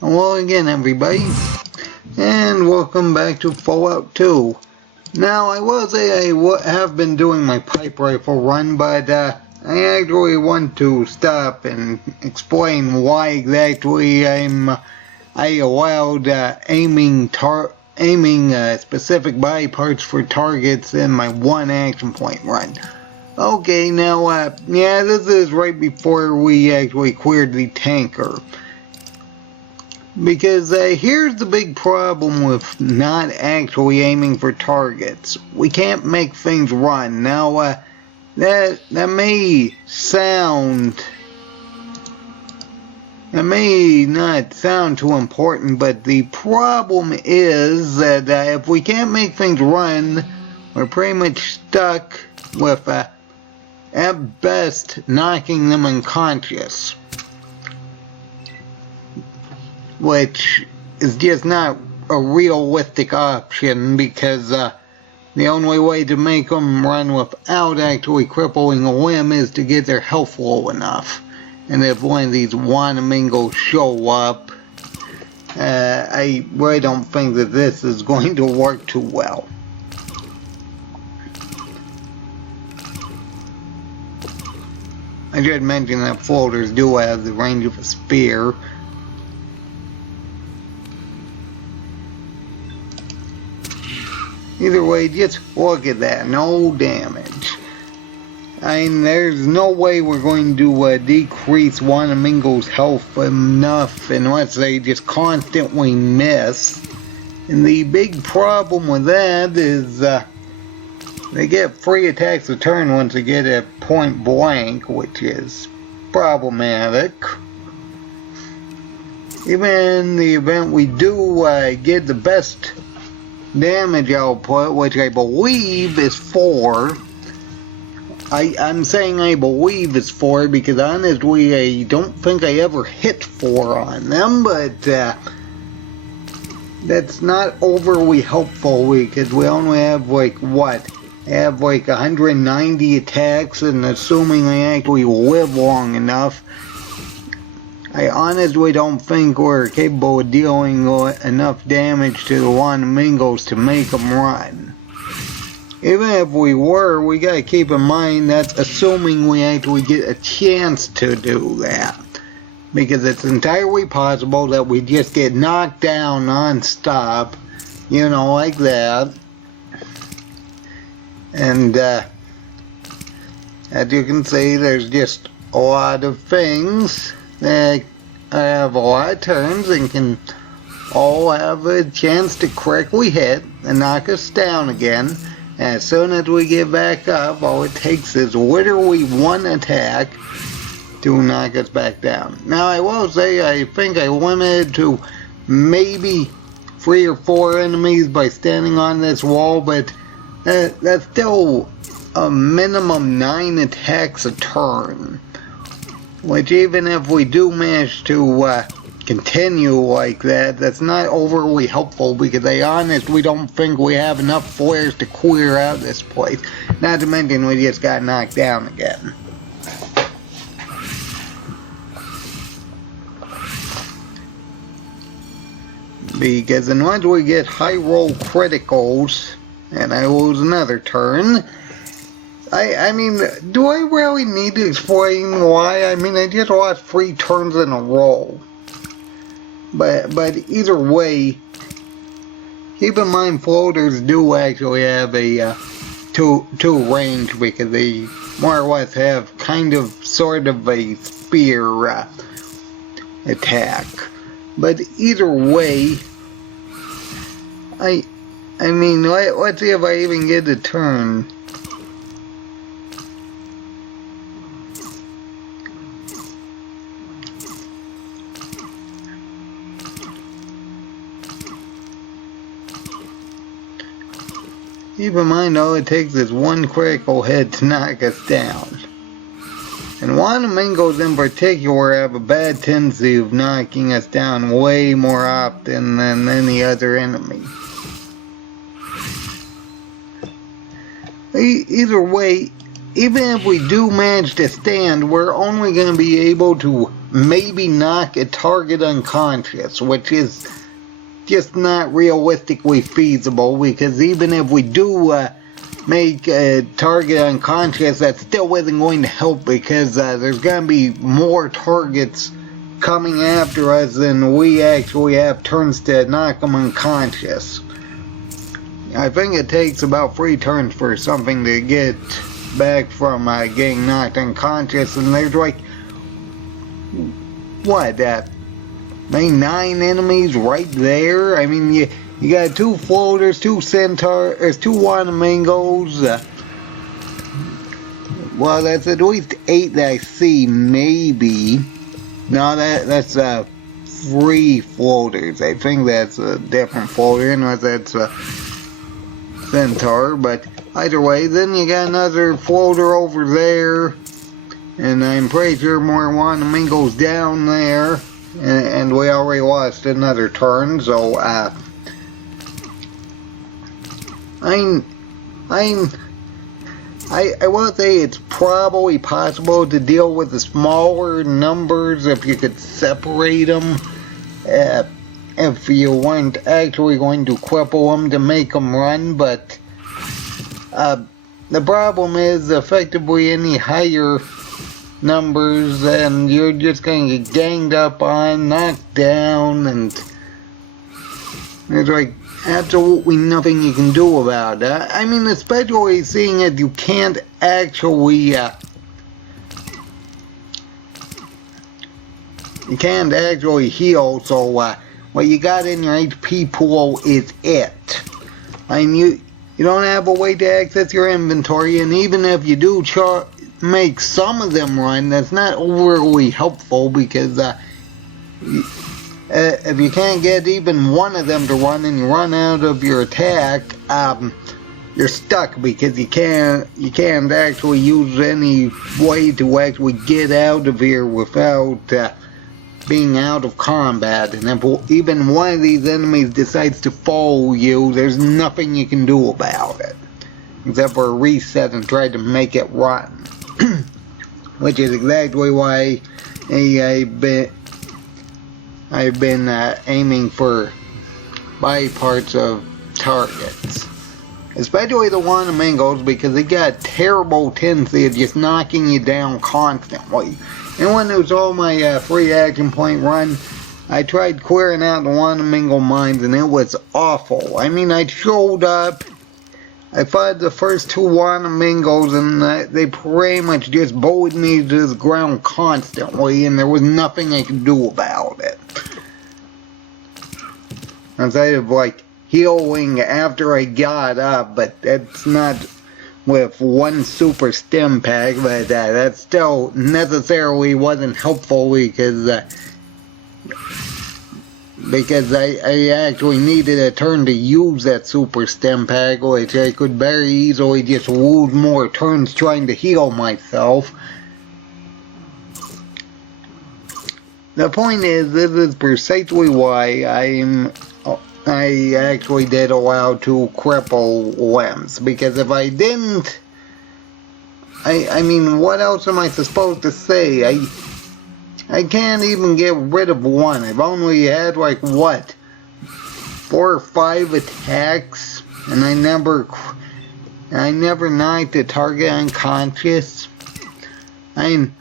Hello again, everybody, and welcome back to Fallout 2. Now, I will say I have been doing my pipe rifle run, but I actually want to stop and explain why exactly I allowed aiming specific body parts for targets in my one action point run. Okay, now, yeah, this is right before we actually cleared the tanker. Because here's the big problem with not actually aiming for targets. We can't make things run. Now, that may not sound too important, but the problem is that if we can't make things run, we're pretty much stuck with, at best, knocking them unconscious. Which is just not a realistic option, because the only way to make them run without actually crippling a limb is to get their health low enough. And if one of these Wanamingos show up, I really don't think that this is going to work too well. I should mention that floaters do have the range of a spear. Either way, just look at that. No damage. I mean, there's no way we're going to decrease Wanamingo's health enough unless they just constantly miss. And the big problem with that is they get free attacks a turn once they get at point blank, which is problematic. Even in the event we do get the best damage output, which I believe is 4. I'm saying I believe it's 4 because honestly I don't think I ever hit 4 on them, but that's not overly helpful because we only have like 190 attacks, and assuming I actually live long enough, I honestly don't think we're capable of dealing enough damage to the Wanamingos to make them run. Even if we were, we gotta keep in mind that's assuming we actually get a chance to do that. Because it's entirely possible that we just get knocked down non-stop, you know, like that. And, as you can see, there's just a lot of things that have a lot of turns and can all have a chance to correctly hit and knock us down again. And as soon as we get back up, all it takes is literally one attack to knock us back down. Now, I will say I think I limited to maybe 3 or 4 enemies by standing on this wall, but that's still a minimum 9 attacks a turn. Which, even if we do manage to continue like that, that's not overly helpful because I honestly don't think we have enough flares to clear out this place. Not to mention we just got knocked down again. Because unless we get high roll criticals and I lose another turn, I mean, do I really need to explain why? I mean, I just lost 3 turns in a row. But either way, keep in mind floaters do actually have a two range because they more or less have kind of sort of a spear attack. But either way, I mean, let's see if I even get a turn. Keep in mind, all it takes is one critical hit to knock us down. And Wanamingos in particular have a bad tendency of knocking us down way more often than any other enemy. Either way, even if we do manage to stand, we're only going to be able to maybe knock a target unconscious, which is just not realistically feasible, because even if we do make a target unconscious, that still isn't going to help, because there's going to be more targets coming after us than we actually have turns to knock them unconscious. I think it takes about 3 turns for something to get back from getting knocked unconscious, and there's like, what, maybe 9 enemies right there? I mean, you got 2 floaters, 2 centaurs, 2 Wanamingos. Well, that's at least 8 that I see, maybe. No, that's 3 floaters. I think that's a different floater, unless that's a centaur. But either way, then you got another floater over there. And I'm pretty sure more Wanamingos down there. And we already lost another turn, so I will say it's probably possible to deal with the smaller numbers if you could separate them. If you weren't actually going to cripple them to make them run, but the problem is effectively any higher numbers and you're just going to get ganged up on, knocked down, and there's like absolutely nothing you can do about it. I mean, especially seeing that you can't actually heal, so what you got in your HP pool is it. I mean, you don't have a way to access your inventory, and even if you do make some of them run, that's not overly helpful, because if you can't get even one of them to run and you run out of your attack, you're stuck, because you can't actually use any way to actually get out of here without being out of combat. And if even one of these enemies decides to follow you, there's nothing you can do about it except for reset and try to make it run. Which is exactly why I've been aiming for body parts of targets, especially the Wanamingos, because they got a terrible tendency of just knocking you down constantly. And when it was all my free action point run, I tried clearing out the Wanamingo mines, and it was awful. I mean, I showed up, I fought the first 2 Wanamingos, and they pretty much just bullied me to the ground constantly, and there was nothing I could do about it. Instead of like healing after I got up, but that's not with 1 super stim pack, but that still necessarily wasn't helpful, because I actually needed a turn to use that super stim pack, which I could very easily just lose more turns trying to heal myself. The point is, this is precisely why I actually did allow to cripple limbs, because if I didn't, I mean, what else am I supposed to say? I can't even get rid of 1. I've only had like, what, 4 or 5 attacks, and I never knocked the target unconscious. I mean,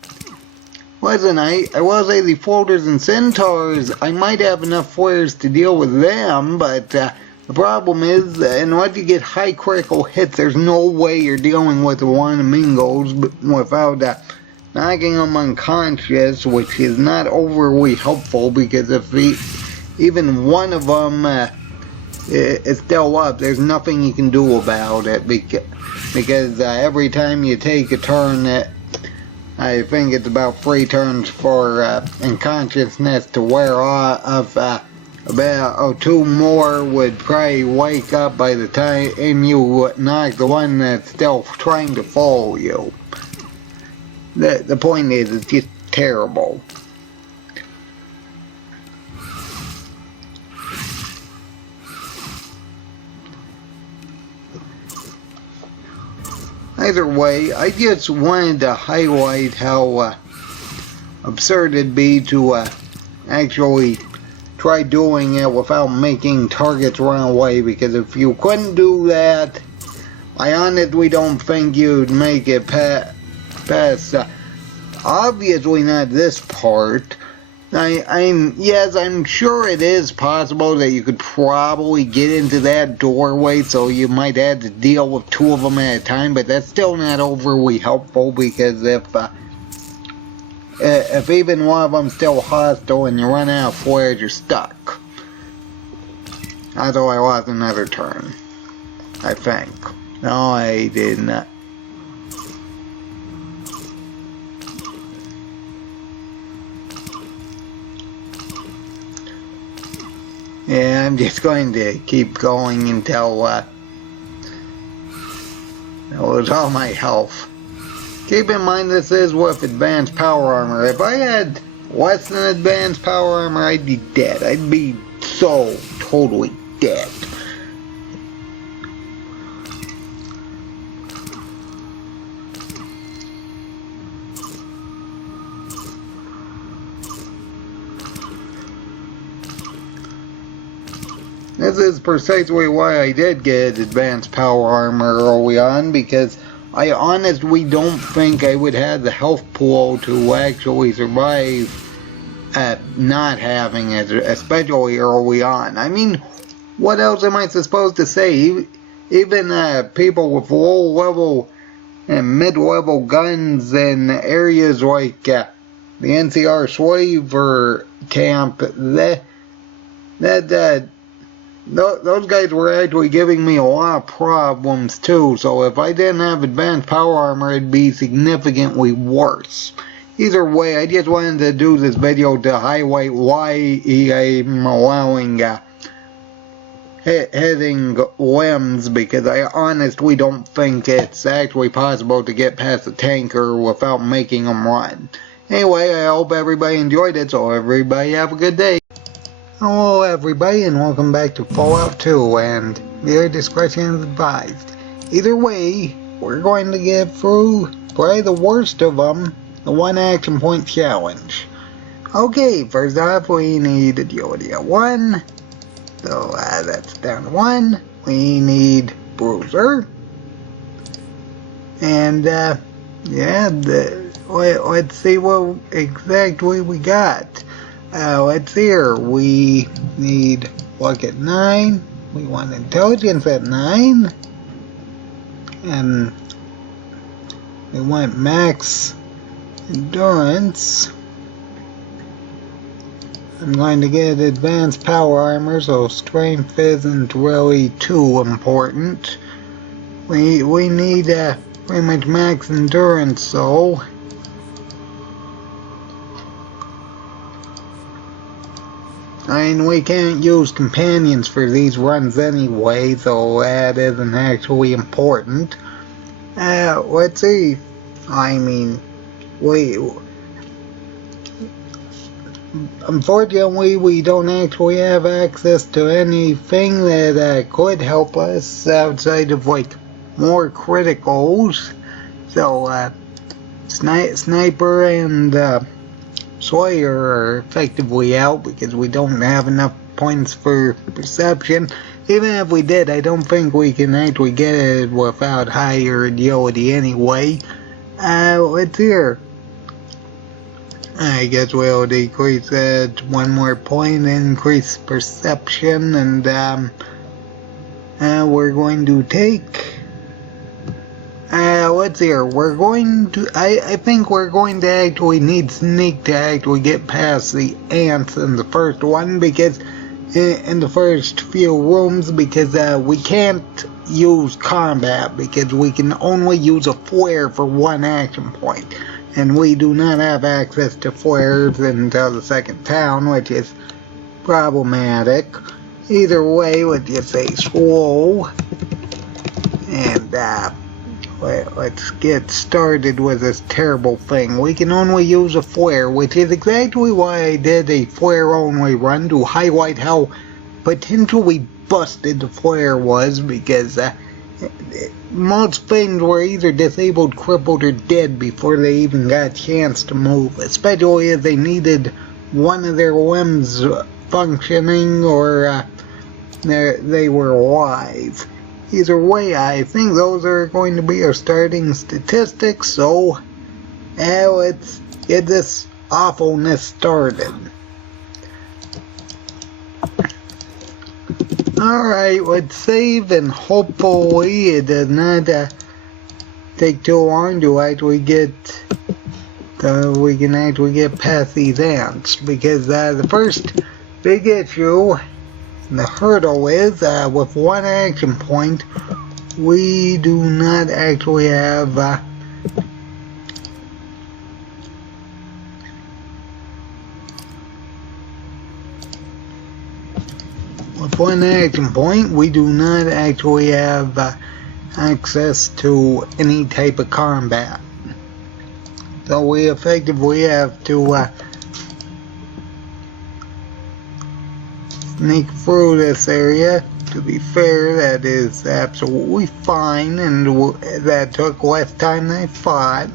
listen, I will say the floaters and centaurs, I might have enough flares to deal with them, but the problem is, unless you get high critical hits, there's no way you're dealing with the Wanamingos without knocking them unconscious, which is not overly helpful, because if even one of them is still up, there's nothing you can do about it, because every time you take a turn, I think it's about 3 turns for unconsciousness to wear off. About 2 more would probably wake up by the time you knock the one that's still trying to follow you. The point is, it's just terrible. Either way, I just wanted to highlight how absurd it'd be to actually try doing it without making targets run away, because if you couldn't do that, I honestly don't think you'd make it past obviously not this part. Yes, I'm sure it is possible that you could probably get into that doorway, so you might have to deal with two of them at a time, but that's still not overly helpful, because if even one of them's still hostile and you run out of flares, you're stuck. Although I lost another turn, I think. No, I did not. Yeah, I'm just going to keep going until that was all my health. Keep in mind this is with advanced power armor. If I had less than advanced power armor, I'd be dead. I'd be so totally dead. This is precisely why I did get advanced power armor early on, because I honestly don't think I would have the health pool to actually survive not having it, especially early on. I mean, what else am I supposed to say? Even people with low level and mid-level guns in areas like the NCR Slaver camp, those guys were actually giving me a lot of problems too, so if I didn't have advanced power armor, it'd be significantly worse. Either way, I just wanted to do this video to highlight why I'm allowing hitting limbs, because I honestly don't think it's actually possible to get past a tanker without making them run. Anyway, I hope everybody enjoyed it, so everybody have a good day. Hello everybody, and welcome back to Fallout 2, and viewer discretion is advised. Either way, we're going to get through probably the worst of them, the one action point challenge. Okay, first off we need agility at 1, so that's down to 1. We need bruiser, and yeah, let's see what exactly we got. Let's see here, we need luck at 9, we want intelligence at 9, and we want max endurance. I'm going to get advanced power armor, so strength isn't really too important. We need pretty much max endurance, so I mean, we can't use companions for these runs anyway, so that isn't actually important. Let's see. I mean, unfortunately, we don't actually have access to anything that could help us outside of, like, more criticals. So, Sniper and Slayer are effectively out because we don't have enough points for perception. Even if we did, I don't think we can actually get it without higher agility anyway. Let's hear. I guess we'll decrease it 1 more point, increase perception, and we're going to take. Let's see here, we're going to, I think we're going to actually need sneak to actually get past the ants in the first one, because in the first few rooms, because we can't use combat, because we can only use a flare for 1 action point, and we do not have access to flares until the second town, which is problematic. Either way, let's just say slow, and let's get started with this terrible thing. We can only use a flare, which is exactly why I did a flare-only run, to highlight how potentially busted the flare was, because Most things were either disabled, crippled, or dead before they even got a chance to move, especially if they needed one of their limbs functioning or they were alive. Either way, I think those are going to be our starting statistics, so let's get this awfulness started. Alright, let's save, and hopefully it does not take too long to actually get we can actually get past these ants, because the first big issue, the hurdle is with one action point we do not actually have with one action point we do not actually have access to any type of combat. So we effectively have to sneak through this area. To be fair, that is absolutely fine, and that took less time than I thought.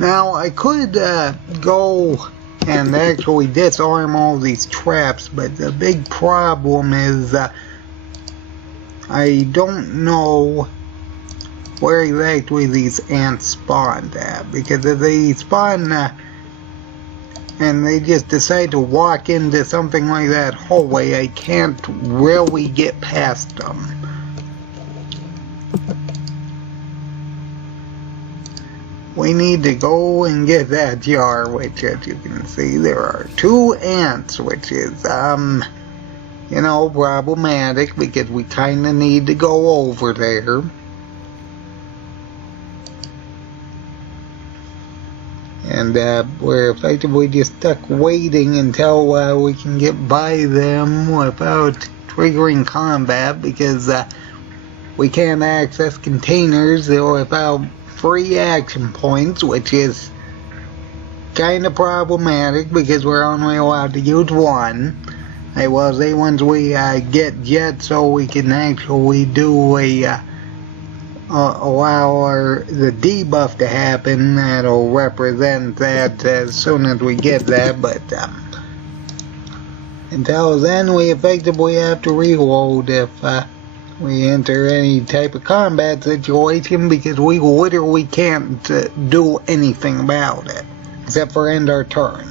Now, I could go and actually disarm all these traps, but the big problem is I don't know where exactly these ants spawned at, because if they spawn and they just decide to walk into something like that hallway, I can't really get past them. We need to go and get that jar, which, as you can see, there are 2 ants, which is, you know, problematic, because we kinda need to go over there. And, we're effectively just stuck waiting until, we can get by them without triggering combat, because, we can't access containers without free action points, which is kind of problematic because we're only allowed to use one. I will say once we get Jet, so we can actually do allow the debuff to happen. That'll represent that as soon as we get that, but until then we effectively have to reload if we enter any type of combat situation, because we literally can't do anything about it except for end our turn.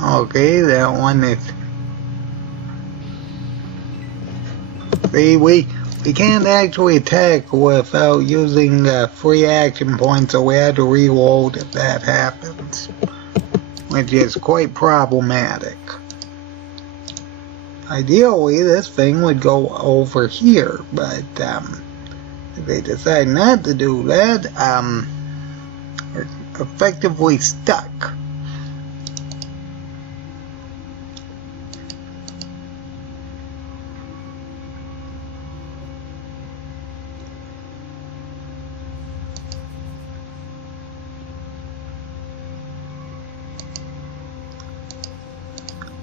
Okay, that one is... See, we can't actually attack without using free action points, so we had to reload if that happens, which is quite problematic. Ideally, this thing would go over here, but if they decide not to do that, we're effectively stuck.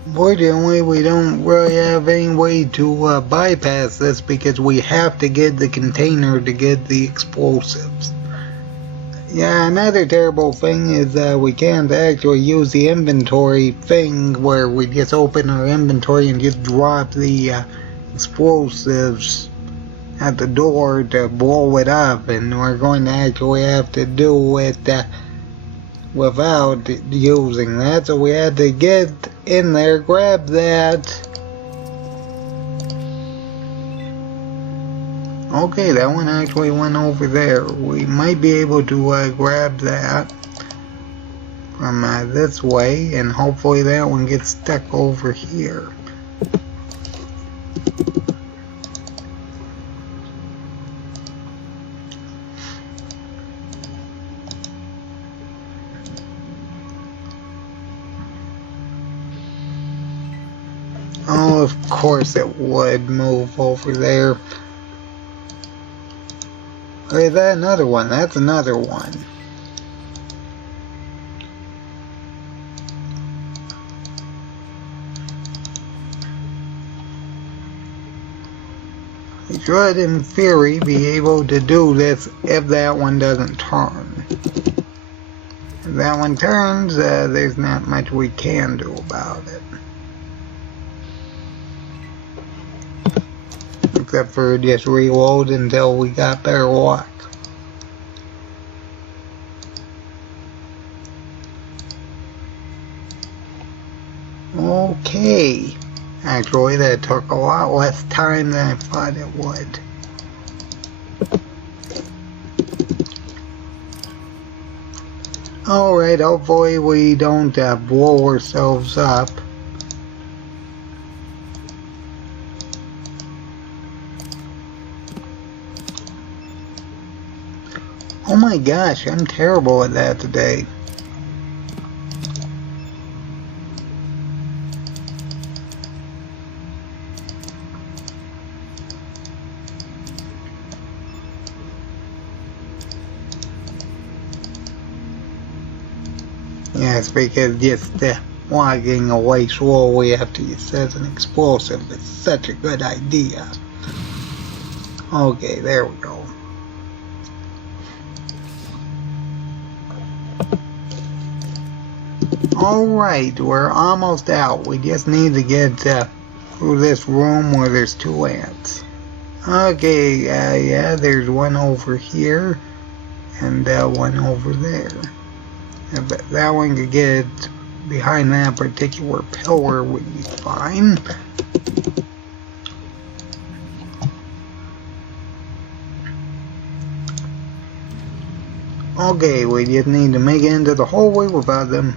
Unfortunately, we don't really have any way to bypass this, because we have to get the container to get the explosives. Yeah, another terrible thing is we can't actually use the inventory thing where we just open our inventory and just drop the explosives at the door to blow it up, and we're going to actually have to do it without using that, so we had to get in there, grab that. Okay, that one actually went over there. We might be able to grab that from this way, and hopefully that one gets stuck over here. Oh, of course it would move over there. Or is that another one? That's another one. You should, in theory, be able to do this if that one doesn't turn. If that one turns, there's not much we can do about it. Except for just reload until we got better luck. Okay. Actually, that took a lot less time than I thought it would. Alright, hopefully we don't blow ourselves up. Oh my gosh, I'm terrible at that today. Yes, because just walking away slowly after you set an explosive is such a good idea. Okay, there we go. Alright, we're almost out. We just need to get through this room where there's 2 ants. Okay, yeah, there's one over here and one over there. If that one could get behind that particular pillar would be fine. Okay, we just need to make it into the hallway without them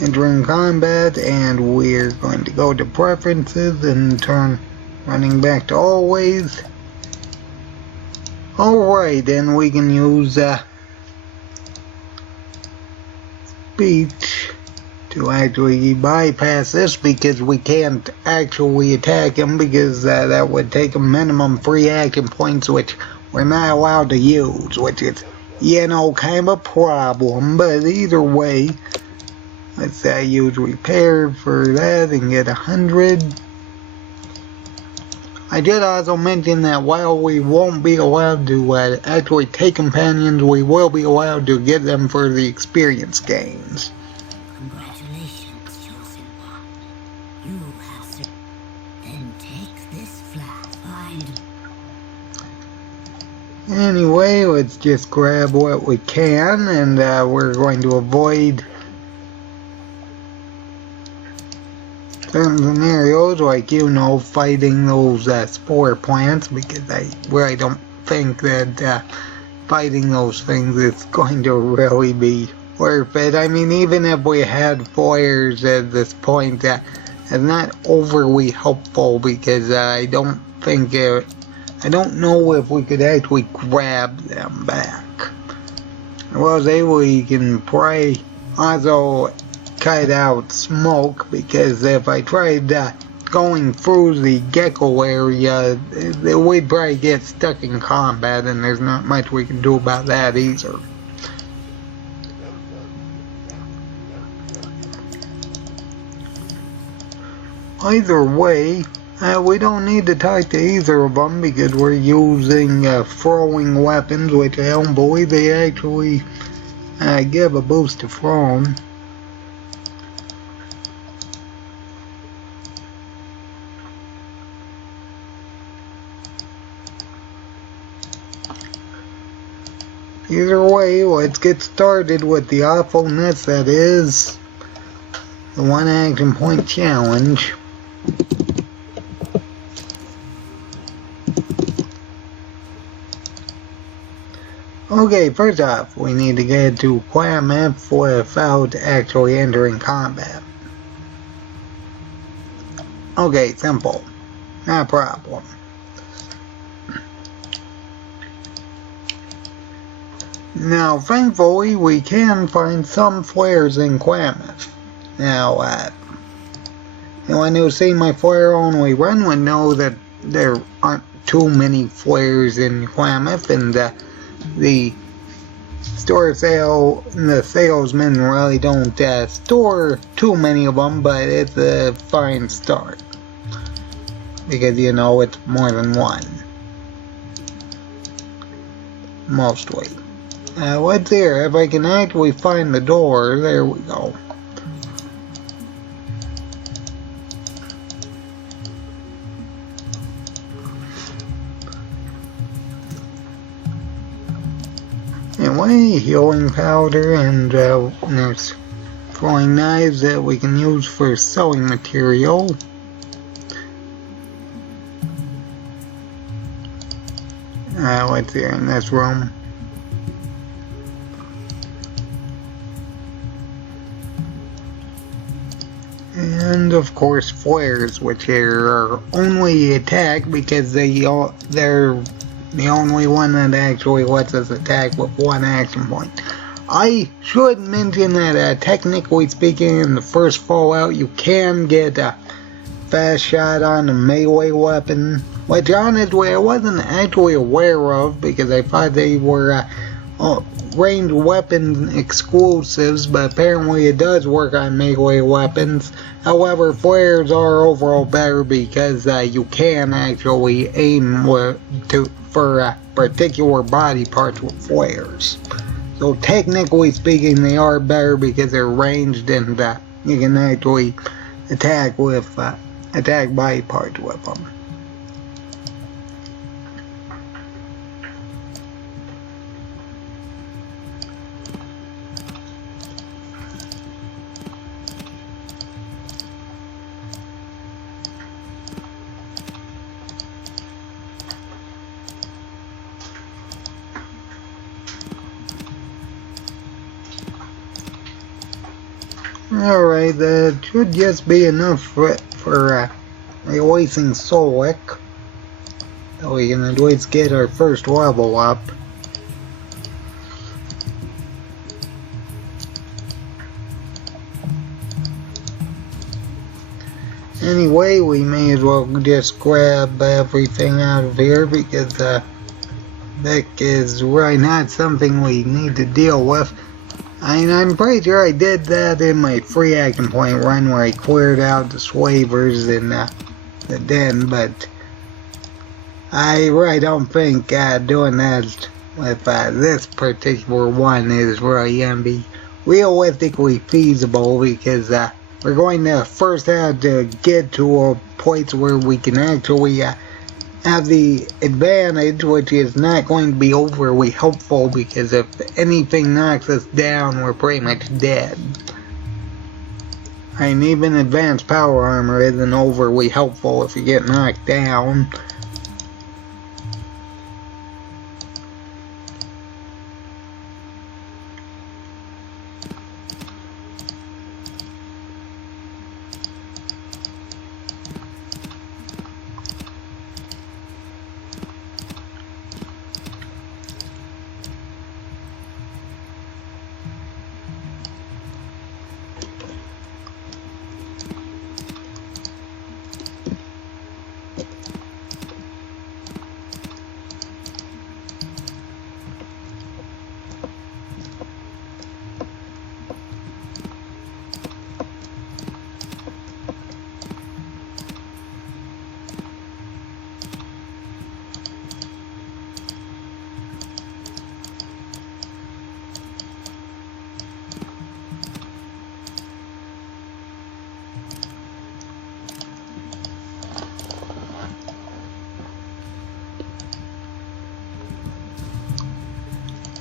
entering combat, and we're going to go to preferences and turn running back to always. Alright, then we can use speech to actually bypass this, because we can't actually attack him, because that would take a minimum 3 action points, which we're not allowed to use, which is, you know, kind of a problem. But either way, let's use repair for that and get 100. I did also mention that while we won't be allowed to actually take companions, we will be allowed to get them for the experience gains. Congratulations, chosen one. You have then take this flat find. Anyway, let's just grab what we can, and we're going to avoid certain scenarios, like, you know, fighting those spore plants, because I really don't think that fighting those things is going to really be worth it. I mean, even if we had flares at this point, it's not overly helpful, because I don't think I don't know if we could actually grab them back. Well, we can probably also cut out smoke, because if I tried going through the gecko area, we'd probably get stuck in combat, and there's not much we can do about that either. Either way, we don't need to talk to either of them, because we're using throwing weapons, which I don't believe they actually give a boost to thrown. Either way, let's get started with the awfulness that is the 1 action point challenge. Okay, first off, we need to get to Klamath without actually entering combat. Okay, simple. Not a problem. Now, thankfully, we can find some flares in Klamath. Now, Anyone who's seen my flare-only run would know that there aren't too many flares in Klamath, and the salesmen really don't store too many of them, but it's a fine start. Because, you know, it's more than one. Mostly. What's here? If I can actually find the door, there we go. Anyway, healing powder, and there's throwing knives that we can use for sewing material. What's here in this room? And of course flares, which are only attack because they're the only one that actually lets us attack with one action point. I should mention that technically speaking, in the first Fallout you can get a fast shot on a melee weapon, which honestly I wasn't actually aware of because I thought they were ranged weapon exclusives, but apparently it does work on melee weapons. However, flares are overall better because you can actually aim for particular body parts with flares. So technically speaking, they are better because they're ranged, and you can actually attack body parts with them. Alright, that should just be enough for releasing Solik. So we can at least get our first level up. Anyway, we may as well just grab everything out of here because that is really not something we need to deal with. I'm pretty sure I did that in my free action point run where I cleared out the slavers in the den, but I really don't think doing that with this particular one is really going to be realistically feasible, because we're going to first have to get to a place where we can actually have the advantage, which is not going to be overly helpful, because if anything knocks us down, we're pretty much dead. And even advanced power armor isn't overly helpful if you get knocked down.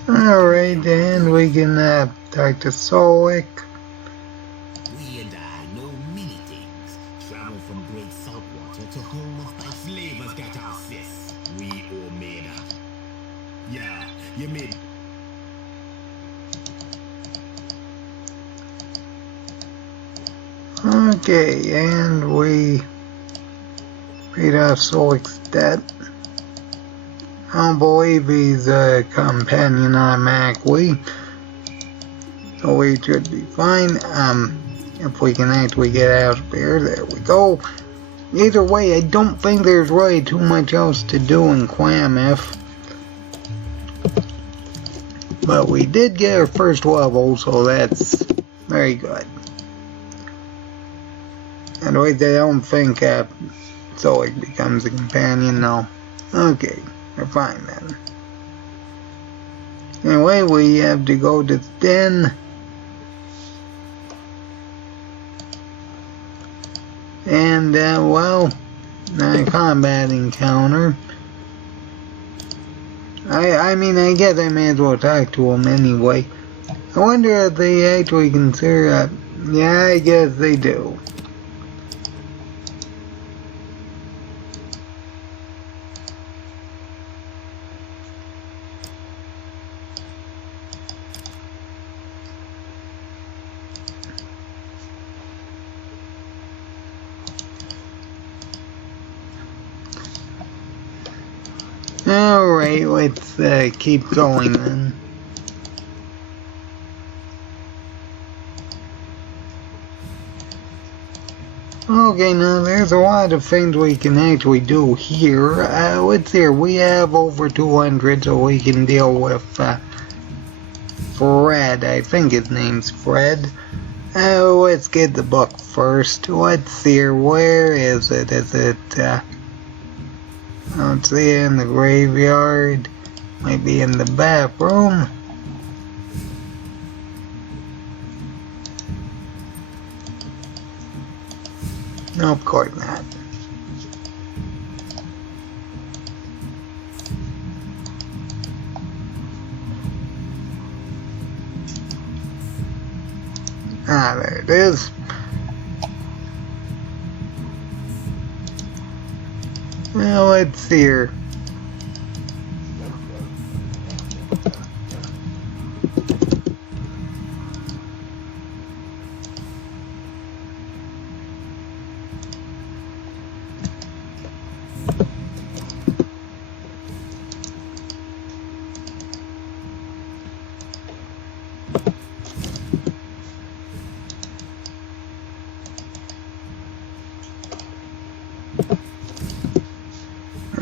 Alright, and we can talk to Solik. We and I know many things. Travel from great saltwater to home of thy slavers got our sis. We all made up. Yeah, you made. Okay, and we paid off Solik's debt. I don't believe he's a companion automatically. So we should be fine. If we can actually get out of here, there we go. Either way, I don't think there's really too much else to do in Klamath. But we did get our first level, so that's very good. And wait, I don't think Zoic becomes a companion, no. Okay, we're fine then. Anyway, we have to go to the den. And, well, a combat encounter. I mean, I guess I may as well talk to them anyway. I wonder if they actually consider yeah, I guess they do. Alright, let's keep going then. Okay, now there's a lot of things we can actually do here. Let's see, we have over 200, so we can deal with Fred. I think his name's Fred. Let's get the book first. Let's see here, where is it? Is it, I don't see it in the graveyard. Might be in the bathroom. No, of course not. Ah, there it is. Well, let's see here.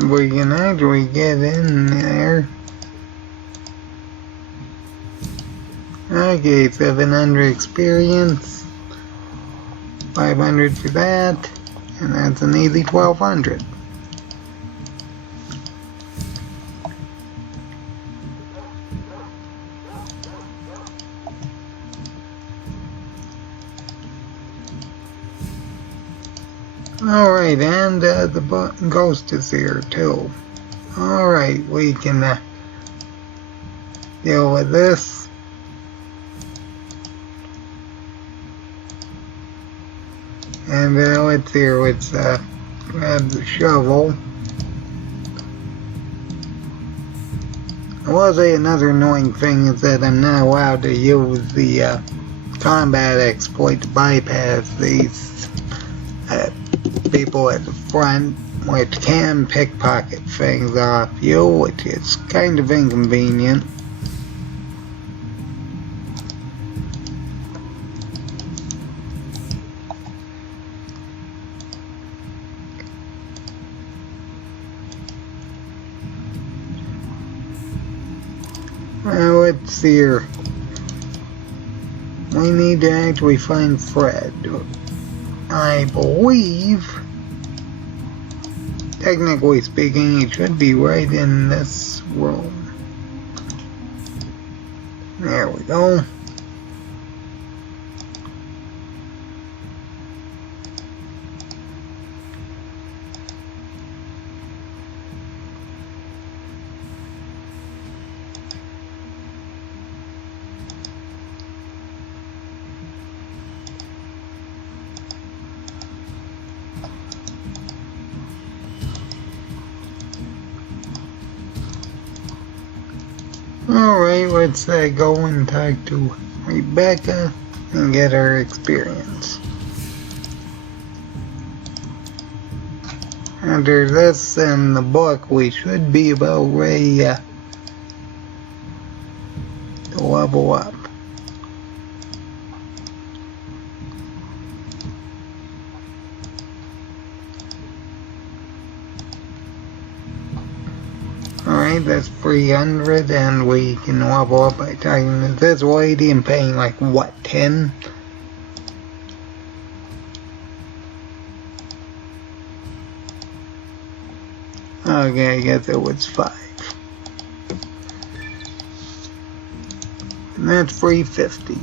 We can actually get in there. Okay, 700 experience, 500 for that, and that's an easy 1200. Alright, and the ghost is here too. Alright, we can deal with this. And let's see here, let's grab the shovel. I will say another annoying thing is that I'm not allowed to use the combat exploit to bypass these people at the front, which can pickpocket things off you, which is kind of inconvenient. Well, let's see here. We need to actually find Fred. I believe, technically speaking, he should be right in this room. There we go. Alright, let's go and talk to Rebecca and get her experience. After this and the book, we should be about ready to level up. Alright, that's 300, and we can level up by talking to this lady and paying like, what, 10? Okay, I guess it was 5. And that's 350.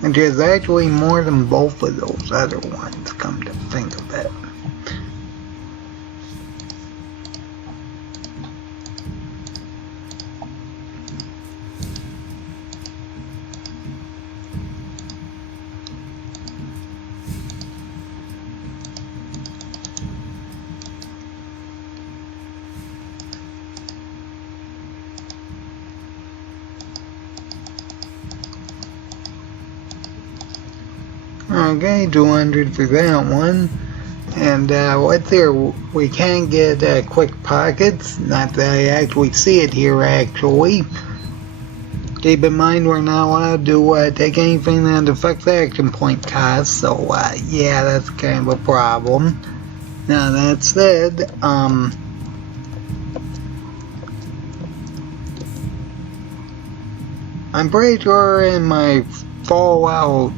Which is actually more than both of those other ones, come to think of it. Okay, 200 for that one. And what's here? We can get quick pockets. Not that I actually see it here, actually. Keep in mind we're not allowed to take anything that affects action point costs. So, yeah, that's kind of a problem. Now, that said, I'm pretty sure in my Fallout,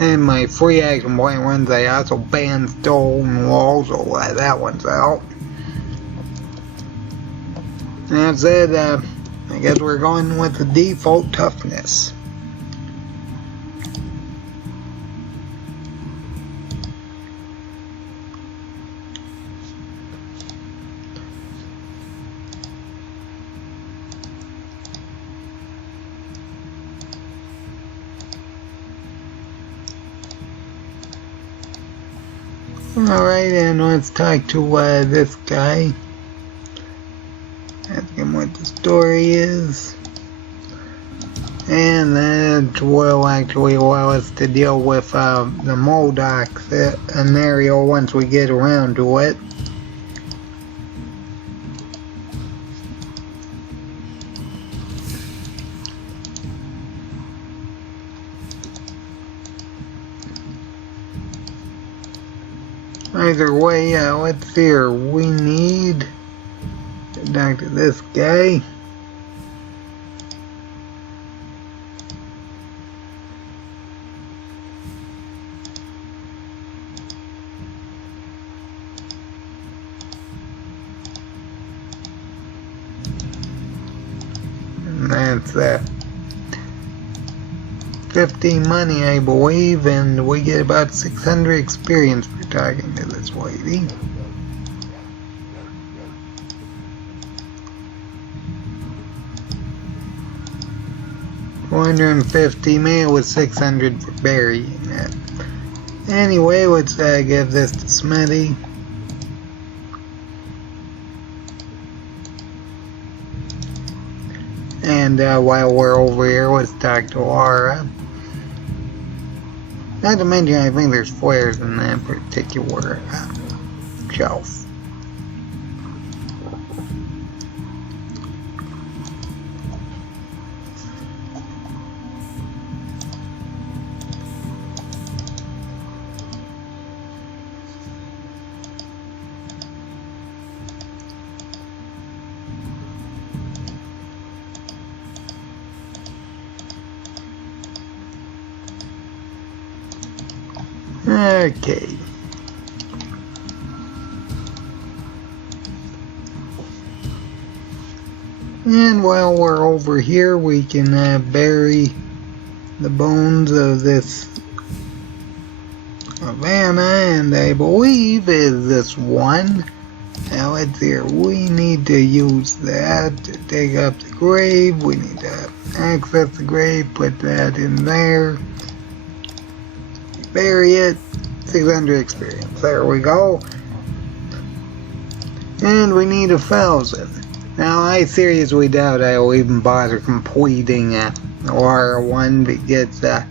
in my free action point runs, I also banned stone walls, so that one's out. That said, I guess we're going with the default toughness. Alright, and let's talk to this guy. Ask him what the story is. And that will actually allow us to deal with the MODOK scenario once we get around to it. Either way, let's see here. We need to talk to this guy. And that's 50 money, I believe, and we get about 600 experience for talking to this lady. $450 mil with 600 for burying it. Anyway, let's give this to Smitty. And while we're over here, let's talk to Laura. Not to mention, I think there's flares in that particular shelf. Okay. And while we're over here, we can bury the bones of this Havana, and I believe is this one. Now let's see here. We need to use that to dig up the grave. We need to access the grave, put that in there. Bury it. 600 experience. There we go. And we need 1,000. Now I seriously doubt I will even bother completing Lara 1 because that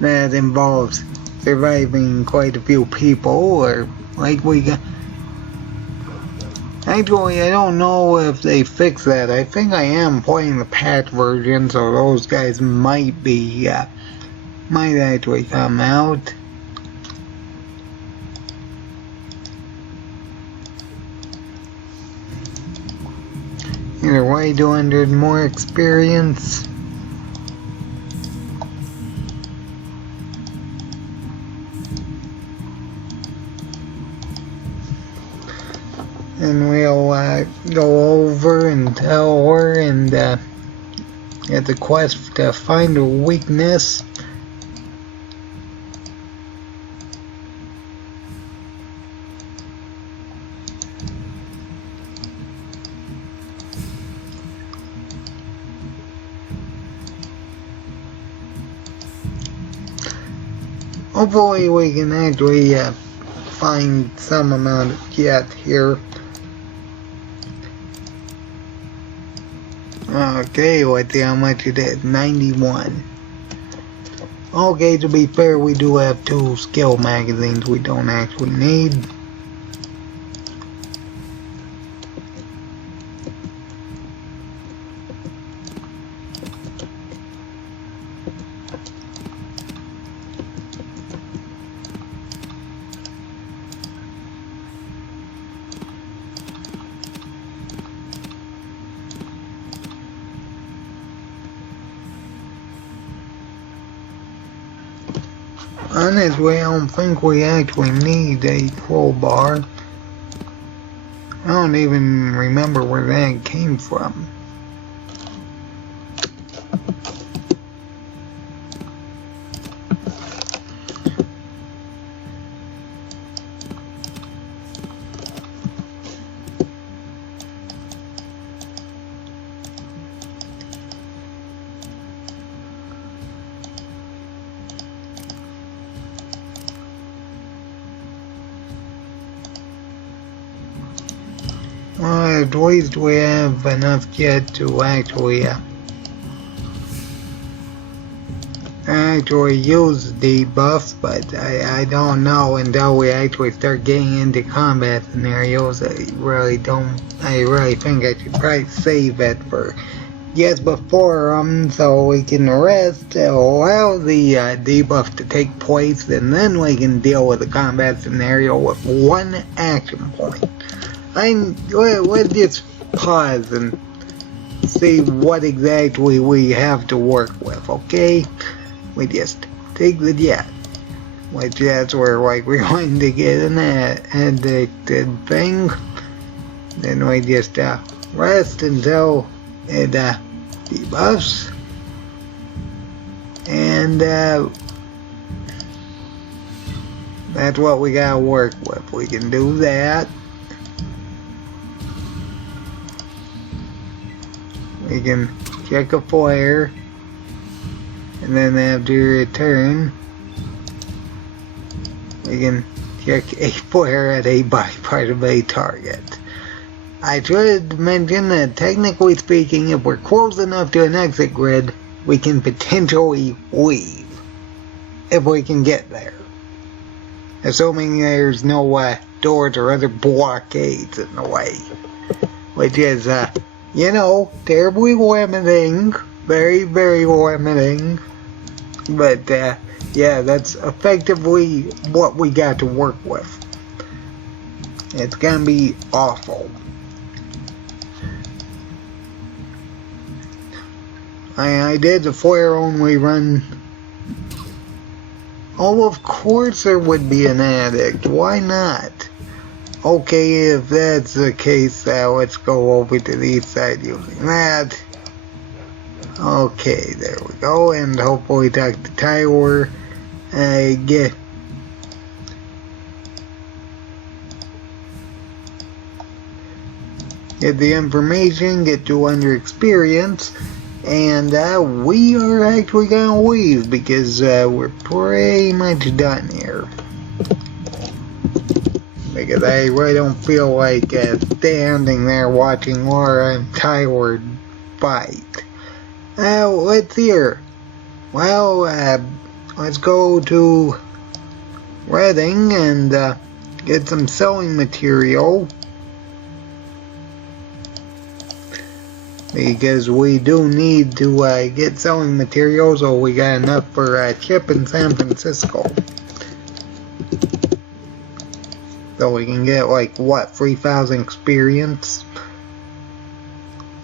involves surviving quite a few people, or like we got. Actually, I don't know if they fix that. I think I am playing the patch version, so those guys might be might actually come out. Either way, 200 more experience. And we'll go over and tell her and get the quest to find a weakness. Hopefully we can actually find some amount of jet here. Okay, let's see how much it is. 91. Okay, to be fair, we do have 2 skill magazines we don't actually need. Honestly, I don't think we actually need a crowbar. I don't even remember where that came from. Well, at least we have enough jet to actually use the debuff, but I don't know until we actually start getting into combat scenarios. I really think I should probably save it for just before so we can rest, allow the debuff to take place, and then we can deal with the combat scenario with 1 action point. Let's just pause and see what exactly we have to work with, okay? We just take the jet, which that's where we're going to get an addicted thing. Then we just rest until it debuffs, and that's what we gotta work with. We can do that. We can check a flare, and then after return, we can check a flare at a body part of a target. I should mention that technically speaking, if we're close enough to an exit grid, we can potentially leave. If we can get there. Assuming there's no doors or other blockades in the way. Which is, you know, terribly limiting. Very, very limiting. But, yeah, that's effectively what we got to work with. It's gonna be awful. I did the flare only run. Oh, of course there would be an addict. Why not? Okay, if that's the case, let's go over to the east side using that. Okay, there we go, and hopefully talk to Tyler. Get the information, get 200 experience, and we are actually gonna leave because we're pretty much done here. Because I really don't feel like standing there watching Laura and Tyler fight. Let's hear. Well, let's go to Reading and get some sewing material. Because we do need to get sewing materials, so we got enough for a trip in San Francisco. So we can get like, what, 3,000 experience?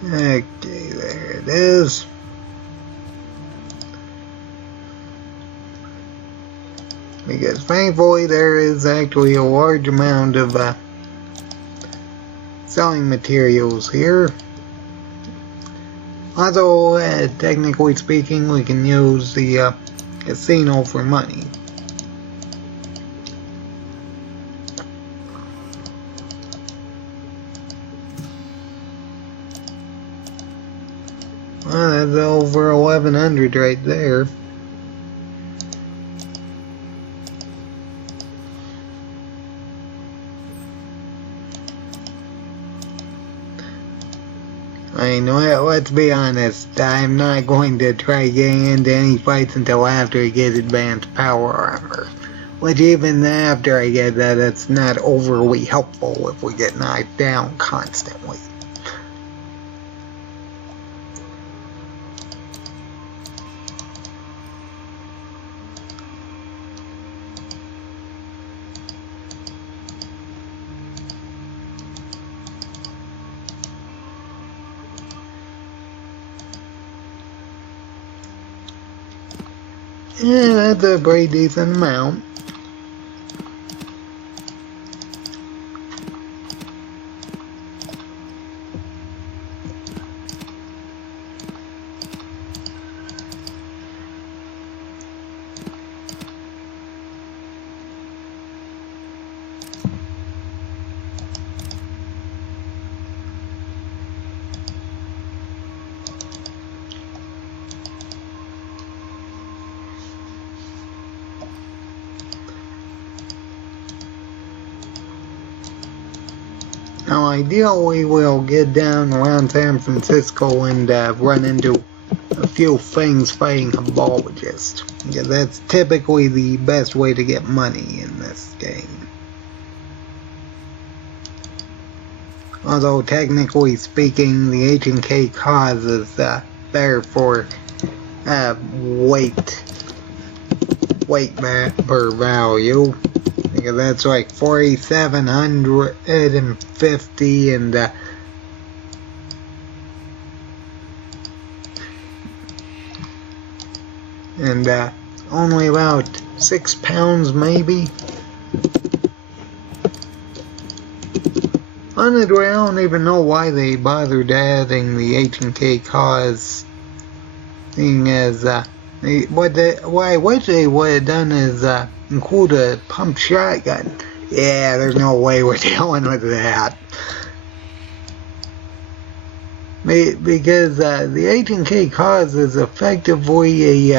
Okay, there it is. Because thankfully there is actually a large amount of selling materials here. Although, technically speaking, we can use the casino for money. Well, that's over 1100 right there. I mean, let's be honest, I'm not going to try getting into any fights until after I get advanced power armor. Which even after I get that, it's not overly helpful if we get knocked down constantly. Yeah, that's a pretty decent amount. Now, ideally, we'll get down around San Francisco and run into a few things fighting Cabologists. Because that's typically the best way to get money in this game. Although, technically speaking, the H&K cause is better for weight per value. Because that's like 4,750 and only about 6 pounds maybe. Honestly, I don't even know why they bothered adding the H&K cause, seeing as what I wish they would have done is include a pump shotgun. Yeah, there's no way we're dealing with that. Because the H&K cause is effectively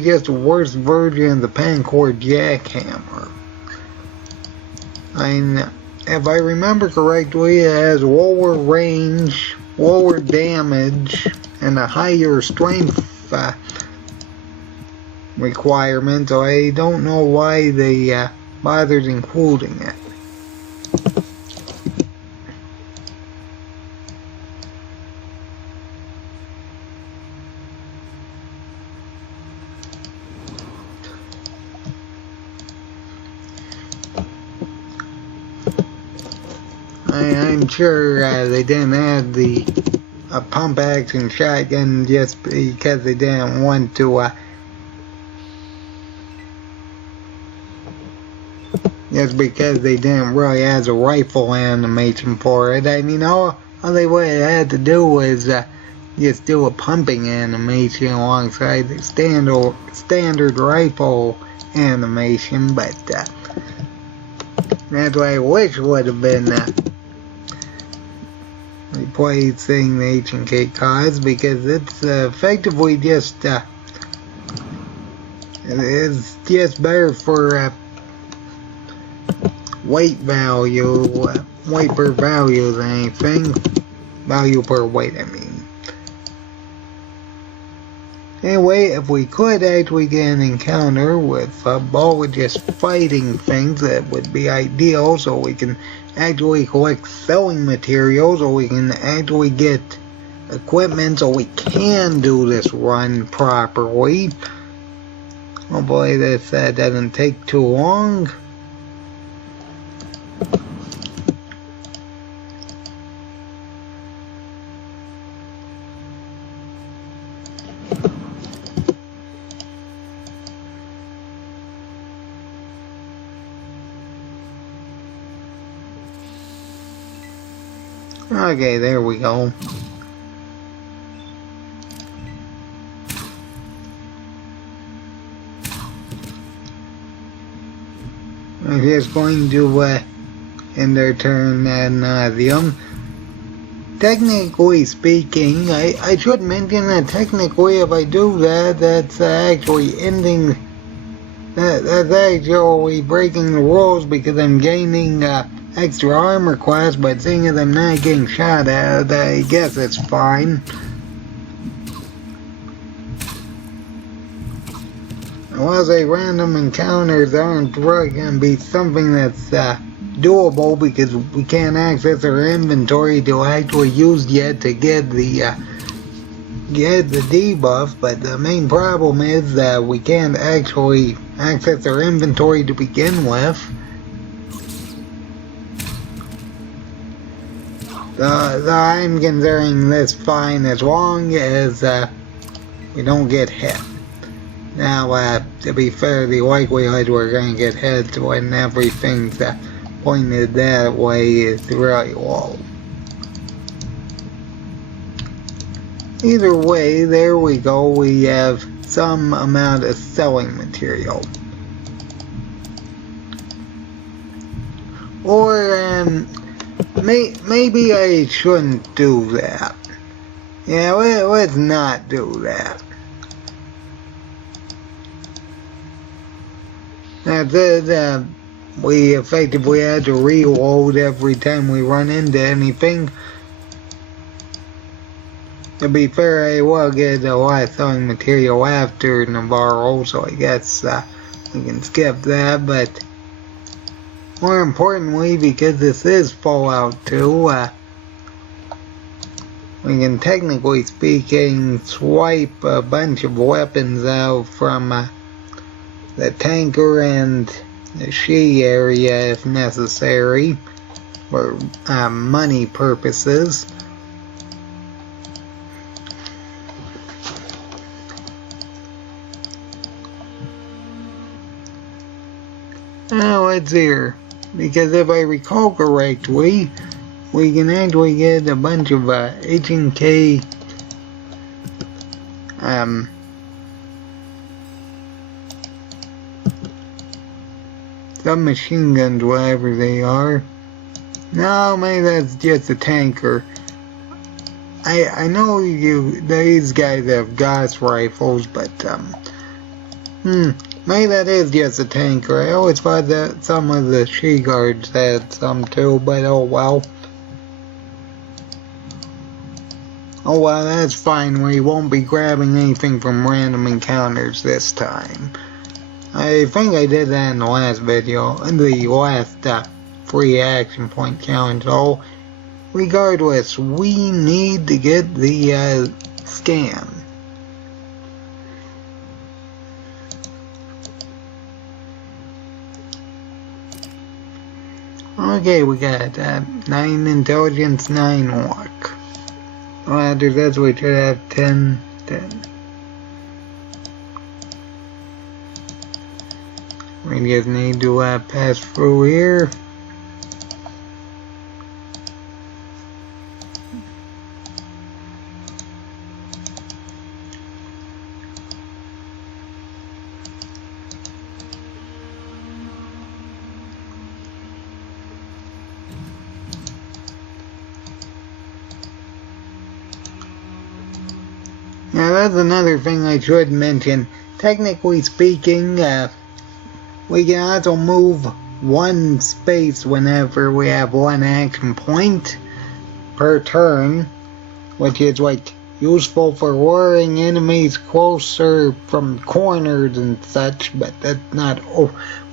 just a worse version of the Pancor jackhammer. I mean, if I remember correctly, it has lower range, lower damage, and a higher strength requirement, so I don't know why they bothered including it. I'm sure they didn't add the pump action shotgun just because they didn't want to just because they didn't really have a rifle animation for it. I mean, all they would have had to do was just do a pumping animation alongside the standard rifle animation, but that's what I wish would have been replacing the H&K cause, because it's effectively just it's just better for weight value, weight per value than anything. Value per weight, I mean. Anyway, if we could actually get an encounter with Cabologists fighting things, that would be ideal, so we can actually collect selling materials, or we can actually get equipment so we can do this run properly. Hopefully this doesn't take too long. Okay, there we go. I'm just going to end their turn ad nauseum. Technically speaking, I should mention that technically if I do that, that's actually ending, that's actually breaking the rules because I'm gaining extra armor class, but seeing as I'm not getting shot at, I guess it's fine. While say random encounters aren't really going to be something that's doable because we can't access our inventory to actually use yet to get the debuff, but the main problem is that we can't actually access our inventory to begin with. So I'm considering this fine as long as we don't get hit. Now, to be fair, the likelihood we're going to get hit when everything's pointed that way is really low. Either way, there we go, we have some amount of selling material. Or, maybe I shouldn't do that. Yeah, let's not do that. That's it, we effectively had to reload every time we run into anything. To be fair, I will get a lot of selling material after Navarro, so I guess we can skip that, but more importantly, because this is Fallout 2, we can technically speaking swipe a bunch of weapons out from the tanker and the she area if necessary for money purposes. Now let's see here, because if I recall correctly, we can actually get a bunch of H&K submachine guns, whatever they are. No, maybe that's just a tanker. I know these guys have Gauss rifles, but maybe that is just a tanker. I always thought that some of the she guards had some too, but oh well. Oh well, that's fine. We won't be grabbing anything from random encounters this time. I think I did that in the last video, in the last free action point challenge. So, regardless, we need to get the scan. Okay, we got 9 intelligence, 9 luck. Well, after that, we should have 10. We just need to pass through here. Now that's another thing I should mention. Technically speaking, we can also move one space whenever we have one action point per turn, which is like useful for luring enemies closer from corners and such, but that's not,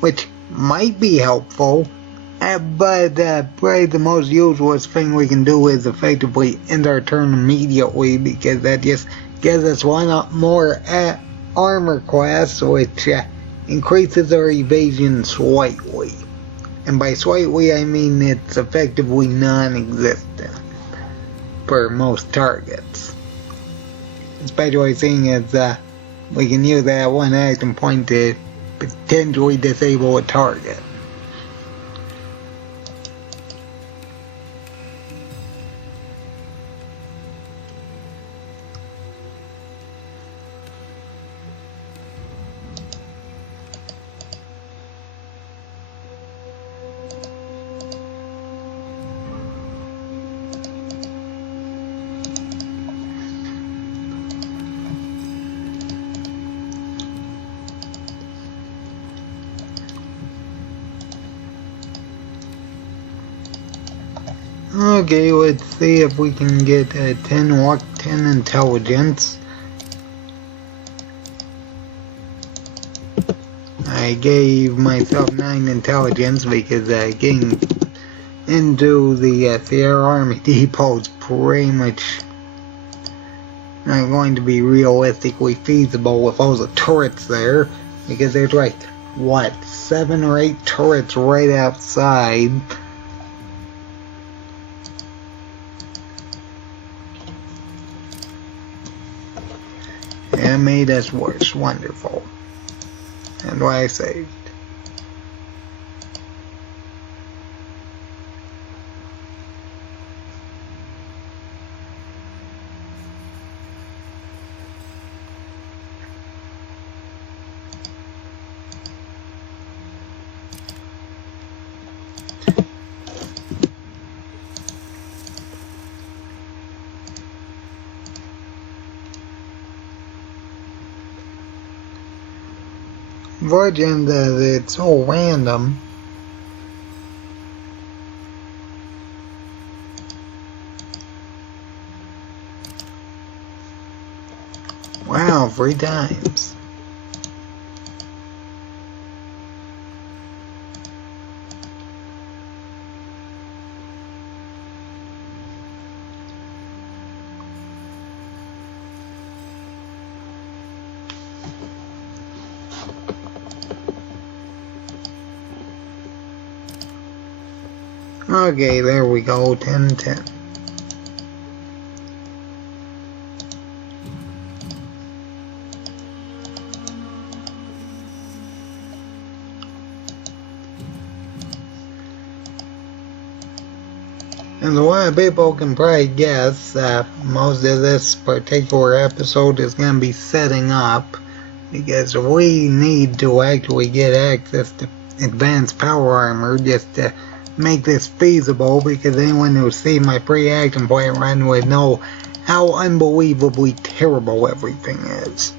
which might be helpful. But probably the most useless thing we can do is effectively end our turn immediately, because that just gives us one more armor class, which increases our evasion slightly. And by slightly, I mean it's effectively non-existent for most targets. Especially seeing as we can use that one action point to potentially disable a target. Okay, let's see if we can get 10 luck, 10 intelligence. I gave myself 9 intelligence because getting into the Sierra Army Depot is pretty much not going to be realistically feasible with all the turrets there, because there's like, what, 7 or 8 turrets right outside. It made us worse. Wonderful. And what I saved. Virgin that it's so random. Wow, 3 times. Okay, there we go, 10-10. And a lot of people can probably guess that most of this particular episode is going to be setting up, because we need to actually get access to advanced power armor just to make this feasible, because anyone who sees my pre-action point run would know how unbelievably terrible everything is.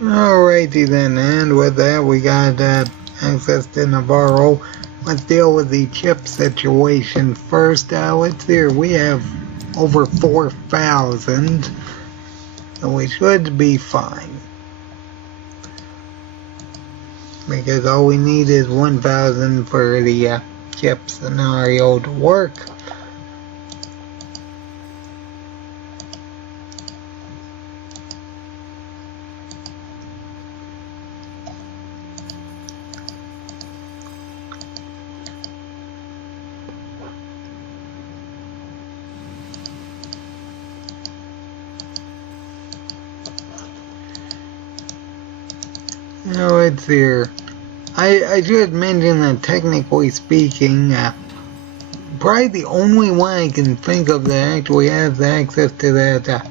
Alrighty then, and with that we got access to Navarro. Let's deal with the chip situation first. Let's see here, we have over 4,000, so we should be fine. Because all we need is 1,000 for the chip scenario to work. Now let's see here. I should mention that technically speaking, probably the only one I can think of that actually has access to that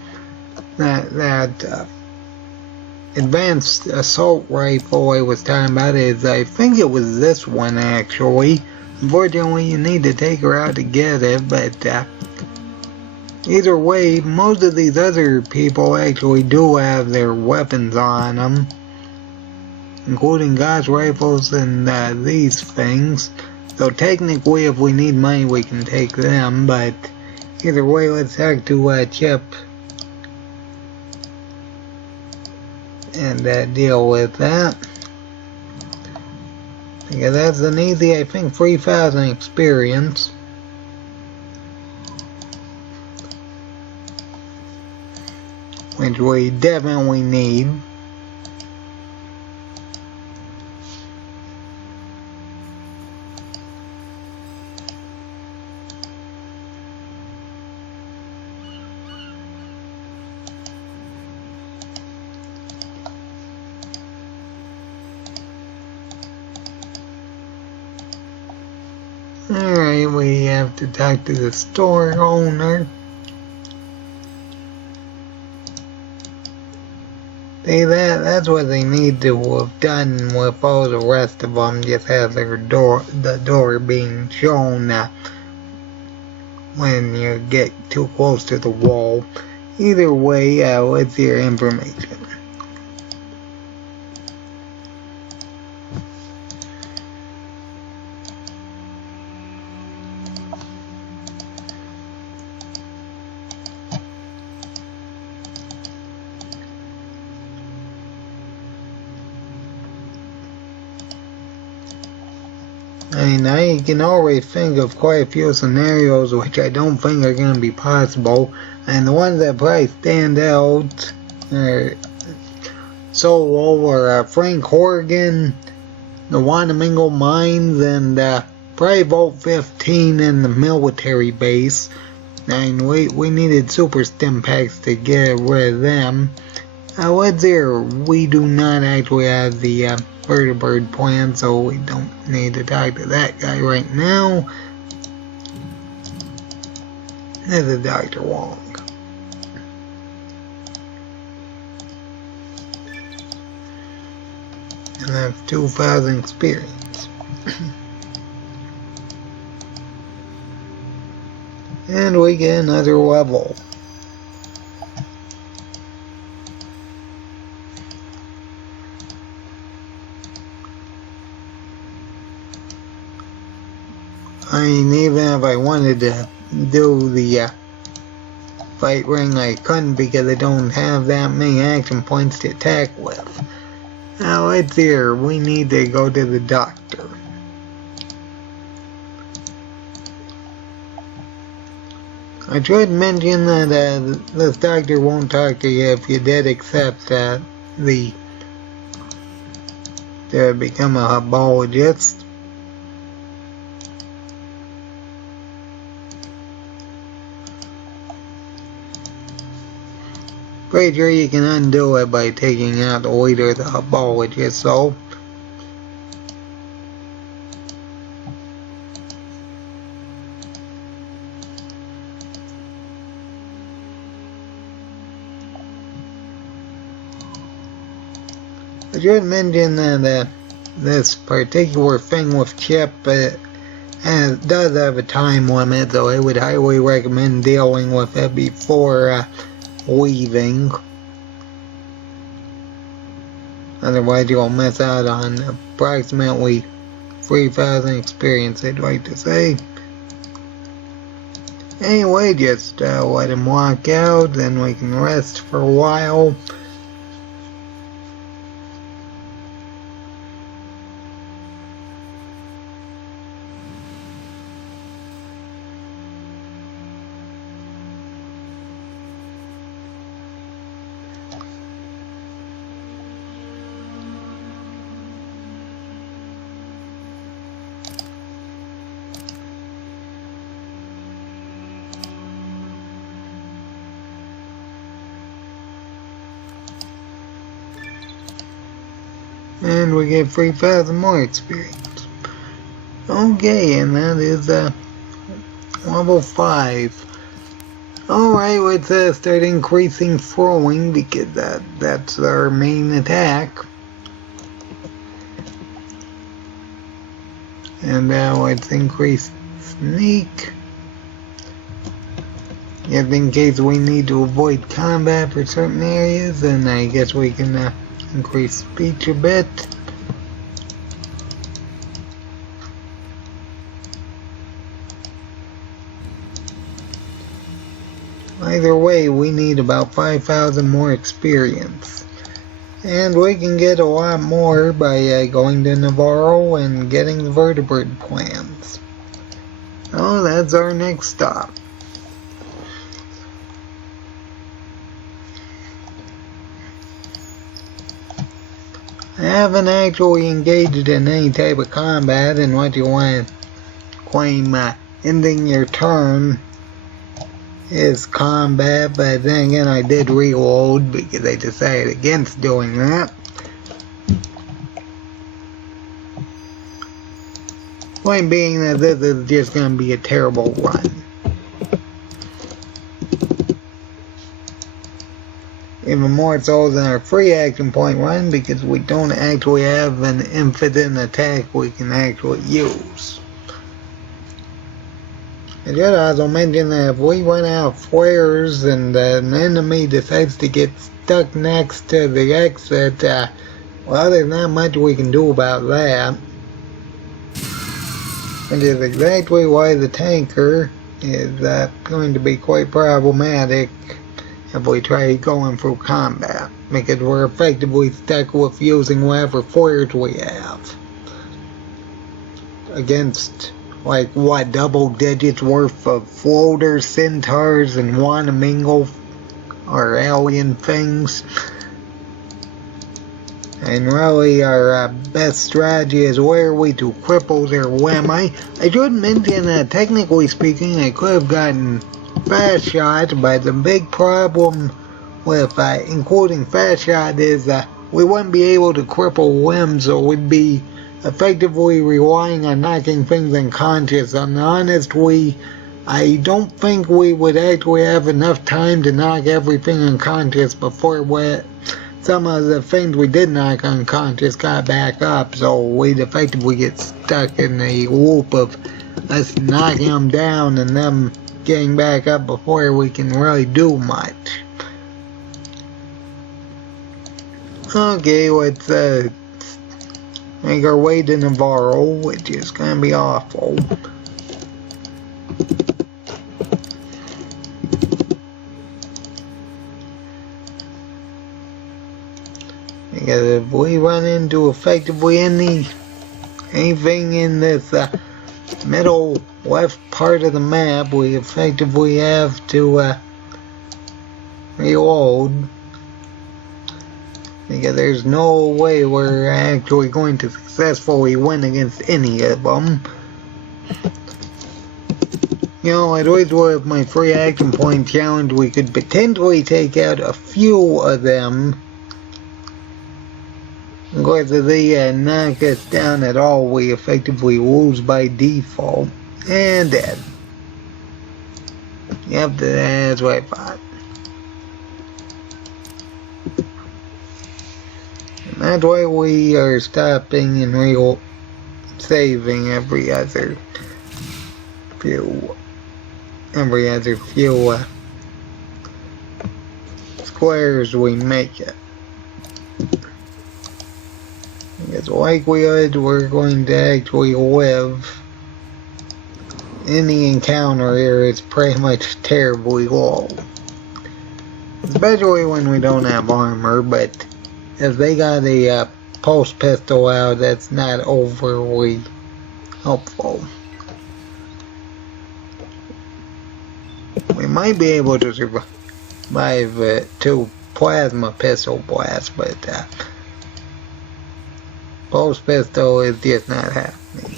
advanced assault rifle I was talking about is, I think it was this one actually. Unfortunately, you need to take her out to get it, but either way, most of these other people actually do have their weapons on them, including Gauss rifles and these things. So technically, if we need money, we can take them, but either way, let's hack to Chip and deal with that. Because that's an easy, I think, 3,000 experience. Which we definitely need. Alright. Alright, we have to talk to the store owner. See, that's what they need to have done with all the rest of them. Just have the door being shown when you get too close to the wall. Either way, what's your information? Now you can always think of quite a few scenarios which I don't think are going to be possible, and the ones that probably stand out are Solo or Frank Horgan, the Wanamingo Mines, and probably Vault 15 in the military base. And we needed super stim packs to get rid of them. What's here? We do not actually have the vertebrate plan, so we don't need to talk to that guy right now. This is Dr. Wong. And that's 2,000 experience. And we get another level. I mean, even if I wanted to do the fight ring, I couldn't because I don't have that many action points to attack with. Now let's here, we need to go to the doctor. I should mention that this doctor won't talk to you if you did accept to become a herbologist. Pretty sure you can undo it by taking out the leader of the herbologist, so I should mention that this particular thing with Chip does have a time limit, so I would highly recommend dealing with it before leaving. Otherwise you'll miss out on approximately 3,000 experience, I'd like to say. Anyway, just let him walk out, then we can rest for a while. And we get 3,000 more experience. Okay, and that is level 5. Alright, let's start increasing throwing because that's our main attack. And now let's increase sneak. Just in case we need to avoid combat for certain areas, and I guess we can increase speech a bit. Either way, we need about 5,000 more experience. And we can get a lot more by going to Navarro and getting the vertebrate plans. Oh, that's our next stop. I haven't actually engaged in any type of combat, and what you want to claim ending your turn is combat, but then again I did reload because I decided against doing that. Point being that this is just going to be a terrible run. Even more so than our free action point run, because we don't actually have an infinite attack we can actually use. I should also mention that if we run out of flares and an enemy decides to get stuck next to the exit, well, there's not much we can do about that. Which is exactly why the tanker is going to be quite problematic if we try going through combat, because we're effectively stuck with using whatever flares we have against, like, what, double digits worth of floaters, centaurs, and Wanamingle, or alien things. And really, our best strategy is where we to cripple their whim. I should mention that, technically speaking, I could have gotten fast shot, but the big problem with including fast shot is we wouldn't be able to cripple whims, so we'd be effectively relying on knocking things unconscious. And honestly, I don't think we would actually have enough time to knock everything unconscious before some of the things we did knock unconscious got back up, so we'd effectively get stuck in a loop of us knocking them down and them getting back up before we can really do much. Okay, let's make our way to Navarro, which is gonna be awful. Because if we run into effectively anything in this middle left part of the map, we effectively have to reload, because there's no way we're actually going to successfully win against any of them. You know, at least with my free action point challenge, we could potentially take out a few of them. Of course, if they knock us down at all, we effectively lose by default. And dead. Yep, that's what I thought. And that's why we are stopping and saving every other few squares we make it. Because likelihood we're going to actually live in the encounter here is pretty much terribly low. Especially when we don't have armor, but if they got a pulse pistol out, that's not overly helpful. We might be able to survive 2 plasma pistol blasts, but pulse pistol is just not happening.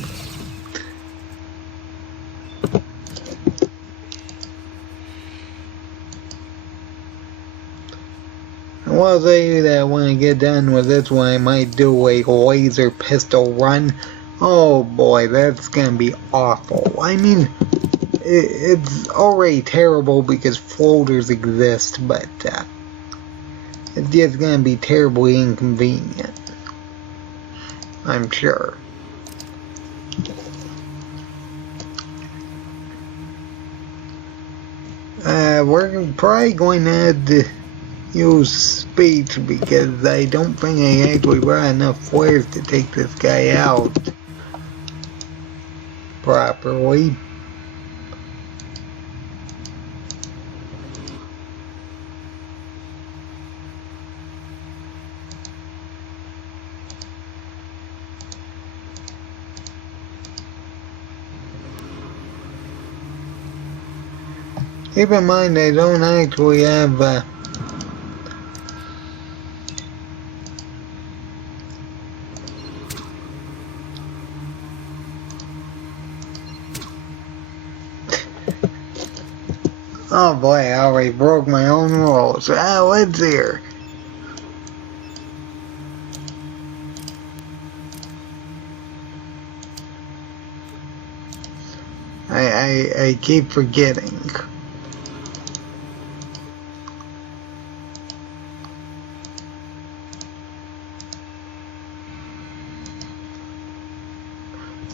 I will say that when I get done with this one, I might do a laser pistol run. Oh boy, that's gonna be awful. I mean, it's already terrible because floaters exist, but it's just gonna be terribly inconvenient, I'm sure. We're probably going to have to use speech, because I don't think I actually brought enough flares to take this guy out properly. Keep in mind, I don't actually have oh boy, I already broke my own rules. Let's see here. I keep forgetting.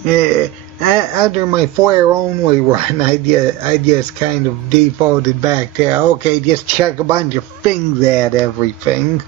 Yeah, after my fire only run, I just kind of defaulted back to, okay, just chuck a bunch of things at everything.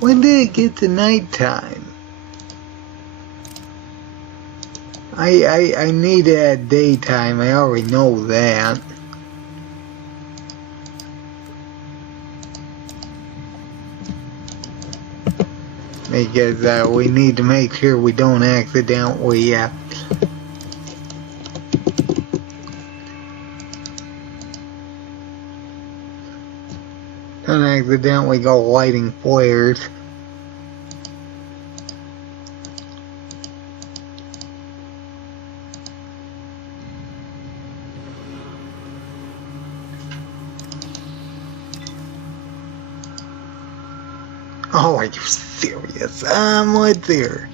When did it get to nighttime? I need it at daytime, I already know that. Because we need to make sure we don't accidentally don't accidentally go lighting flares. Oh, are you serious? What's here?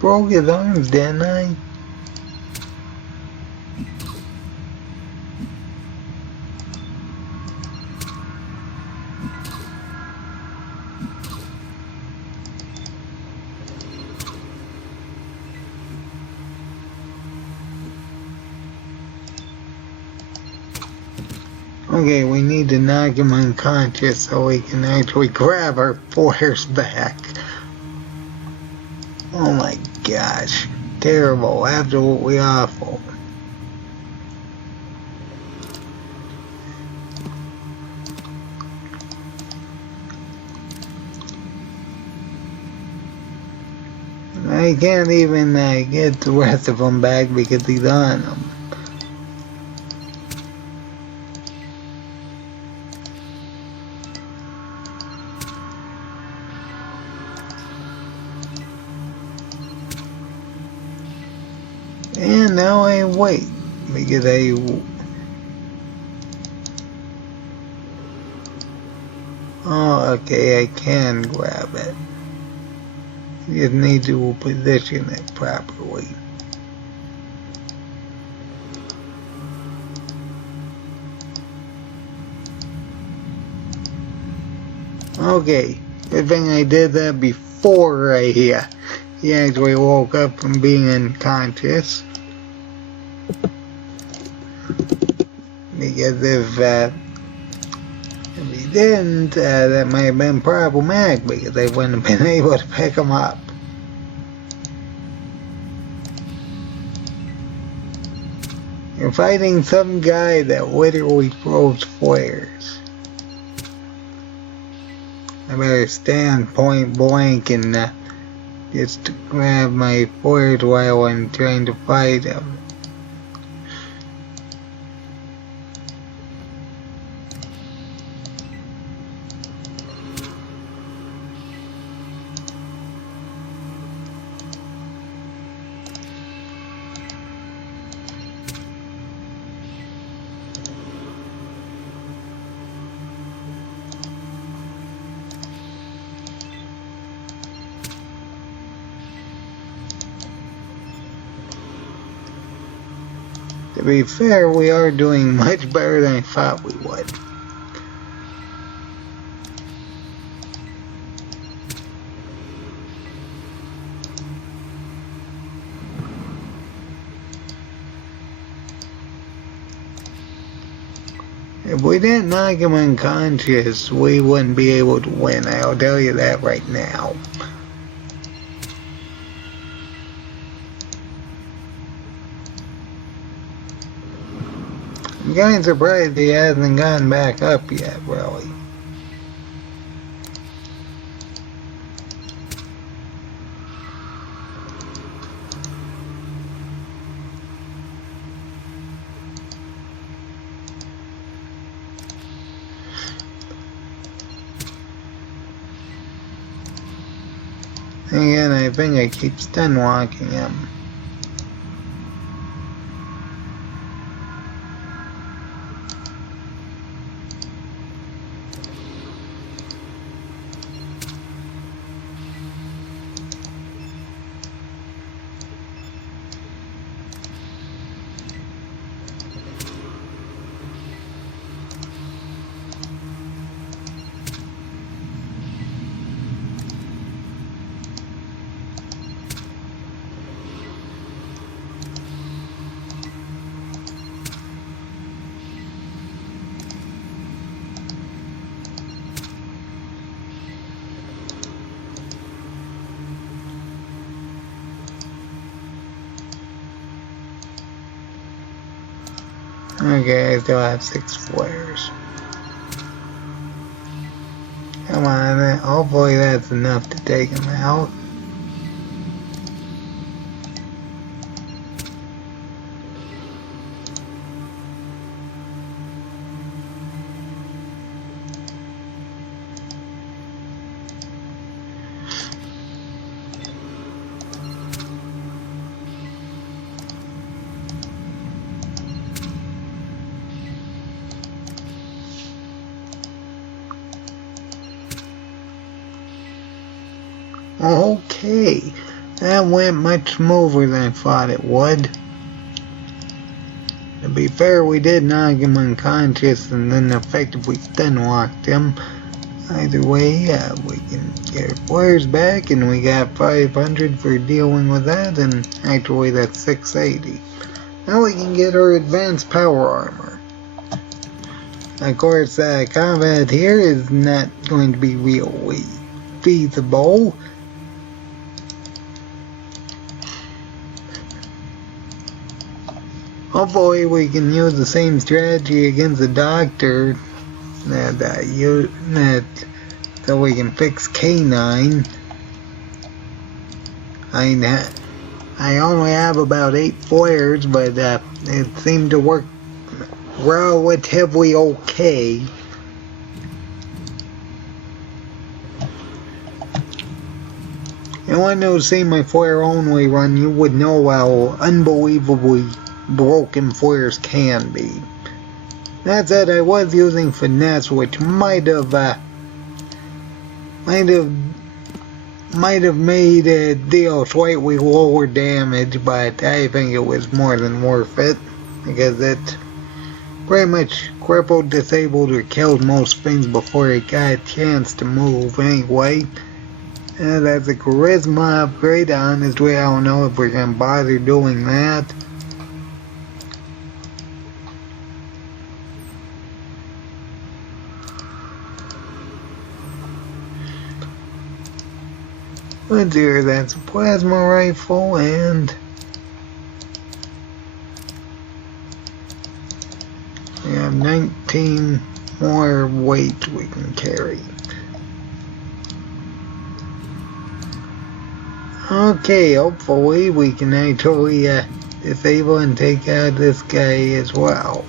Broke his arms, didn't I? Okay, we need to knock him unconscious so we can actually grab our flares back. Oh my gosh. Terrible. Absolutely awful. I can't even get the rest of them back because he's on them. And now I wait because oh, okay, I can grab it. You just need to position it properly. Okay, good thing I did that before he actually woke up from being unconscious. Because if he didn't, that might have been problematic because I wouldn't have been able to pick him up. You're fighting some guy that literally throws flares. I better stand point blank and just grab my flares while I'm trying to fight him. be fair, we are doing much better than I thought we would. If we didn't knock him unconscious, we wouldn't be able to win. I'll tell you that right now. I'm kind of surprised he hasn't gotten back up yet, really. Again, I think I keep stun walking him. Okay, I still have 6 flares. Come on, hopefully that's enough to take him out. Okay, that went much smoother than I thought it would. To be fair, we did knock him unconscious and then effectively stun walked him. Either way, we can get our flares back, and we got 500 for dealing with that, and actually that's 680. Now we can get our advanced power armor. Of course, combat here is not going to be really feasible. Hopefully we can use the same strategy against the doctor so we can fix K9. I only have about 8 flares, but it seemed to work relatively okay. Anyone who's seen my flare only run, you would know how unbelievably broken flares can be. That said, I was using finesse, which might have made it deal slightly lower damage, but I think it was more than worth it because it pretty much crippled, disabled, or killed most things before it got a chance to move anyway. And that's a charisma upgrade. Honestly, I don't know if we're gonna bother doing that. Let's hear that's a plasma rifle, and we have 19 more weight we can carry. Okay, hopefully we can actually disable and take out this guy as well.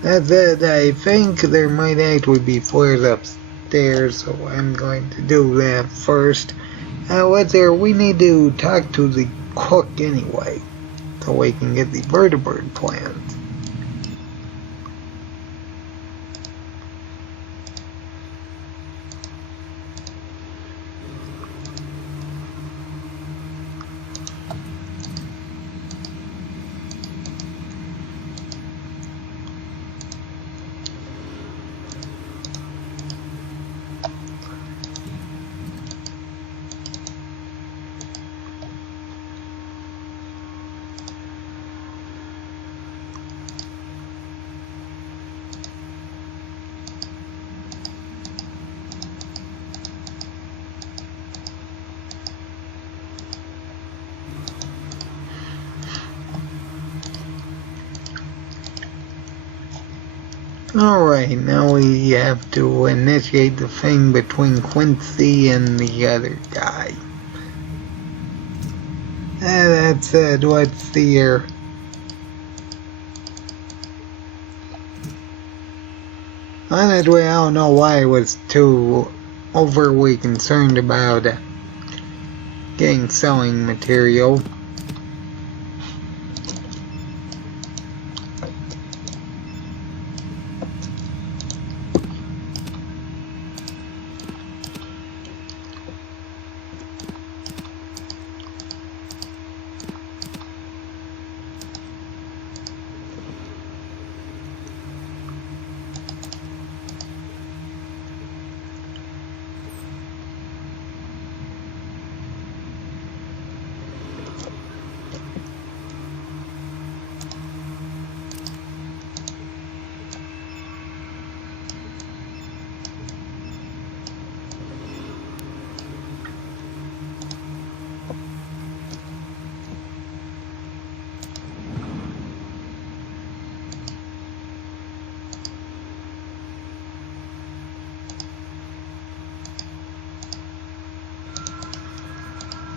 That said, I think there might actually be flares upstairs, so I'm going to do that first. What's there? We need to talk to the cook anyway, so we can get the vertebrate plans. Alright, now we have to initiate the thing between Quincy and the other guy. That said, what's the Honestly, I don't know why I was too overly concerned about getting sewing material.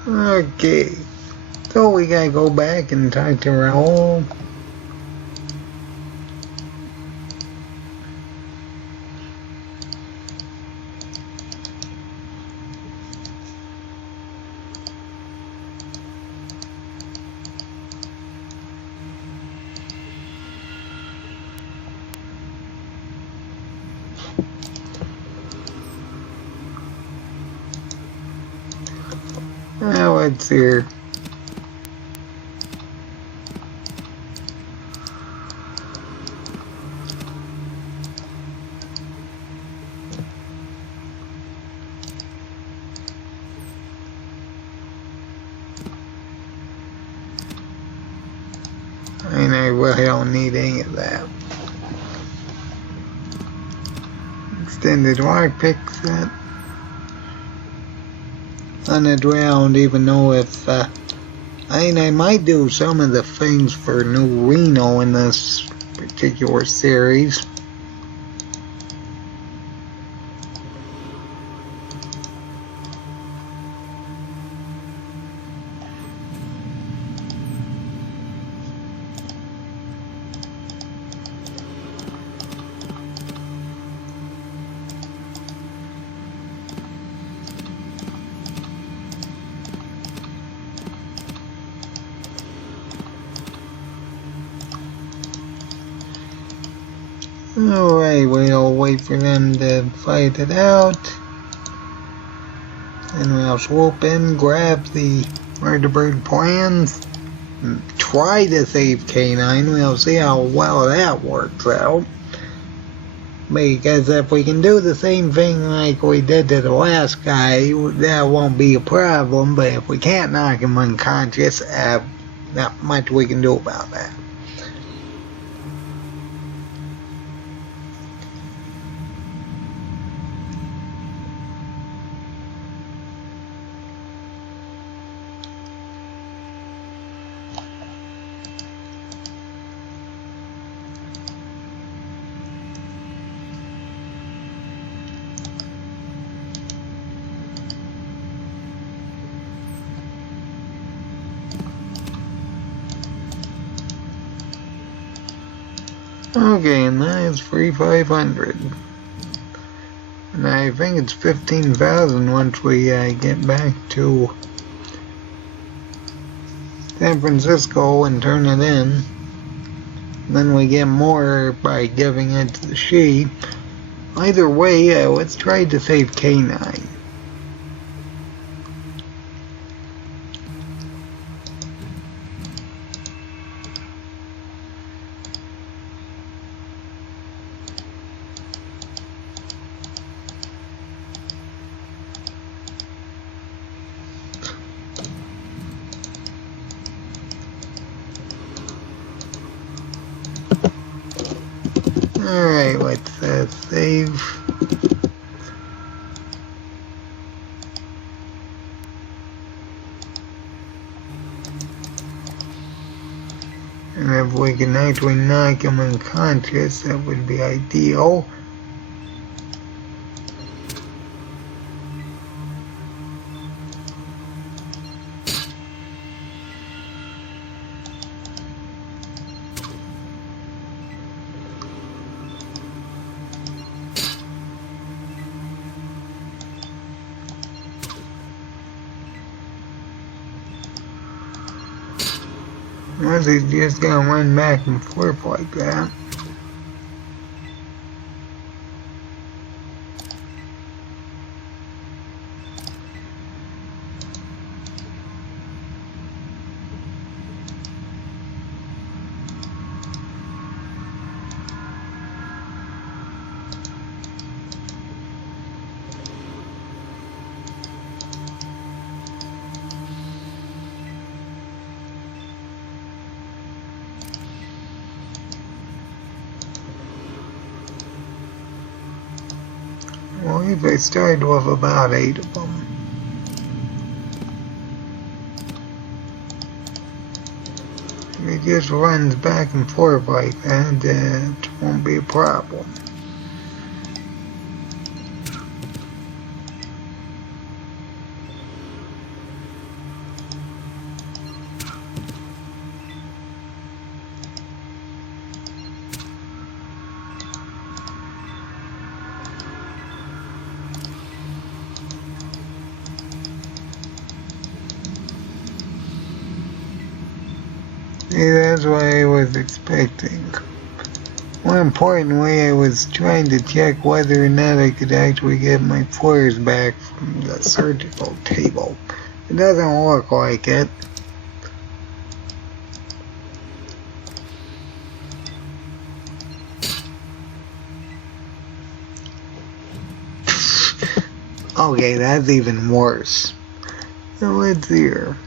Okay, so we gotta go back and talk to Raul. Now let's see. And I really don't need any of that. Extended lockpick set. Honestly, I don't even know if, I might do some of the things for New Reno in this particular series. Alright, we'll wait for them to fight it out. And we'll swoop in, grab the Murderbird plans, and try to save K9. We'll see how well that works out. Because if we can do the same thing like we did to the last guy, that won't be a problem. But if we can't knock him unconscious, not much we can do about that. Okay, and that is free 500. And I think it's 15,000 once we get back to San Francisco and turn it in. Then we get more by giving it to the she. Either way, let's try to save K9. Alright, let's save. And if we can actually knock him unconscious, that would be ideal. Unless he's just gonna run back and forth like that. Well, if I started with about 8 of them. If he just runs back and forth like that, it won't be a problem. See, that's what I was expecting. More importantly, I was trying to check whether or not I could actually get my flares back from the surgical table. It doesn't look like it. Okay, that's even worse. So let's see here.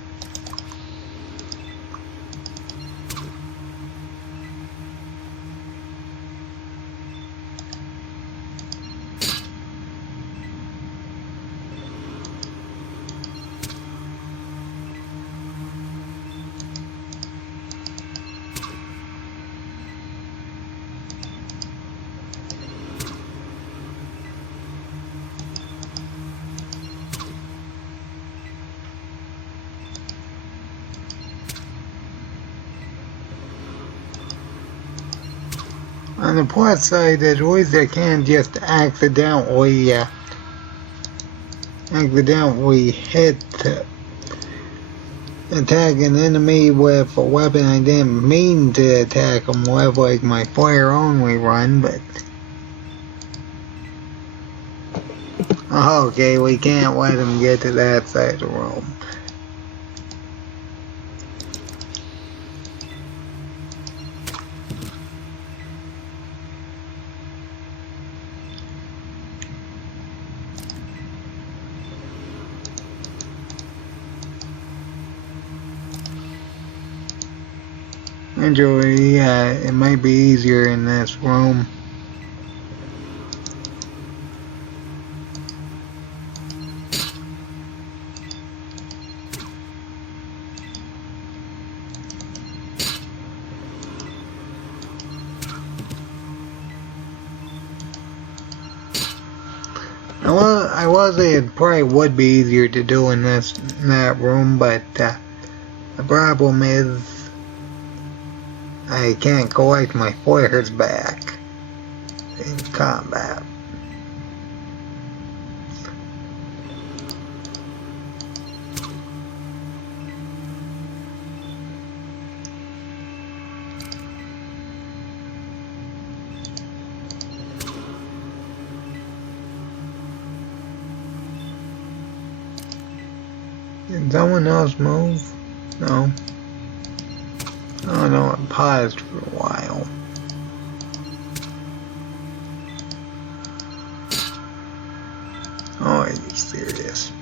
On the plus side, at least I can't just accidentally hit attack an enemy with a weapon I didn't mean to attack them with, like my fire only run, but okay, we can't let him get to that side of the room. Actually, yeah, it might be easier in this room. I was saying it probably would be easier to do in that room, but the problem is I can't collect my flares back in combat. Did someone else move? No. Oh no, it paused for a while. Oh, are you serious?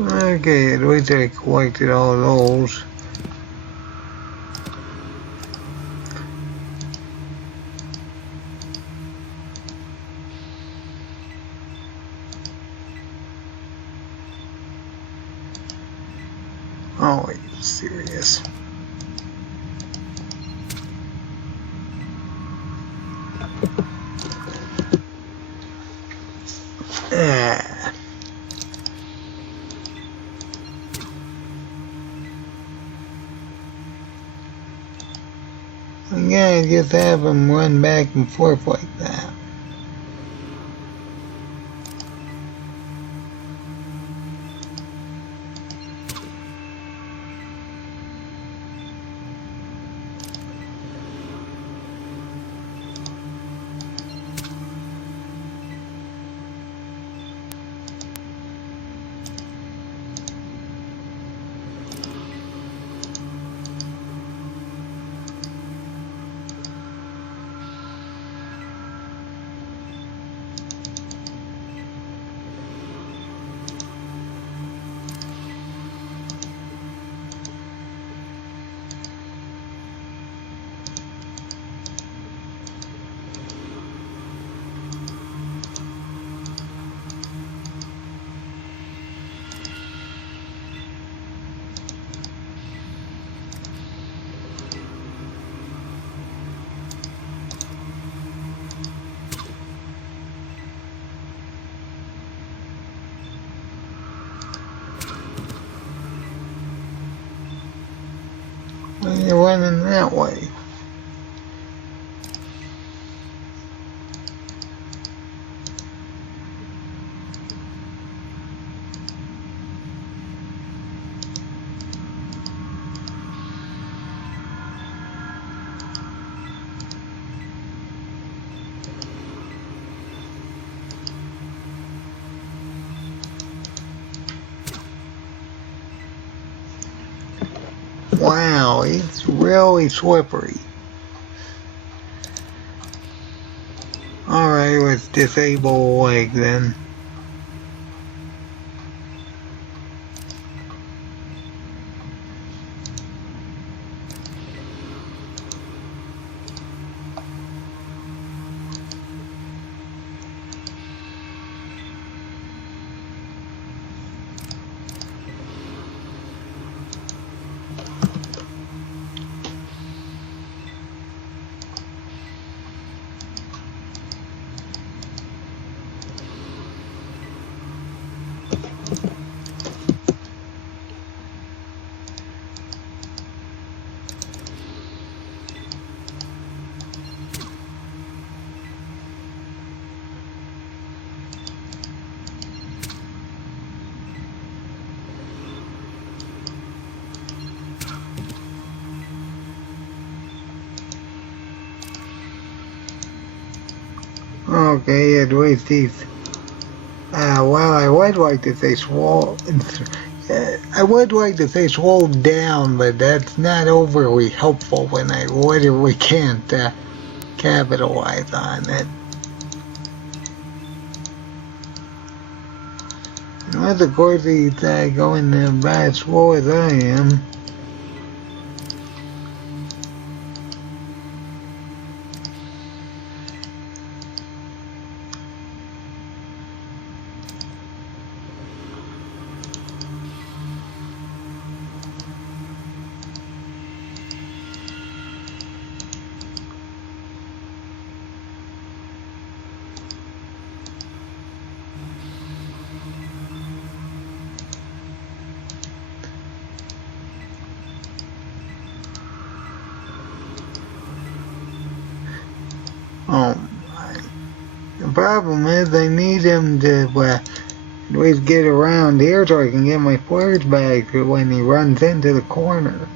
Okay, at least I collected all those. Oh, are you serious? Ah. Yeah, just have them run back and forth like that. You're running that way. Wow, it's really slippery. Alright, let's disable a leg then. Okay, at least he's... well, I would like to say swole... I would like to say swole down, but that's not overly helpful when I literally can't capitalize on it. Unless, of course, he's going about as slow as I am. Oh my. The problem is I need him to at least get around here so I can get my flares back when he runs into the corner.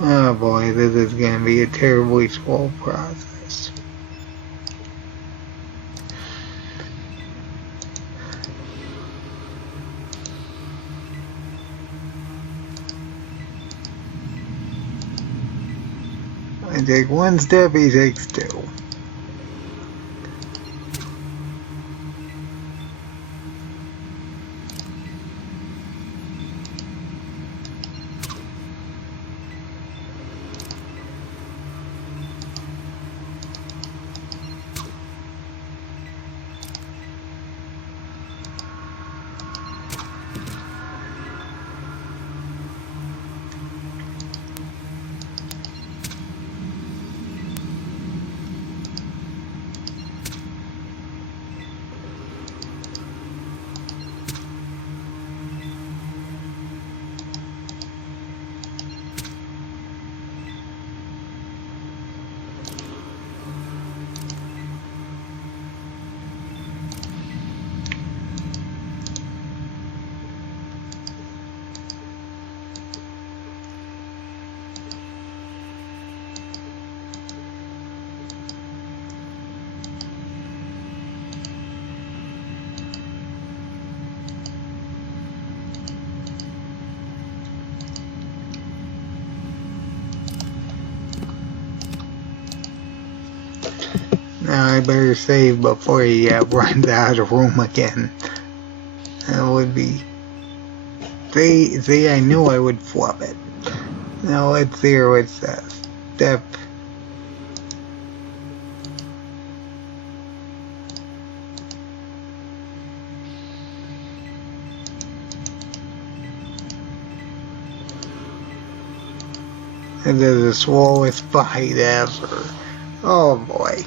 Oh boy, this is going to be a terribly slow process. I take one step, he takes two. Now I better save before he runs out of room again. That would be... See, I knew I would flub it. Now let's see what's that. Step... This is the slowest fight ever. Oh boy.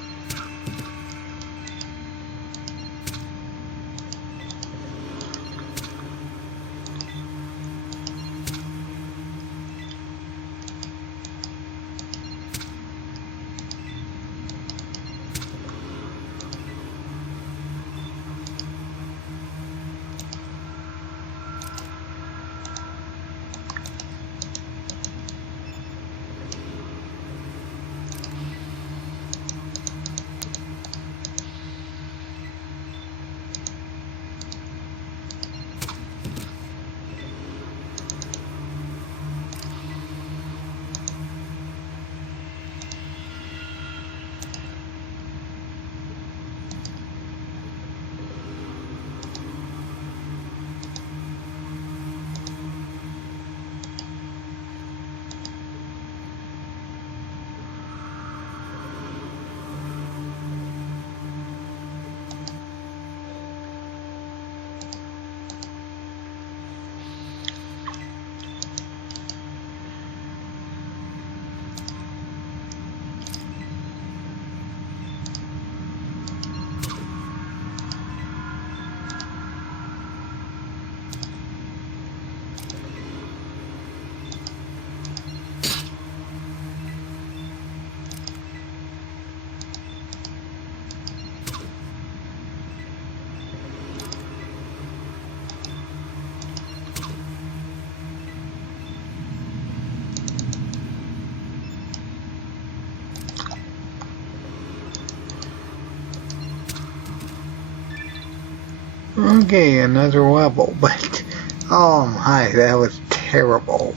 Okay, another level, but oh my, that was terrible.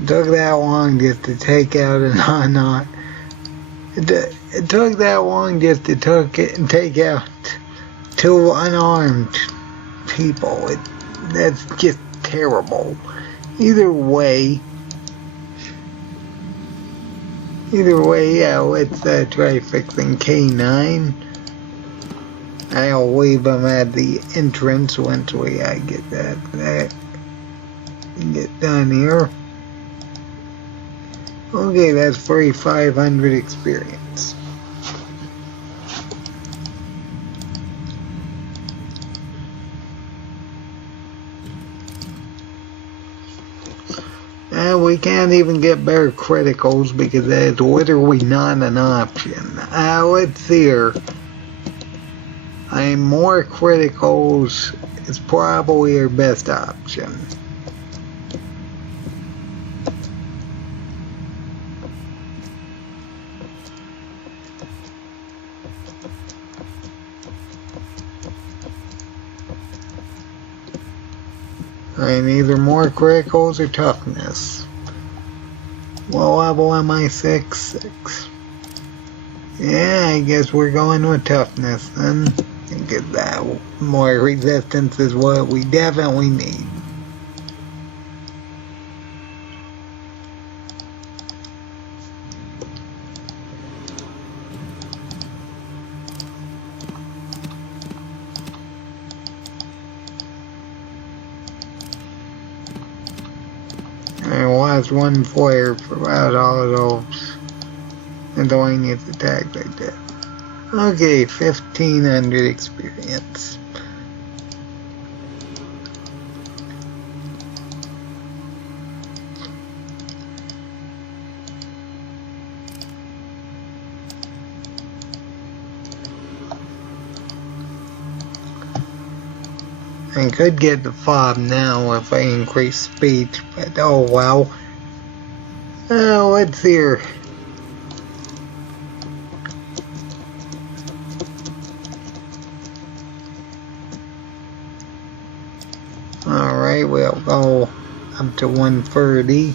It took that long just to take out an unknown. It took that long just to take out two unarmed people. That's just terrible. Either way, yeah, let's try fixing K9. I'll leave them at the entrance once we get that get done here. Okay, that's 4,500 experience. And we can't even get better criticals because that's literally not an option. Let's see here. More criticals is probably our best option. Either more criticals or toughness. What level am I? 6. Yeah, I guess we're going with toughness then. Get that more resistance is what we definitely need. There was one flare for about all of those miscellaneous attacks I did. Okay, 1500 experience. I could get the fob now if I increase speech, but oh well. Let's hear. Alright, we'll go up to 130.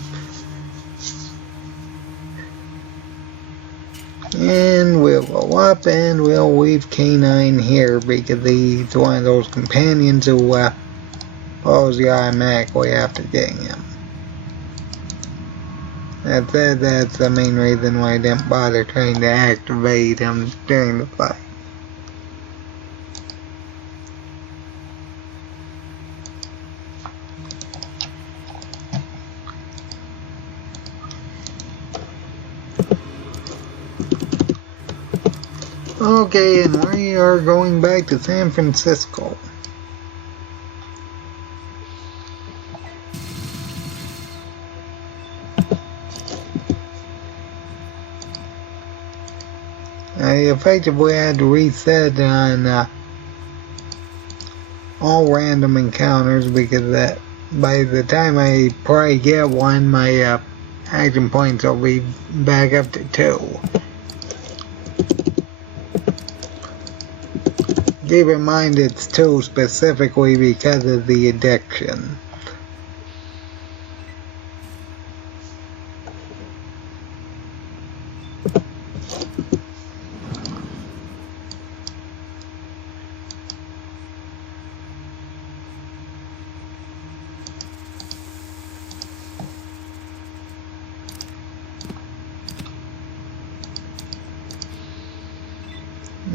And we'll go up and we'll leave K9 here because he's one of those companions who follows you automatically after getting him. That's the main reason why I didn't bother trying to activate him during the fight. Okay, and we are going back to San Francisco. I effectively had to reset on all random encounters because that by the time I probably get one, my action points will be back up to 2. Keep in mind it's 2 specifically because of the addiction.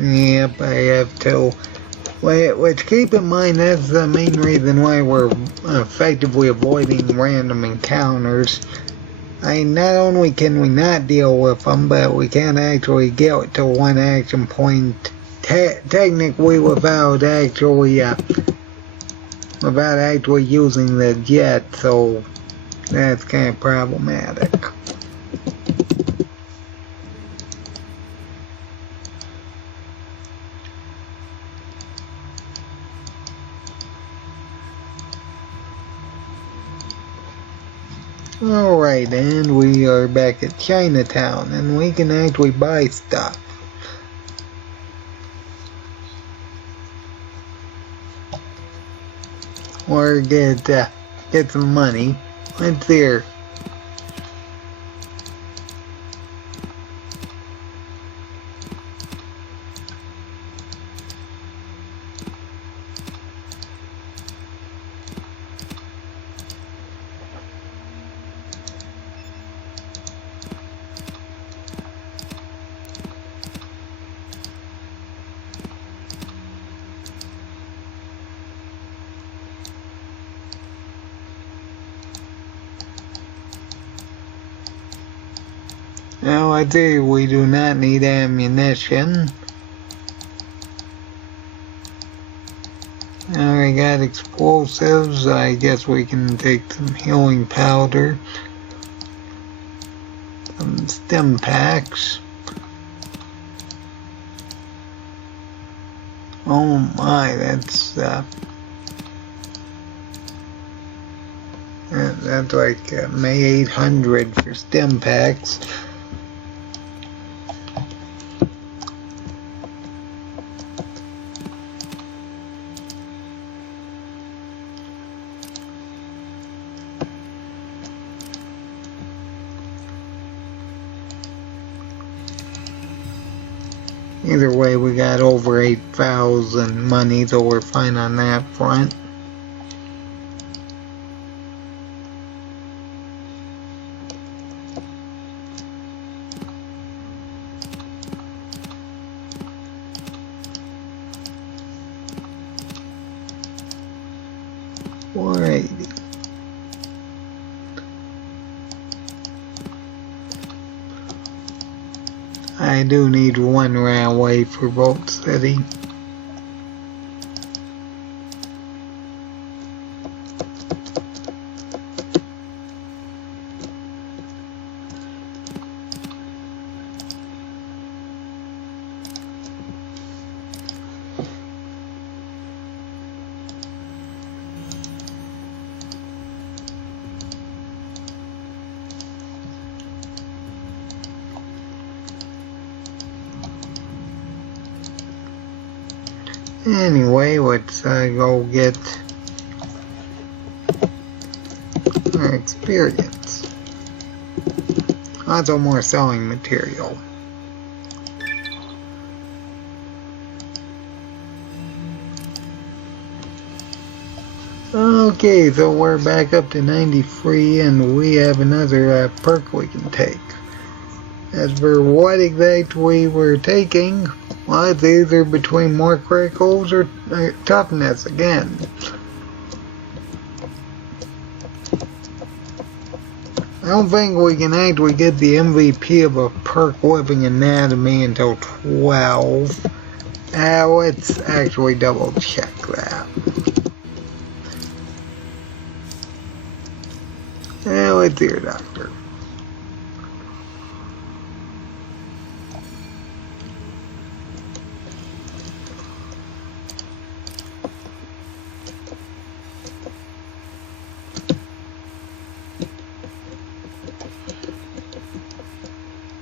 Yep, I have to. Which keep in mind that's the main reason why we're effectively avoiding random encounters. Not only can we not deal with them, but we can't actually get to one action point technically without actually using the jet, so that's kind of problematic. Alright, and we are back at Chinatown, and we can actually buy stuff. Or get some money. Let's see here. Now I see we do not need ammunition. Now I got explosives. I guess we can take some healing powder. Some stim packs. Oh my, that's like May 800 for stim packs. Either way, we got over 8,000 money, so we're fine on that front. $480. I do need one railway for Bolt City. Anyway, let's go get our experience. Also more selling material. Okay, so we're back up to 93 and we have another perk we can take. As for what exactly we're taking, well, it's either between more criticals or toughness again. I don't think we can actually get the MVP of a perk living anatomy until 12. Let's actually double check that. Let's see your doctor.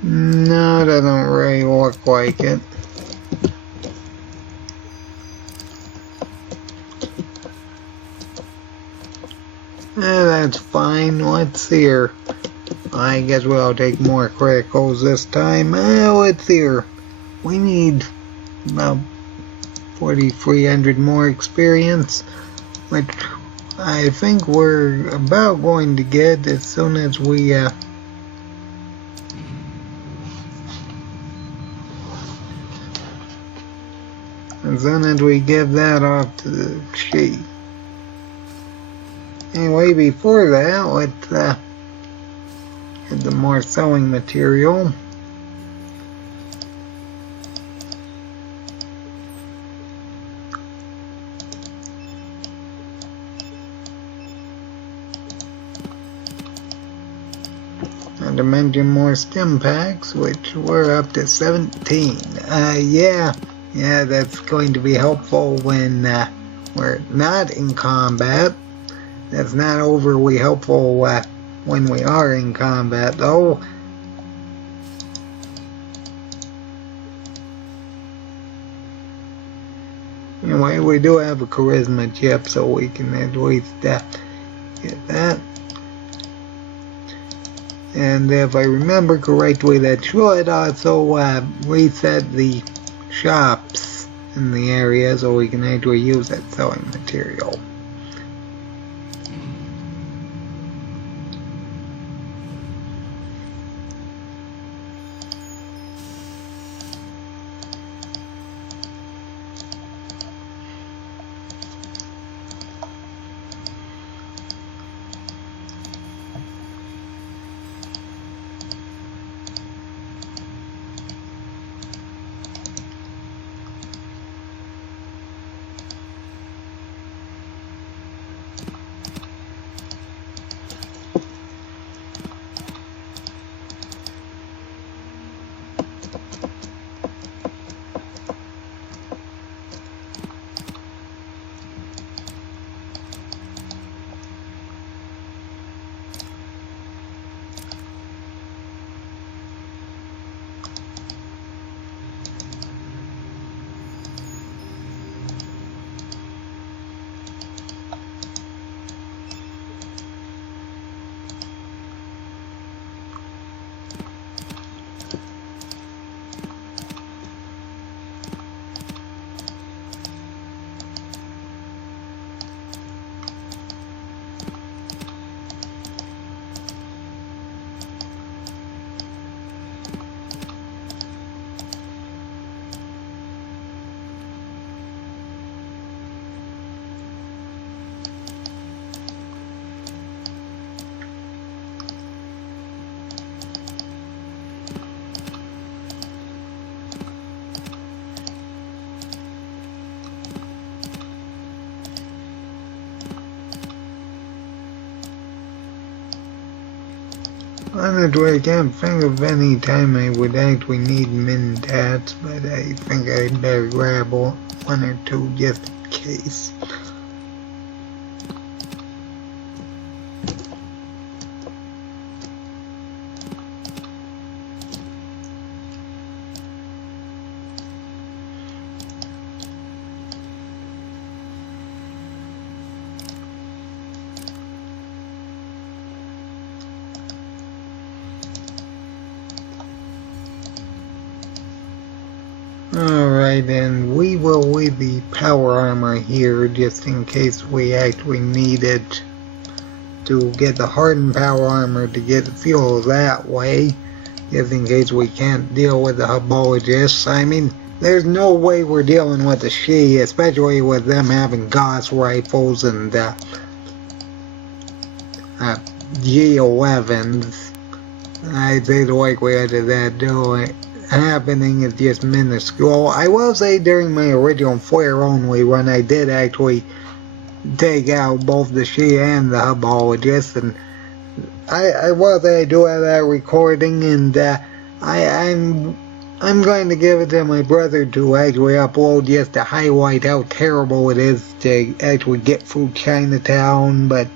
No, it doesn't really look like it. That's fine. Let's see here. I guess we'll take more criticals this time. Let's see here. We need about 4,300 more experience, which I think we're about going to get as soon as we give that off to the chief. Anyway, before that, let's get the more sewing material. Not to mention more stim packs, which we're up to 17. Yeah, that's going to be helpful when we're not in combat. That's not overly helpful when we are in combat, though. Anyway, we do have a charisma chip, so we can at least get that. And if I remember correctly, that should also reset the shops in the area, so we can actually use that sewing material. Honestly, I can't think of any time I would actually need Mentats, but I think I'd better grab one or two just in case. Alright, and we will leave the power armor here just in case we actually need it to get the hardened power armor to get fuel that way, just in case we can't deal with the Hubologists. I mean, there's no way we're dealing with the Shi, especially with them having Gauss rifles and G11s. I say the likelihood of that happening is just minuscule. I will say during my original Flare only run, I did actually take out both the Shi and the Hubologists, and I will say I do have that recording, and I'm going to give it to my brother to actually upload just to highlight how terrible it is to actually get through Chinatown, but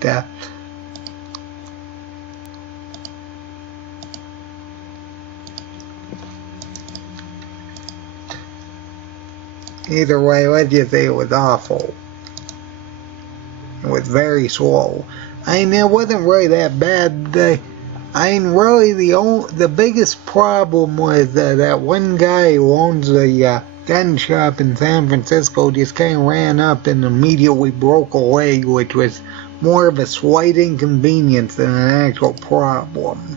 either way, let's just say it was awful. It was very slow. I mean, it wasn't really that bad. I mean, really, the biggest problem was that one guy who owns a gun shop in San Francisco just kind of ran up and immediately broke a leg, which was more of a slight inconvenience than an actual problem.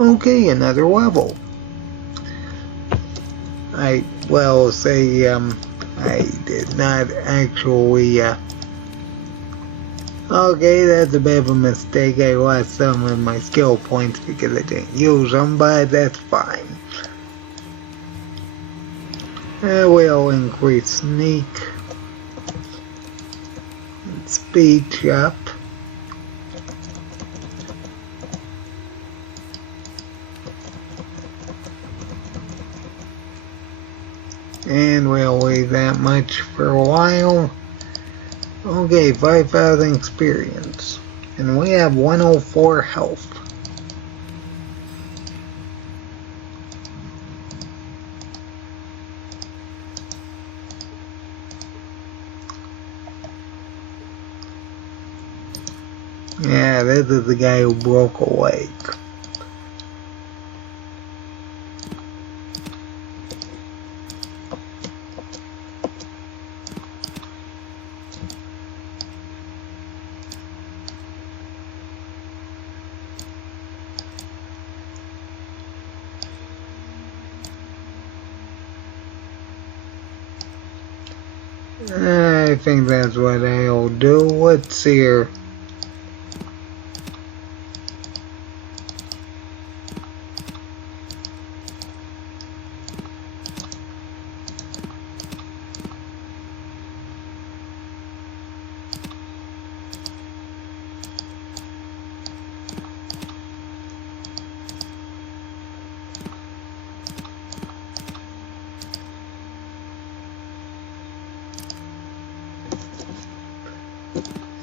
Okay, another level. I will say, I did not actually, okay, that's a bit of a mistake. I lost some of my skill points because I didn't use them, but that's fine. I will increase sneak, and speech up. And we'll leave that much for a while. Okay, 5,000 experience. And we have 104 health. Yeah, this is the guy who broke a leg. I think that's what I'll do. What's here?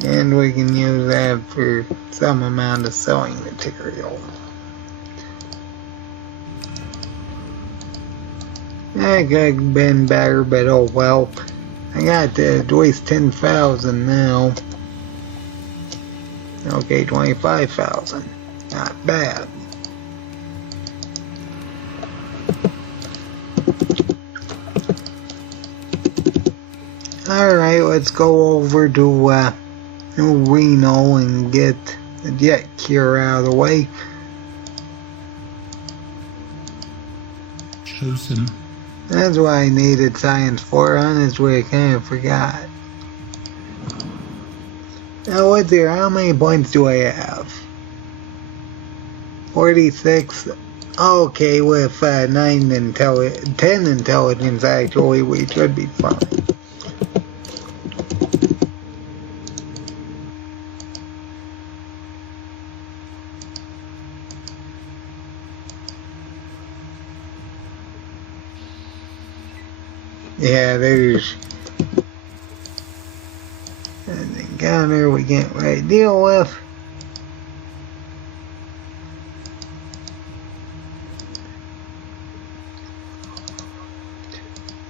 And we can use that for some amount of sewing material. That could have been better, but oh well. I got to at least 10,000 now. Okay, 25,000. Not bad. Alright, let's go over to Reno and get the jet cure out of the way. Chosen. That's what I needed science for. Honestly, I kind of forgot. Now, what's here? How many points do I have? 46. Okay, with 10 intelligence, actually, we should be fine. Yeah, there's an encounter we can't really deal with.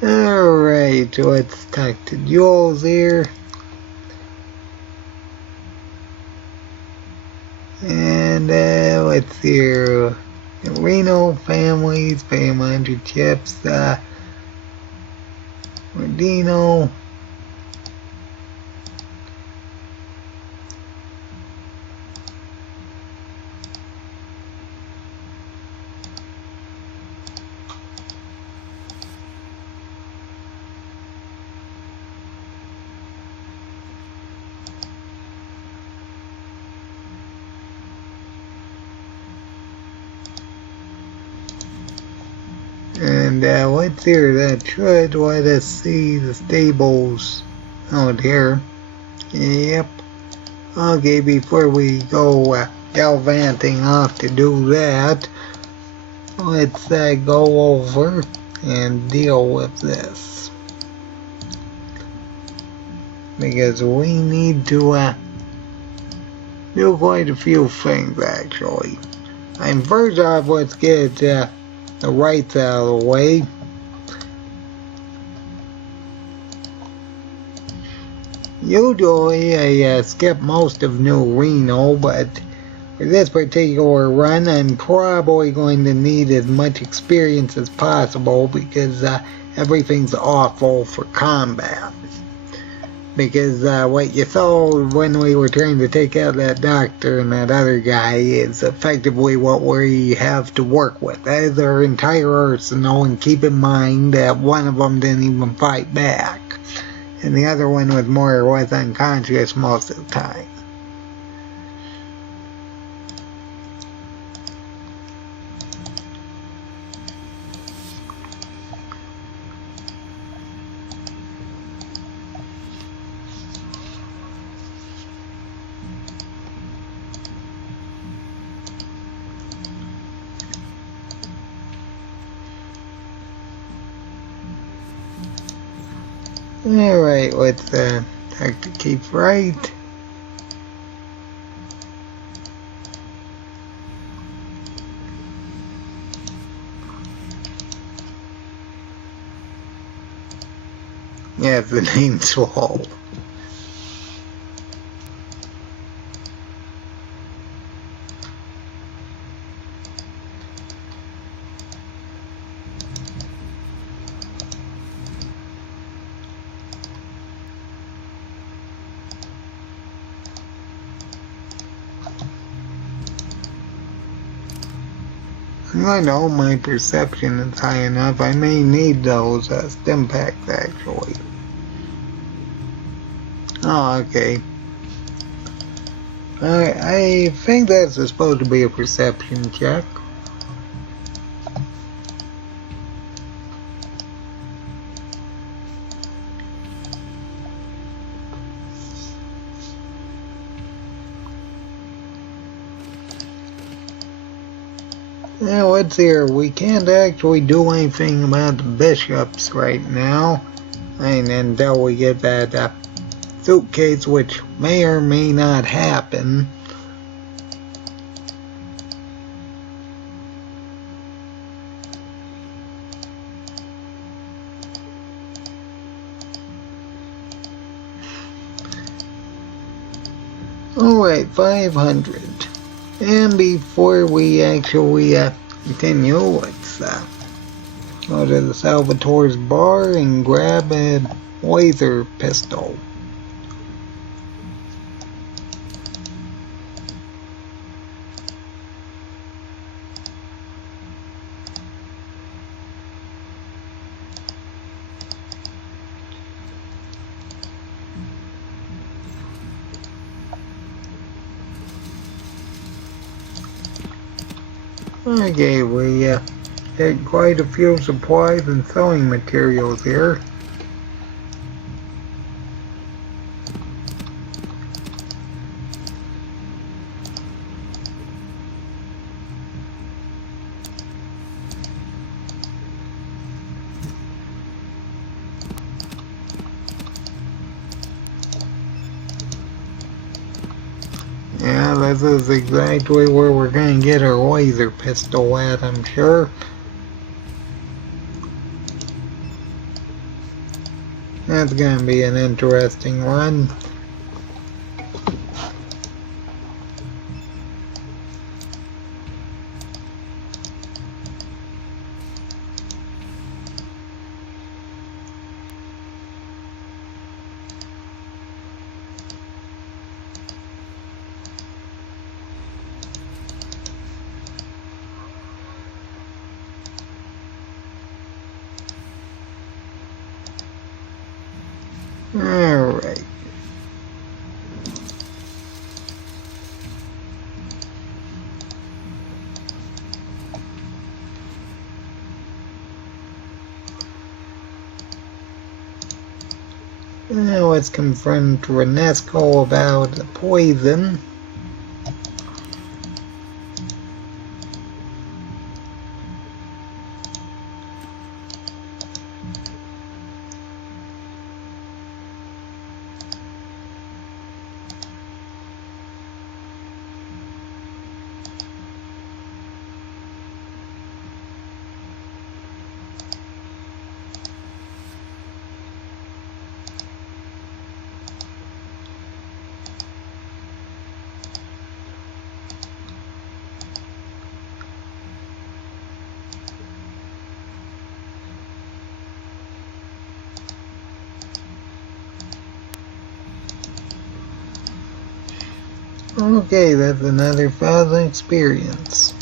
Alright, let's talk to Jules here. And let's see here. Reno families, pay 100 chips. Medino. And what's here that should let us see the stables out here. Yep. Okay, before we go galvanting off to do that, let's go over and deal with this. Because we need to do quite a few things actually. And first off, let's get the rights out of the way. Usually I skip most of New Reno, but for this particular run I'm probably going to need as much experience as possible because everything's awful for combat. Because what you saw when we were trying to take out that doctor and that other guy is effectively what we have to work with. That is our entire arsenal, and keep in mind that one of them didn't even fight back. And the other one was more or less unconscious most of the time. Alright, let's talk to Keith Wright. Yeah, the name's Swole. I know my perception is high enough. I may need those stim packs actually. Oh, okay. I think that's supposed to be a perception check. Yeah, let's see here. We can't actually do anything about the bishops right now. And until we get that suitcase, which may or may not happen. Alright, 500. And before we actually continue, let's go to the Salvatore's bar and grab a laser pistol. Okay, we had quite a few supplies and sewing materials here. Yeah, this is exactly where we're gonna get our laser pistol at, I'm sure. That's gonna be an interesting one. Alright. Now let's confront Renesco about the poison. Okay, that's another 1,000 experience.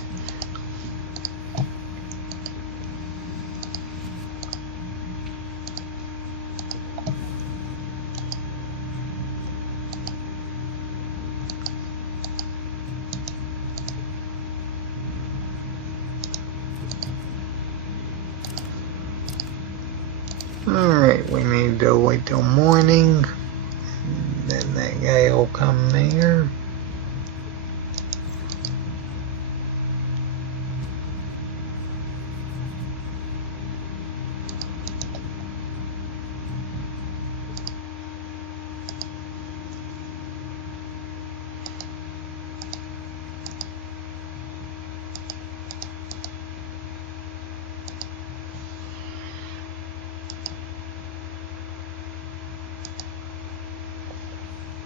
Alright, we need to wait till morning. Then that guy will come there.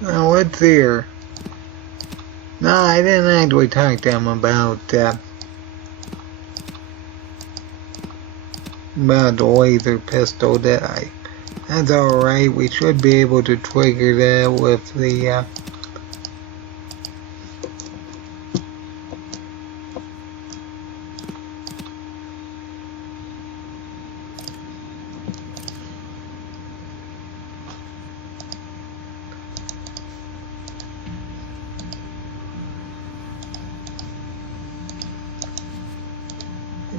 Now what's here? No, I didn't actually talk to him about the laser pistol, did I? That's alright, we should be able to trigger that with the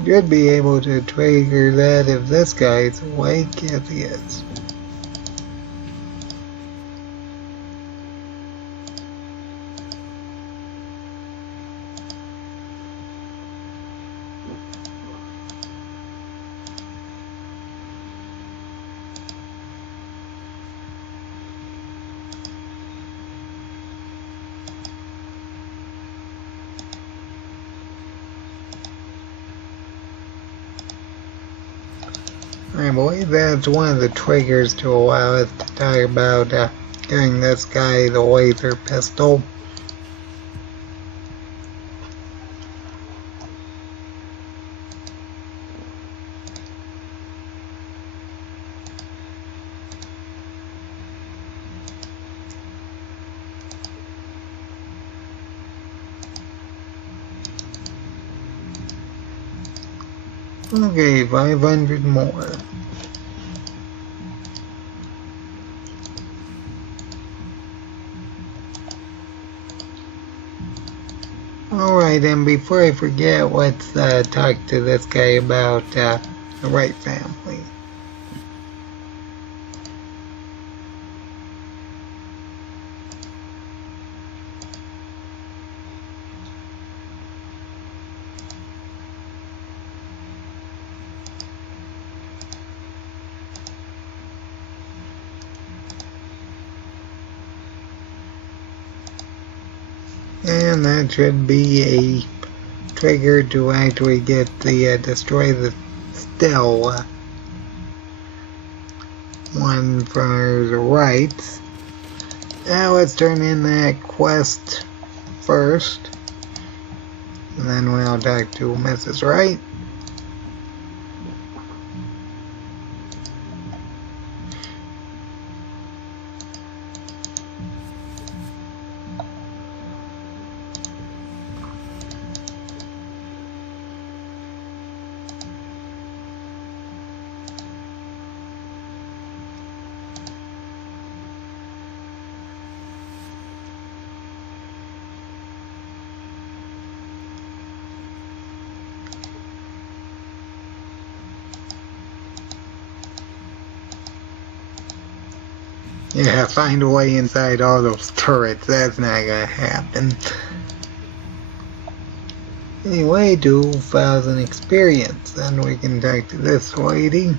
should be able to trigger that if this guy's awake. Yes, he is. I believe that's one of the triggers to allow us to talk about giving this guy the laser pistol. Okay, 500 more. Alright, and before I forget, let's talk to this guy about the Wright family. And that should be a trigger to actually get the destroy the still one for the rights. Now let's turn in that quest first, and then we'll talk to Mrs. Wright. Yeah, find a way inside all those turrets. That's not gonna happen. Anyway, 2,000 experience. Then we can talk to this lady.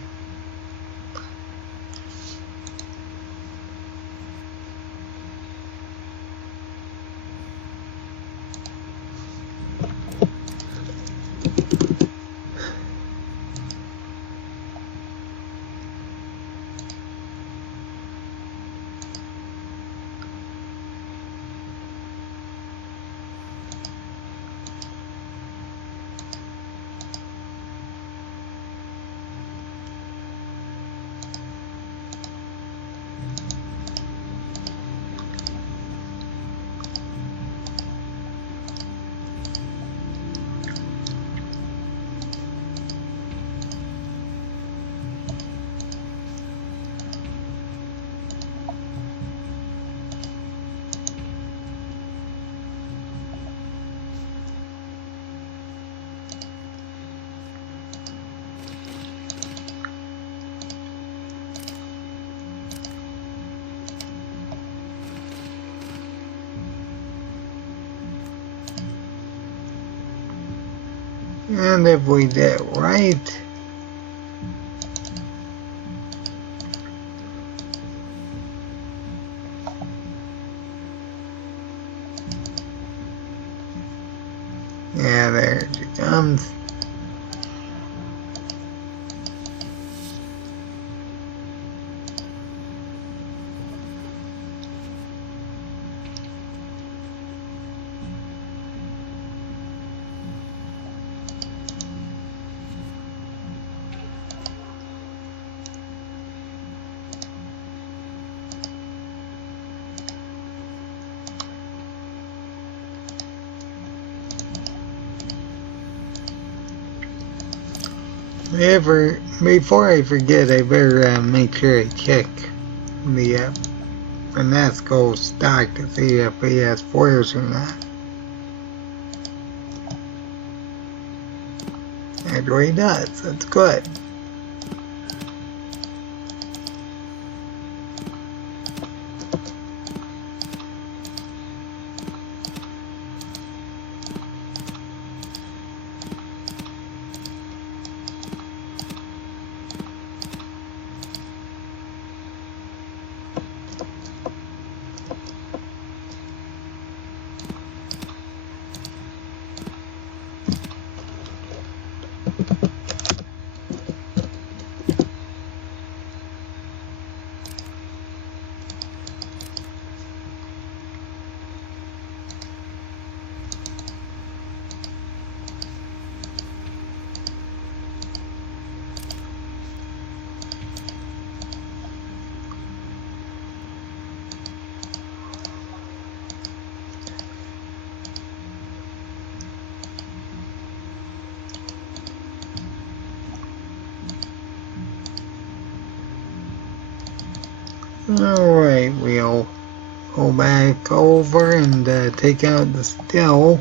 And if we did right, yeah, there she comes. Before I forget, I better make sure I check the Finasco stock to see if he has foils or not. Actually, he does. That's good. Alright, we'll go back over and take out the still.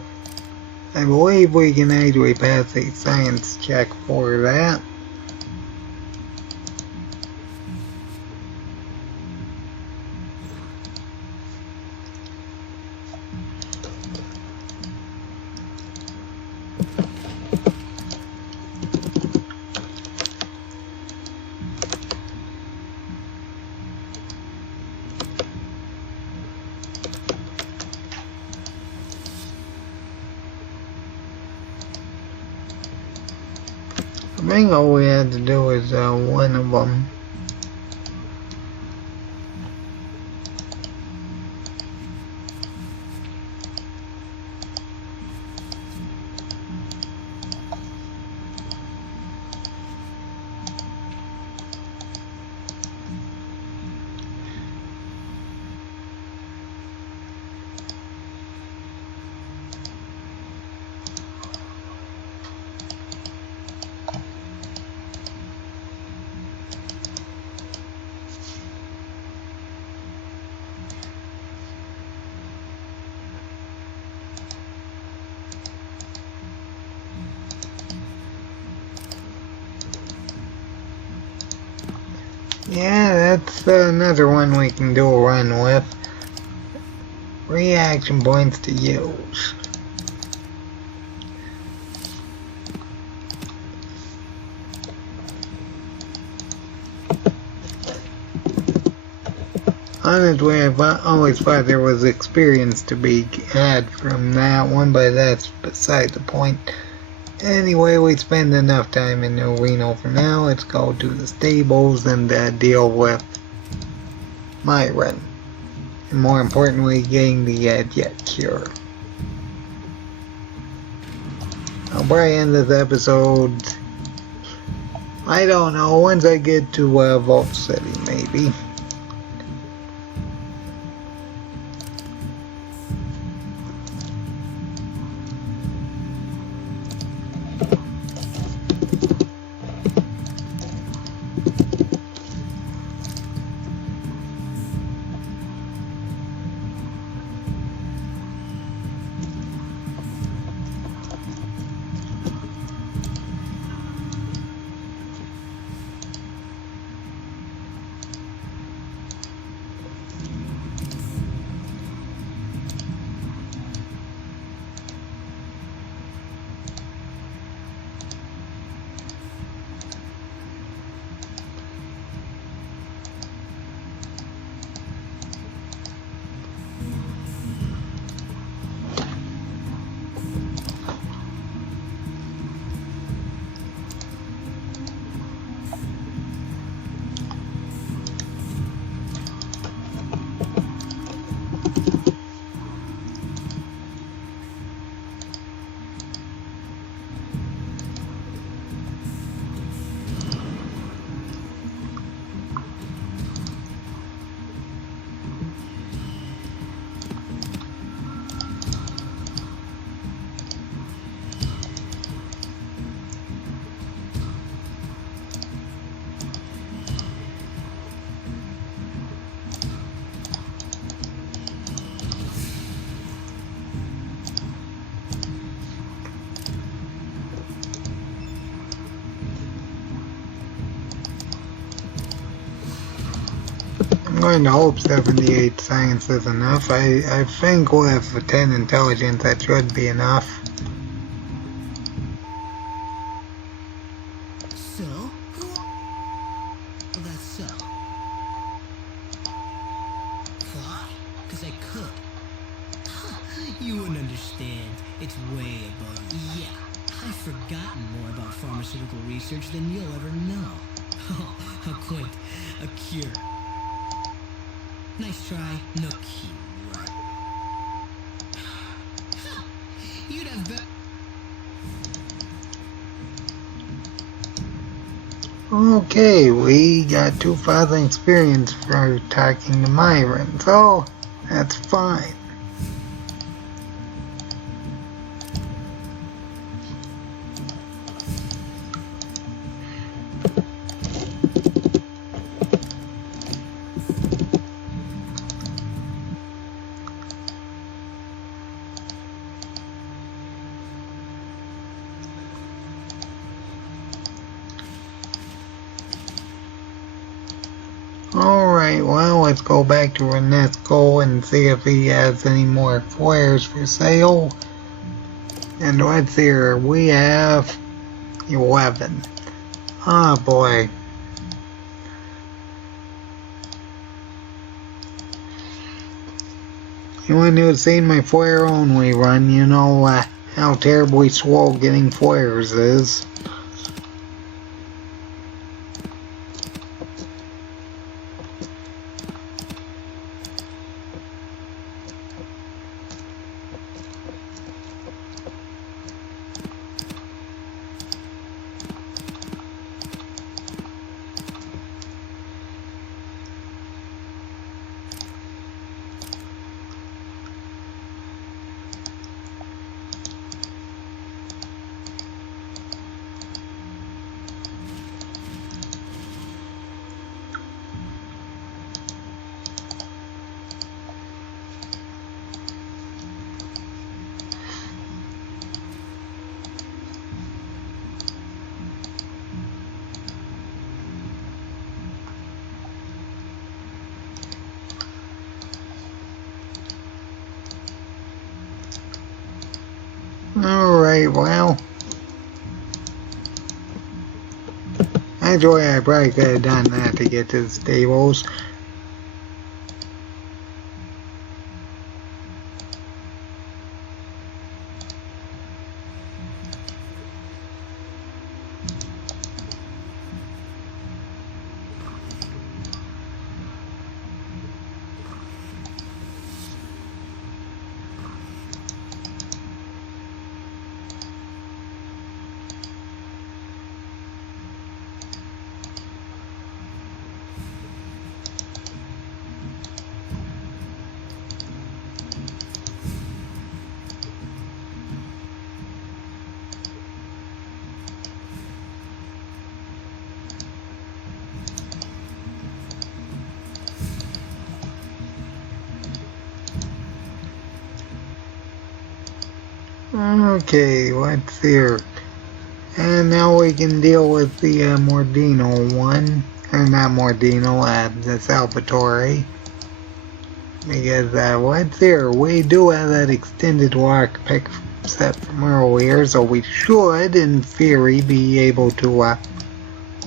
I believe we can actually pass a science check for that. I think all we had to do is one of them. Yeah, that's another one we can do a run with. Reaction points to use. Honestly, I've always thought there was experience to be had from that one, but that's beside the point. Anyway, we spend enough time in the arena for now. Let's go to the stables and deal with Myron. And more importantly, getting the jet cure. I'll probably end this episode, I don't know, once I get to Vault City, maybe. I'm going to hope 78 science is enough. I think with 10 intelligence that should be enough. So? Well, that's so. Why? Because I could. You wouldn't understand. It's way above. Yeah, I've forgotten more about pharmaceutical research than you'll ever know. Oh, how quaint. A cure. Nice try, no cure, right? You'd have bet. Okay, we got 2,000 experience for talking to Myron, so that's fine. Alright, well, let's go back to Renesco and see if he has any more flares for sale. And let's see here, we have 11. Oh boy. Anyone who's seen my flare only run, you know how terribly slow getting flares is. Alright, well. Actually, I probably could have done that to get to the stables. Okay, what's here? And now we can deal with the Mordino one. Or not Mordino, the Salvatore. Because what's here? We do have that extended walk pick set from earlier, so we should, in theory, be able to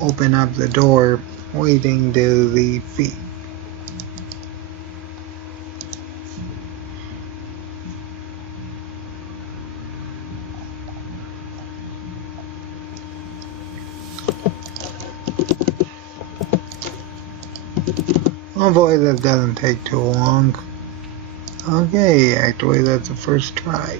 open up the door leading to the feet. Hopefully that doesn't take too long. Okay, actually that's the first try.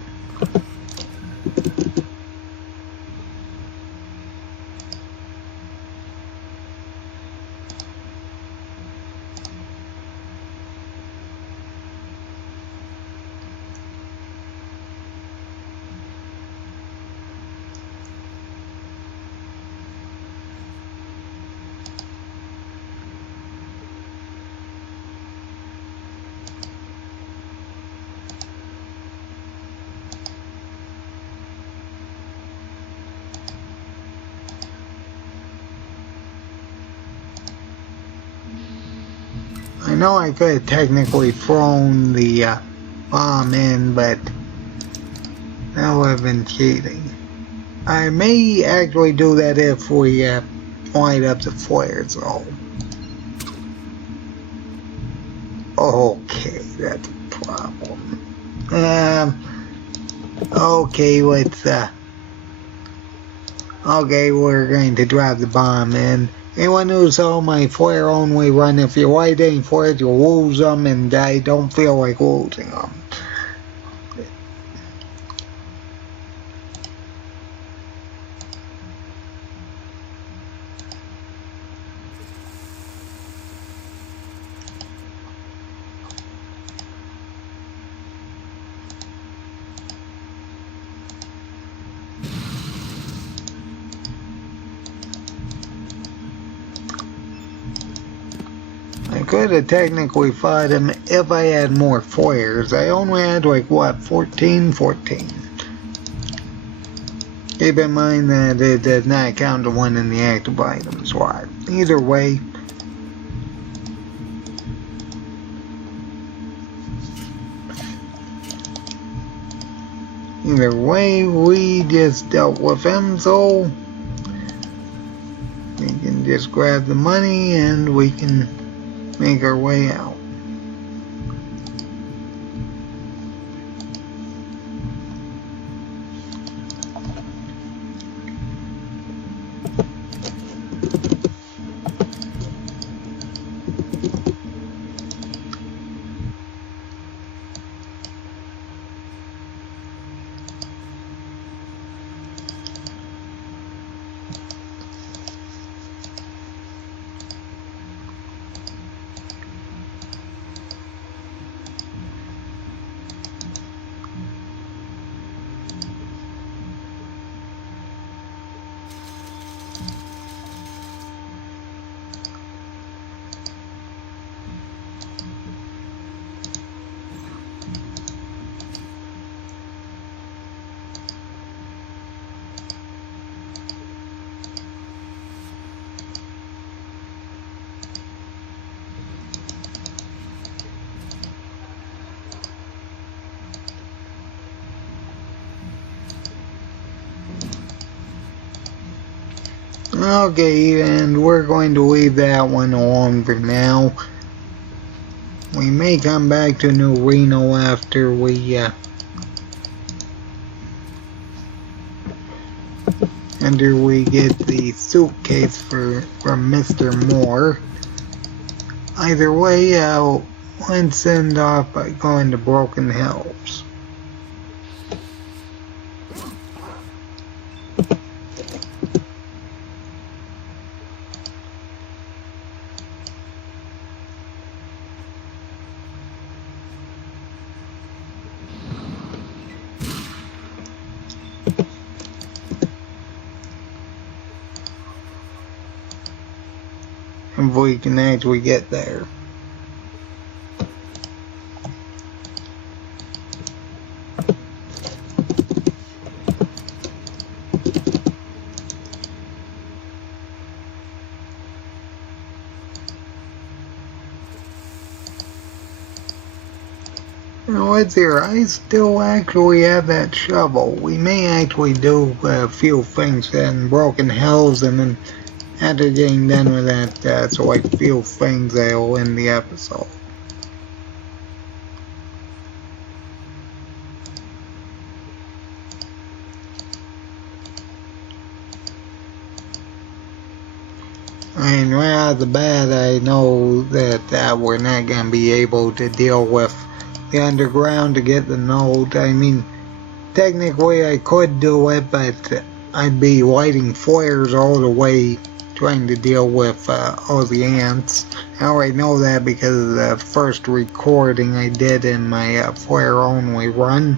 I know I could have technically thrown the bomb in, but that would have been cheating. I may actually do that if we light up the flares though. Okay, that's a problem. Okay, let's okay, we're going to drop the bomb in. Anyone who saw my flare only run, if you light any flares, you'll lose them, and I don't feel like losing them. I could have technically fought him if I had more flares. I only had like, what, 14? Keep in mind that it does not count the one in the active item slot. Either way, we just dealt with him, so we can just grab the money and we can make our way out. Okay, and we're going to leave that one alone for now. We may come back to New Reno after we get the suitcase from Mr. Moore. Either way, let's end off by going to Broken Hills. If we can actually get there. Now let's see here, I still actually have that shovel. We may actually do a few things in Broken Hills, and then after getting done with that, so like a few things that'll end the episode. I mean, right out of the bat, I know that we're not going to be able to deal with the underground to get the node. I mean, technically I could do it, but I'd be lighting flares all the way trying to deal with all the ants. I already know that because of the first recording I did in my flare only run.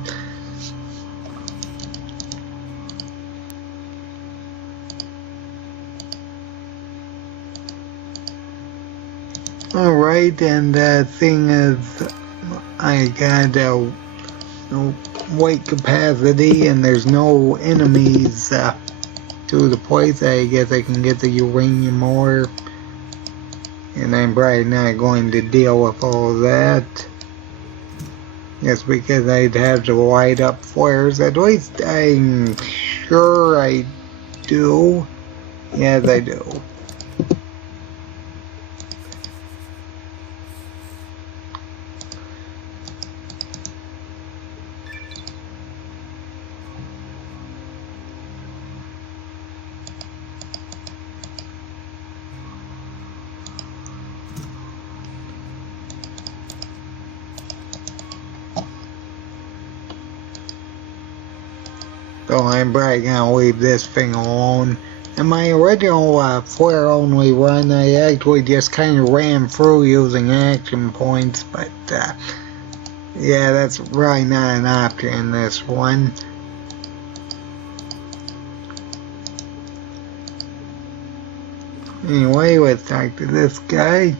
Alright, and the thing is, I got weight capacity and there's no enemies to the place. I guess I can get the uranium ore, and I'm probably not going to deal with all that just because I'd have to light up flares. At least I'm sure I do. Yes, I do. So I'm probably gonna leave this thing alone. In my original flare only run, I actually just kind of ran through using action points, but yeah, that's really not an option in this one. Anyway, let's talk to this guy.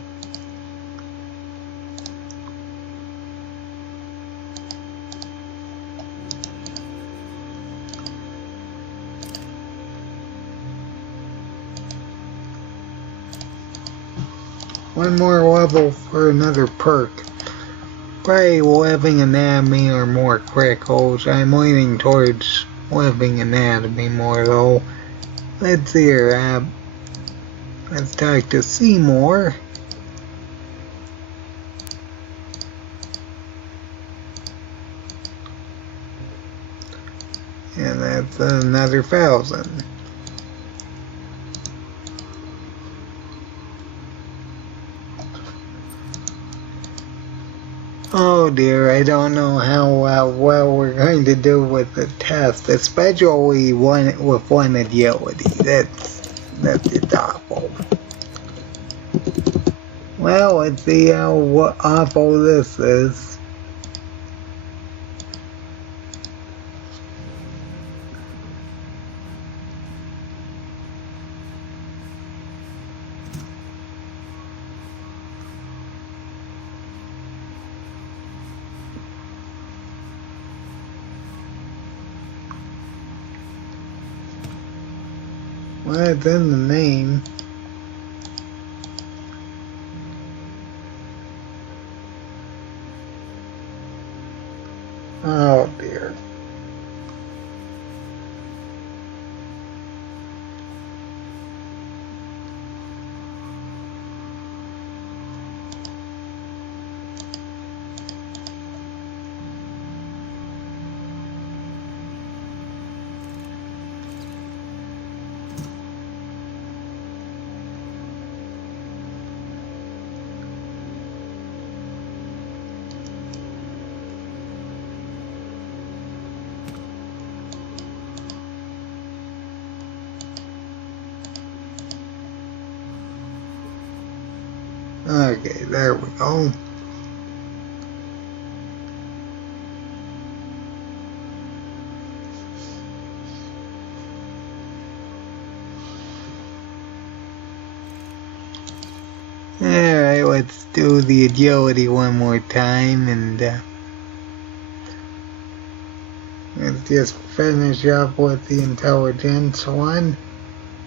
One more level for another perk. Probably Living Anatomy or more crickles. I'm leaning towards Living Anatomy more though. Let's see here. Let's talk to Seymour. And that's another 1,000. Oh dear, I don't know how well we're going to do with the test, especially with one agility. That's just awful. Well, let's see how awful this is. Well, it's in the name. Oh dear. Okay, there we go. Alright, let's do the agility one more time, and let's just finish up with the intelligence one.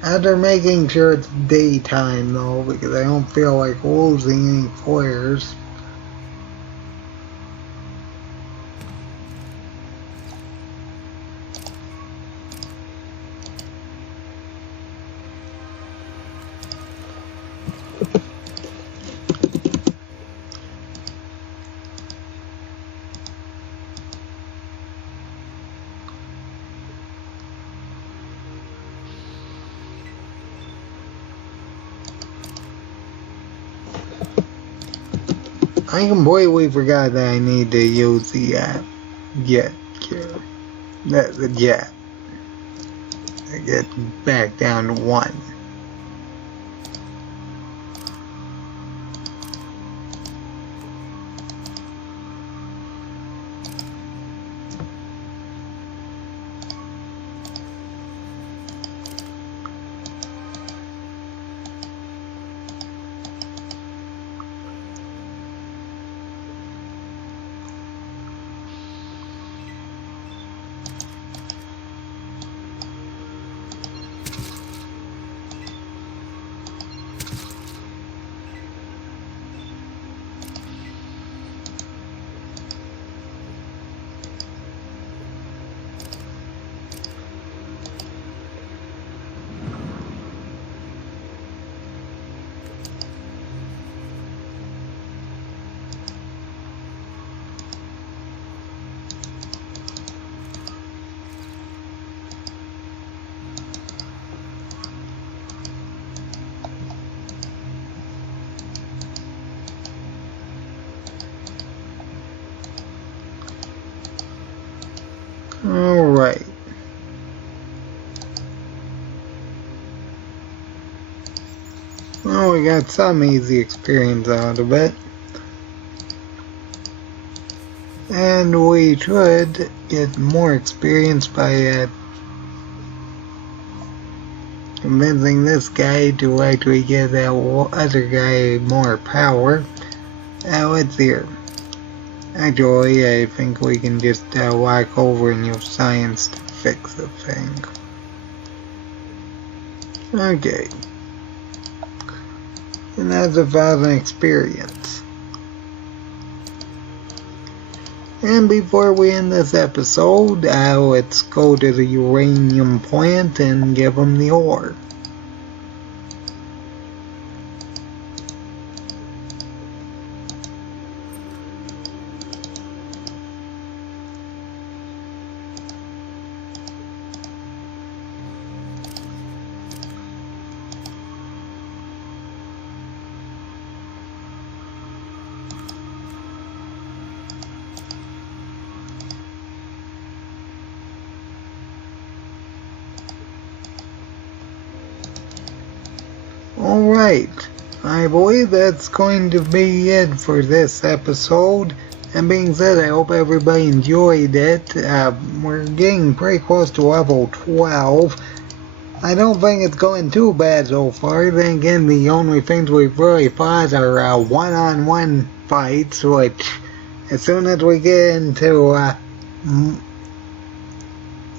After making sure it's daytime though, because I don't feel like losing any flares. I completely forgot that I need to use the jet cure. The jet. To get back down to 1. Alright. Well, we got some easy experience out of it. And we should get more experience by convincing this guy to actually give that other guy more power. Let's see here. Actually, I think we can just walk over and use science to fix the thing. Okay. And that's about an experience. And before we end this episode, let's go to the uranium plant and give them the ore. Alright, I believe that's going to be it for this episode. That being said, I hope everybody enjoyed it. We're getting pretty close to level 12. I don't think it's going too bad so far. Then again, the only things we've really fought are one-on-one fights, which as soon as we get into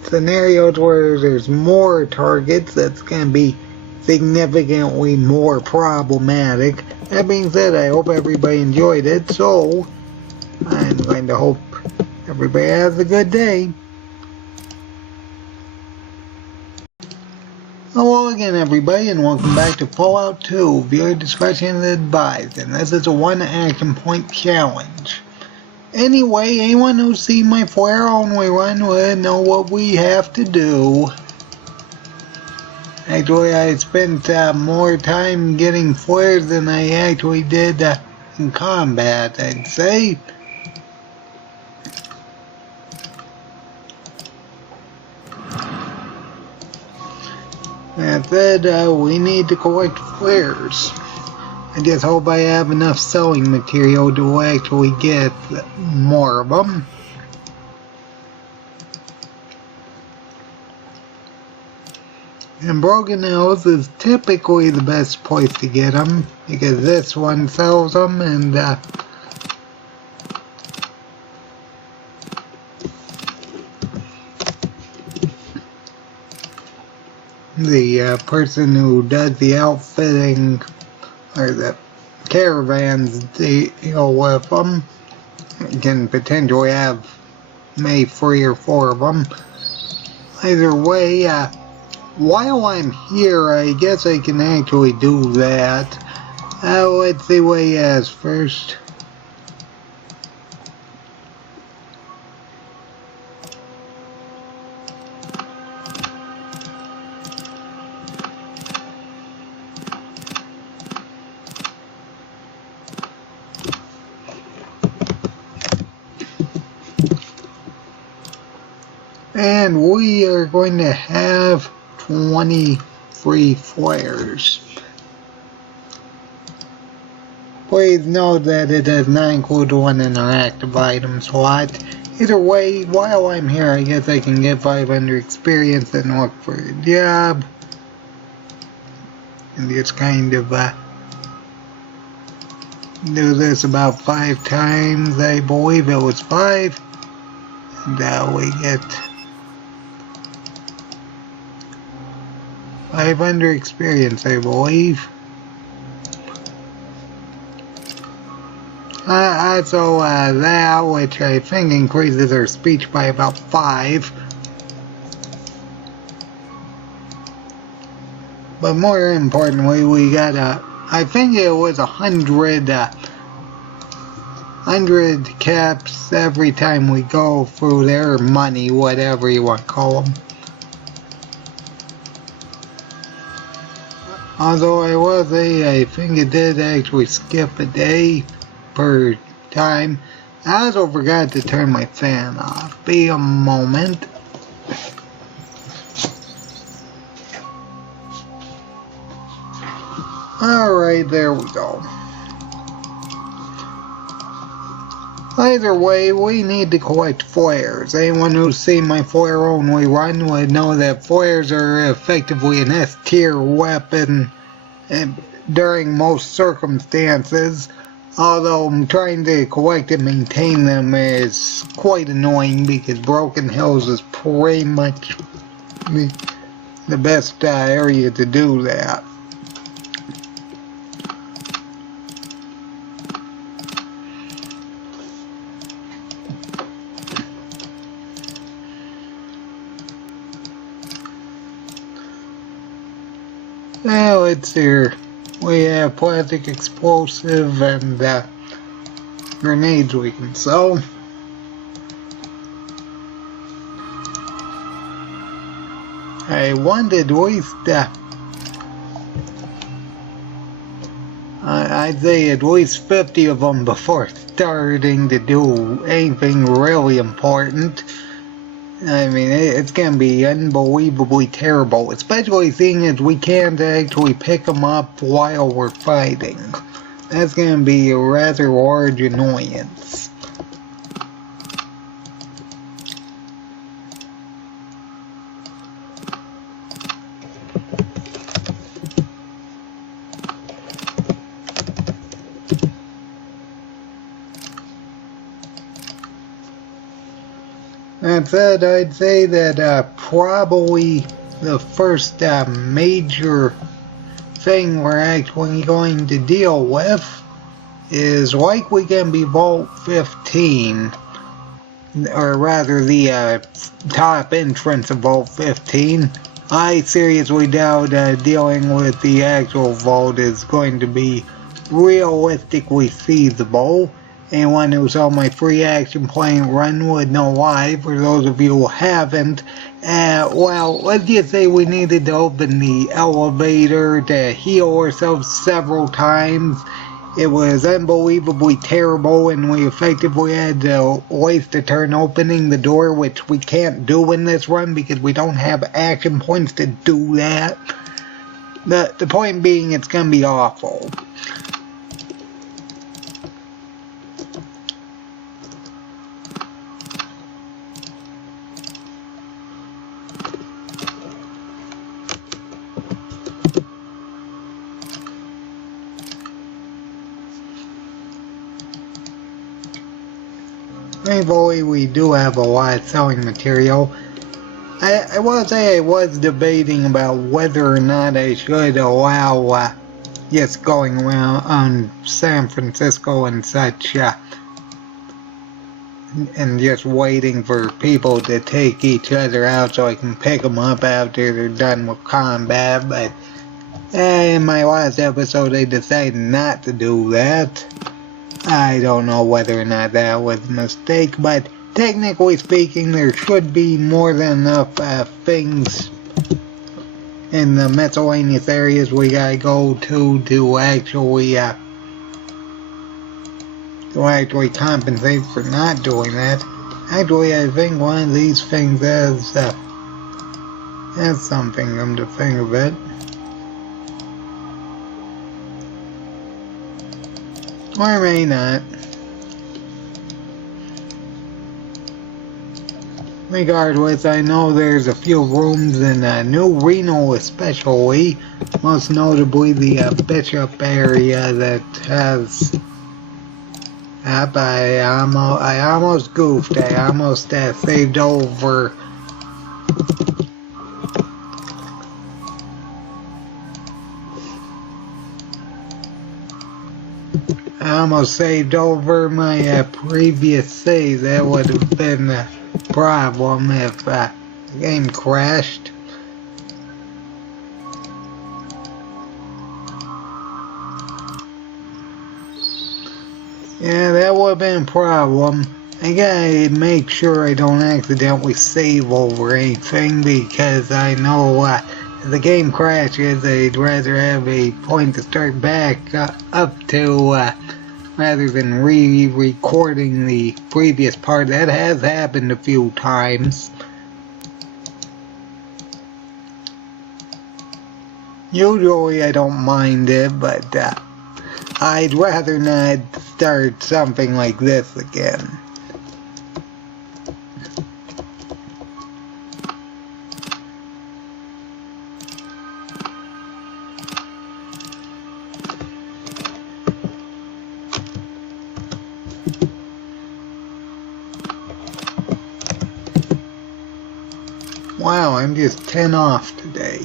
scenarios where there's more targets, that's going to be significantly more problematic. That being said, I hope everybody enjoyed it, so I'm going to hope everybody has a good day. Hello again, everybody, and welcome back to Fallout 2. Viewer discretion is advised, and this is a 1 action point challenge. Anyway, anyone who's seen my flare only run would know what we have to do. Actually, I spent more time getting flares than I actually did in combat, I'd say. That said, we need to collect flares. I just hope I have enough sewing material to actually get more of them. And Broken Hills is typically the best place to get them, because this one sells them, and the person who does the outfitting, or the caravans deal with them, can potentially have maybe 3 or 4 of them. Either way, while I'm here, I guess I can actually do that. Let's see what he has first. And we are going to have 23 flares. Please note that it does not include one interactive item slot. Either way, while I'm here, I guess I can get 500 experience and look for a job. And just kind of do this about 5 times. I believe it was 5. And we get 500 experience, I believe. So that, which I think increases our speech by about 5. But more importantly, we got I think it was 100 caps every time we go through their money, whatever you want to call them. Although I will say, I think it did actually skip a day per time. I also forgot to turn my fan off. Be a moment. Alright, there we go. Either way, we need to collect flares. Anyone who's seen my flare only run would know that flares are effectively an S-tier weapon during most circumstances. Although trying to collect and maintain them is quite annoying, because Broken Hills is pretty much the best area to do that. Now let's see here. We have plastic explosive and grenades we can sell. I wanted at least I'd say at least 50 of them before starting to do anything really important. I mean, it's going to be unbelievably terrible, especially seeing as we can't actually pick them up while we're fighting. That's going to be a rather large annoyance. That said, I'd say that probably the first major thing we're actually going to deal with is likely going to be Vault 15, or rather the top entrance of Vault 15. I seriously doubt dealing with the actual vault is going to be realistically feasible. Anyone who saw my free action playing run would know why. For those of you who haven't, well, let's just say we needed to open the elevator to heal ourselves several times. It was unbelievably terrible, and we effectively had to waste a turn opening the door, which we can't do in this run because we don't have action points to do that. The point being, it's going to be awful. Thankfully, we do have a lot of selling material. I will say I was debating about whether or not I should allow just going around San Francisco and such, and just waiting for people to take each other out so I can pick them up after they're done with combat, but in my last episode I decided not to do that. I don't know whether or not that was a mistake, but technically speaking, there should be more than enough things in the miscellaneous areas we gotta go to actually compensate for not doing that. Actually, I think one of these things has something, come to think of it. Or may not. Regardless, I know there's a few rooms in New Reno especially, most notably the Bishop area that has... I almost goofed. I almost saved over... I almost saved over my previous save. That would have been a problem if the game crashed. Yeah, that would have been a problem. I gotta make sure I don't accidentally save over anything, because I know if the game crashes, I'd rather have a point to start back up to rather than re-recording the previous part. That has happened a few times. Usually I don't mind it, but I'd rather not start something like this again. Wow, I'm just 10 off today.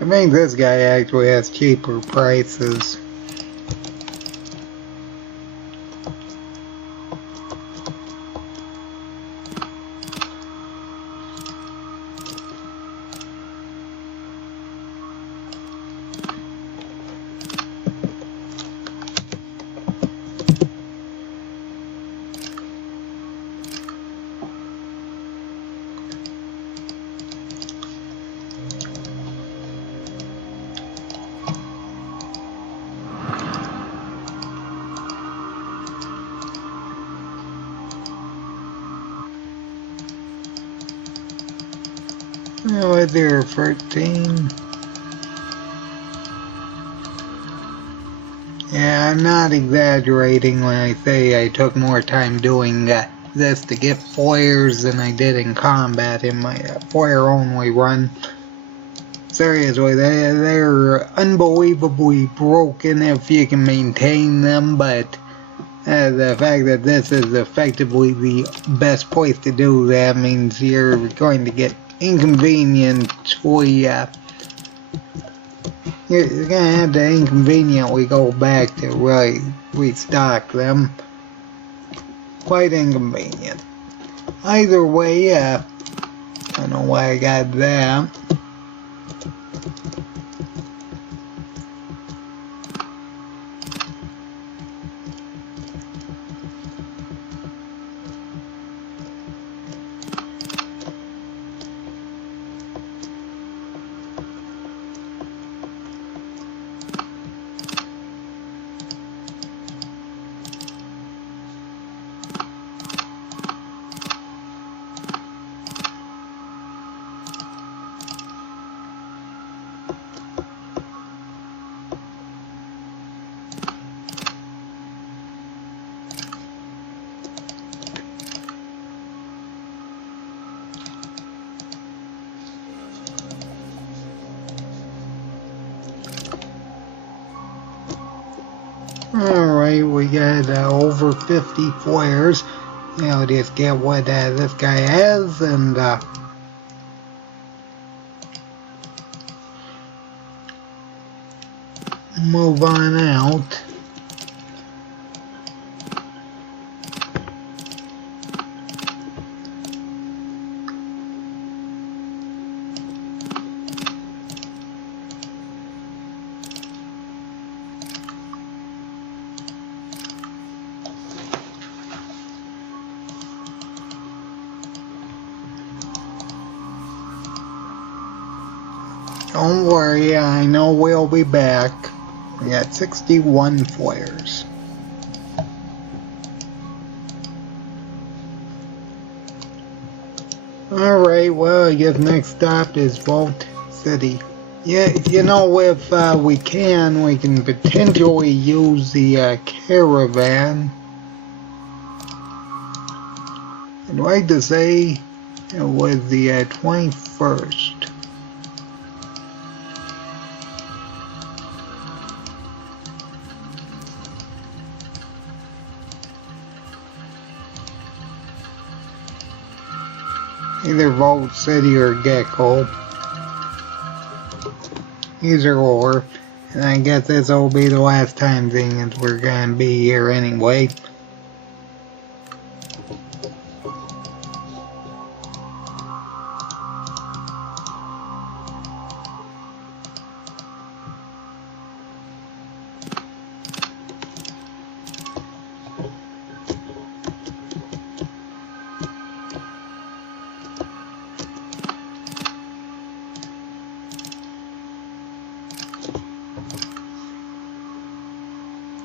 I think this guy actually has cheaper prices. Oh, there, 13. Yeah, I'm not exaggerating when I say I took more time doing this to get foyers than I did in combat in my foyer-only run. Seriously, they're unbelievably broken if you can maintain them, but the fact that this is effectively the best place to do that means you're going to get inconveniently, you're gonna have to inconveniently go back to really restock them. Quite inconvenient. Either way, I don't know why I got that. Alright, we got over 50 flares. Now just get what this guy has and move on out. Don't worry, I know we'll be back. We got 61 flares. Alright, well, I guess next stop is Vault City. Yeah, you know, if we can potentially use the caravan. I'd like to say it was the 21st. Either Vault City or Gecko. Either or. And I guess this will be the last time, seeing as we're gonna be here anyway.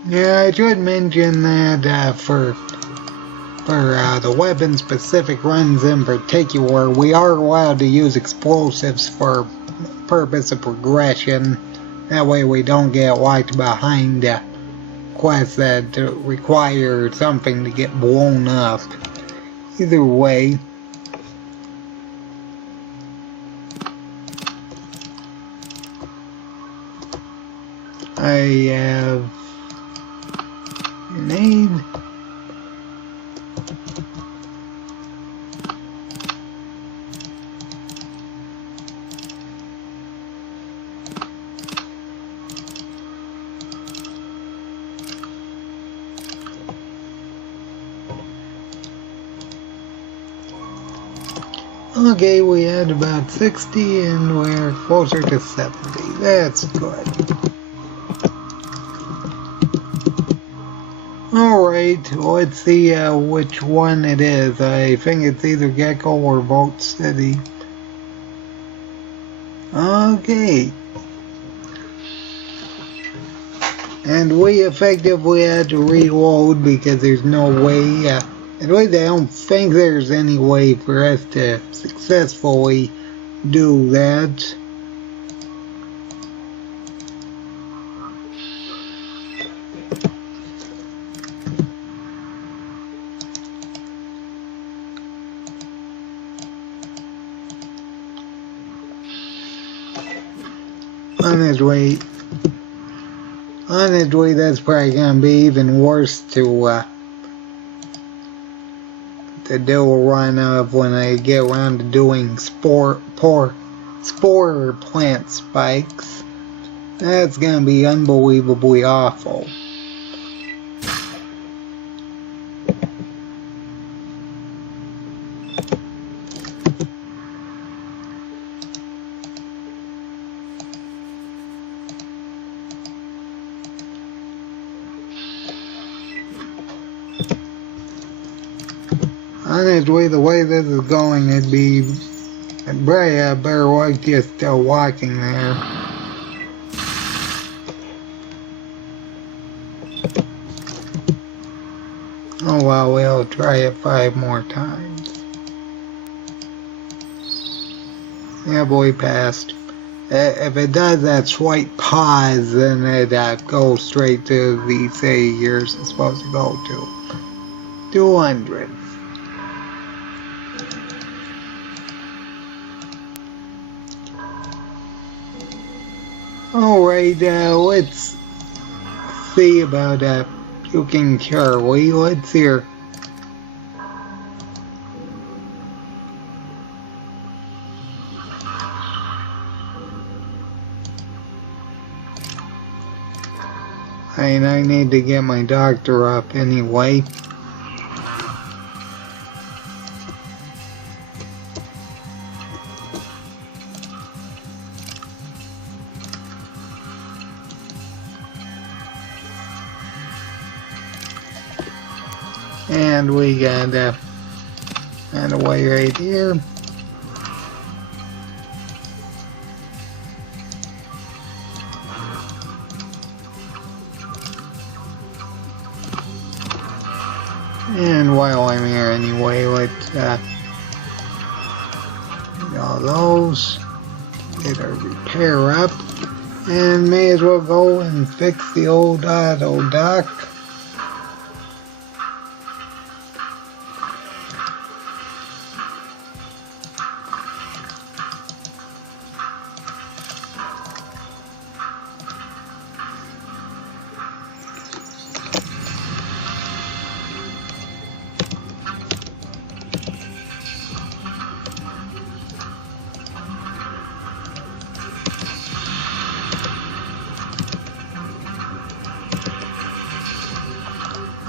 Yeah, I should mention that for the weapon-specific runs in particular, we are allowed to use explosives for purpose of progression. That way we don't get locked behind quests that require something to get blown up. Either way, I have grenade. Okay, we had about 60 and we're closer to 70. That's good. Alright, let's see which one it is. I think it's either Gecko or Vault City. Okay. And we effectively had to reload because there's no way, at least I don't think there's any way for us to successfully do that. Honestly, that's probably gonna be even worse to do a run of when I get around to doing spore plant spikes. That's gonna be unbelievably awful. Honestly, the way this is going, I'd probably better luck just still walking there. Oh well, we'll try it 5 more times. Yeah, boy, passed. If it does that swipe pause, then it goes straight to the say yours is supposed to go to. 200. Alright, let's see about puking Charlie. Let's hear. And I need to get my doctor up anyway. And we got and away right here. And while I'm here anyway, let's get all those, get our repair up, and may as well go and fix the old auto dock.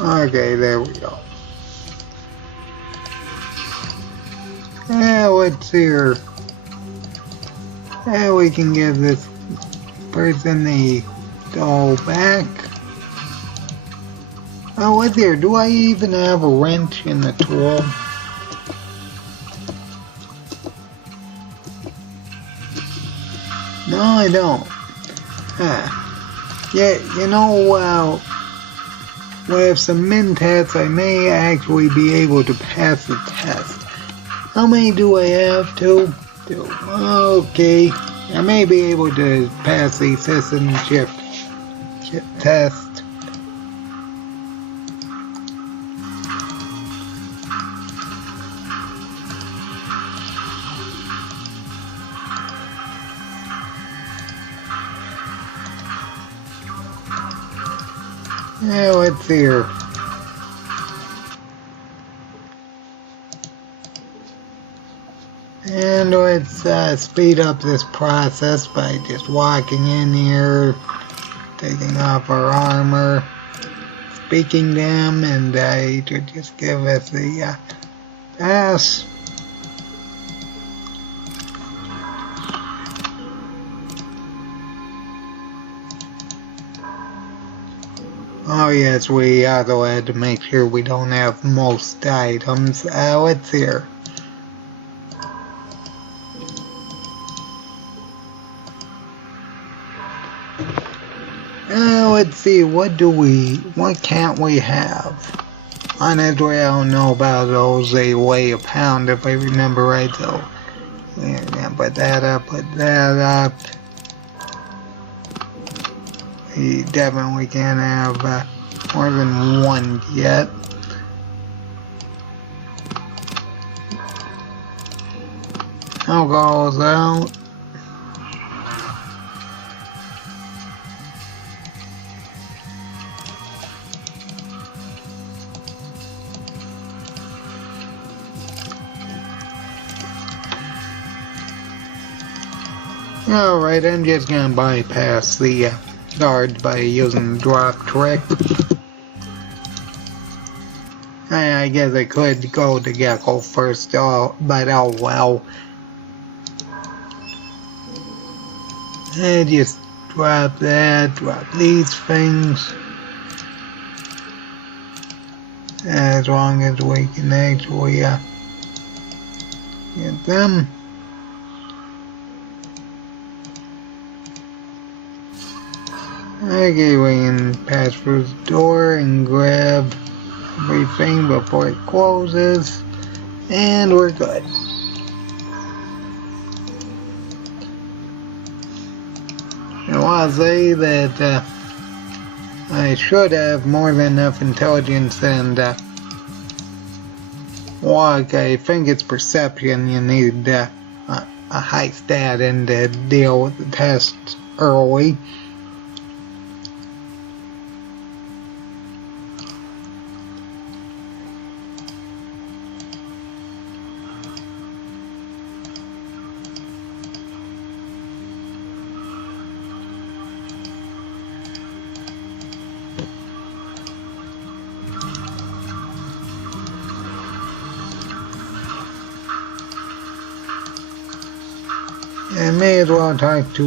Okay, there we go. Now let's see here. Now we can give this person the doll back. Oh, what's here? Do I even have a wrench in the tool? No, I don't. Yeah, you know, with some Mentats, I may actually be able to pass the test. How many do I have? Two? Okay. I may be able to pass the citizenship test. Yeah, let's see here. And let's speed up this process by just walking in here, taking off our armor, speaking them, and they should just give us the pass. Oh yes, we also had to make sure we don't have most items. Let's see here. Let's see, what can't we have? Honestly, I don't know about those. They weigh a pound if I remember right, so we're gonna put that up. We definitely can't have more than one yet. Alcohol's out. Alright, I'm just gonna bypass the guards by using the drop trick. I guess I could go to Gecko first, but oh well. And just drop that, drop these things. As long as we can actually get them. Okay, we can pass through the door and grab everything before it closes, and we're good. I want to say that I should have more than enough intelligence and walk. I think it's perception. You need a high stat and to deal with the test early. And may as well talk to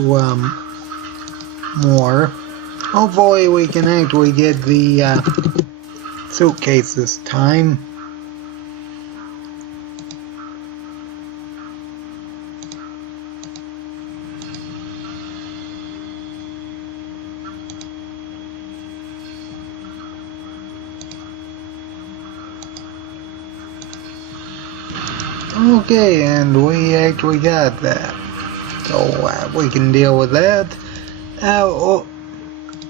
more. Hopefully we can actually get the suitcase this time. Okay, and we actually got that. So we can deal with that.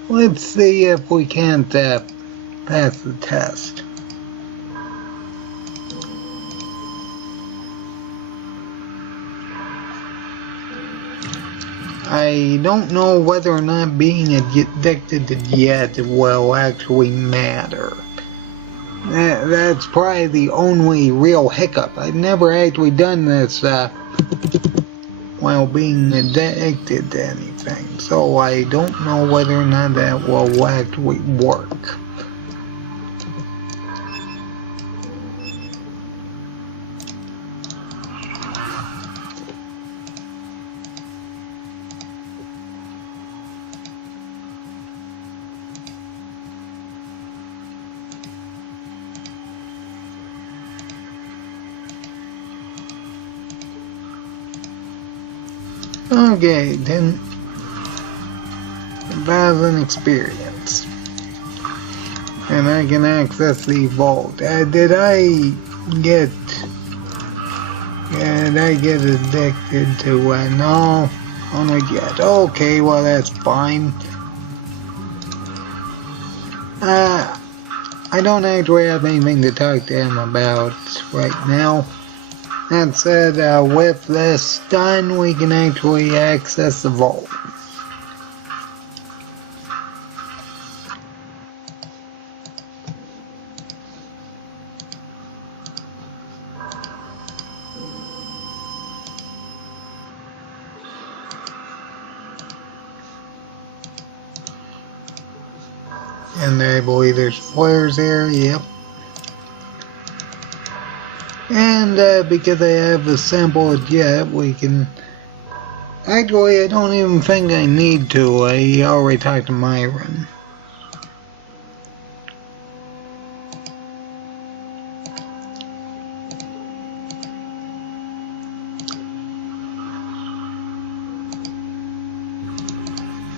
Let's see if we can't pass the test. I don't know whether or not being addicted to jet will actually matter. That's probably the only real hiccup. I've never actually done this while being addicted to anything, so I don't know whether or not that will actually work. Okay, 10,000 experience. And I can access the vault. Did I get addicted to no, only jet. Okay, well that's fine. I don't actually have anything to talk to him about right now. That said, with this done, we can actually access the vault. And I believe there's flares there, yep. And because I have assembled jet, we can... Actually, I don't even think I need to. I already talked to Myron.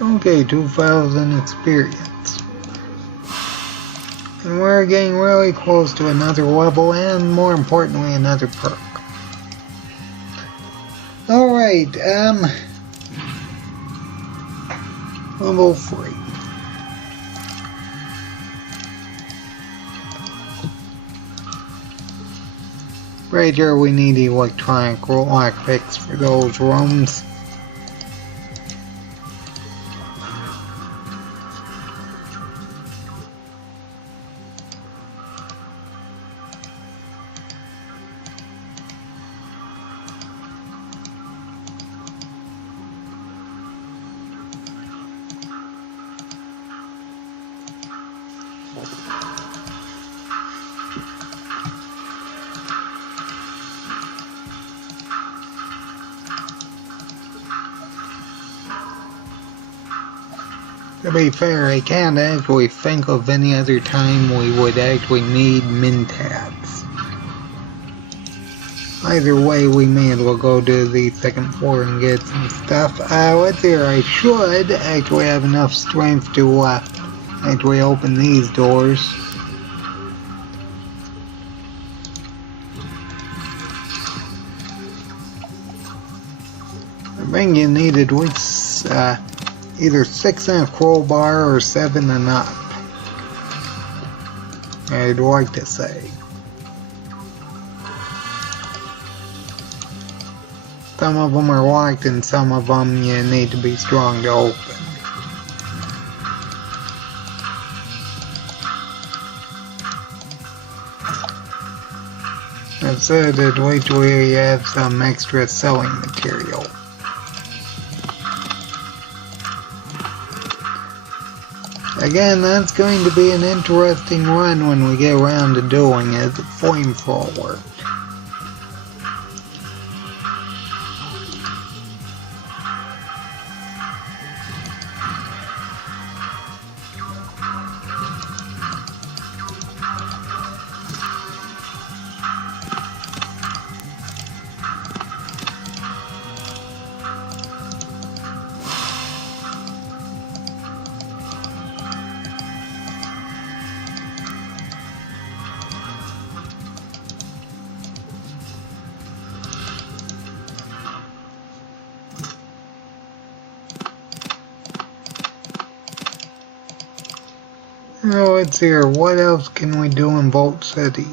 Okay, 2,000 experience. And we're getting really close to another level, and more importantly, another perk. Alright, level 3. Right here we need electronic lockpicks for those rooms. To be fair, I can't actually think of any other time we would actually need Mentats. Either way, we may as well go to the second floor and get some stuff. Let's see here, I should actually have enough strength to actually open these doors. I think you need at least either 6 and a crowbar or 7 and up, I'd like to say. Some of them are locked and some of them you need to be strong to open. I've said that wait till you have some extra sewing material. Again, that's going to be an interesting run when we get around to doing it, the flamethrower. Oh, let's see here. What else can we do in Vault City?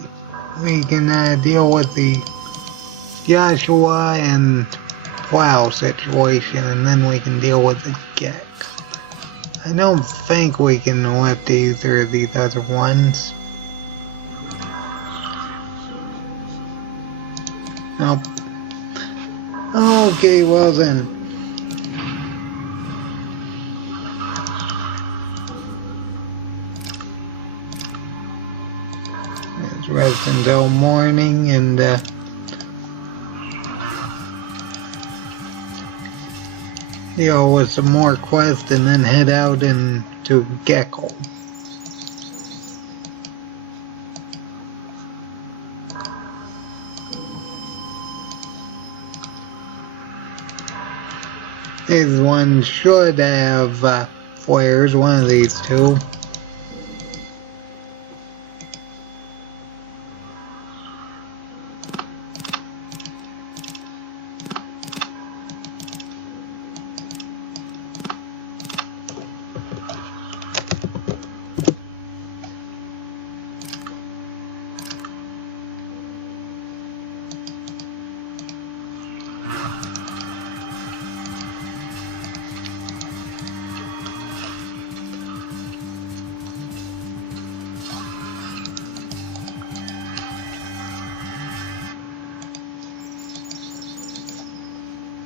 We can deal with the Joshua and Plow situation, and then we can deal with the Gex. I don't think we can lift either of these other ones. Nope. Okay, well then. Let's rest until morning and deal with some more quests and then head out into Gecko. This one should have flares, one of these two.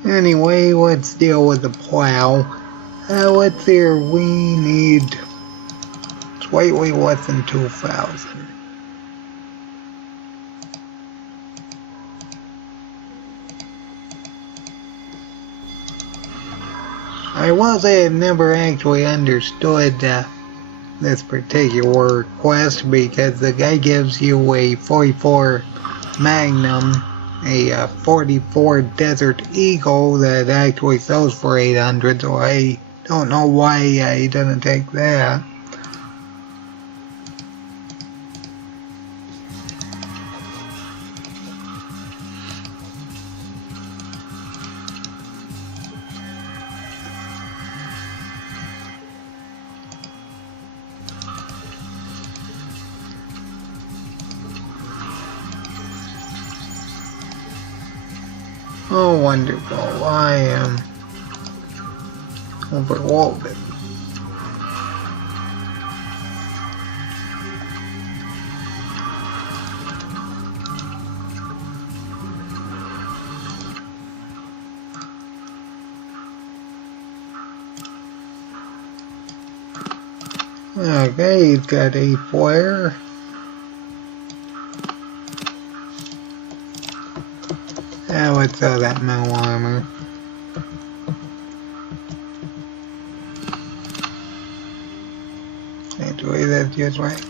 Anyway, let's deal with the Plow. Let's see here, we need slightly less than 2,000. I will say I've never actually understood this particular quest because the guy gives you a 44 Magnum, a 44 Desert Eagle that actually sells for 800, so I don't know why he doesn't take that. Oh, wonderful. I am overloaded. Okay, he's got a flare. Let's sell that metal armor. Actually, that's just right.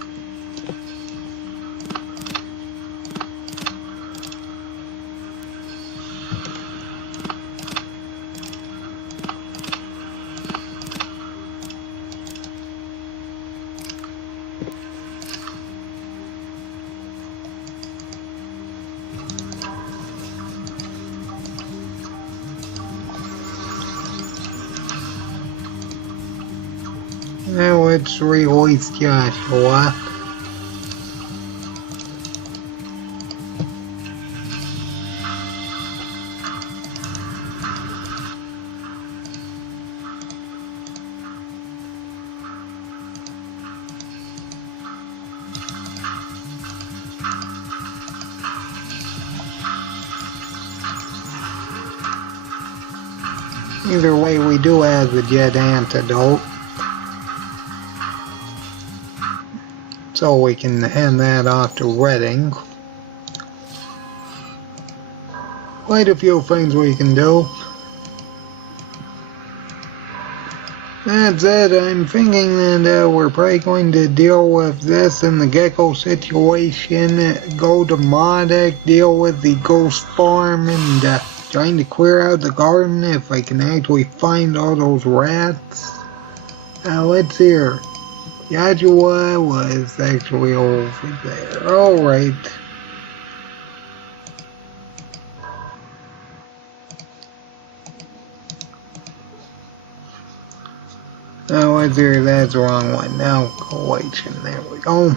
Now let's release Joshua. Either way, we do have the jet antidote. So we can hand that off to Redding. Quite a few things we can do. That said, I'm thinking that we're probably going to deal with this in the Gecko situation, go to Modek, deal with the ghost farm, and trying to clear out the garden if I can actually find all those rats. Let's see here. Joshua was actually over there. Alright. Oh, what's there? That's the wrong one. Now, collection. There we go.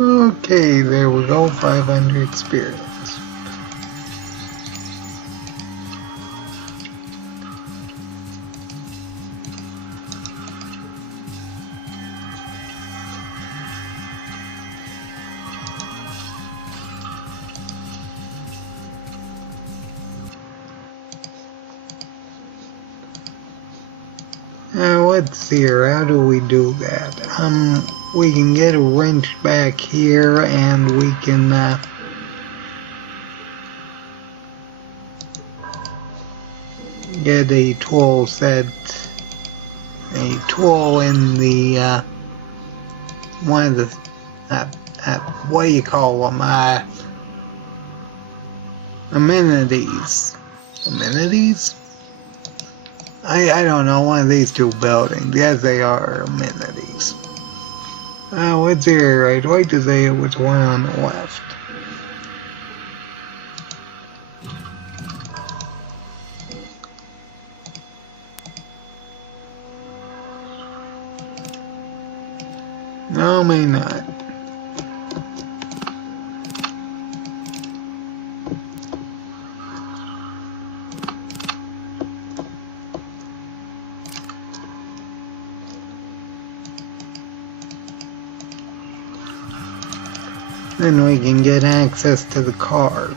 Okay, there we go, 500 experience. Now let's see here, how do we do that? We can get a wrench back here, and we can get a tool set, a tool in the one of the what do you call them? Amenities. Amenities? I don't know, one of these two buildings. Yes, they are amenities. What's here? I'd like to say it was one on the left. No, may not. Then we can get access to the car.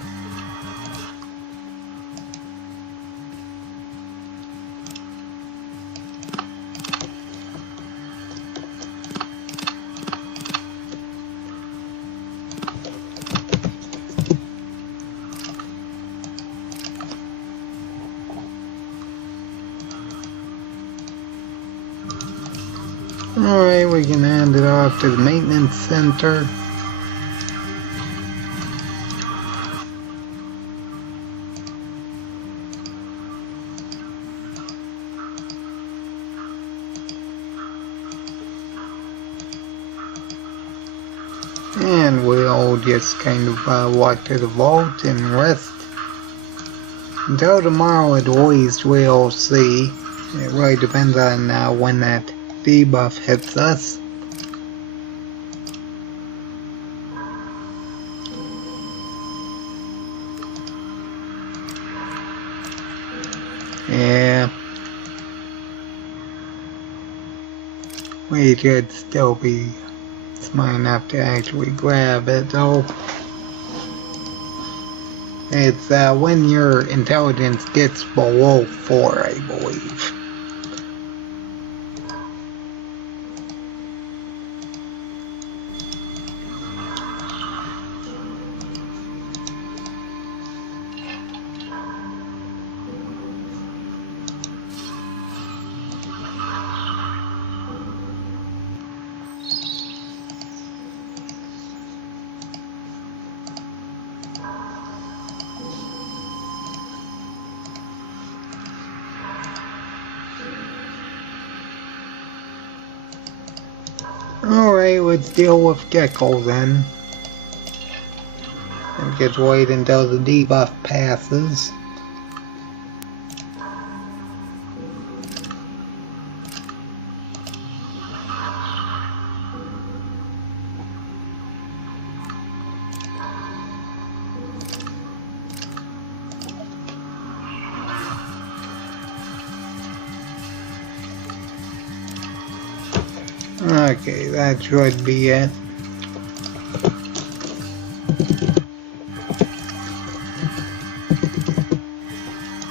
Alright, we can hand it off to the maintenance center. And we'll just kind of walk to the vault and rest until tomorrow at least. We'll see. It really depends on when that debuff hits us. Yeah. We should still be smart enough to actually grab it, though. It's when your intelligence gets below 4, I believe. Alright, let's deal with Gecko then. And just wait until the debuff passes. Okay, that should be it.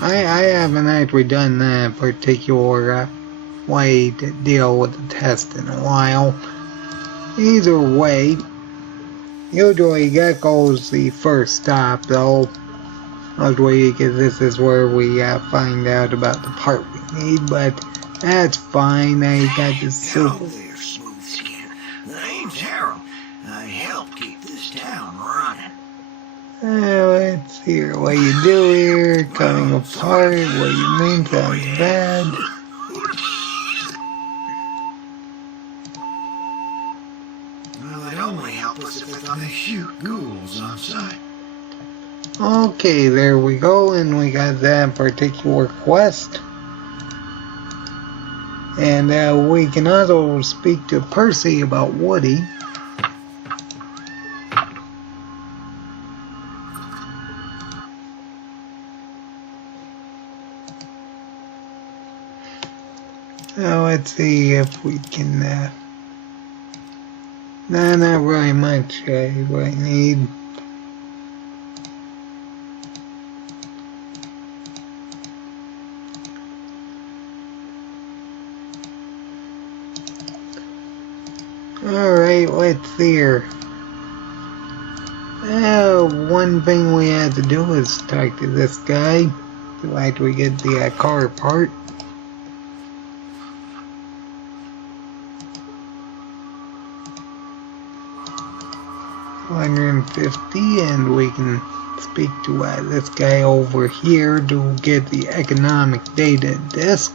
I haven't actually done that particular way to deal with the test in a while. Either way, usually Gecko's the first stop though. Usually, because this is where we find out about the part we need, but that's fine. I got the super. name's Harold. I help keep this town running. Let's hear what you do here. Coming apart. What you mean sounds bad. Well, it'd only help us if they shoot ghouls on sight. Okay, there we go, and we got that particular quest. And we can also speak to Percy about Woody. Now let's see if we can, no, not really much I really need. Alright, let's see here. One thing we had to do is talk to this guy after we get the car apart. $150, and we can speak to this guy over here to get the economic data disc.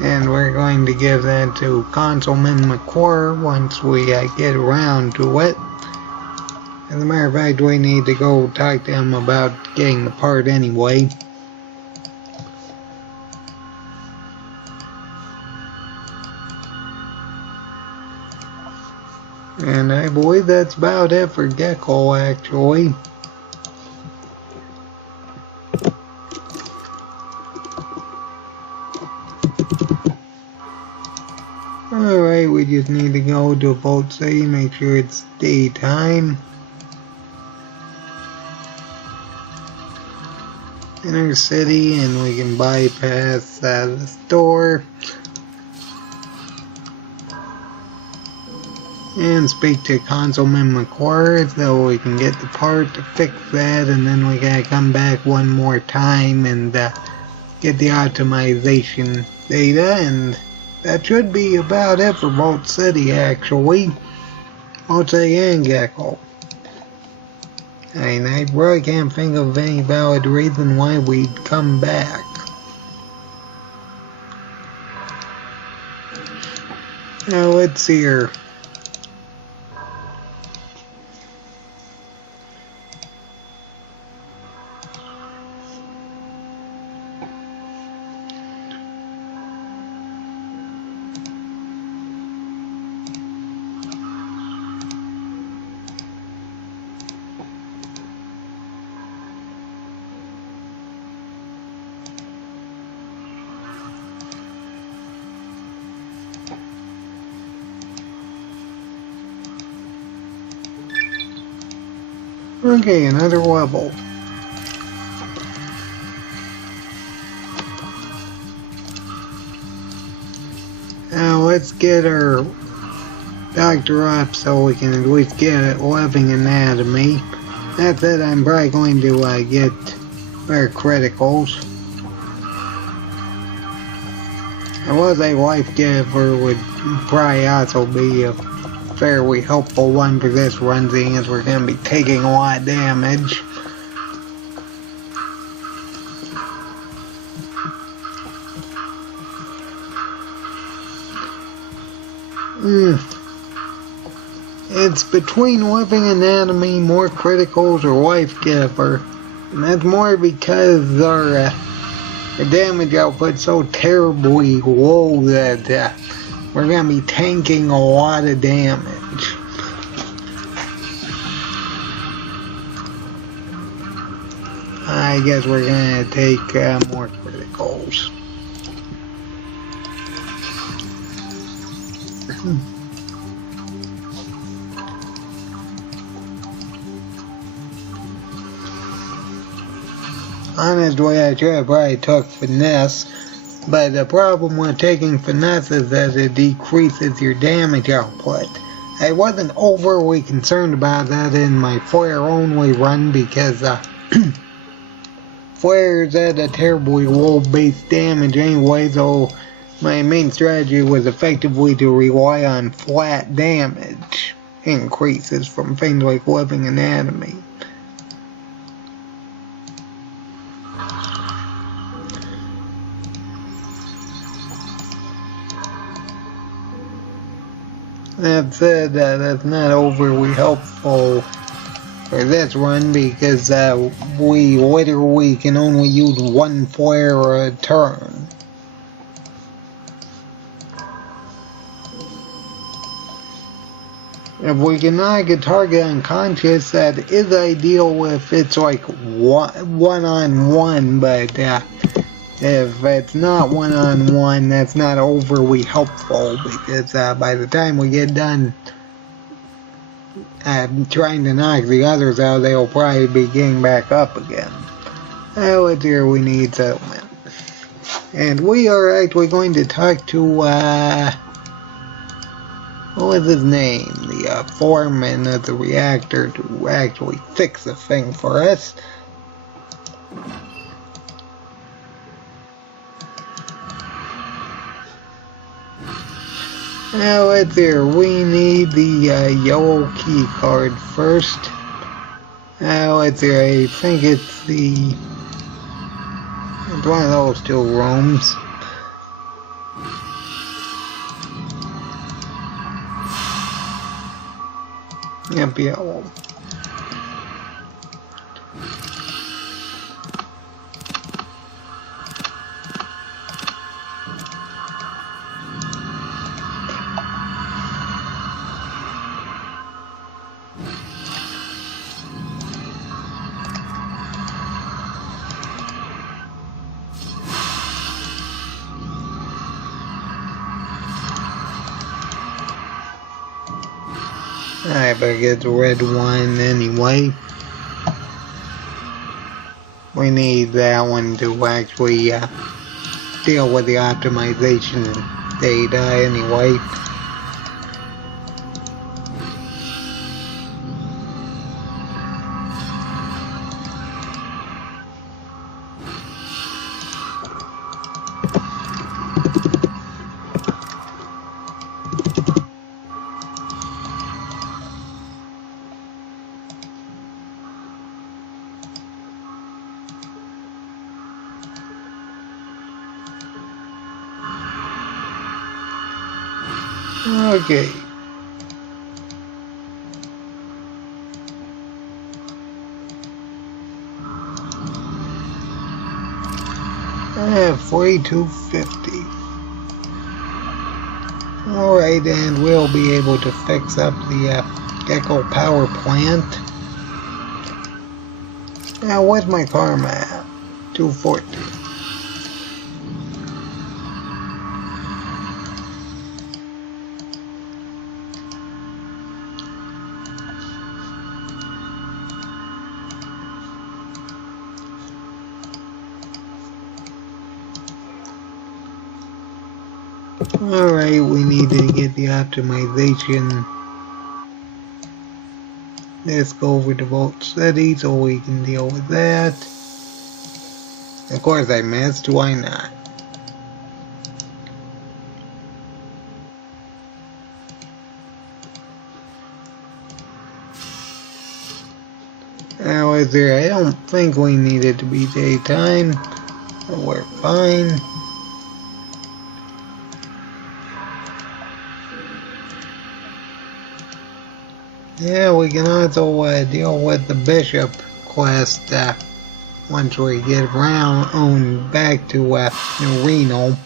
And we're going to give that to Councilman McQuarrie once we get around to it. As a matter of fact, we need to go talk to him about getting the part anyway. And I believe that's about it for Gecko, actually. Alright, we just need to go to Vault City, make sure it's daytime. Inner city, and we can bypass the store. And speak to Councilman McQuarrie so we can get the part to fix that, and then we gotta come back one more time and get the optimization data, and that should be about it for Vault City, actually. Vault City and Gecko. I really can't think of any valid reason why we'd come back. Now let's see here. Okay, another level. Now let's get our doctor up so we can at least get a living anatomy. That said, I'm probably going to get our criticals. I was a life giver would probably also be a fairly helpful one for this run, seeing as we're going to be taking a lot of damage. It's between living anatomy, more criticals, or life giver, and that's more because our damage output's so terribly low that we're going to be tanking a lot of damage. I guess we're going to take more criticals. Honestly, I should have probably took finesse. But the problem with taking finesse is that it decreases your damage output. I wasn't overly concerned about that in my flare only run because flares at a terribly low base damage anyway, so my main strategy was effectively to rely on flat damage increases from things like living anatomy. That said, that's not overly helpful for this run because we literally can only use one flare a turn. If we can knock a target unconscious, that is ideal if it's like one-on-one, but if it's not one-on-one, that's not overly helpful because by the time we get done trying to knock the others out, they'll probably be getting back up again. Let's hear we need settlement. And we are actually going to talk to, what was his name? The foreman of the reactor to actually fix the thing for us. Now let's hear, we need the yellow key card first. Let's hear, I think it's one of those two rooms. Yep, yellow. I better get the red one anyway. We need that one to actually deal with the optimization data anyway. Okay. I have 4250. Alright, and we'll be able to fix up the Gecko power plant. Now, what's my karma at? 240. Alright, we need to get the optimization. Let's go over to Vault City so we can deal with that. Of course I missed, why not? Now is there, I don't think we need it to be daytime. We're fine. Yeah, we can also deal with the Bishop quest once we get around back to New Reno.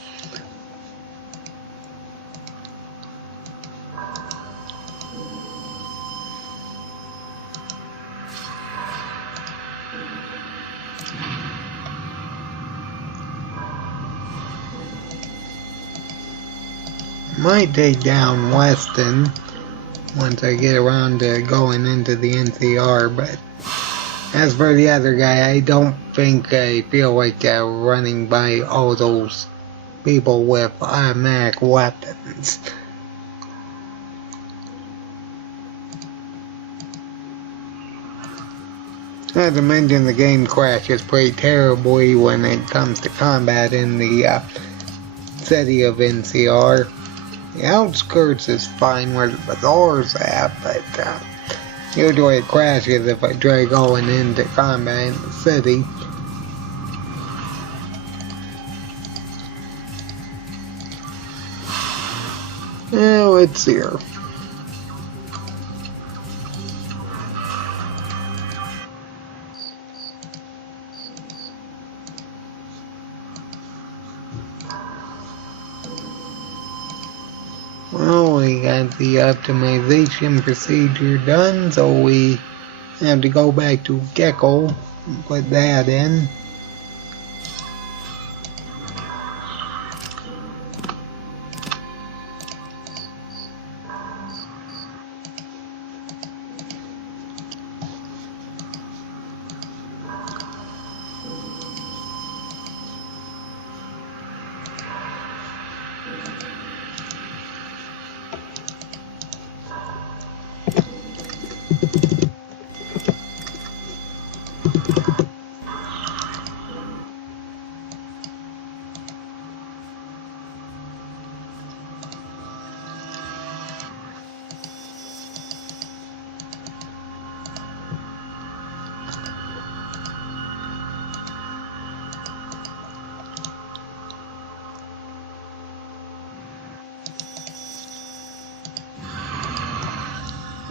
Might take down Weston once I get around to going into the NCR, but as for the other guy, I don't think I feel like running by all those people with automatic weapons. Not to mention the game crashes pretty terribly when it comes to combat in the city of NCR. The outskirts is fine where the bazaar's at, but usually it crashes if I try going into combat in the city. Now it's here. Well, we got the optimization procedure done, so we have to go back to Gecko and put that in.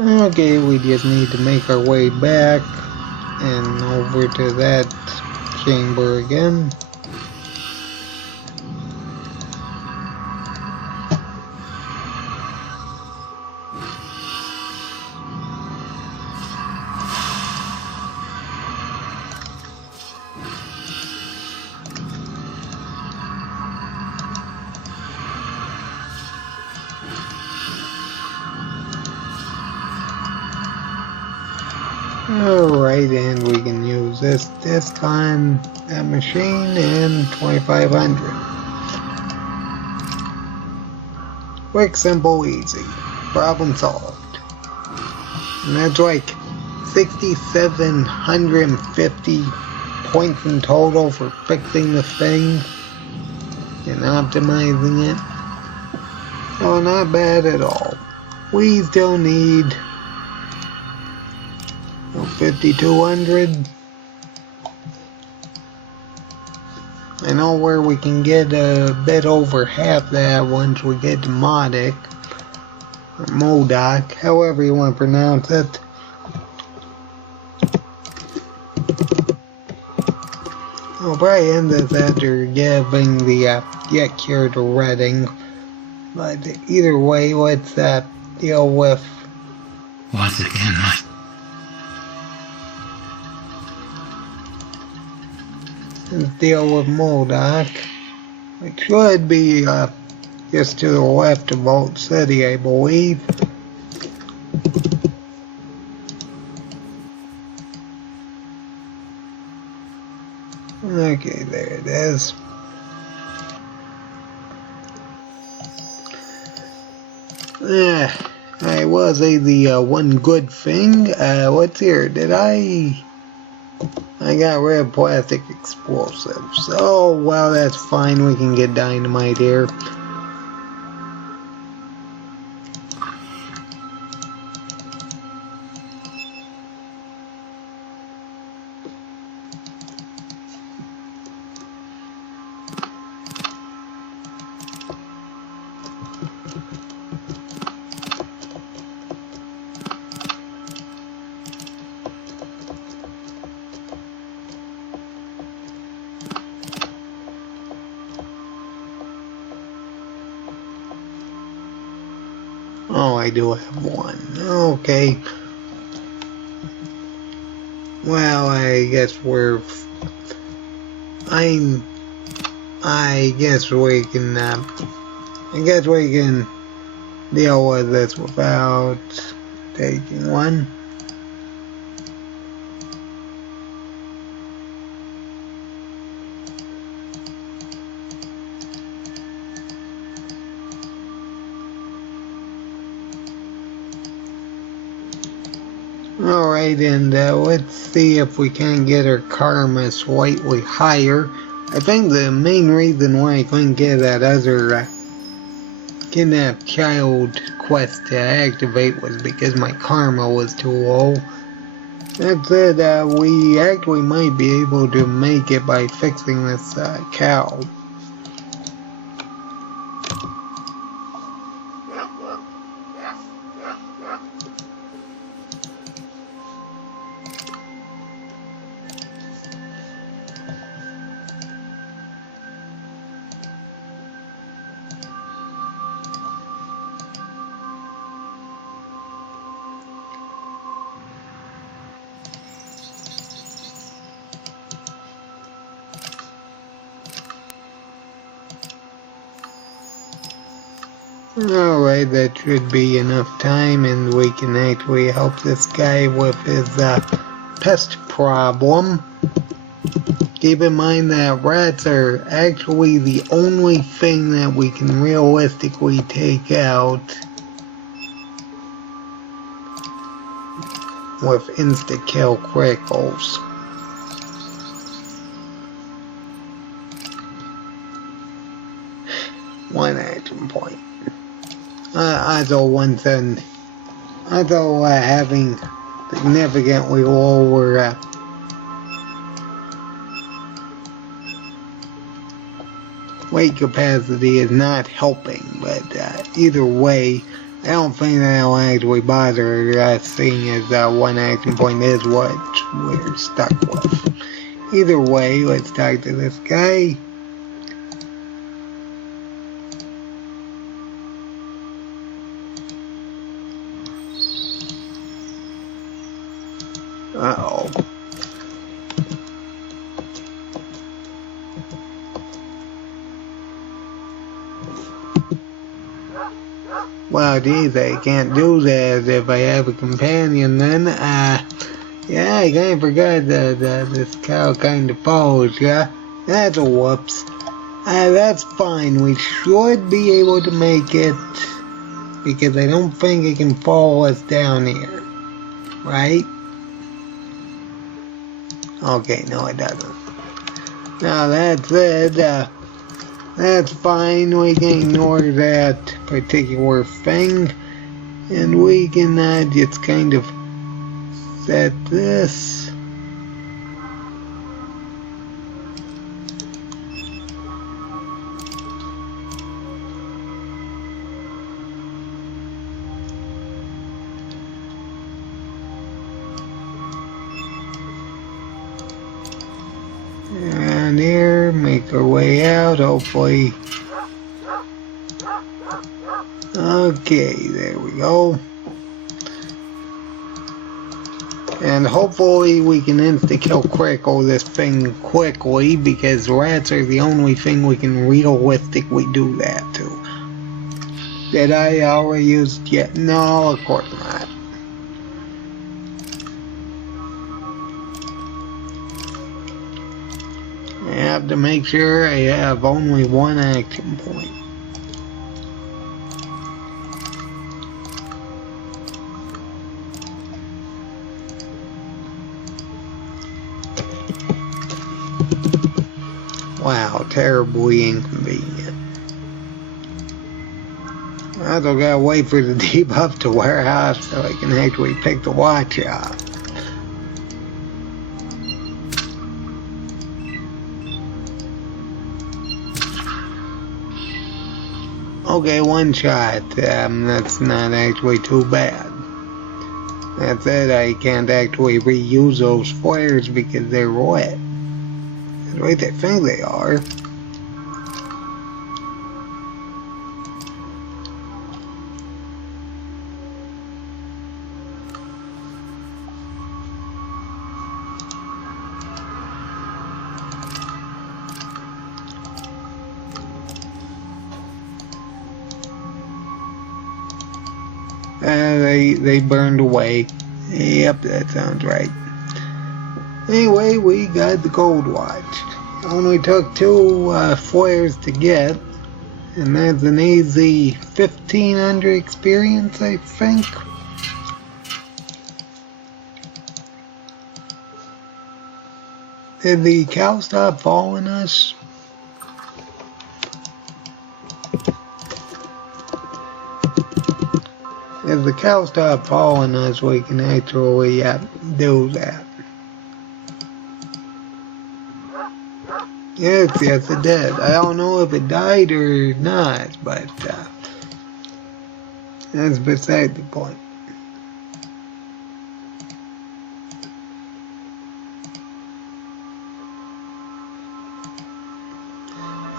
Okay, we just need to make our way back and over to that chamber again. Alright, and we can use this disc on that machine and 2500. Quick, simple, easy. Problem solved. And that's like 6,750 points in total for fixing the thing and optimizing it. Oh, not bad at all. We still need 5,200. I know where we can get a bit over half that once we get to Modic, or Modoc, however you want to pronounce it. I'll probably end this after giving the get cure to Redding, but either way, let's deal with. Once again, Let's deal with Modoc, which should be just to the left of Vault City, I believe. Okay, there it is. I will say the one good thing. What's here? I got rid of plastic explosives. Oh, well, that's fine. We can get dynamite here. Oh, I do have one. Okay. Well, I guess I guess we can deal with this without taking one. Alright, and let's see if we can get our karma slightly higher. I think the main reason why I couldn't get that other kidnapped child quest to activate was because my karma was too low. That said, we actually might be able to make it by fixing this cow. Alright, that should be enough time, and we can actually help this guy with his pest problem. Keep in mind that rats are actually the only thing that we can realistically take out with insta-kill criticals. One action point. Although having significantly lower weight capacity is not helping, but either way, I don't think that'll actually bother us, seeing as one action point is what we're stuck with. Either way, let's talk to this guy. Uh-oh. Well, geez, I can't do that if I have a companion then. Yeah, I kinda forgot that this cow kinda follows, yeah? That's a whoops. That's fine, we should be able to make it, because I don't think it can follow us down here. Right? Okay, no it doesn't. Now that said, that's fine, we can ignore that particular thing, and we can just kind of set this. Around here, make our way out, hopefully. Okay, there we go. And hopefully we can insta-kill critical this thing quickly, because rats are the only thing we can realistically do that to. Did I already use it yet? No, of course not. I have to make sure I have only one action point. Wow, terribly inconvenient. I still gotta wait for the debuff to wear off so I can actually pick the watch up. Okay, one shot. That's not actually too bad. That said, I can't actually reuse those flares because they're wet. At least I think they are. They burned away. Yep, that sounds right. Anyway, we got the gold watch. Only took 2 flares to get, and that's an easy 1500 experience, I think. Did the cow stop following us? If the cow stop following us, we can actually do that. Yes, it did. I don't know if it died or not, but that's beside the point.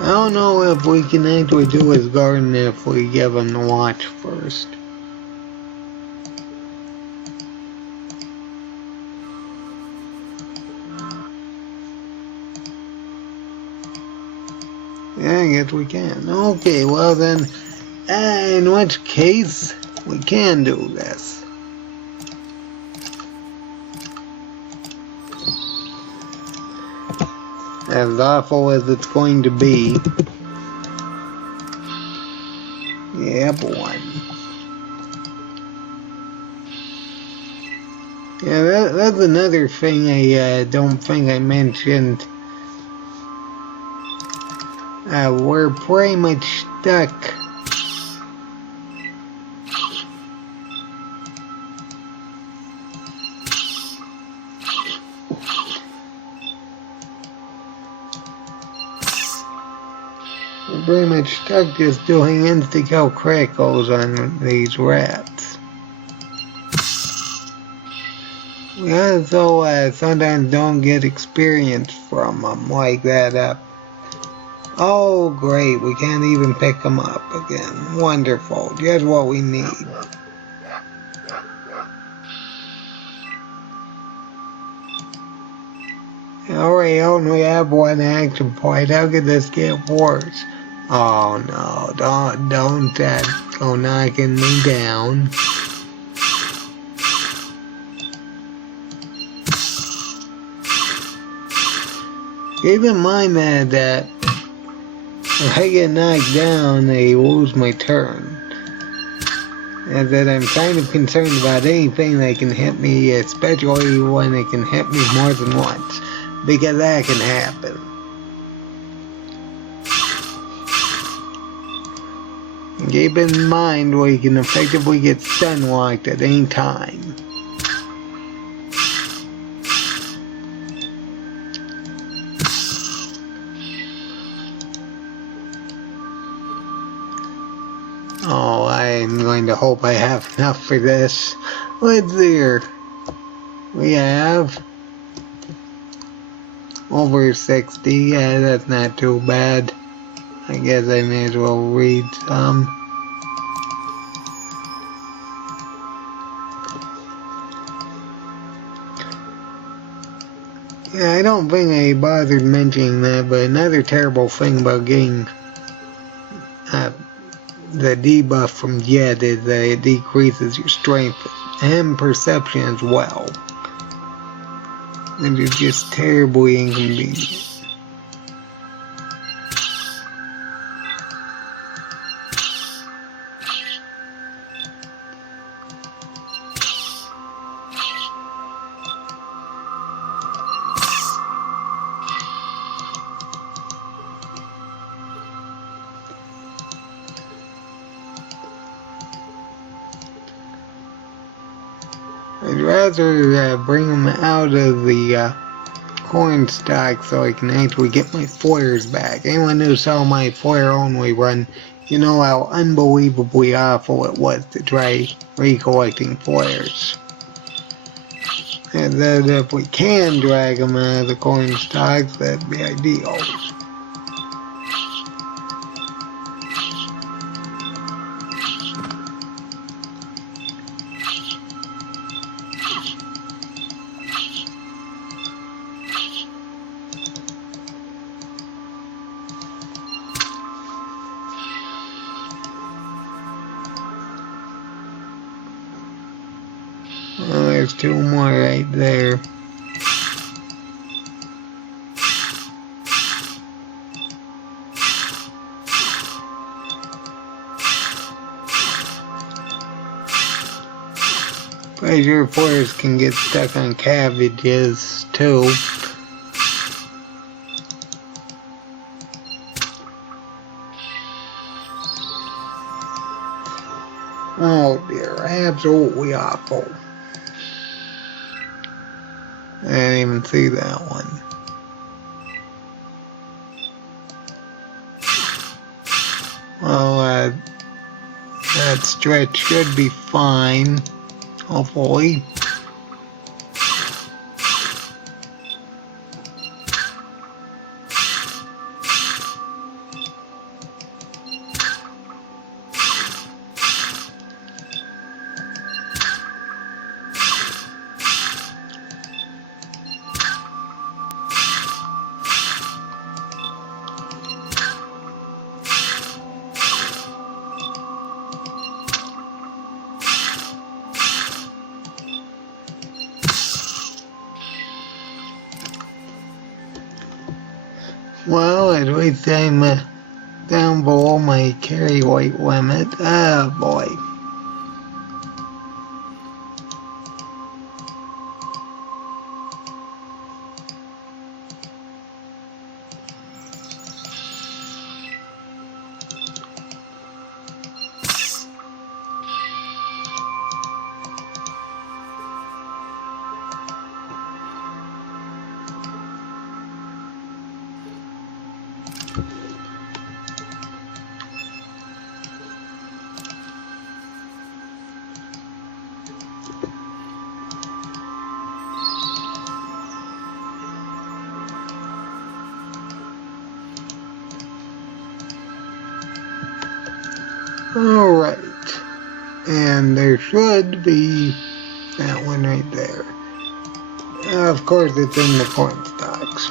I don't know if we can actually do his garden if we give him the watch first. Yeah, I guess we can. Okay, well then, in which case, we can do this. As awful as it's going to be. Yep, one. Yeah, that's another thing I don't think I mentioned. We're pretty much stuck. We're pretty much stuck just doing insta-kill criticals on these rats. We also sometimes don't get experience from them like that. Oh great, we can't even pick them up again. Wonderful, just what we need. Alright, only have one action point. How could this get worse? Oh no, don't go knocking me down. Keep in mind that if I get knocked down, I lose my turn. And that I'm kind of concerned about anything that can hit me, especially when it can hit me more than once. Because that can happen. And keep in mind we can effectively get stun locked at any time. Oh, I'm going to hope I have enough for this. Let's see here. We have over 60. Yeah, that's not too bad. I guess I may as well read some. Yeah, I don't think I bothered mentioning that, but another terrible thing about getting the debuff from Jet is that it decreases your strength and perception as well. And it's just terribly inconvenient. I'd rather bring them out of the corn stock so I can actually get my flares back. Anyone who saw my flare only run, you know how unbelievably awful it was to try recollecting flares. And that if we can drag them out of the corn stocks, that'd be ideal. Well, there's two more right there. Pleasure flares can get stuck on cabbages too. Oh dear, absolutely awful. I didn't even see that one. Well, that stretch should be fine, hopefully. Well, at least I'm down below my carry weight limit. Oh boy. Alright. And there should be that one right there. Of course, it's in the corn stalks.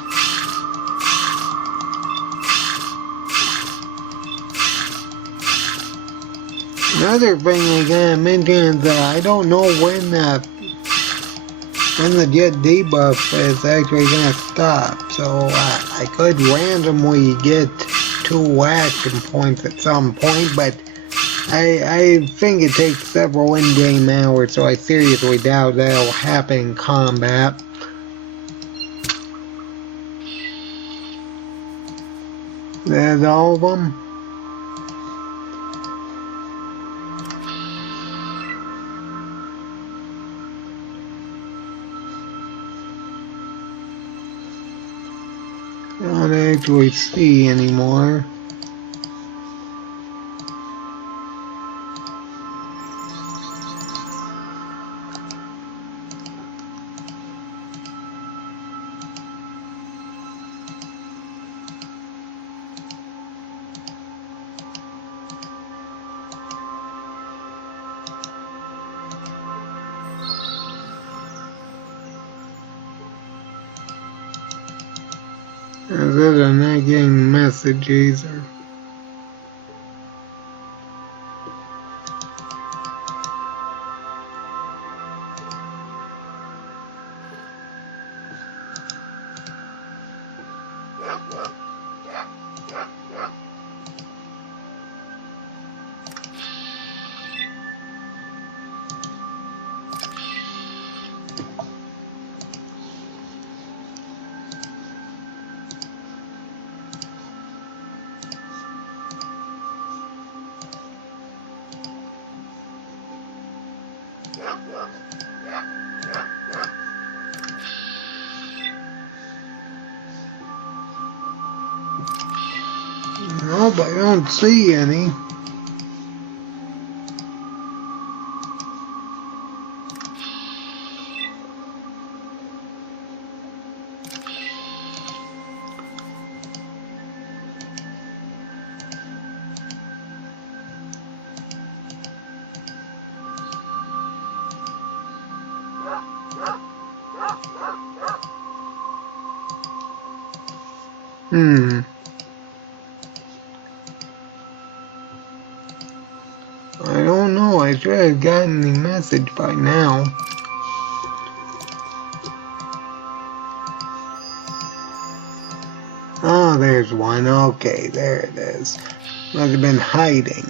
Another thing I gotta mention is that I don't know when the jet debuff is actually gonna stop, so I could randomly get 2 action points at some point, but I think it takes several in-game hours, so I seriously doubt that'll happen in combat. There's all of them. I don't actually see anymore. As if I'm not getting messages or... Nope, I don't see any. I don't know, I should have gotten the message by now. Oh, there's one. Okay, there it is. Must have been hiding.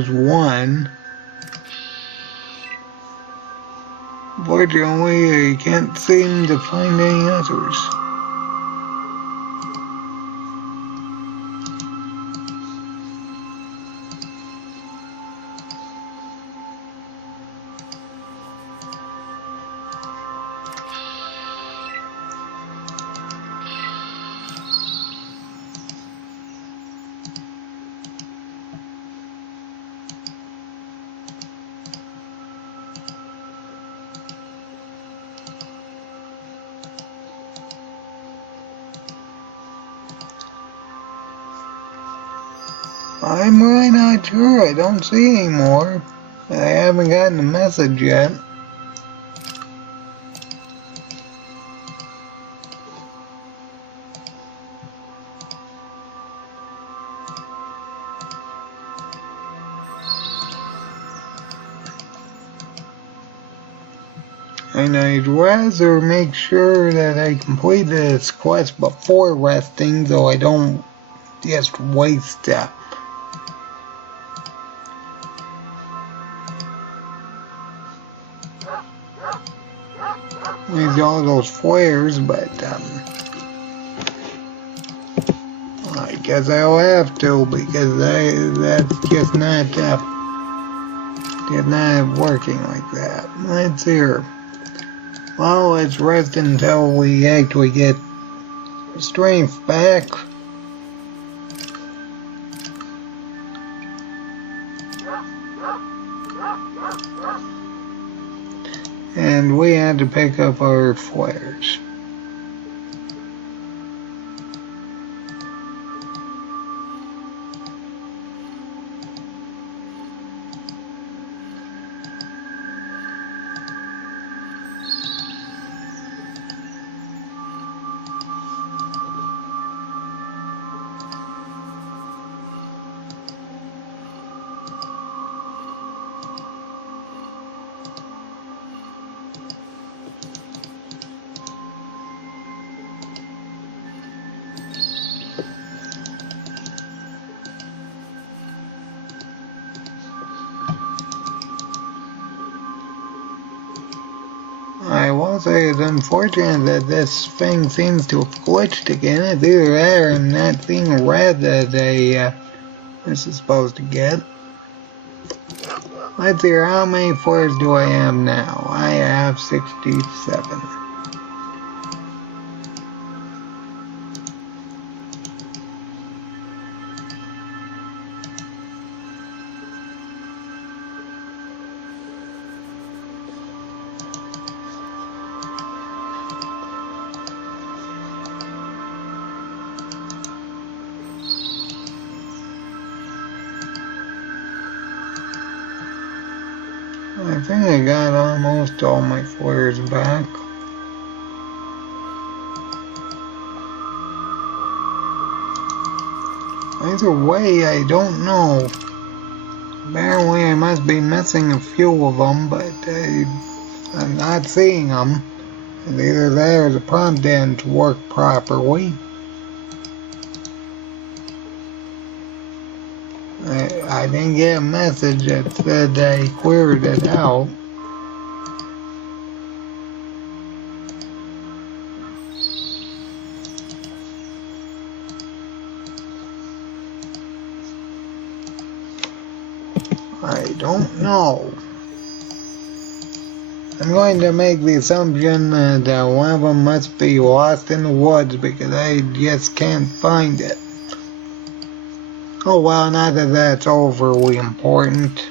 was one. Fortunately, I can't seem to find any others. I'm really not sure. I don't see any more. I haven't gotten a message yet. And I'd rather make sure that I complete this quest before resting, so I don't just waste all those flares, but I guess I'll have to, because that's just not working like that. Let's hear. Well, let's rest until we actually get strength back. And we had to pick up our flares. I will say it's unfortunate that this thing seems to have glitched again. It's either that or I'm not seeing a red that this is supposed to get. Let's see, how many flares do I have now? I have 67. I think I got almost all my flares back. Either way, I don't know. Apparently I must be missing a few of them, but I'm not seeing them. And either that or the prompt didn't work properly. I didn't get a message that said I cleared it out. I don't know. I'm going to make the assumption that one of them must be lost in the woods because I just can't find it. Oh well, not that that's overly important.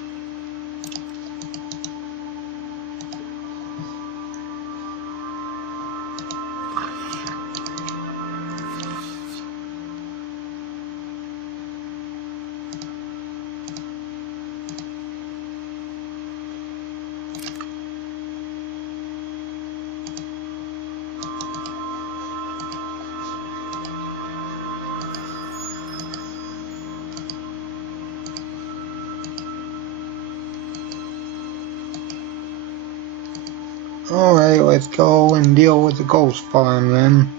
Alright, let's go and deal with the ghost farm then.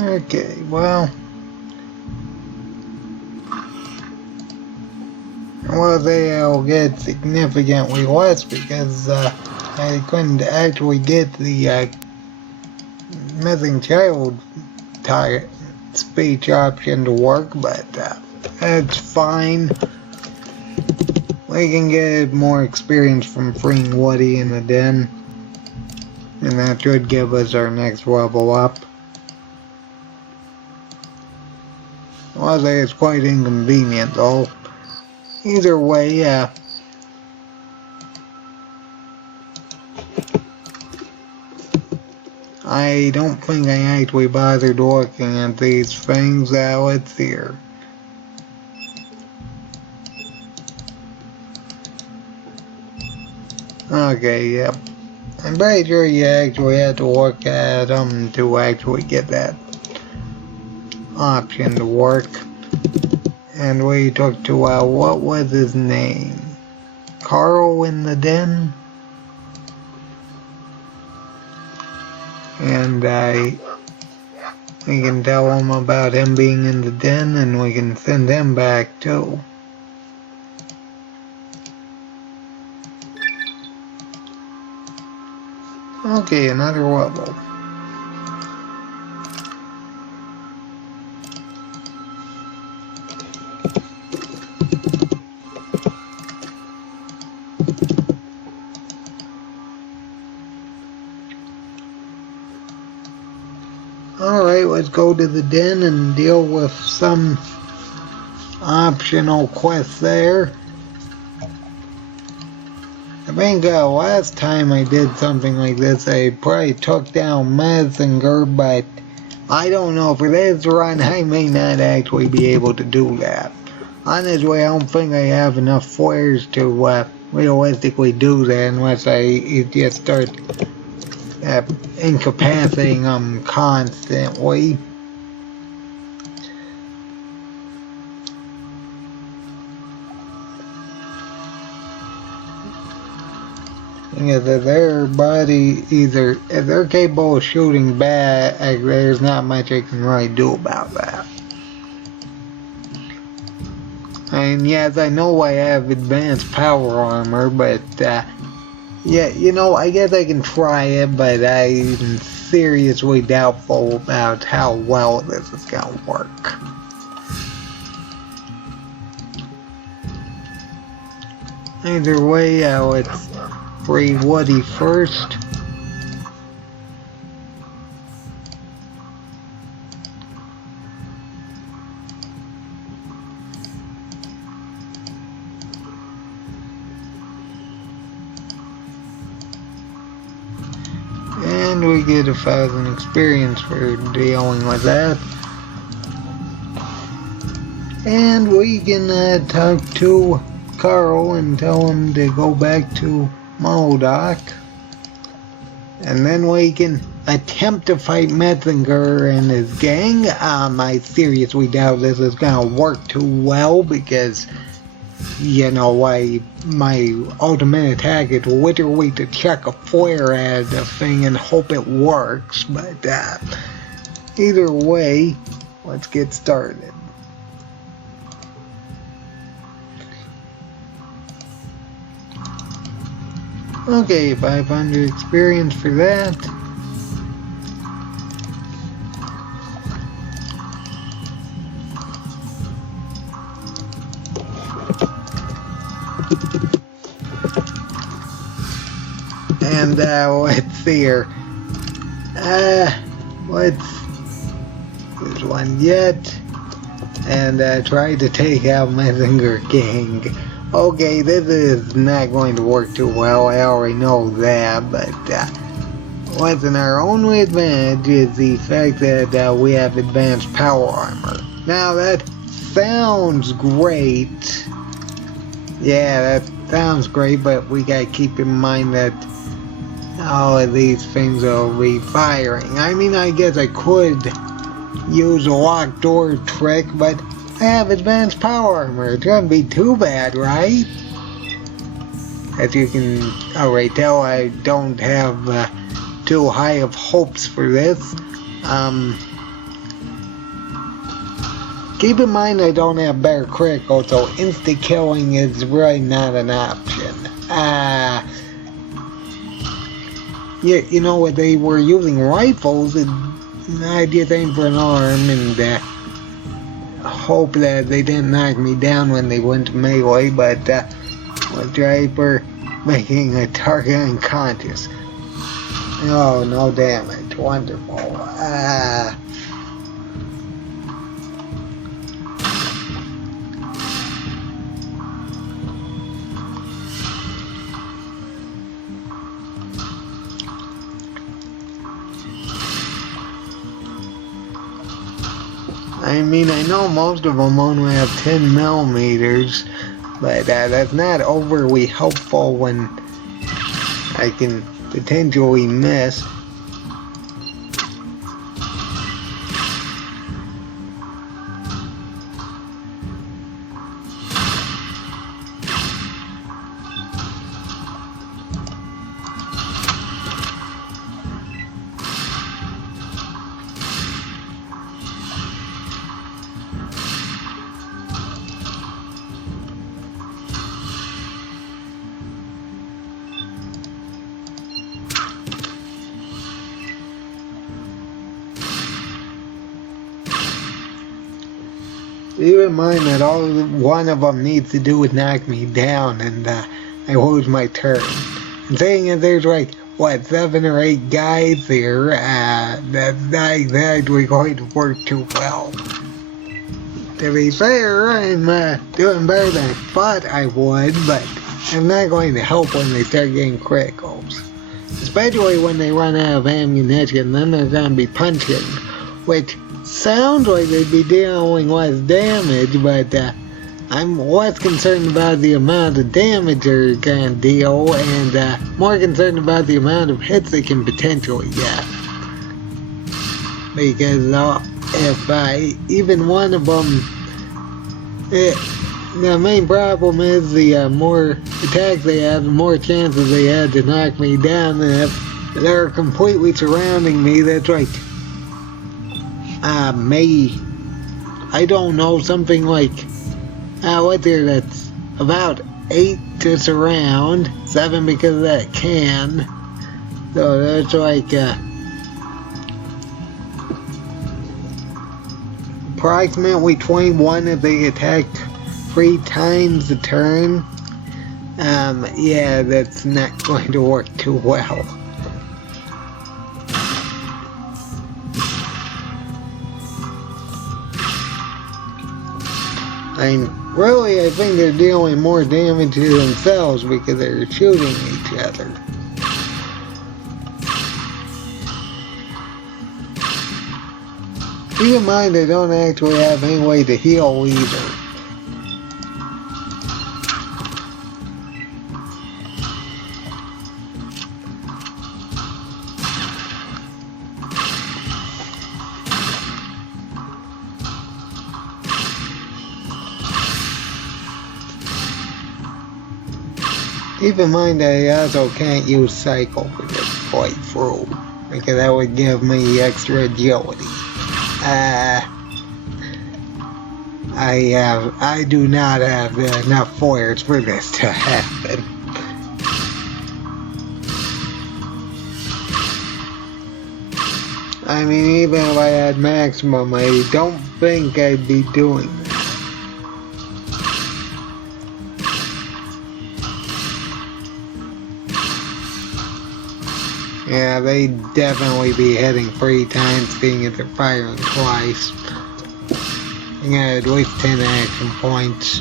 Okay, well, they'll get significantly less because I couldn't actually get the missing child speech option to work, but that's fine. We can get more experience from freeing Woody in the den, and that should give us our next level up. I'll say it's quite inconvenient though. Either way, I don't think I actually bothered looking at these things. Let's see here. Okay, yep. I'm pretty sure you actually had to look at them to actually get that option to work. And we took to, what was his name? Carl in the den? And we can tell him about him being in the den, and we can send him back too. Okay, another level. Alright, let's go to the den and deal with some optional quests there. I think last time I did something like this, I probably took down Messenger, but I don't know. For this run, I may not actually be able to do that. Honestly, I don't think I have enough flares to realistically do that unless I just start incapacitating them constantly. Because if their body, if they're capable of shooting back, there's not much I can really do about that. And yes, I know I have advanced power armor, but yeah, you know, I guess I can try it, but I'm seriously doubtful about how well this is gonna work. Either way, let's free Woody first. And we get 1,000 experience for dealing with that. And we can talk to Carl and tell him to go back to MODOK. And then we can attempt to fight Messenger and his gang. I seriously doubt this is gonna work too well because, you know, my ultimate attack is literally to chuck a flare at the thing and hope it works. But either way, let's get started. Okay, 500 experience for that. And let's see here. Let's this one yet. And try to take out Messenger King. Okay, this is not going to work too well, I already know that, but what's in our only advantage is the fact that we have advanced power armor. Now that sounds great. Yeah, that sounds great, but we gotta keep in mind that all of these things will be firing. I mean, I guess I could use a locked door trick, but I have advanced power armor. It shouldn't be too bad, right? as you can already tell, I don't have too high of hopes for this. Keep in mind I don't have better critical, so insta-killing is really not an option. You know what, they were using rifles, and I just aim for an arm and hope that they didn't knock me down when they went to melee, but with Draper making a target unconscious. Oh, no damage. Wonderful. I mean, I know most of them only have 10 millimeters, but that's not overly helpful when I can potentially miss. Keep in mind that all one of them needs to do is knock me down, and I lose my turn. And saying that there's like, what, 7 or 8 guys here, that's not exactly going to work too well. To be fair, I'm doing better than I thought I would, but I'm not going to help when they start getting criticals. Especially when they run out of ammunition, then they're going to be punching, which sounds like they'd be dealing less damage, but I'm less concerned about the amount of damage they're gonna deal, and more concerned about the amount of hits they can potentially get. Because if even one of them, the main problem is the more attacks they have, the more chances they have to knock me down, and if they're completely surrounding me, that's like I don't know, something like, what's here, that's about 8 to surround, 7 because of that can, so that's like, approximately 21 if they attack 3 times a turn. Yeah, that's not going to work too well. I think they're dealing more damage to themselves because they're shooting each other. Keep in mind they don't actually have any way to heal either. Keep in mind that I also can't use Cycle for this playthrough, because that would give me extra agility. I do not have enough flares for this to happen. I mean, even if I had maximum, I don't think I'd be doing that. Yeah, they'd definitely be hitting 3 times, being if they're firing twice. I got at least 10 action points.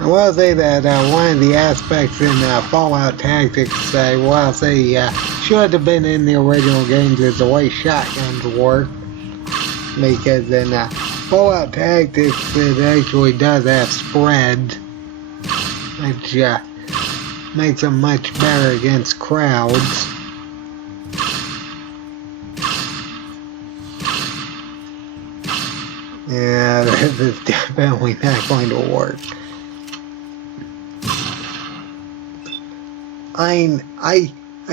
I will say that one of the aspects in Fallout Tactics I will say should have been in the original games is the way shotguns work. Because in Fallout Tactics it actually does have spread, which makes them much better against crowds. Yeah, this is definitely not going to work. I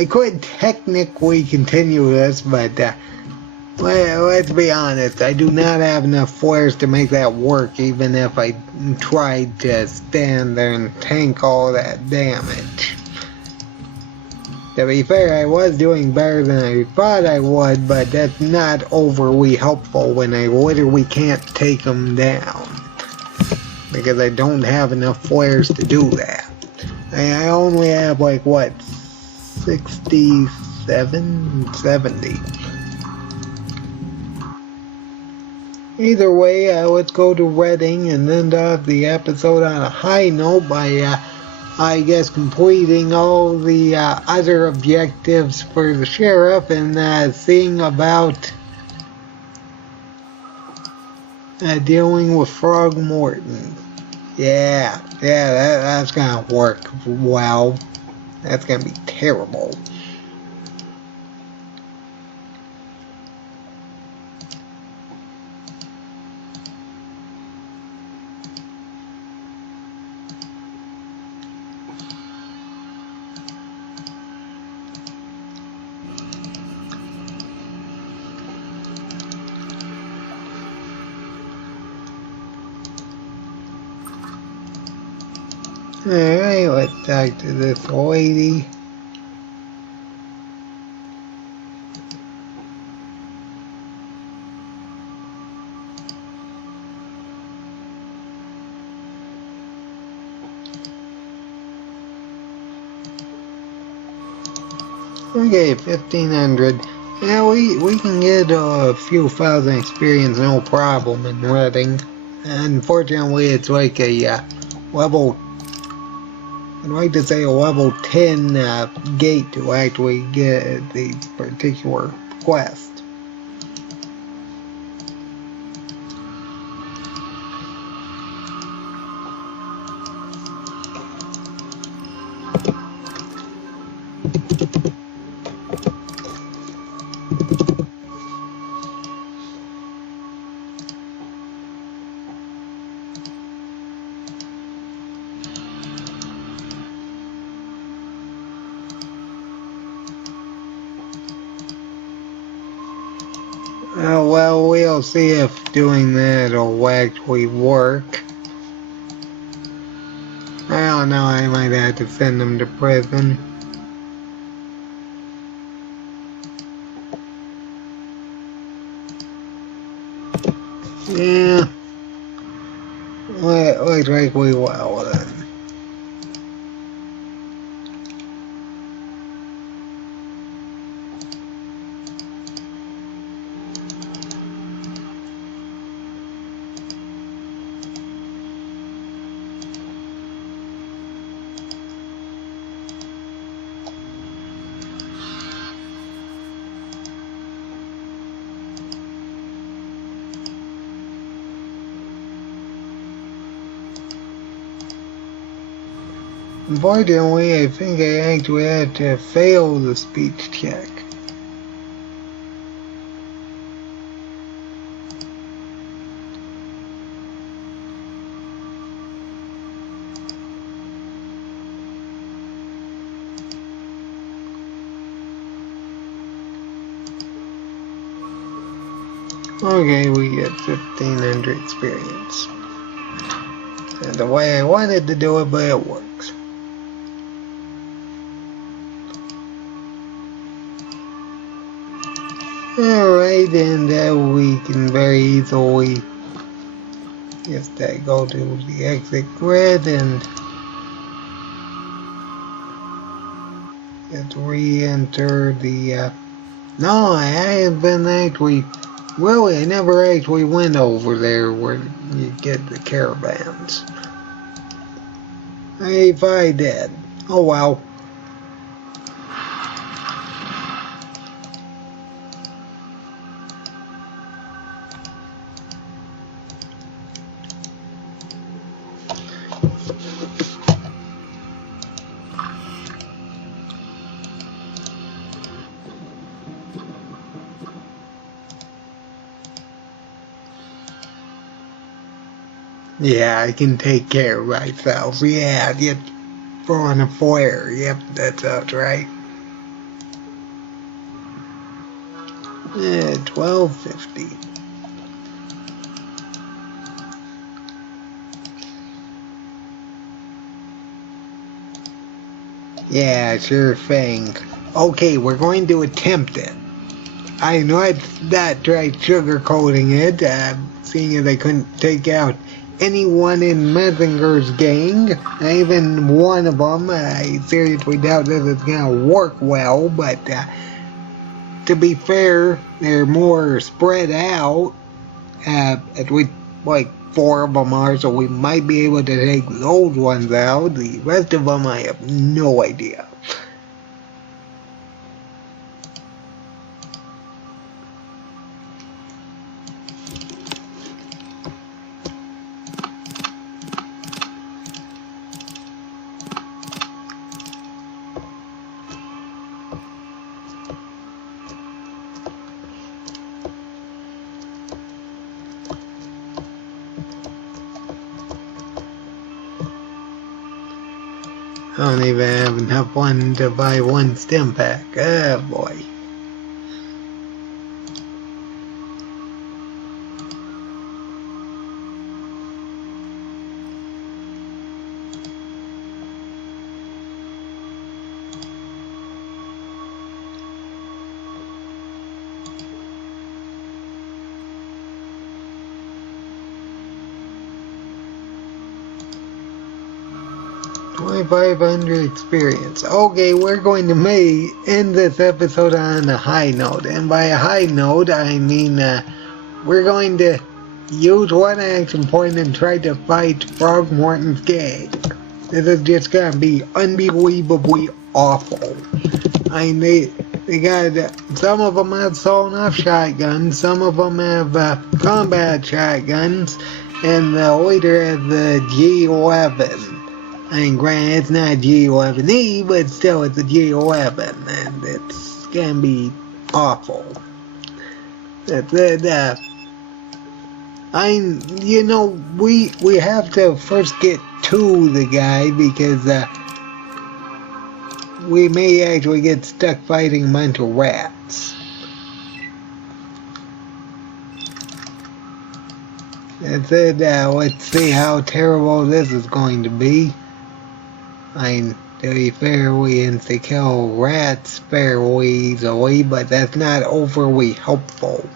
could technically continue this, but let's be honest, I do not have enough flares to make that work, even if I tried to stand there and tank all that damage. To be fair, I was doing better than I thought I would, but that's not overly helpful when I literally can't take them down. Because I don't have enough flares to do that. I only have like, what, 67, 70. Either way, let's go to Reading and end off the episode on a high note by, I guess, completing all the other objectives for the sheriff and seeing about dealing with Throgmorton. Yeah, that's gonna work well. That's gonna be terrible. Alright, let's talk to this lady. Okay, 1500. Yeah, we can get a few thousand experience, no problem, in Reading. Unfortunately, it's like a level, I'd like to say a level 10 gate to actually get these particular quests. Well, we'll see if doing that will actually work. I don't know, I might have to send them to prison. Yeah. Looks like we will then. Unfortunately, I think I actually had to fail the speech check. Okay, we get 1500 experience. And the way I wanted to do it, but it works. Alright, and we can very easily just go to the exit grid and just re-enter the no, I haven't been actually, really, I never actually went over there where you get the caravans. If I did, oh well. Yeah, I can take care of myself. Yeah, just throwing a flare. Yep, that sounds right. Yeah, 1250. Yeah, sure thing. Okay, we're going to attempt it. I know it's not right sugarcoating it, seeing as I couldn't take out anyone in Messinger's gang, even one of them. I seriously doubt this is going to work well, but to be fair, they're more spread out. At least like 4 of them are, so we might be able to take those ones out. The rest of them, I have no idea. I don't even have enough one to buy one stim pack. Oh boy. $2,500 experience. Okay, we're going to end this episode on a high note. And by a high note, I mean we're going to use one action point and try to fight Throgmorton's gang. This is just going to be unbelievably awful. I mean, they got, some of them have sawn-off shotguns, some of them have combat shotguns, and the leader has the G11. I mean, granted, it's not a G11E, but still, it's a G11, and it's gonna be awful. That's it. You know, we have to first get to the guy because we may actually get stuck fighting mental rats. That's it. Let's see how terrible this is going to be. I mean, to be fair, we can kill rats fairly easily, but that's not overly helpful.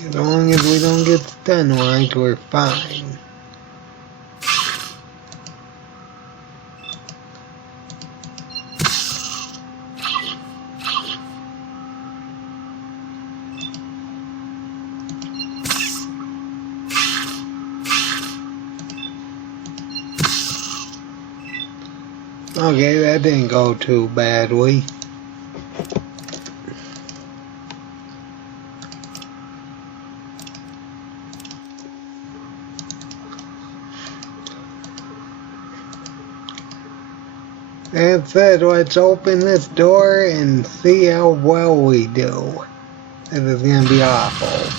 As long as we don't get stun right, we're fine. Okay, that didn't go too badly. That said, let's open this door and see how well we do. This is gonna be awful.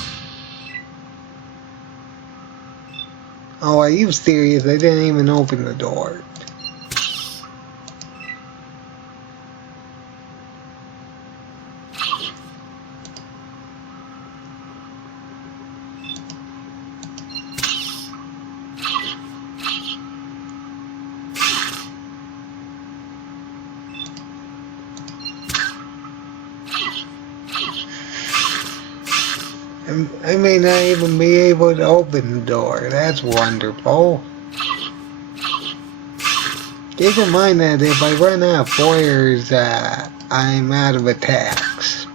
Oh, are you serious? I didn't even open the door. I may not even be able to open the door. That's wonderful. Keep in mind that if I run out of flares, I'm out of attacks.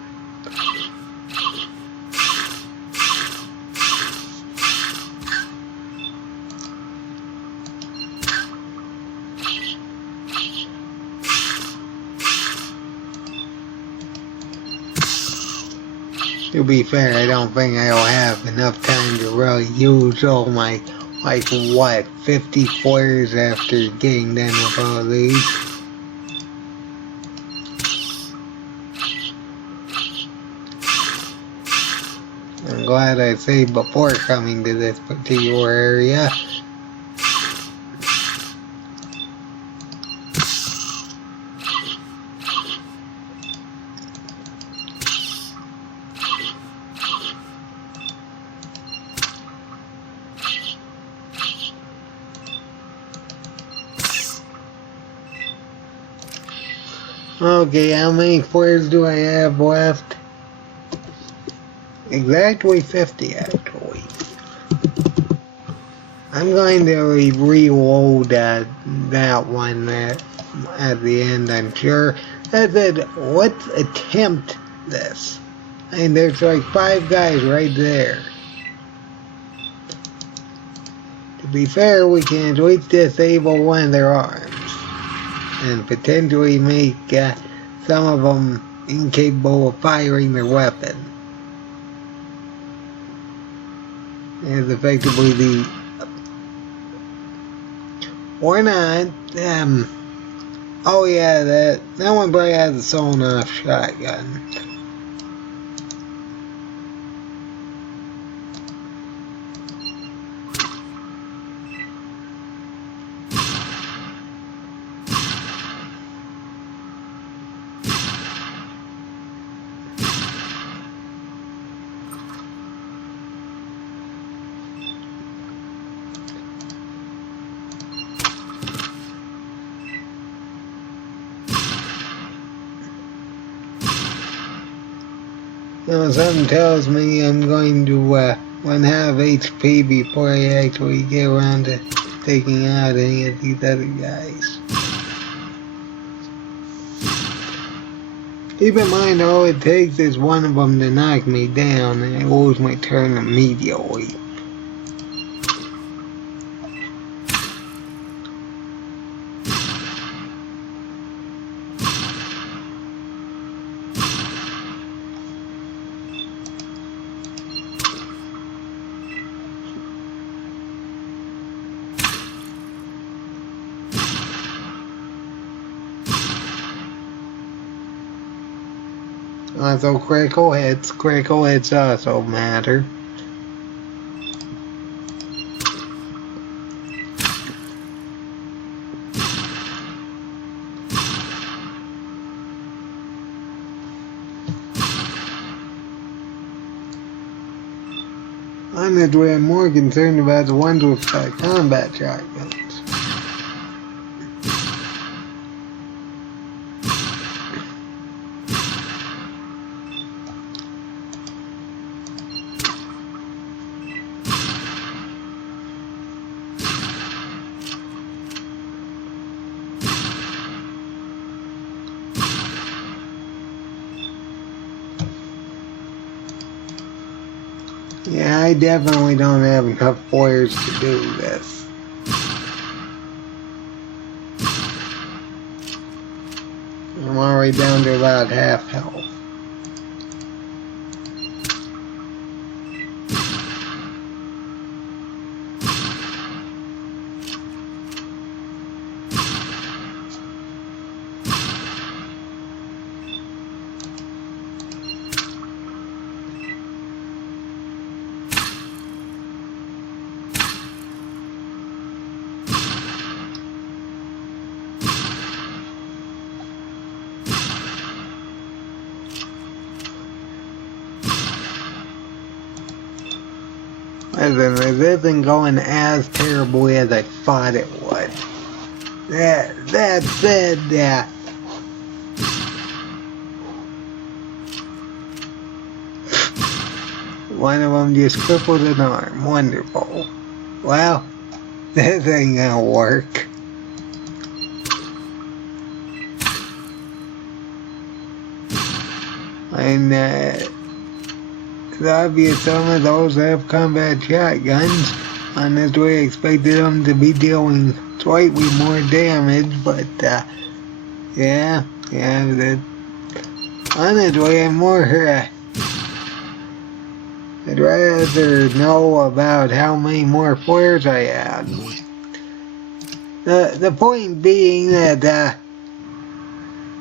To be fair, I don't think I'll have enough time to really use all my like what, 50 flares after getting done with all these. I'm glad I saved before coming to this particular area. Okay, how many flares do I have left? Exactly 50, actually. I'm going to reload that one at the end, I'm sure. I said, let's attempt this. And there's like 5 guys right there. To be fair, we can at least disable one of their arms. And potentially make some of them incapable of firing their weapon. Is effectively the... Or not. Oh yeah, that one probably has a sawn-off shotgun. Now something tells me I'm going to run out of HP before I actually get around to taking out any of these other guys. Keep in mind all it takes is one of them to knock me down and I lose my turn immediately. Also, critical hits also matter. Honestly, I'm more concerned about the ones with combat shotguns. Yeah, I definitely don't have enough flares to do this. I'm already down to about half health. Listen, this isn't going as terribly as I thought it would. That said, one of them just crippled an arm. Wonderful. Well, this ain't gonna work. And, it's obvious some of those have combat shotguns. Honestly, I expected them to be dealing slightly more damage, but, yeah, honestly, I'm more, I'd rather know about how many more flares I had. The point being that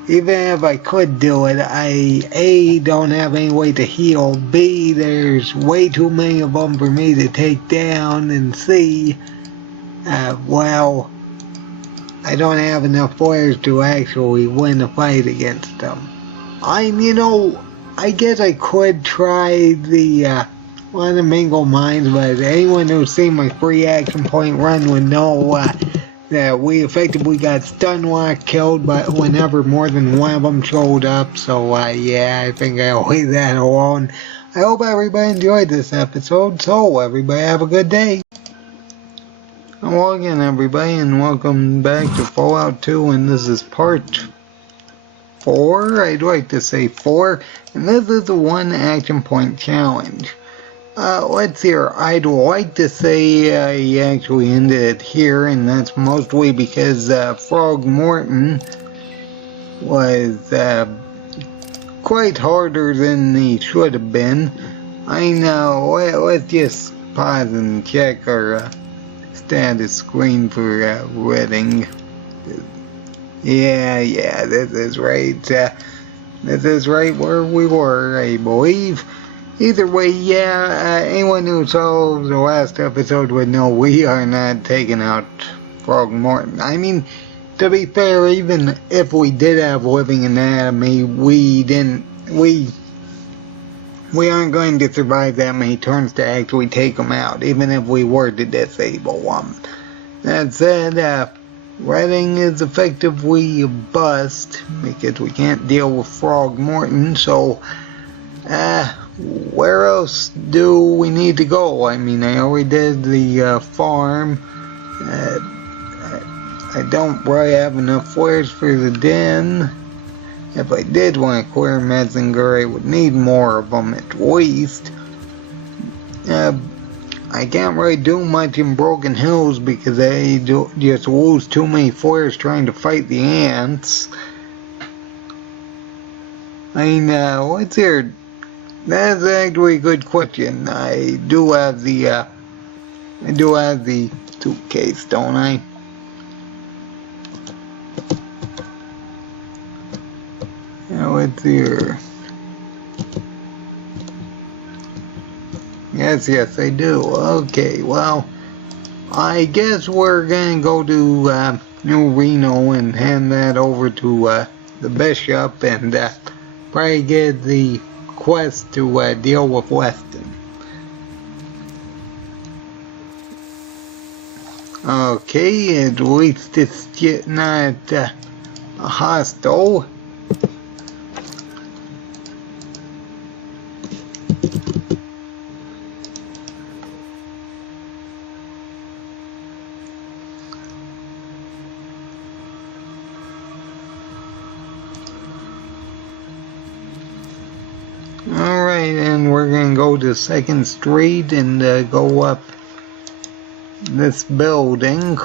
even if I could do it, I A, don't have any way to heal, B, there's way too many of them for me to take down, and C, well, I don't have enough flares to actually win a fight against them. I guess I could try the one of Mingle Mines, but anyone who's seen my free action point run would know that we effectively got stun lock killed but whenever more than one of them showed up. So yeah, I think I'll leave that alone. I hope everybody enjoyed this episode. So everybody have a good day. Hello again everybody, and welcome back to Fallout 2, and this is part 4, I'd like to say 4, and this is the one action point challenge. Let's see here, I'd like to say I actually ended it here, and that's mostly because Throgmorton was quite harder than he should have been. I know, let's just pause and check our status screen for Reading. Yeah, this is right. This is right where we were, I believe. Either way, yeah, anyone who saw the last episode would know we are not taking out Throgmorton. I mean, to be fair, even if we did have living anatomy, we aren't going to survive that many turns to actually take them out, even if we were to disable them. That said, Reading is effectively a bust, because we can't deal with Throgmorton, so, where else do we need to go? I mean, I already did the farm. I don't really have enough flares for the den. If I did want to clear Metzinger, I would need more of them at least. I can't really do much in Broken Hills because I just lose too many flares trying to fight the ants. I mean, what's here? That's actually a good question. I do have the suitcase, don't I? Now what's here? Yes, I do. Okay, well, I guess we're gonna go to New Reno and hand that over to the bishop and probably get the quest to deal with Weston. Okay, at least it's not hostile. Alright, and we're gonna go to 2nd Street and go up this building.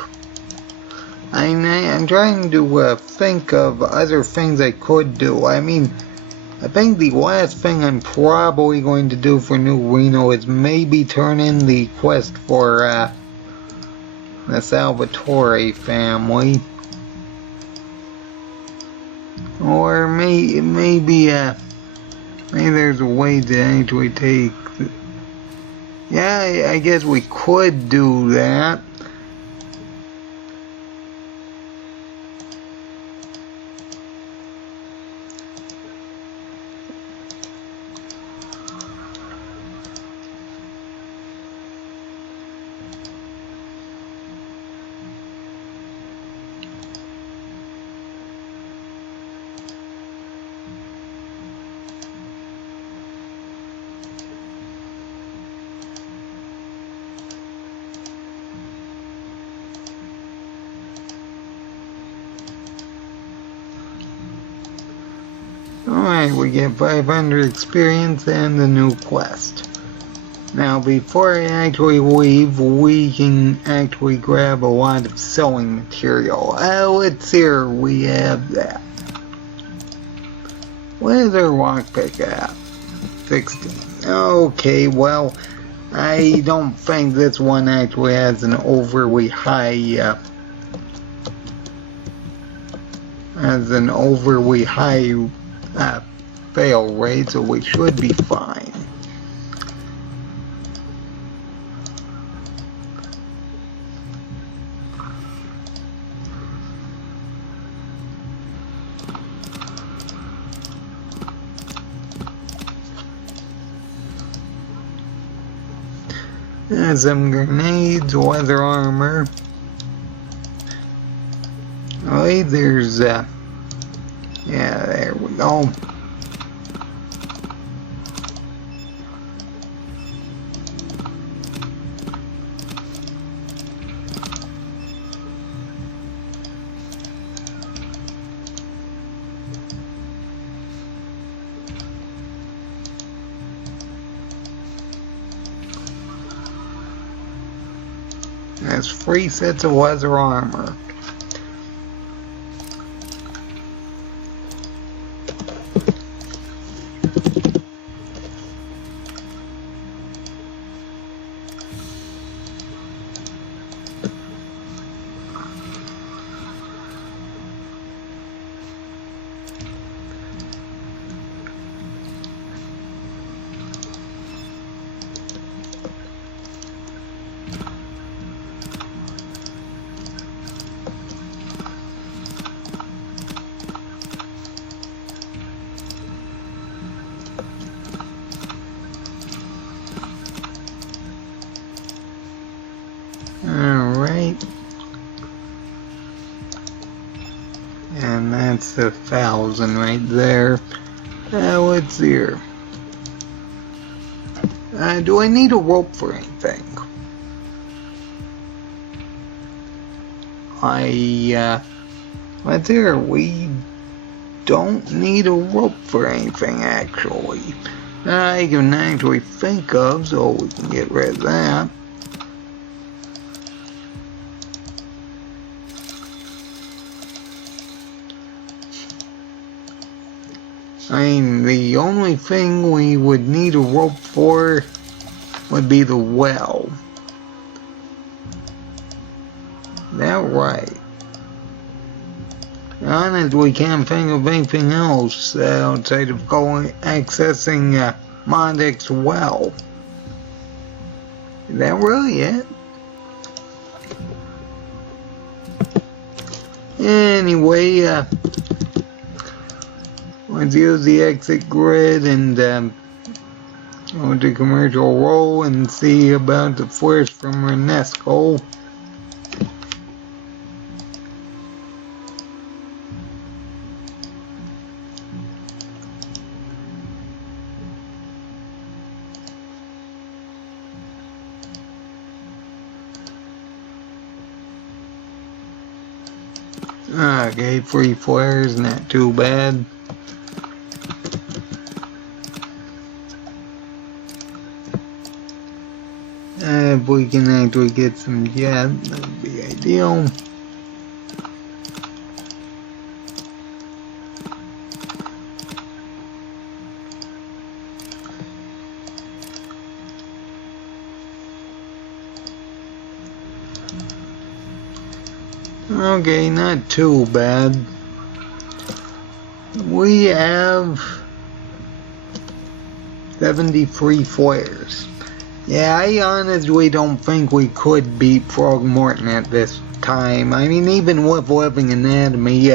I'm trying to think of other things I could do. I mean, I think the last thing I'm probably going to do for New Reno is maybe turn in the quest for the Salvatore family. Or maybe there's a way to actually take... Yeah, I guess we could do that. Alright, we get 500 experience and the new quest. Now, before I actually leave, we can actually grab a lot of sewing material. Let's see here, we have that. What is our lockpick at? 16. Okay, well, I don't think this one actually has an overly high, fail rate, so we should be fine. Some grenades, weather armor. Oh, there's, yeah, there we go. That's 3 sets of weather armor. Alright. And that's 1,000 right there. What's here? Do I need a rope for anything? Let's hear. We don't need a rope for anything, actually. I can actually think of, so we can get rid of that. I mean, the only thing we would need a rope for would be the well. That right. Honest, we can't think of anything else outside of accessing Mondek's well. Is that really it? Anyway, let's use the exit grid and go to commercial roll and see about the force from Renesco. Okay, 3 flares, not too bad. If we can actually get some jet, that would be ideal. Okay, not too bad. We have 73 flares. Yeah, I honestly don't think we could beat Throgmorton at this time. I mean, even with Living Anatomy,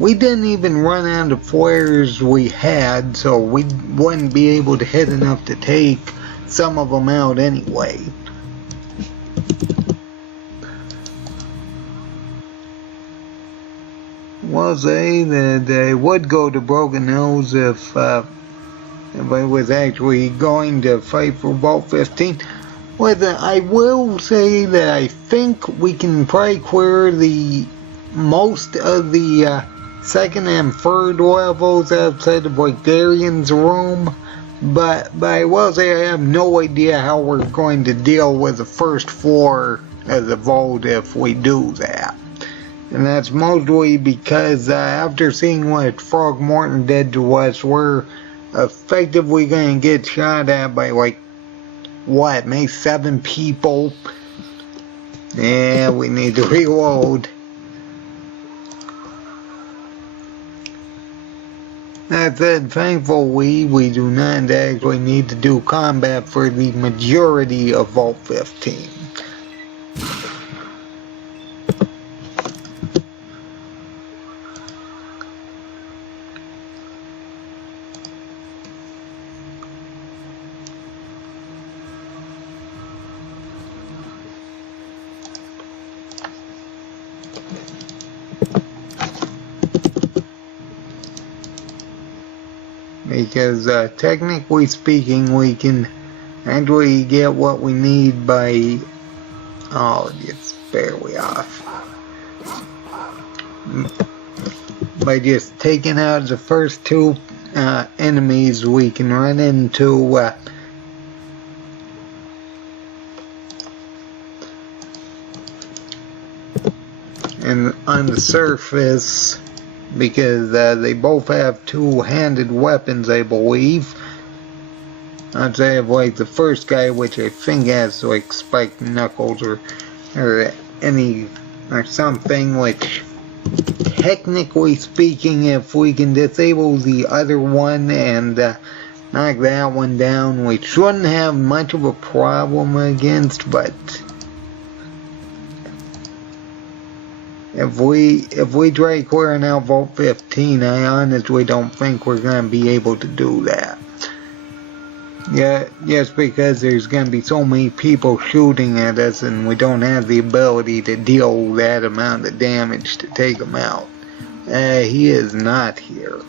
we didn't even run out of flares we had, so we wouldn't be able to hit enough to take some of them out anyway. We'll say that I would go to Broken Hills if I was actually going to fight for Vault 15. But I will say that I think we can probably clear the most of the second and third levels outside of Darian's room. But I will say I have no idea how we're going to deal with the first floor of the vault if we do that. And that's mostly because after seeing what Throgmorton did to us, we're effectively gonna get shot at by like, what, maybe 7 people? Yeah, we need to reload. That said, thankfully, we do not actually need to do combat for the majority of Vault 15. Because technically speaking, we can actually get what we need by, oh, it's barely off, by just taking out the first 2 enemies we can run into. And on the surface, because they both have 2-handed weapons, I believe. I'd say of like the first guy, which I think has like spiked knuckles or any or something, which technically speaking, if we can disable the other one and knock that one down, we shouldn't have much of a problem against, but if we try clearing out Vault 15, I honestly don't think we're going to be able to do that. Yeah, just because there's going to be so many people shooting at us and we don't have the ability to deal that amount of damage to take them out. He is not here.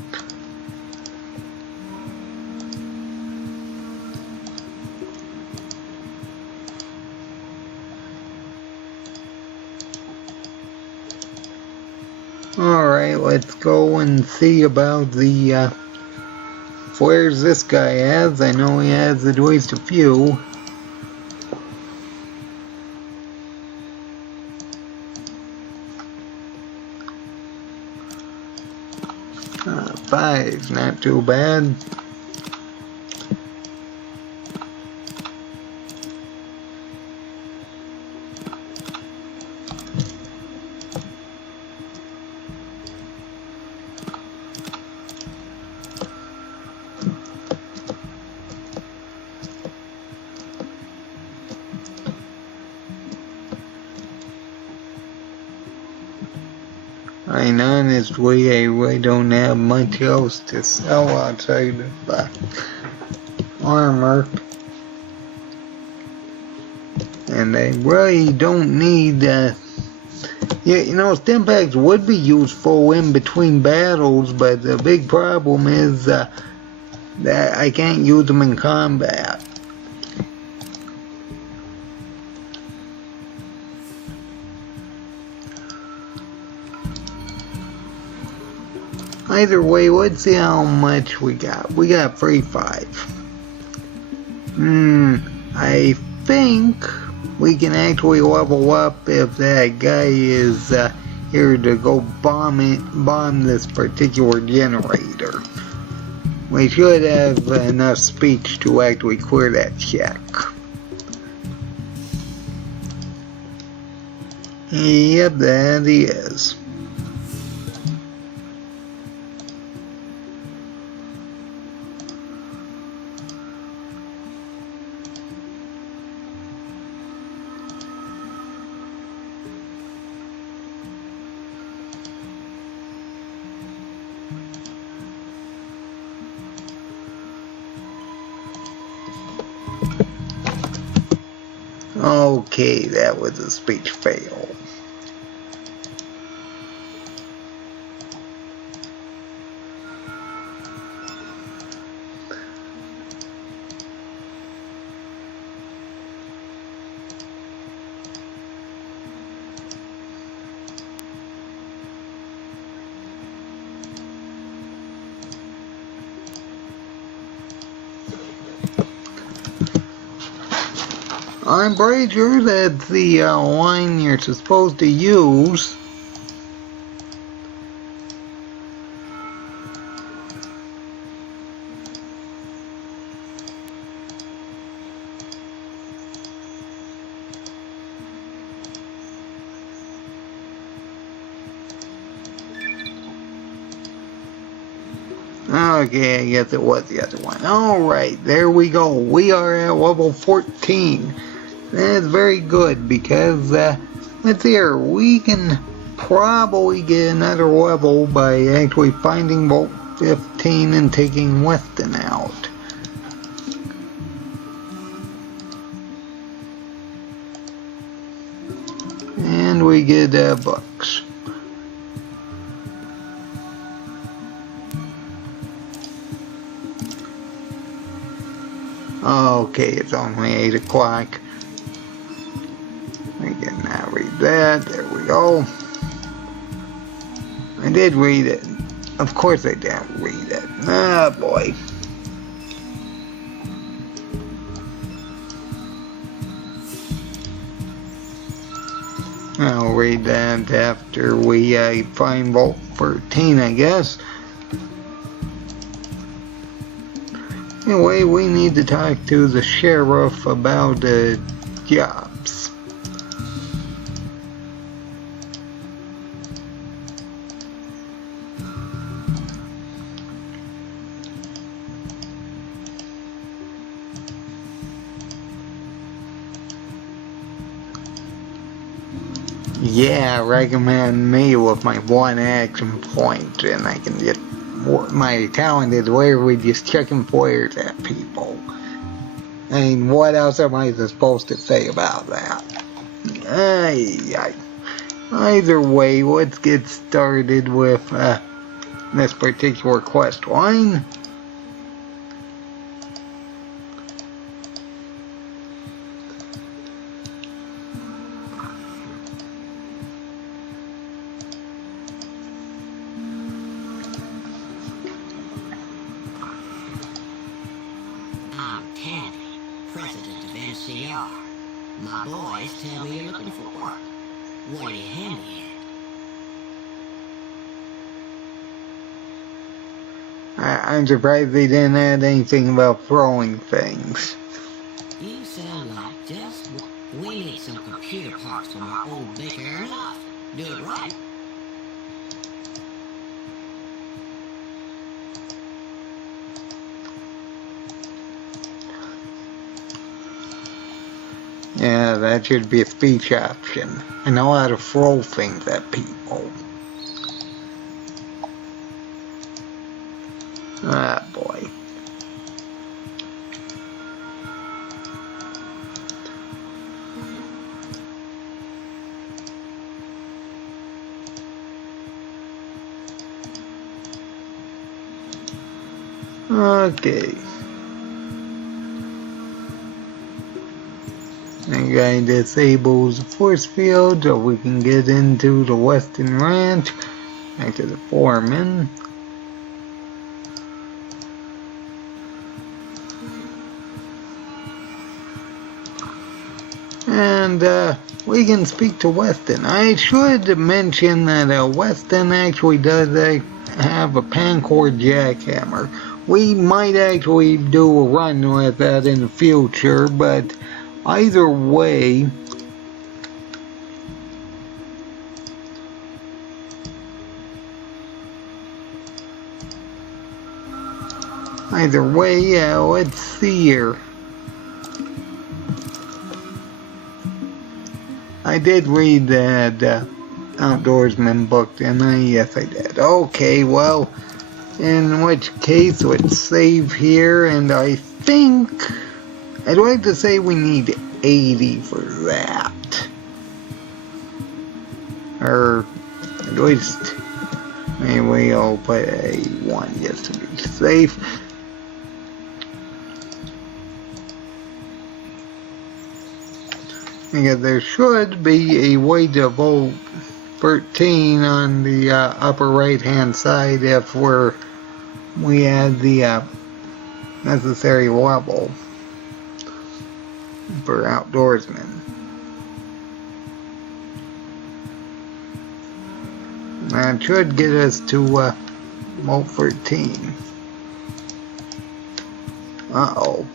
Alright, let's go and see about the flares this guy has. I know he has at least a few. Five, not too bad. And honestly, I really don't have much else to sell outside of armor. And I really don't need, yeah, you know, Stimpaks would be useful in between battles, but the big problem is that I can't use them in combat. Either way, let's see how much we got. We got 35. I think we can actually level up if that guy is here to go bomb this particular generator. We should have enough speech to actually clear that check. Yep, that he is. Okay, that was a speech fail. I'm pretty sure that's the line you're supposed to use. Okay, I guess it was the other one. Alright, there we go. We are at level 14. That's very good because, let's see here, we can probably get another level by actually finding Vault 15 and taking Weston out. And we get books. Okay, it's only 8 o'clock. We can now read that. There we go. I did read it. Of course I didn't read it. Ah, boy. I'll read that after we find Vault 13, I guess. Anyway, we need to talk to the sheriff about jobs. Yeah, recommend me with my 1 action point, and I can get my talent is where we just chucking flares at people. I mean, what else am I supposed to say about that? Either way, let's get started with this particular quest line. I'm Tandy, president of NCR. My boys tell me you're looking for work. What are you handy at? I'm surprised they didn't add anything about throwing things. You sound like just what we need. Some computer parts from our old baker enough. Do it right. Yeah, that should be a speech option. I know how to throw things at people. Ah, boy. Okay. That guy disables the force field so we can get into the Weston Ranch. Back to the foreman. And we can speak to Weston. I should mention that Weston actually does have a Pancor jackhammer. We might actually do a run with that in the future, but either way, let's see here. I did read that Outdoorsman book, didn't I? Yes, I did. Okay, well, in which case, let's save here, and I think I'd like to say we need 80 for that. Or at least, maybe I'll put a 1 just to be safe. Because there should be a way to Vault 13 on the upper right hand side if we add the necessary level for Outdoorsman. That should get us to Vault 13. Uh-oh.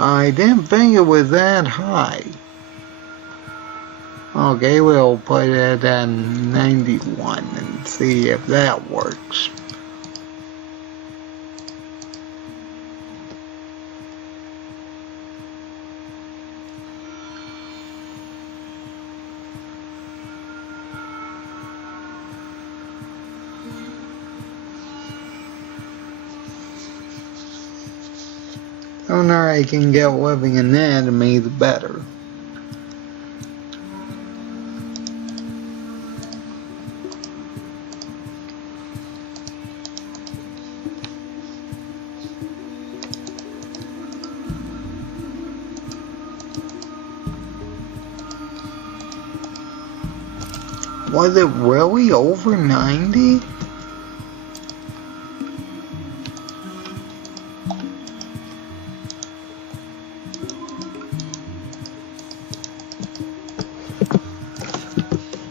I didn't think it was that high. Okay, we'll put it at 91 and see if that works. The sooner I can get living anatomy, the better. Was it really over 90?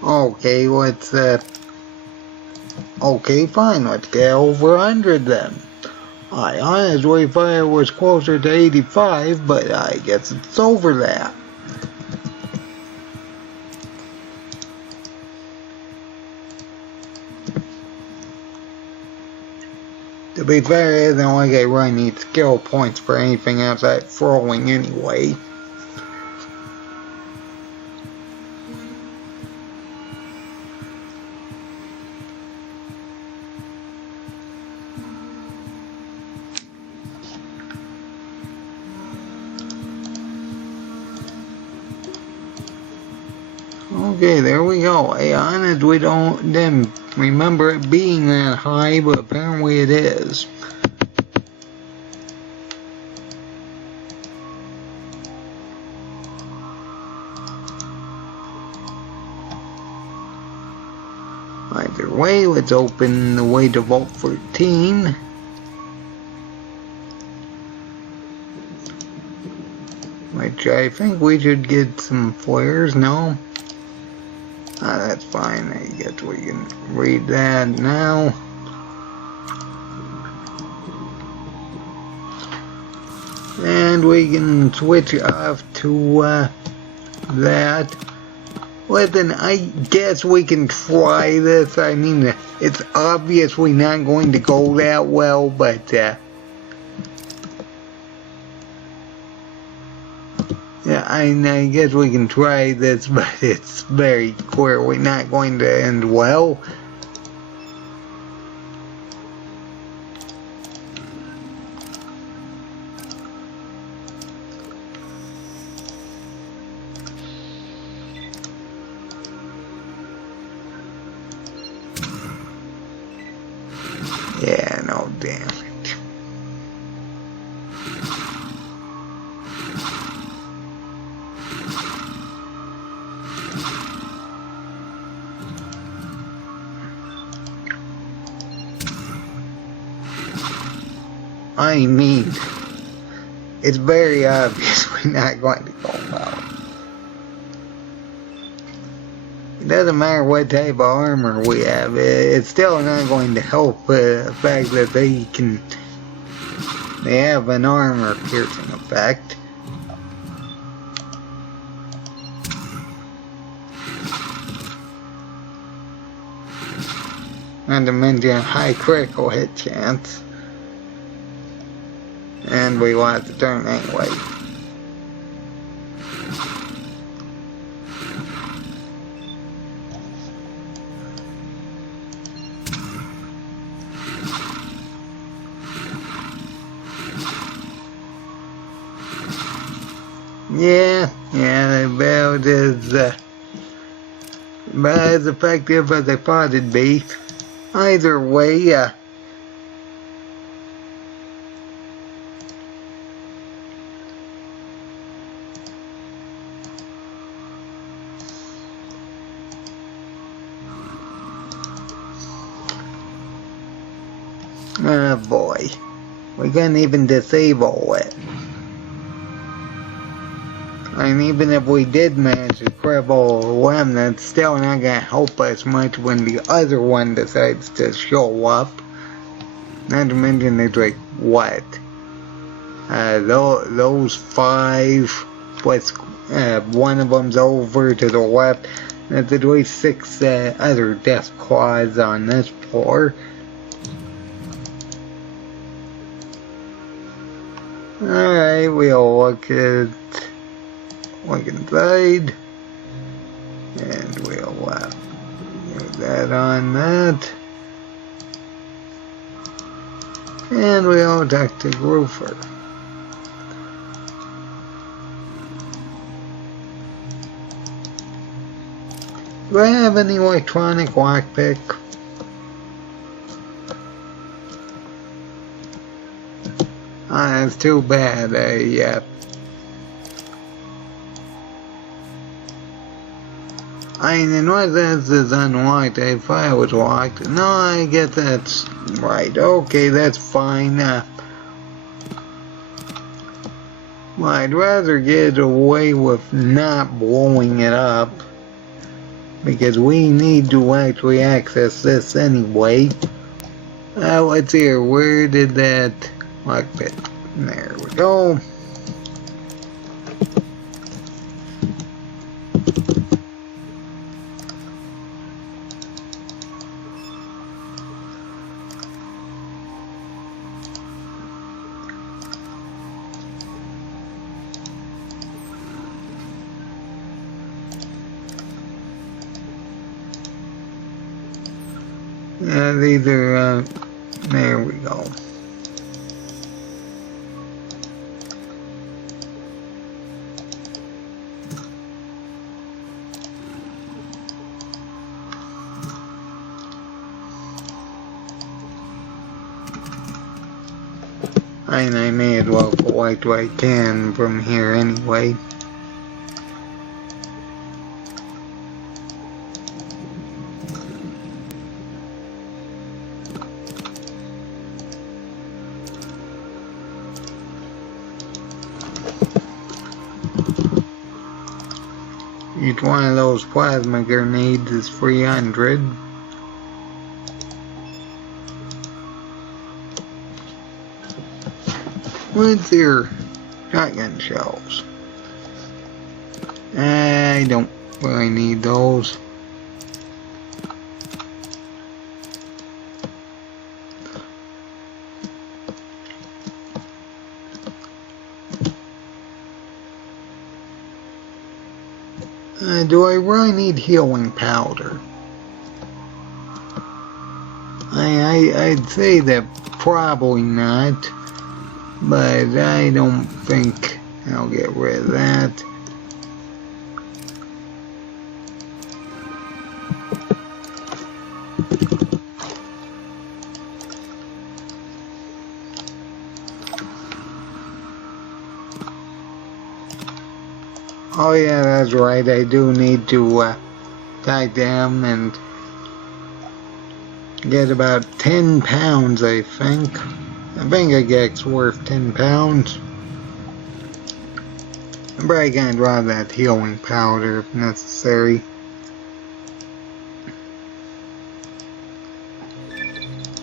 Okay, let's, okay, fine, let's get over 100 then. I honestly thought it was closer to 85, but I guess it's over that. To be fair, it isn't like I really need skill points for anything outside throwing anyway. Okay, there we go. I honestly didn't remember it being that high, but apparently it is. Either way, let's open the way to Vault 13. Which I think we should get some flares, no? That's fine, I guess we can read that now. And we can switch off to that. Listen, I guess we can try this. I mean, it's obviously not going to go that well, but yeah, I guess we can try this, but it's very clearly not going to end well. Yeah, no damage. I mean, it's very obviously not going to go well. It doesn't matter what type of armor we have, it's still not going to help the fact that they have an armor piercing effect. Not to mention high critical hit chance. And we lost the turn anyway. Yeah, the build is about as effective as I thought it'd be. Either way, oh boy, we couldn't even disable it. And even if we did manage to cripple one, that's still not gonna help us much when the other one decides to show up. Not to mention it's like, what? Those 5, what's one of them's over to the left. There's at least 6 other death claws on this floor. Alright, we'll look inside, and we'll move that on that, and we'll talk to Grover. Do I have any electronic lockpick? That's too bad. I mean, what this is unlocked. I thought it was locked. No, I guess that's right. Okay, that's fine. Well, I'd rather get away with not blowing it up, because we need to actually access this anyway. Let's see here. Where did that lockpick? There we go. These are, there we go. I may as well collect what I can from here anyway. Each one of those plasma grenades is 300. What's your shotgun shells? I don't really need those. Do I really need healing powder? I'd say that probably not, but I don't think I'll get rid of that. Oh yeah, that's right, I do need to tag them and get about 10 pounds, I think. I think I get worth 10 pounds. I'm probably gonna draw that healing powder if necessary.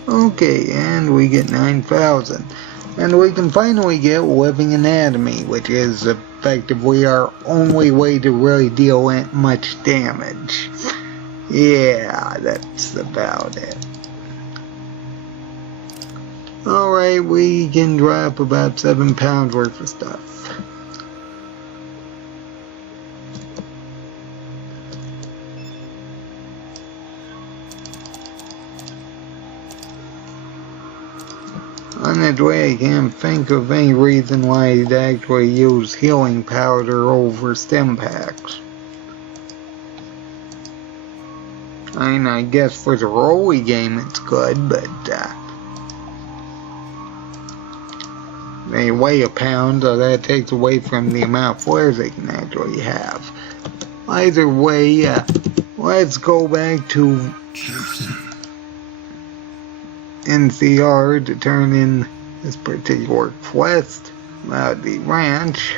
Okay, and we get 9,000. And we can finally get Living Anatomy, which is effectively our only way to really deal much damage. Yeah, that's about it. Alright, we can drop about 7 pounds worth of stuff. On that way, I can't think of any reason why I'd actually use healing powder over stim packs. I mean, I guess for the early game it's good, but they weigh a pound, so that takes away from the amount of flares they can actually have. Either way, let's go back to NCR to turn in this particular quest about the ranch.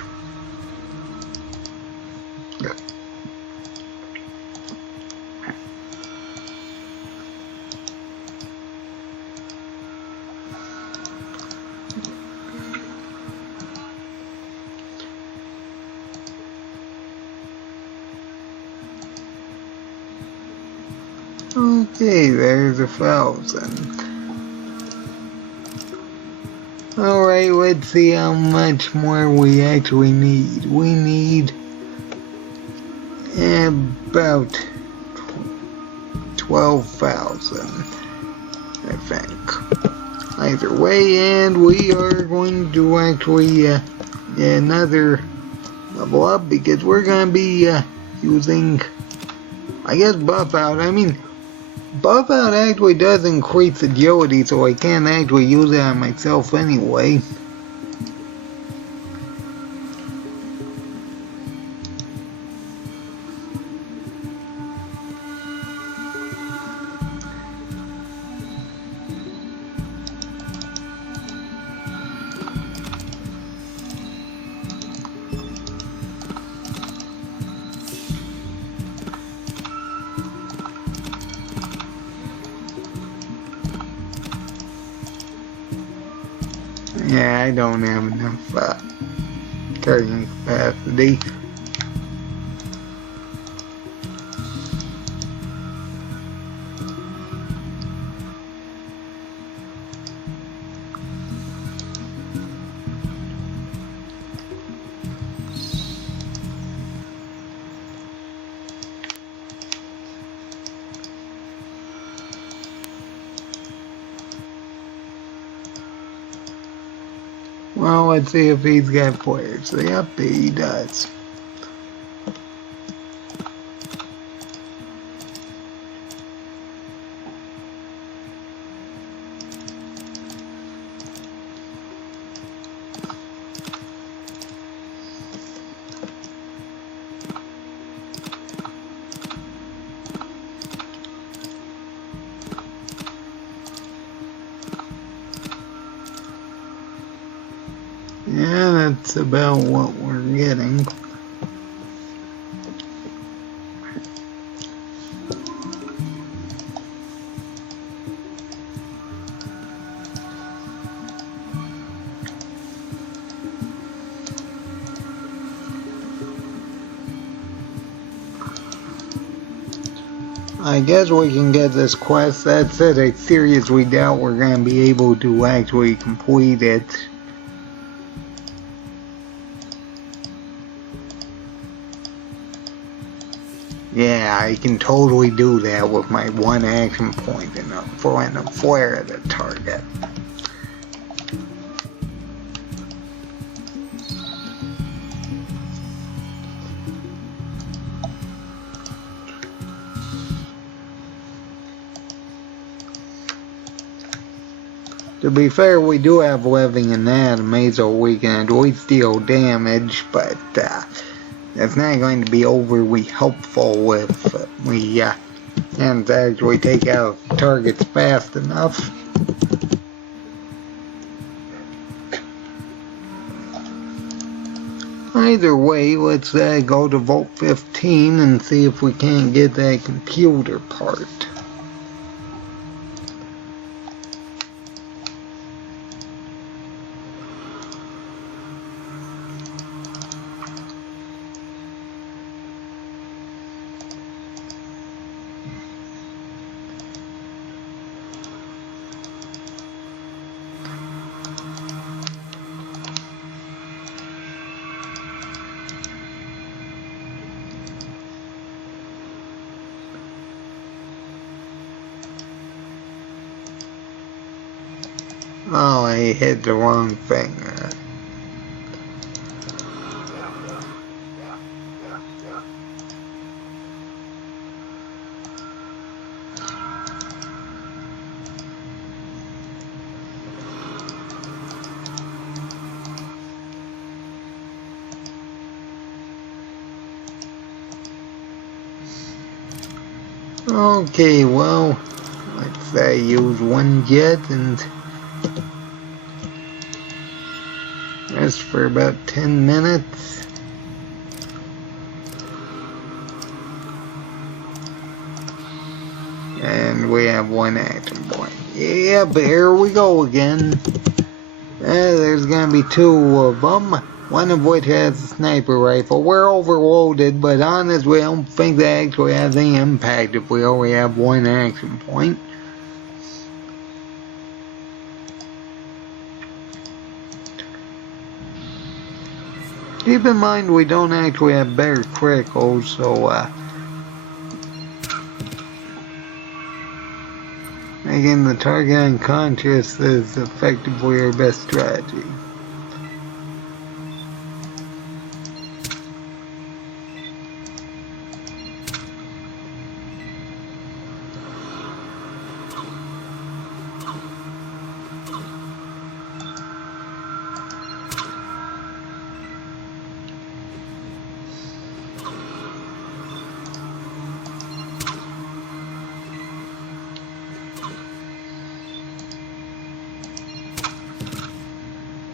Okay, there's 1,000. Alright, let's see how much more we actually need. We need about 12,000, I think. Either way, and we are going to actually another level up because we're going to be using, I guess, buff out. I mean, buff out actually does increase agility, so I can't actually use it on myself anyway. Yeah, I don't have enough carrying capacity. Well, let's see if he's got players. Yep, he does. Yeah, that's about what we're getting. I guess we can get this quest. That's it. I seriously doubt we're going to be able to actually complete it. Yeah, I can totally do that with my one action point and throwing a flare at a target. To be fair, we do have living anatomy, so we can at least deal damage, but that's not going to be overly helpful if we can't actually take out targets fast enough. Either way, let's go to Vault 15 and see if we can't get that computer part. Oh, I hit the wrong finger. Okay, well, let's use one jet and rest for about 10 minutes. And we have one action point. Yeah, but here we go again. There's gonna be two of them. one of which has a sniper rifle. We're overloaded, but honestly, we don't think that actually has any impact if we only have one action point. Keep in mind we don't actually have better criticals, so making the target unconscious is effectively our best strategy.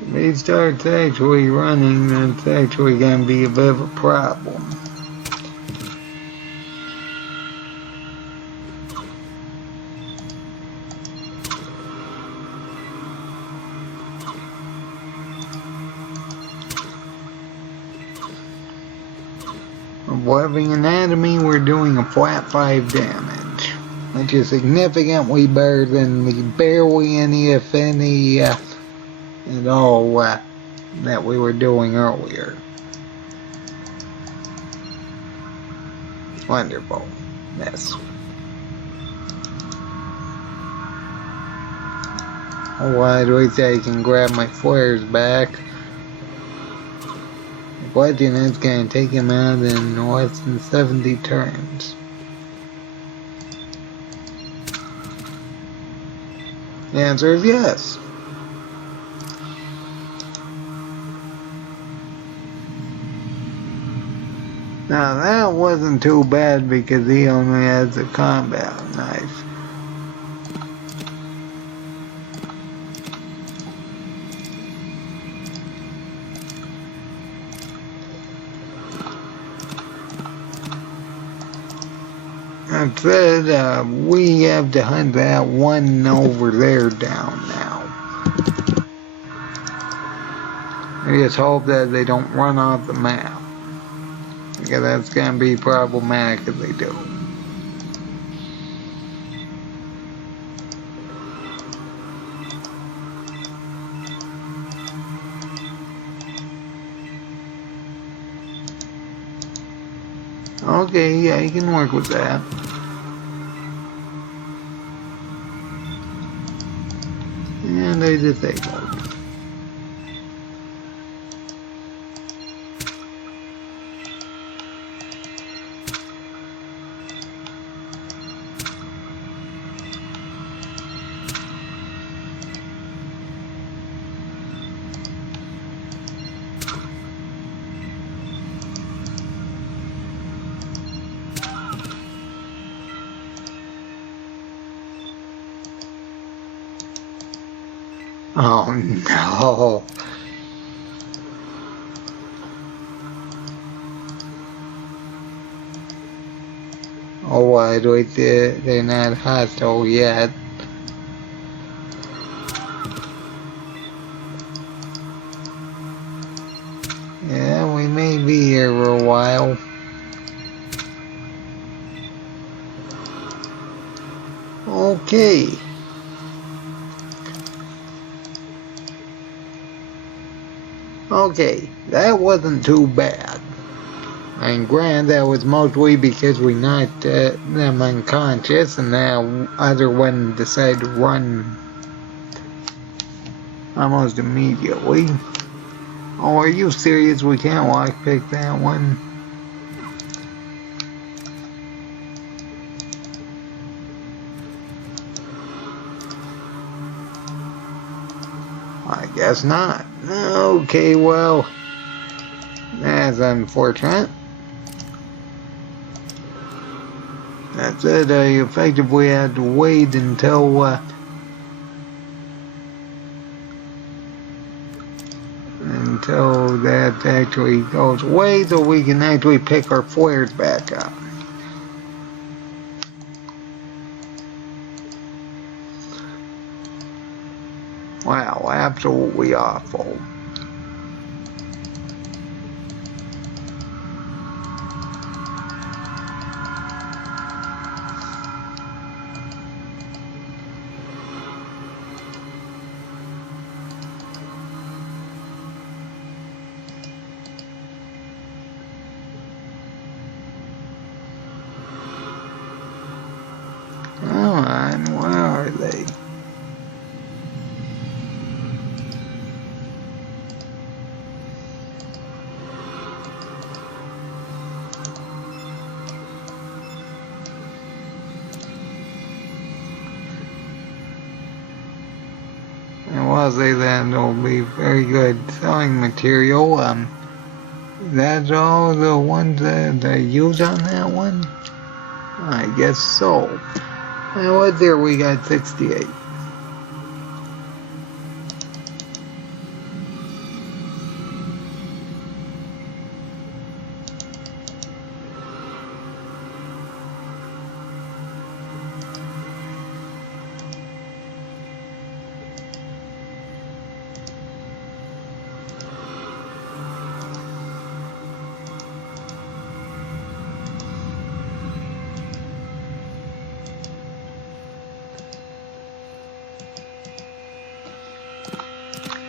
If he starts actually running, that's actually going to be a bit of a problem. Avoiding anatomy, we're doing a flat 5 damage, which is significantly better than the barely any, if any, at all that we were doing earlier. Wonderful. Yes. Alright, at least I can grab my flares back. The question is, can I take him out in less than 70 turns? The answer is yes. Now that wasn't too bad because he only has a combat knife. That said, we have to hunt that one over there down now. I just hope that they don't run off the map, because that's going to be problematic if they do. Okay, yeah, you can work with that. And they disabled. Oh no. Oh, wait, they're not hostile yet. Yeah, we may be here for a while. Okay. Okay, that wasn't too bad. And granted, that was mostly because we knocked them unconscious, and that other one decided to run almost immediately. Oh, are you serious? We can't lockpick that one? I guess not. Okay, well, that's unfortunate. That's it. I effectively had to wait until that actually goes away, so we can actually pick our flares back up. Wow, absolutely awful. will say that it'll be very good selling material. That's all the ones that I use on that one? I guess so. And what's there? We got 68.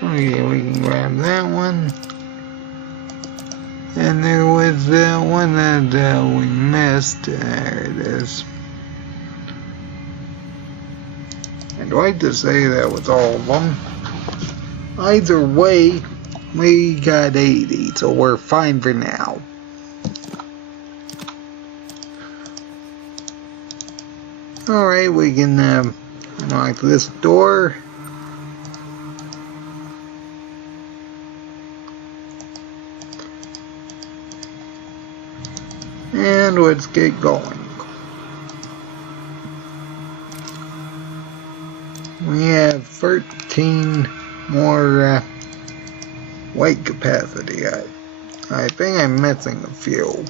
Okay, we can grab that one. And there was one that we missed. There it is. I'd like to say that was all of them. Either way, we got 80, so we're fine for now. Alright, we can unlock this door. And let's get going. We have 13 more weight capacity. I think I'm missing a few.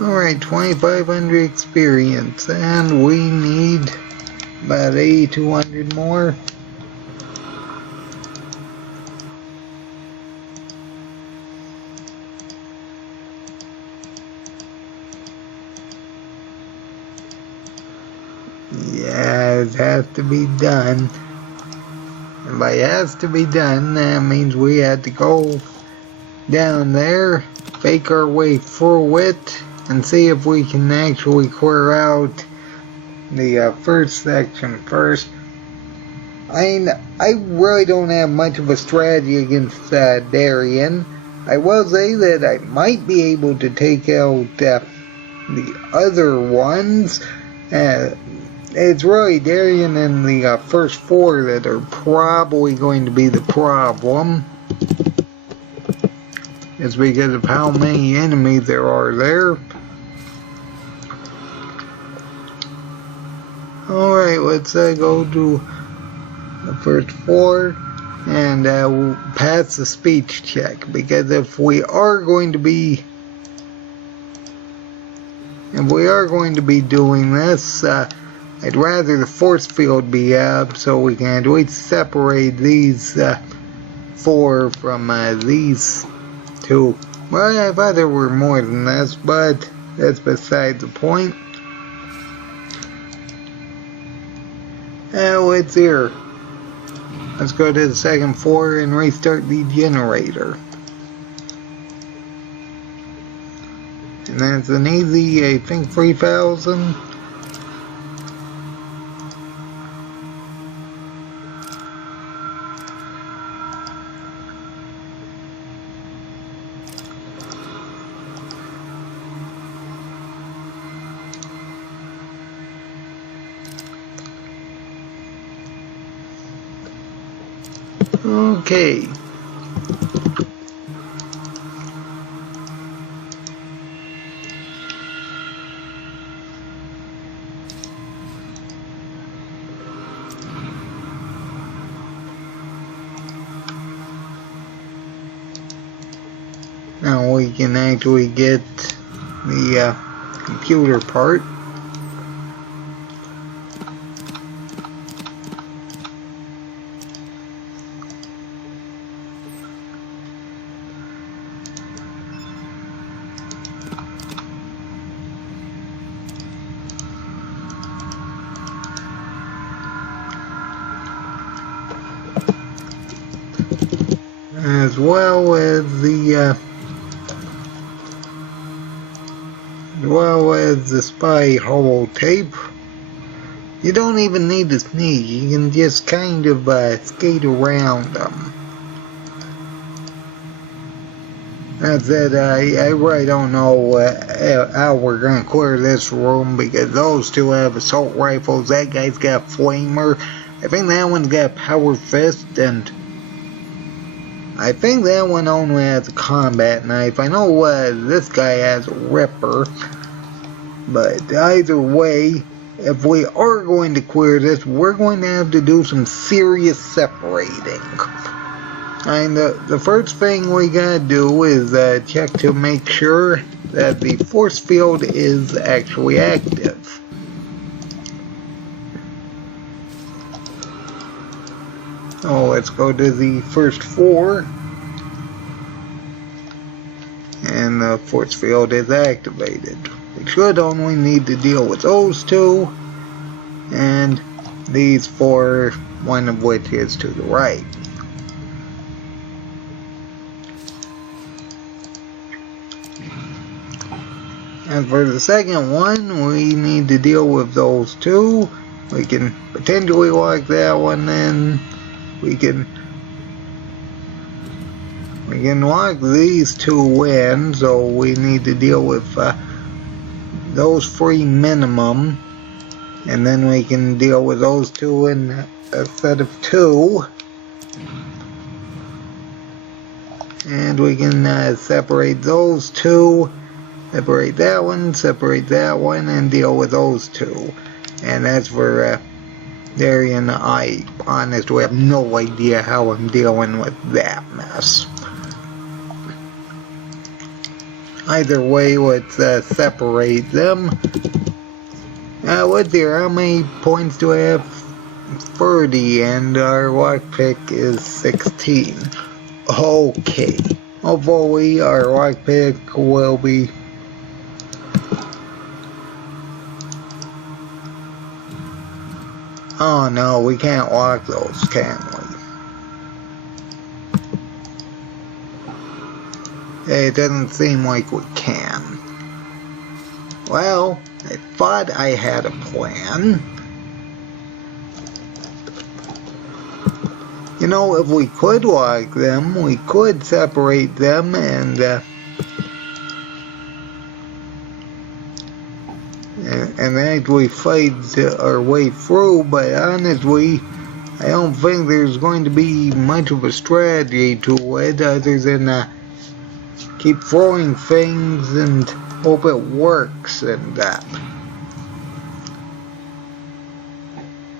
Alright, 2,500 experience, and we need about 8,200 more. Yeah, it has to be done. And by has to be done, that means we had to go down there, fake our way through it, and see if we can actually clear out the first section first. I really don't have much of a strategy against Darien. I will say that I might be able to take out the other ones. It's really Darien and the first 4 that are probably going to be the problem. It's because of how many enemies there are there. Alright, let's go to the first 4 and we'll pass the speech check, because if we are going to be doing this, I'd rather the force field be up so we can at least separate these 4 from these 2. Well, I thought there were more than this, but that's beside the point. It's here. Let's go to the second floor and restart the generator. And that's an easy, I think, 3,000. Okay. Now we can actually get the computer part. As well as the spy holotape. You don't even need to sneak, you can just kind of skate around them. That's it, I really don't know how we're gonna clear this room because those two have assault rifles, that guy's got a flamer, I think that one's got a power fist, and I think that one only has a combat knife. I know this guy has a ripper, but either way, if we are going to clear this, we're going to have to do some serious separating. And the first thing we gotta do is check to make sure that the force field is actually active. So let's go to the first floor. And the force field is activated. We should only need to deal with those two. And these four, one of which is to the right. And for the second one, we need to deal with those two. We can potentially lock that one in. We can lock these two in, so we need to deal with those three minimum. And then we can deal with those two in a set of two. And we can separate those two. Separate that one, and deal with those two. And that's for Darian. I honestly have no idea how I'm dealing with that mess. Either way, let's separate them. Let's see, how many points do I have? 30, and our lockpick is 16. Okay. Hopefully, our lockpick will be... Oh no, we can't lock those, can we? It doesn't seem like we can. Well, I thought I had a plan. You know, if we could lock them, we could separate them and actually fight our way through, but honestly, I don't think there's going to be much of a strategy to it other than keep throwing things and hope it works and that.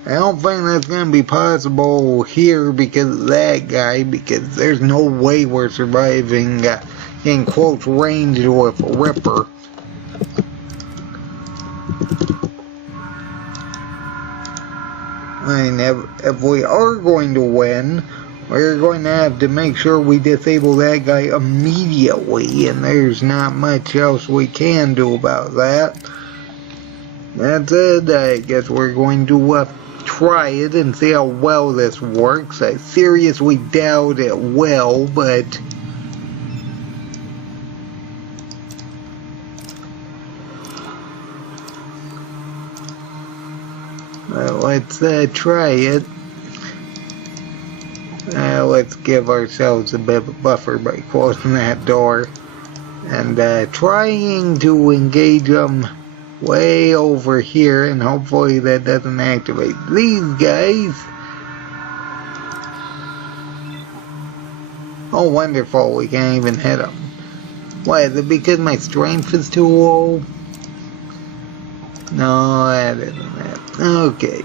I don't think that's going to be possible here because of that guy, because there's no way we're surviving in close range with a Ripper. I mean, if we are going to win, we're going to have to make sure we disable that guy immediately, and there's not much else we can do about that. That's it. I guess we're going to try it and see how well this works. I seriously doubt it will, but... let's try it. Let's give ourselves a bit of a buffer by closing that door and trying to engage them way over here, and hopefully that doesn't activate these guys. Oh, wonderful, we can't even hit them. Why, is it because my strength is too low? No, that isn't it. Okay.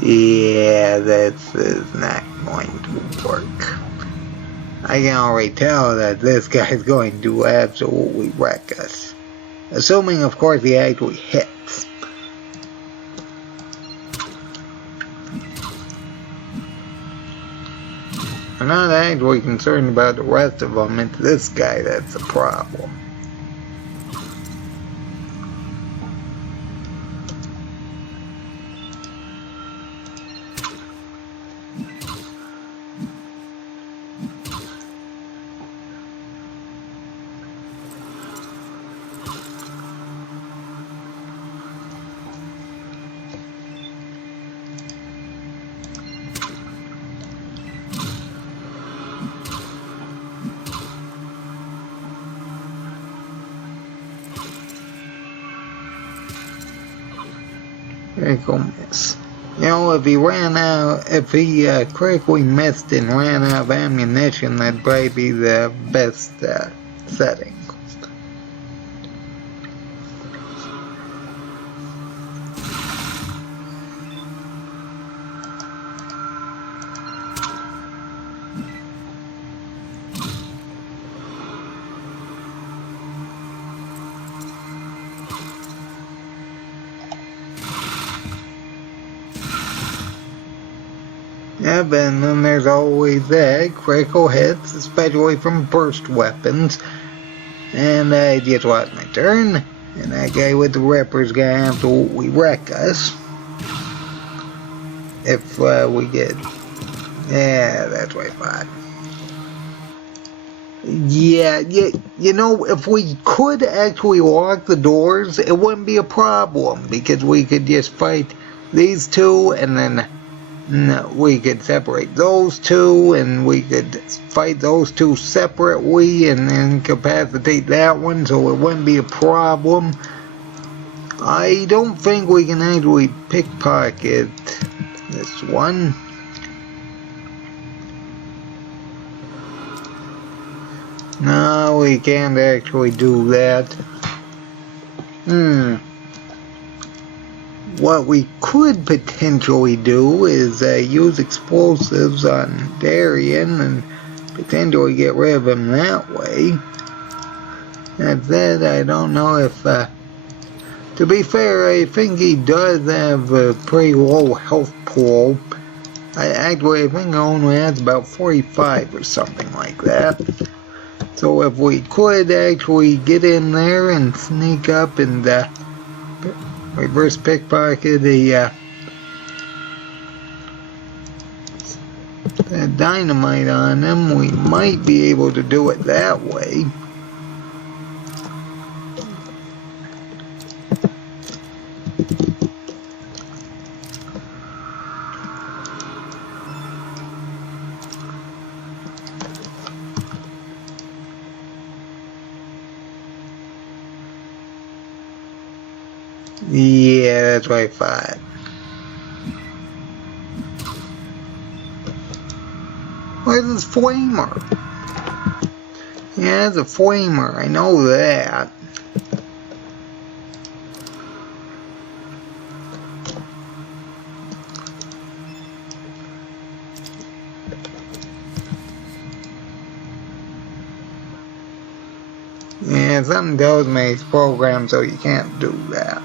Yeah, this is not going to work. I can already tell that this guy's going to absolutely wreck us. Assuming, of course, he actually hits. I'm not actually concerned about the rest of them, it's this guy that's the problem. critical miss. You know, if he critically missed and ran out of ammunition, that'd probably be the best setting. Yeah, but then there's always that critical hits, especially from burst weapons. And I just lost my turn, and that guy with the Ripper's gonna absolutely wreck us. If we get... Yeah, that's what I thought. Yeah, you know, if we could actually lock the doors, it wouldn't be a problem, because we could just fight these two, and then we could separate those two, and we could fight those two separately, and then incapacitate that one, so it wouldn't be a problem. I don't think we can actually pickpocket this one. No, we can't actually do that. What we could potentially do is use explosives on Darien and potentially get rid of him that way. That said, I don't know if... to be fair, I think he does have a pretty low health pool. I think he only has about 45 or something like that. So if we could actually get in there and sneak up and reverse pickpocket the dynamite on them, we might be able to do it that way. Yeah, that's what I thought. Where's this flamer? Yeah, it's a flamer, I know that. Yeah, something tells me it's programmed so you can't do that.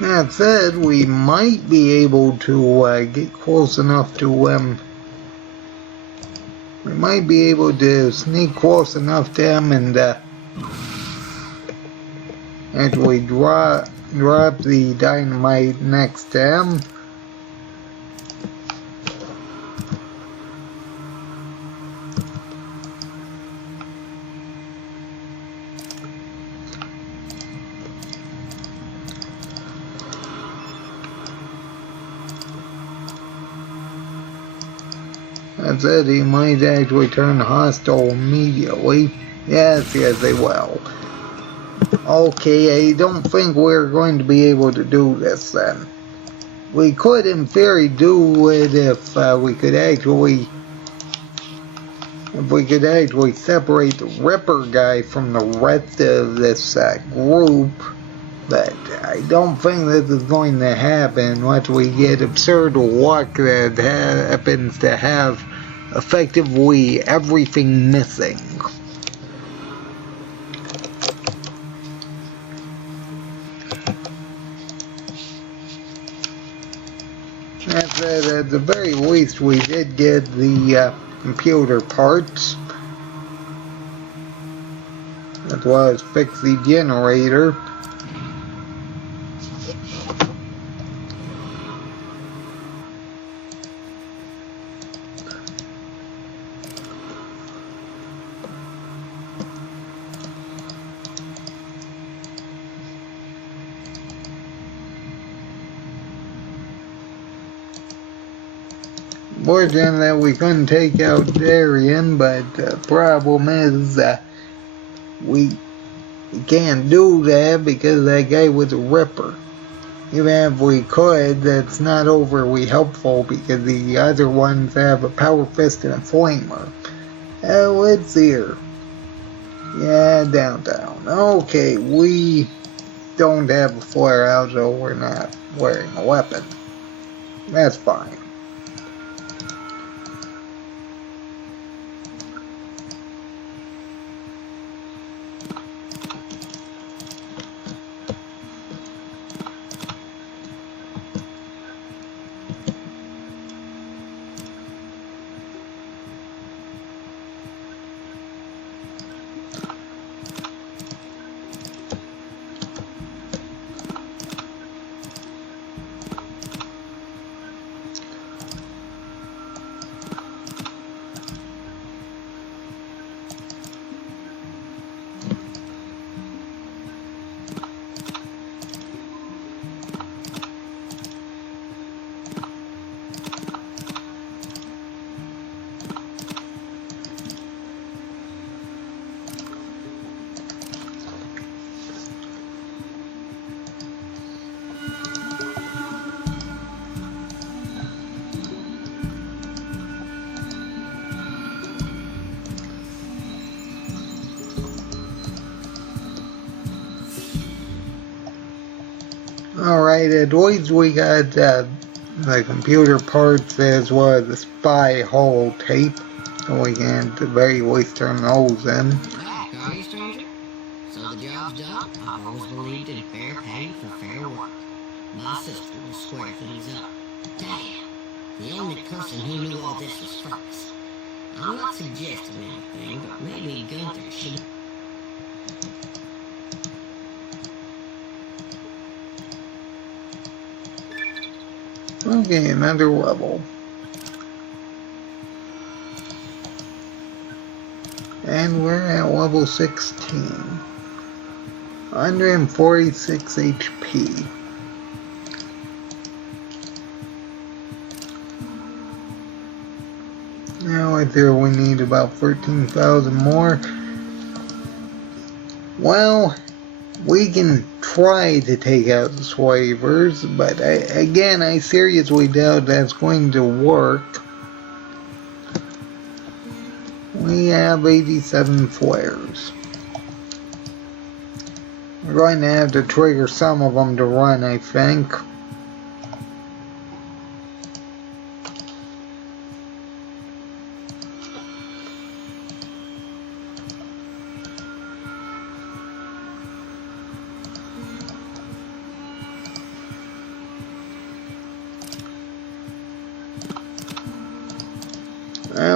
That said, we might be able to get close enough to we might be able to sneak close enough to them and actually drop the dynamite next to them. That's it, he might actually turn hostile immediately. Yes, they will. Okay, I don't think we're going to be able to do this then. We could in theory do it if we could actually separate the Ripper guy from the rest of this group. But I don't think this is going to happen unless we get absurd luck that happens to have effectively everything missing. That's it. At the very least, we did get the computer parts, as well as fix the generator. Fortunately, we couldn't take out Darien, but the problem is You can't do that because that guy was a ripper. Even if we could, that's not overly helpful because the other ones have a power fist and a flamer. Let's see here. Yeah, downtown. Okay, we don't have a flare out, so we're not wearing a weapon. That's fine. Alright, at least we got the computer parts as well as the spy holotape, so we can at the very least turn those in. Back, are you, stranger? So the job's done? I've always believed in fair pay for fair work. My sister will square things up. Damn, the only person who knew all this was Frost. I'm not suggesting anything, but maybe Gunther should... Okay, another level. And we're at level 16. 146 HP. Now right there we need about 13,000 more. Well, we can try to take out the slavers, but I seriously doubt that's going to work. We have 87 flares. We're going to have to trigger some of them to run, I think.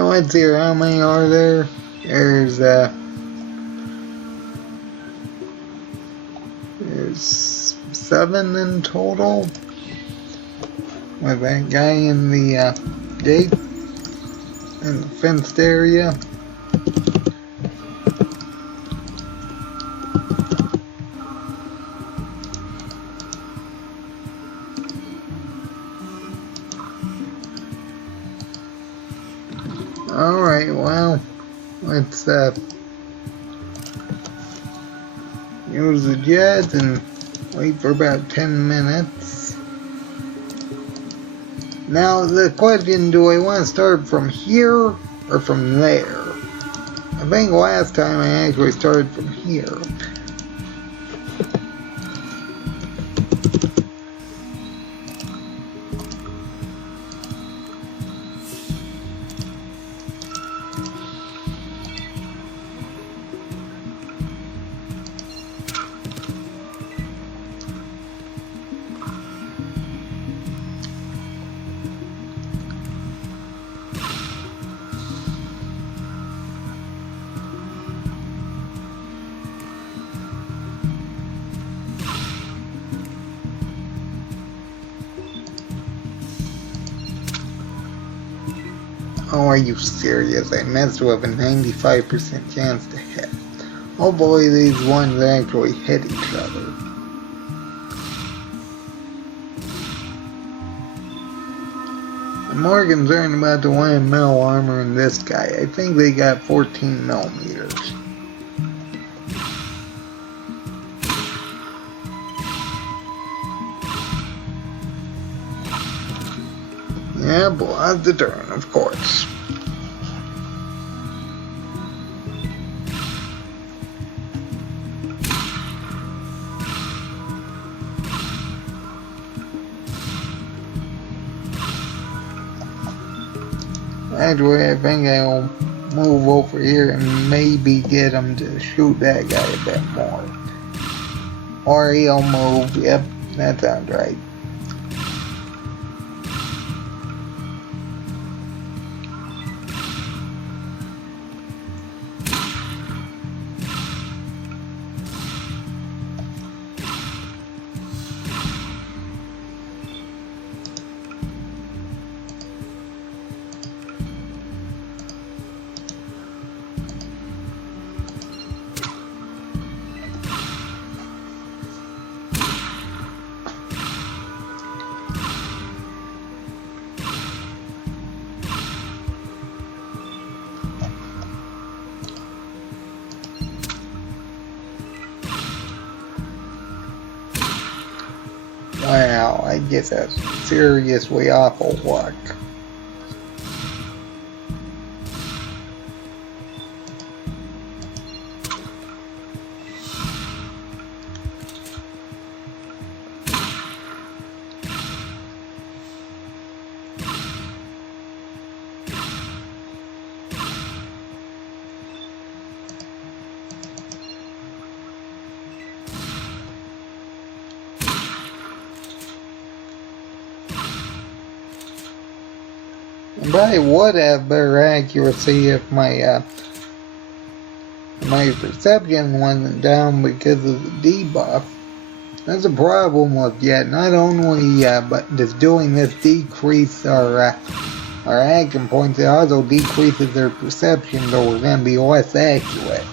Let's see, how many are there? There's 7 in total. With that guy in the gate in the fenced area. Alright, well, let's use the jet and wait for about 10 minutes. Now the question, do I want to start from here or from there? I think last time I actually started from here. Oh, are you serious? I messed with a 95% chance to hit. Hopefully these ones actually hit each other. I'm more concerned about the one in metal armor and this guy. I think they got 14 millimeters. Yeah, blood the turn, of course. Anyway, I think I'll move over here and maybe get him to shoot that guy a bit more. Or he'll move. Yep, that sounds right. Wow, I guess that's seriously awful luck. But I would have better accuracy if my my perception wasn't down because of the debuff. That's a problem with yet. Not only but does doing this decrease our action points, it also decreases their perception, so we're gonna be less accurate.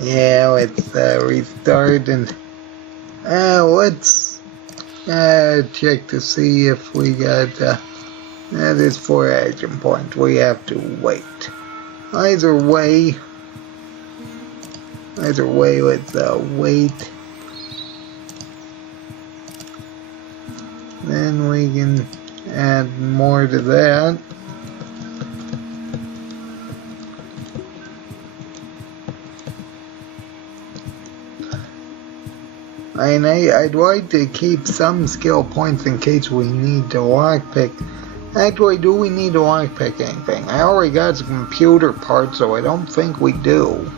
Yeah, let's restart and let's check to see if we got that is 4 action points. We have to wait. Either way, let's wait. Then we can add more to that. And I'd like to keep some skill points in case we need to lockpick. Actually, do we need to lockpick anything? I already got some computer parts, so I don't think we do.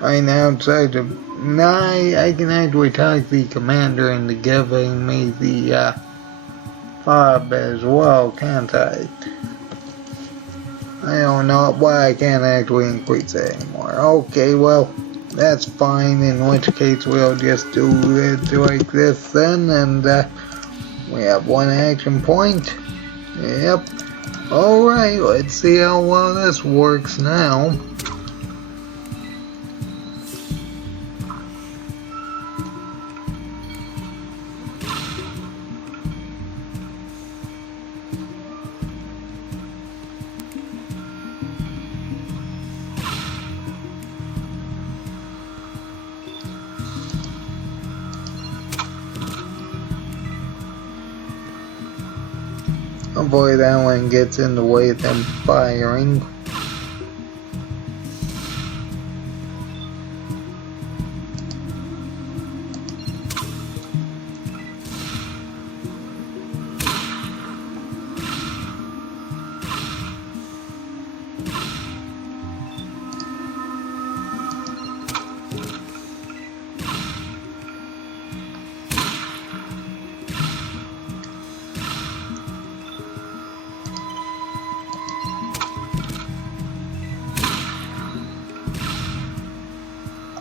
I now decide to... Nah, I can actually talk the commander into giving me the fob as well, can't I? I don't know why I can't actually increase it anymore. Okay, well, that's fine, in which case we'll just do it like this then, and we have 1 action point. Yep. Alright, let's see how well this works now. Oh boy, that one gets in the way of them firing.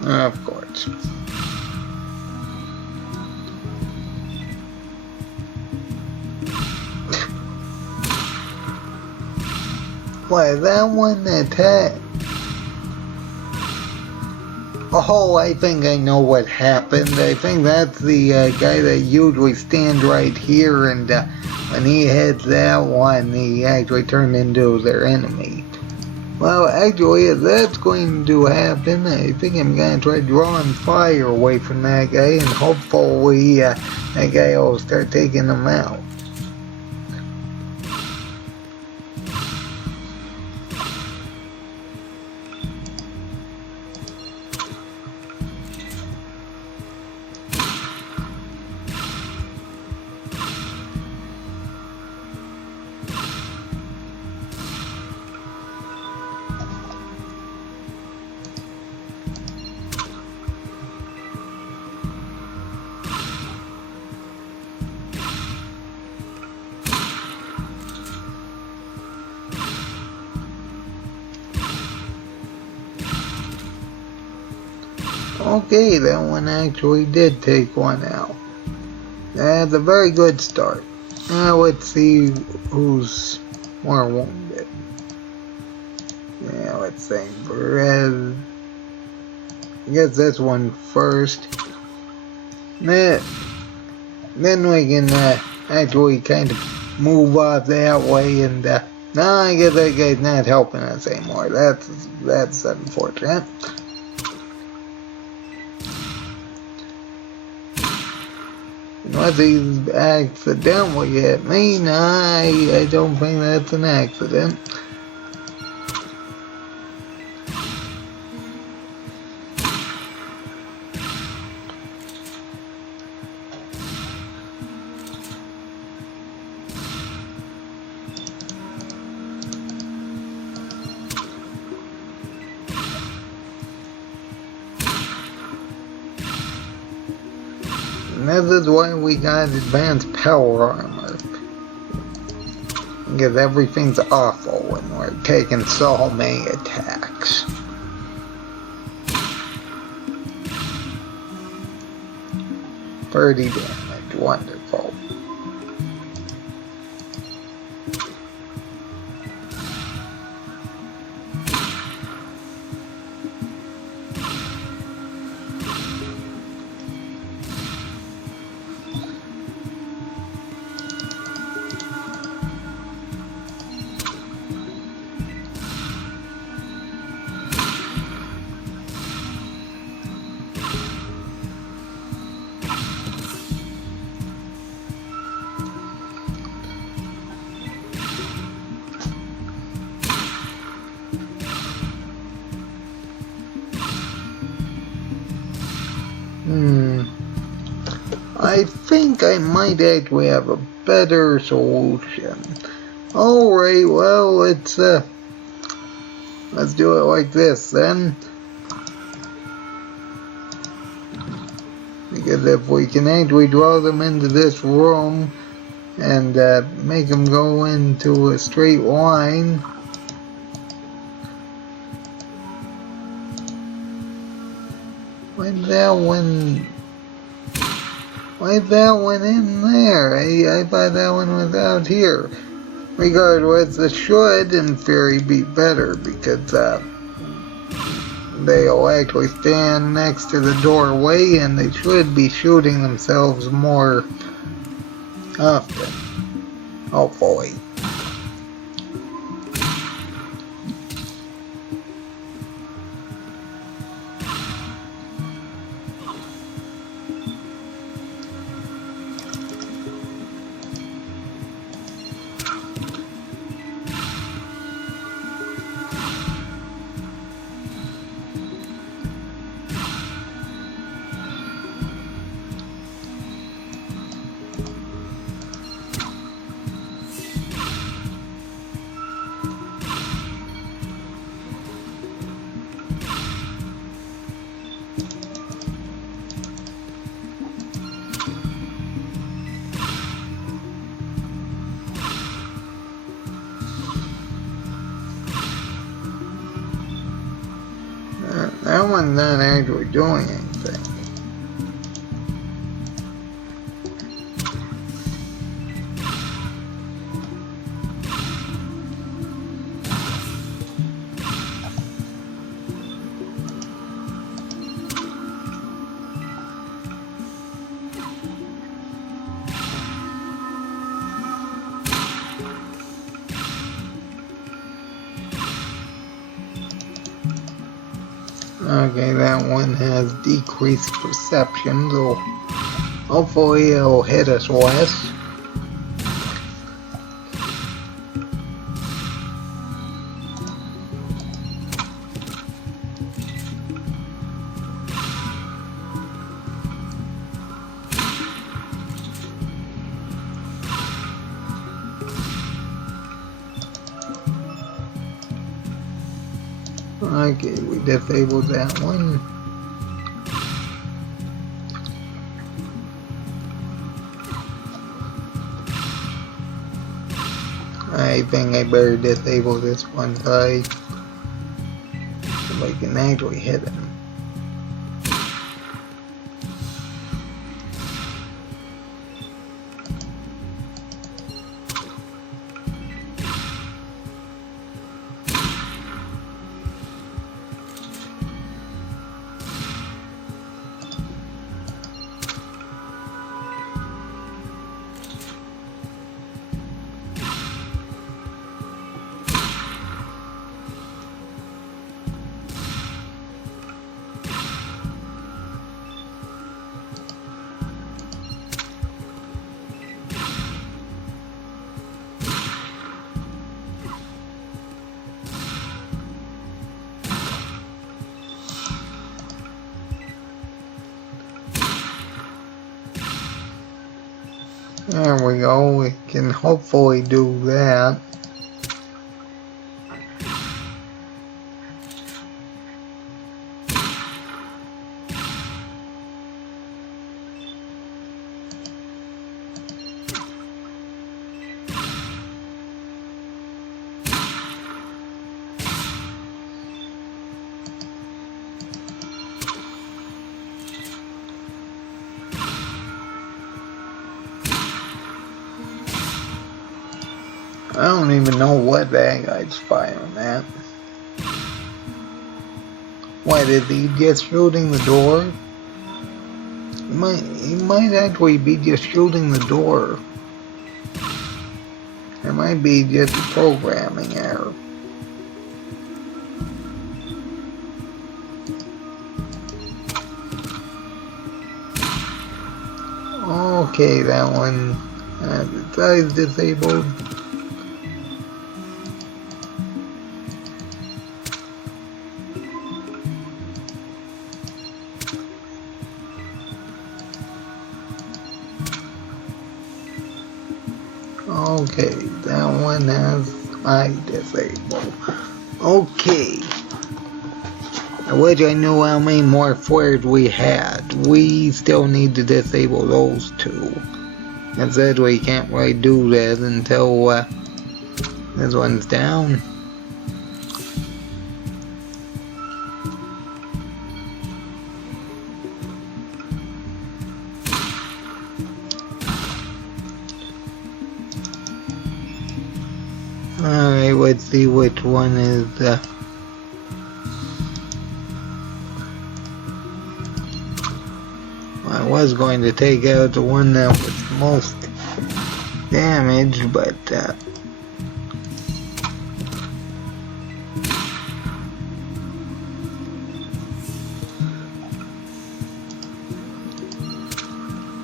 Of course. Why, that one attack? Oh, I think I know what happened. I think that's the guy that usually stands right here, and when he hits that one, he actually turned into their enemy. Well, actually, if that's going to happen, I think I'm going to try drawing fire away from that guy, and hopefully that guy will start taking him out. Okay, that one actually did take one out. That's a very good start. Now let's see who's more wounded. Yeah, let's say Perez. I guess this one first. Then we can actually kind of move off that way, and no, I guess that guy's not helping us anymore. That's unfortunate. Unless he's accidentally hit me. No, I don't think that's an accident. And this is why we got advanced power armor. Because everything's awful when we're taking so many attacks. $30 damage, wonderful. I think I might actually have a better solution. Alright, well, let's do it like this then. Because if we can actually draw them into this room and make them go into a straight line, why'd that one in there? I thought that one was out here. Regardless, it should in theory be better because they'll actually stand next to the doorway and they should be shooting themselves more often. Hopefully. That one's not actually doing anything. Okay, that one has decreased perception, so hopefully it'll hit us less. Okay, we disabled that one. I think I better disable this one side so I can actually hit him. There we go, we can hopefully do that. I don't even know what that guy's firing at. What, is he just shooting the door? He might actually be just shooting the door. There might be just a programming error. Okay, that one the side's disabled. Okay, that one has I disabled. Okay. I wish I knew how many more flares we had. We still need to disable those two. It said we can't really do that until this one's down. Alright, let's see which one is I was going to take out the one that was most damaged, but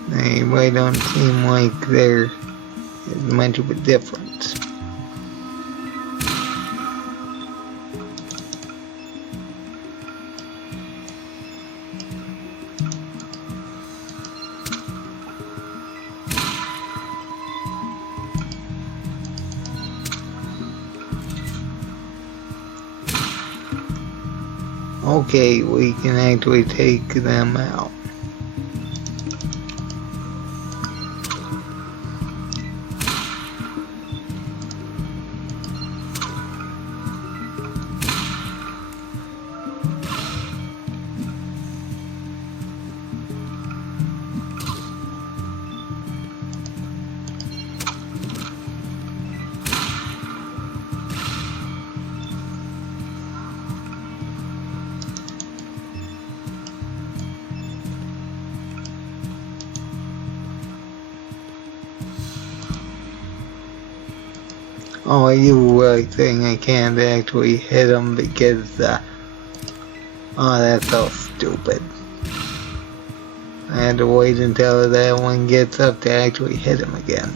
they really don't seem like they're as much of a difference. Okay, we can actually take them out. Oh, you really think I can't actually hit them because Oh, that's so stupid. I had to wait until that one gets up to actually hit him again.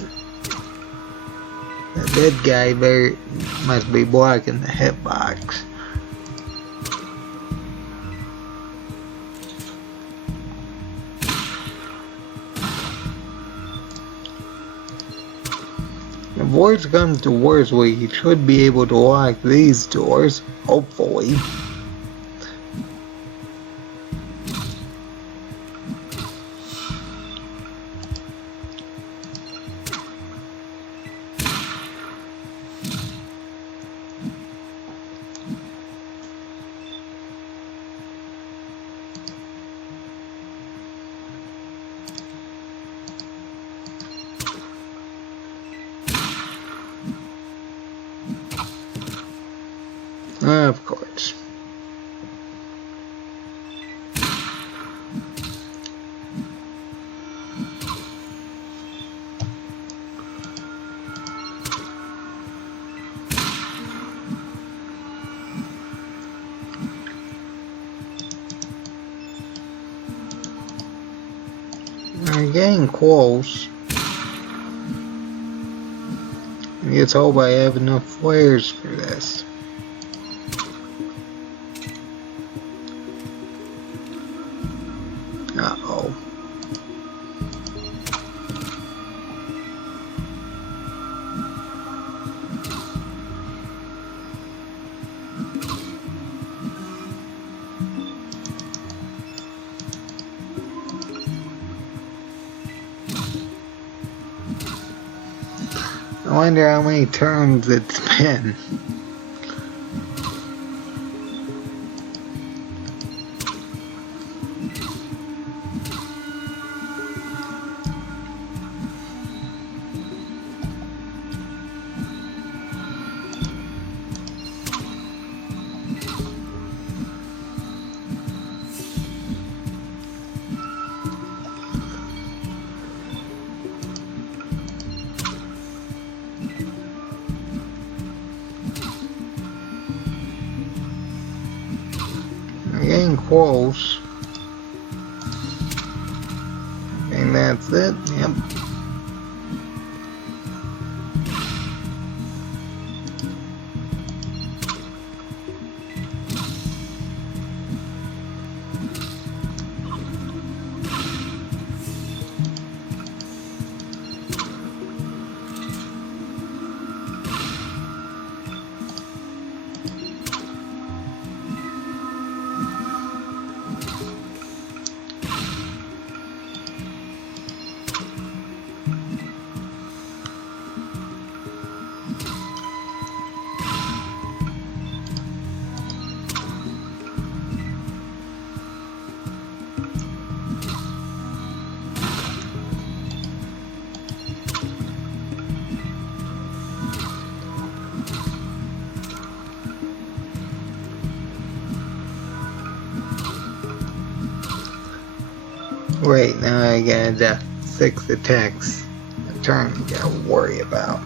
The dead guy must be blocking the hitbox. If worse comes to worse, we should be able to lock these doors, hopefully. Of course. We're getting close. Let's hope I have enough flares for this. Uh-oh. I wonder how many turns it's been. We're getting close. And that's it. Yep. Wait, now I got 6 attacks a turn I gotta worry about.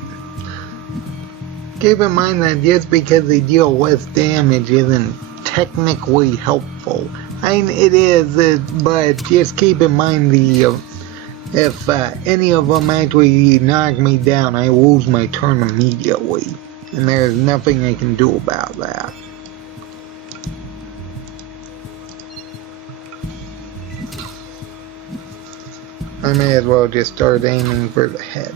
Keep in mind that just because they deal less damage isn't technically helpful. I mean, it is, but just keep in mind if any of them actually knock me down, I lose my turn immediately. And there's nothing I can do about that. I may as well just start aiming for the head.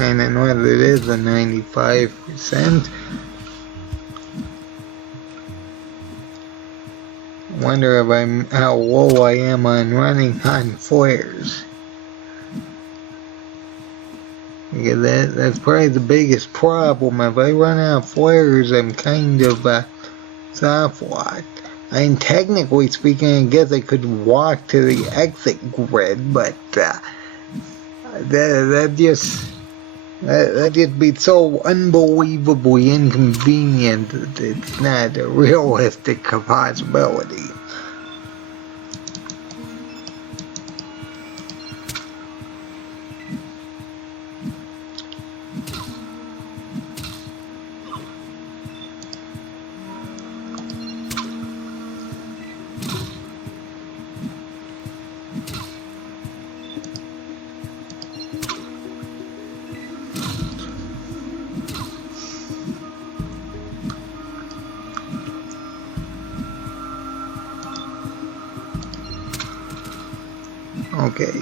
And then whether it is a 95%, I wonder if how low I am on running on flares. Because that's probably the biggest problem. If I run out of flares, I'm kind of soft locked. I mean, technically speaking, I guess I could walk to the exit grid, but that just be so unbelievably inconvenient that it's not a realistic possibility. Okay.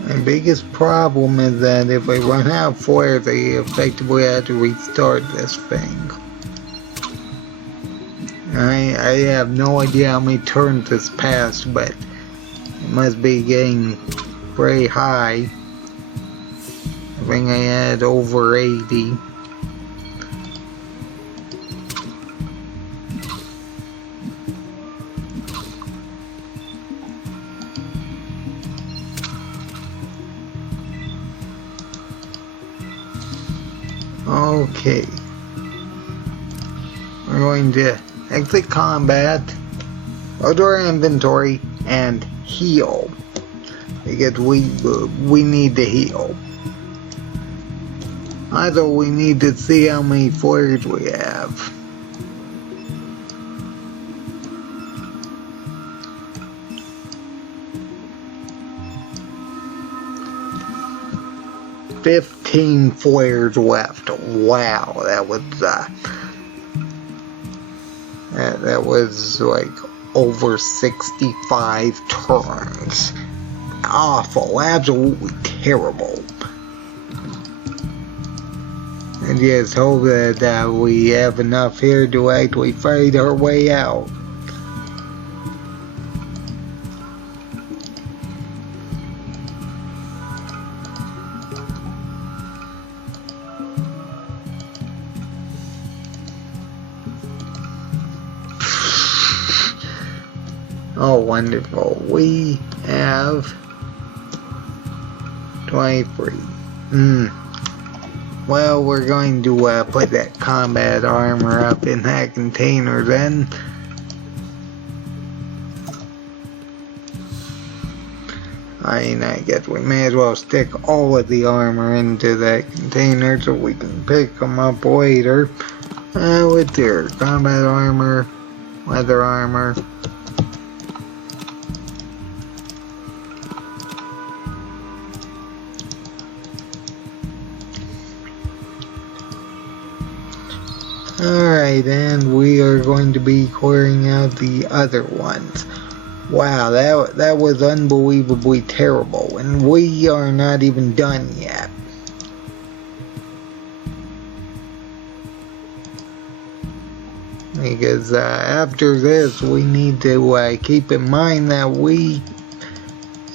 My biggest problem is that if I run out of flares, I effectively have to restart this thing. I have no idea how many turns this passed, but it must be getting very high. I think I had over 80. Okay. We're going to exit combat, go to our inventory, and heal. Because we need to heal. Also, we need to see how many flares we have. $15 flares left. Wow, that was like over 65 turns. Awful, absolutely terrible. And just hope that we have enough here to actually fight our way out. Oh, wonderful. We have 23. Well, we're going to put that combat armor up in that container then. I guess we may as well stick all of the armor into that container so we can pick them up later. With their combat armor, leather armor. Alright, and we are going to be clearing out the other ones. Wow, that was unbelievably terrible, and we are not even done yet. Because after this, we need to keep in mind that we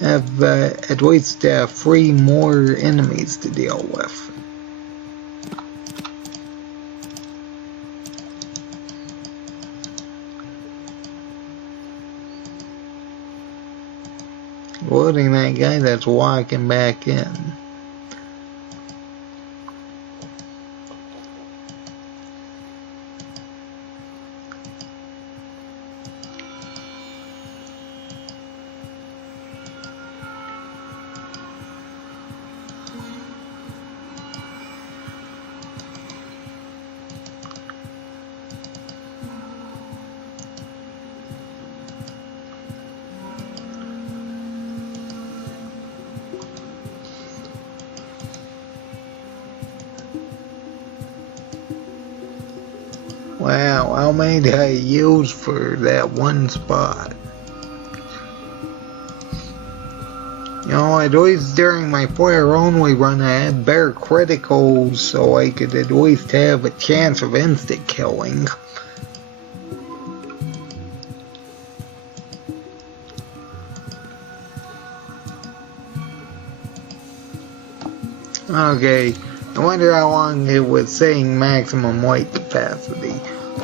have at least 3 more enemies to deal with. Loading that guy that's walking back in. Wow, how many did I use for that one spot? You know, at least during my flare only run I had better criticals so I could at least have a chance of insta-killing. Okay, I wonder how long it was saying maximum weight capacity.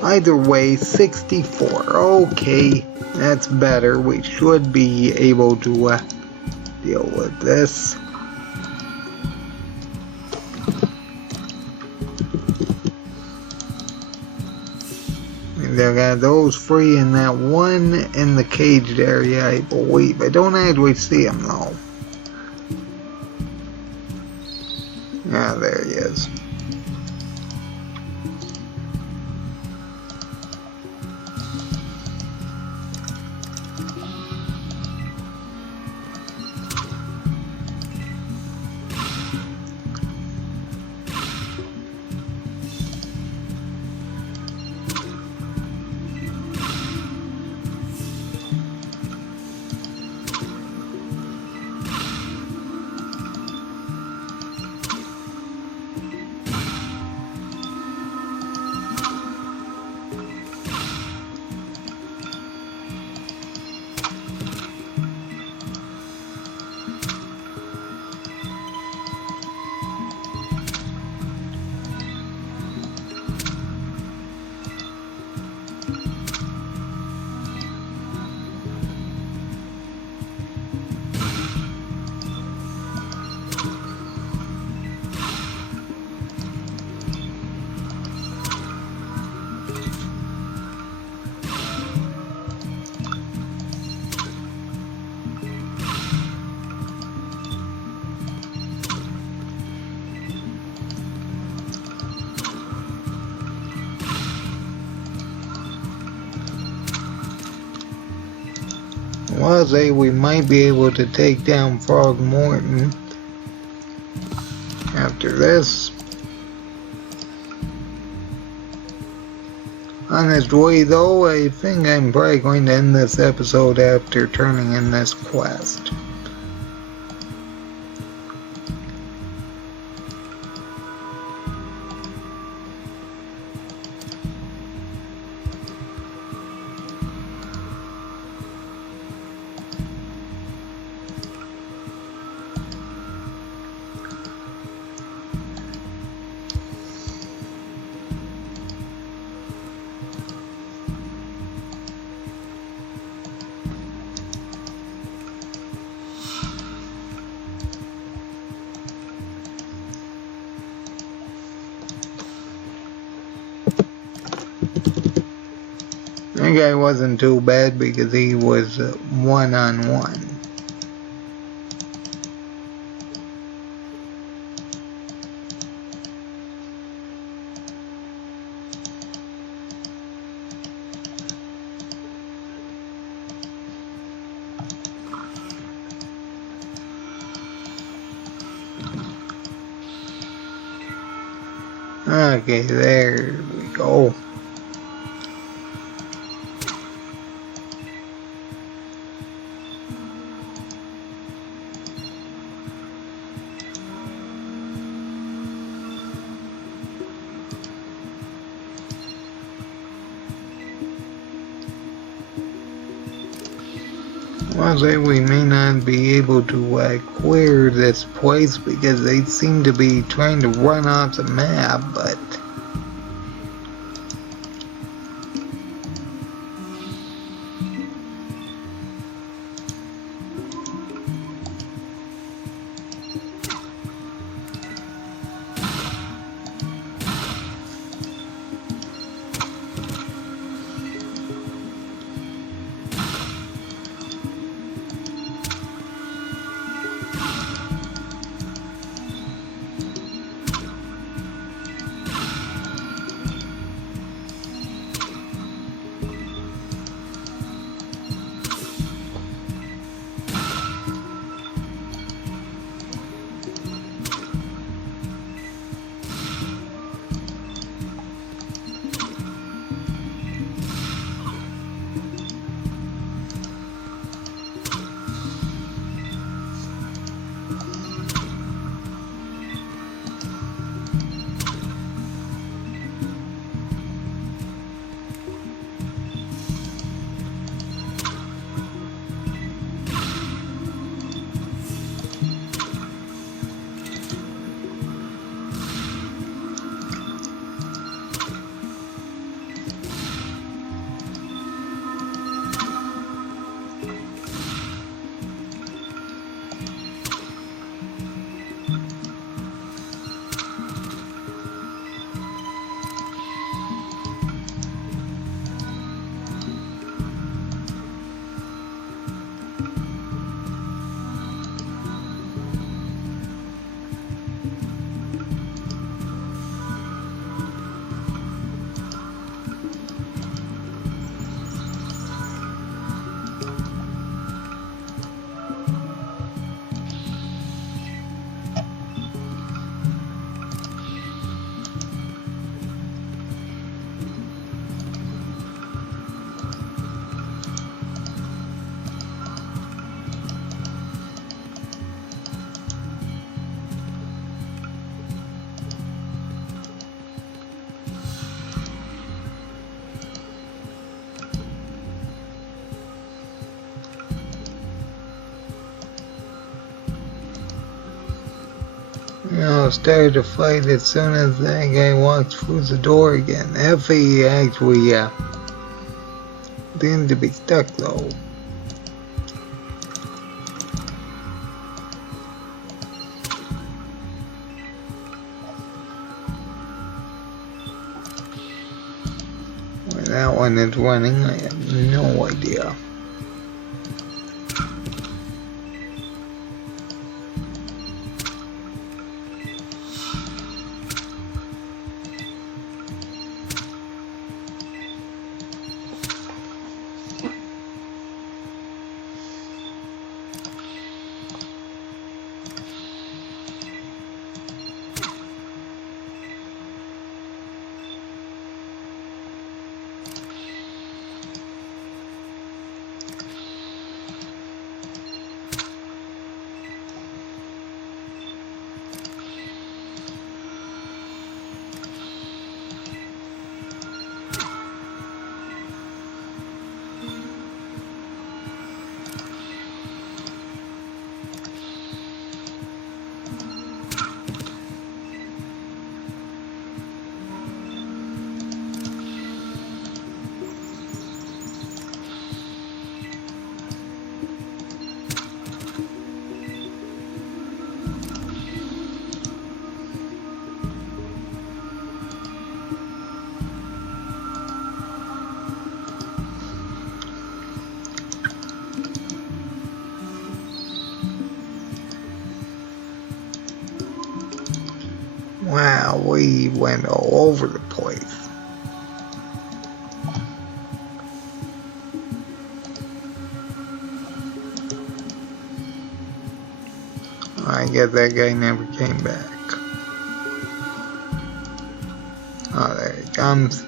Either way, 64. Okay, that's better. We should be able to deal with this. And I got those free and that one in the caged area, I believe. I don't actually see him though. Ah, there he is. Well, say we might be able to take down Frogmorton after this. Honestly though, I think I'm probably going to end this episode after turning in this quest. That guy wasn't too bad because he was one-on-one. Okay, there we go. Well, say we may not be able to clear this place because they seem to be trying to run off the map, but I'll start a fight as soon as that guy walks through the door again. Effie actually seemed to be stuck though. Where that one is running, I have no idea. Wow, we went all over the place. I guess that guy never came back. Oh, there he comes.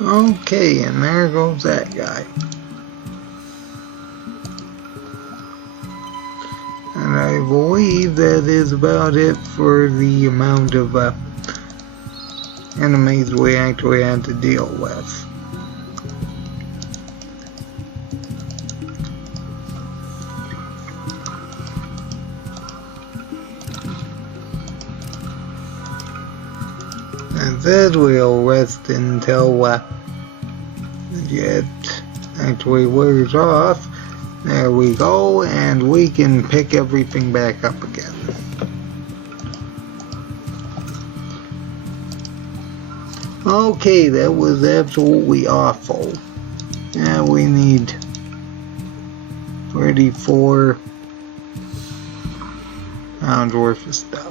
Okay, and there goes that guy. And I believe that is about it for the amount of enemies we actually had to deal with. And then we'll rest until it actually wears off. There we go, and we can pick everything back up again. Okay, that was absolutely awful. Now we need 34 pounds worth of stuff.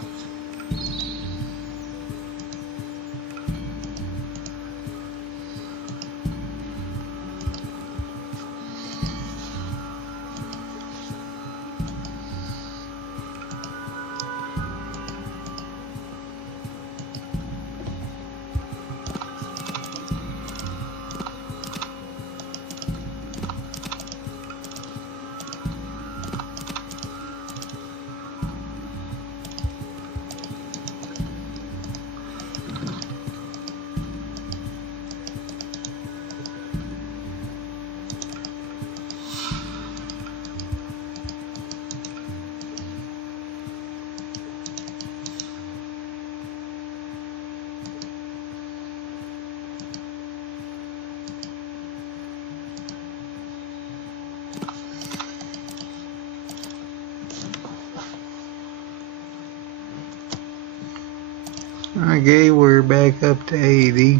Okay, we're back up to 80.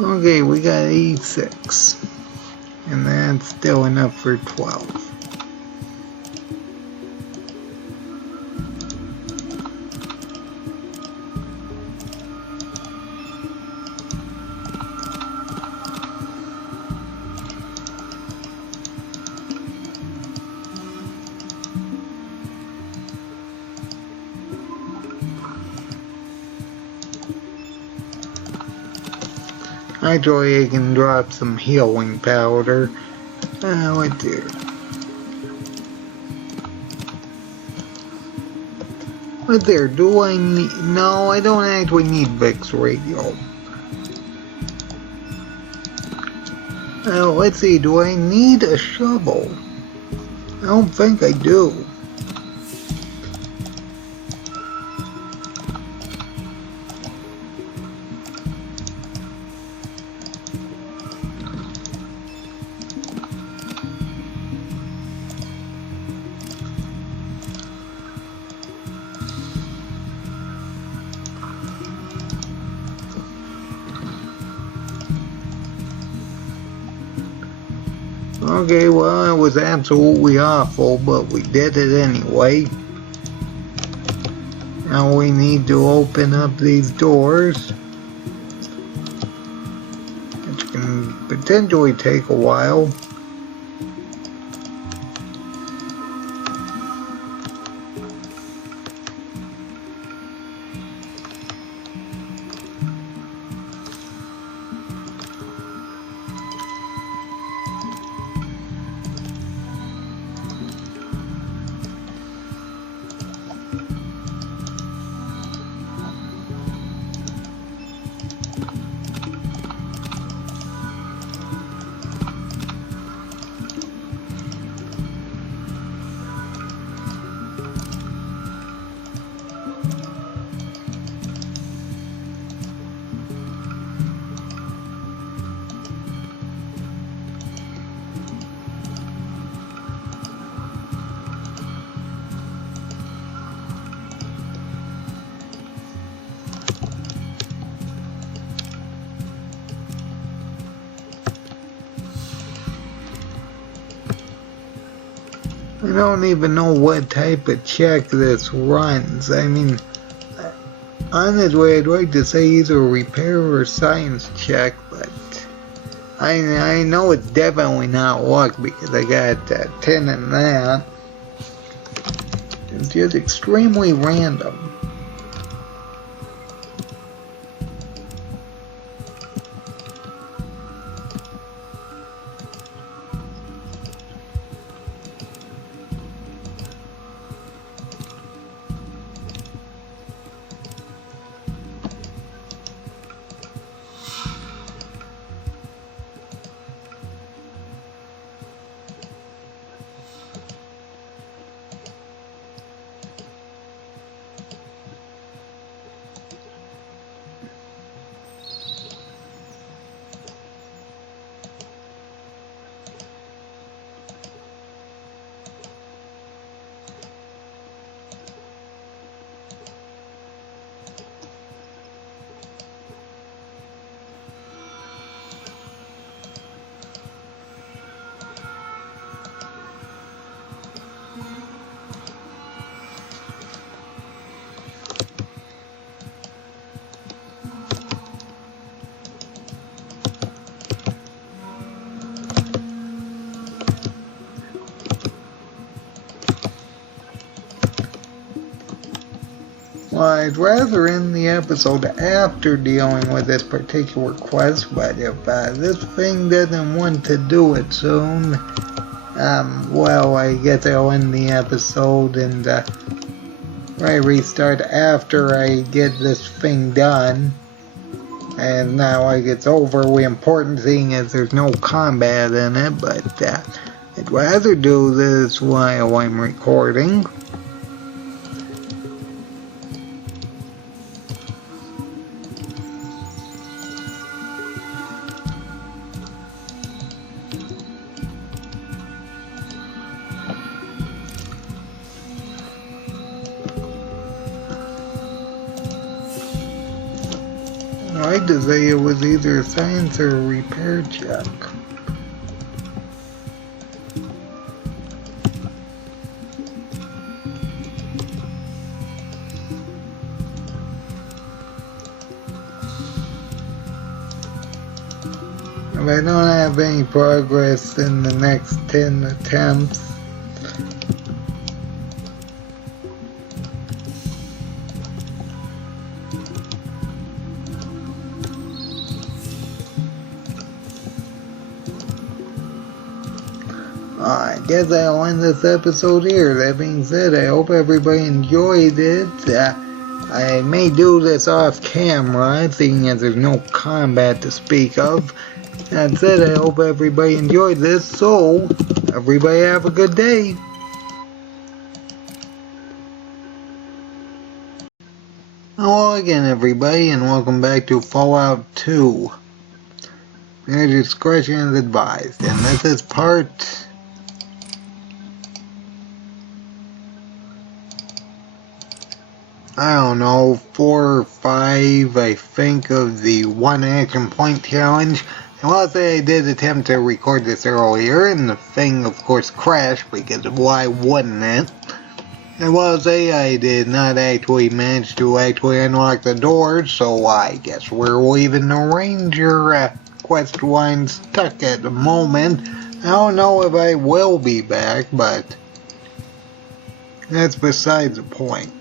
Okay, we got 86. And that's still enough for 12. Actually, I can drop some healing powder. Right there. Right there, do I need... No, I don't actually need Vic's radio. Let's see, do I need a shovel? I don't think I do. Okay, well, it was absolutely awful, but we did it anyway. Now we need to open up these doors, which can potentially take a while. I don't even know what type of check this runs. I mean, honestly, I'd like to say either repair or science check, but I know it's definitely not luck because I got 10 in that. It's just extremely random. Well, I'd rather end the episode after dealing with this particular quest, but if this thing doesn't want to do it soon, well, I guess I'll end the episode and I restart after I get this thing done. And now, like, it's over. The important thing is there's no combat in it, but I'd rather do this while I'm recording. Why did they say it was either a science or a repair check? If I don't have any progress in the next 10 attempts, I guess I'll end this episode here. That being said, I hope everybody enjoyed it. I may do this off camera, seeing as there's no combat to speak of. That said, I hope everybody enjoyed this, so everybody have a good day. Hello again, everybody, and welcome back to Fallout 2. Your discretion is advised, and this is part... I don't know, 4 or 5, I think, of the 1 action point challenge. I will say I did attempt to record this earlier, and the thing, of course, crashed, because why wouldn't it? I will say I did not actually manage to actually unlock the doors, so I guess we're leaving the Ranger quest line stuck at the moment. I don't know if I will be back, but that's besides the point.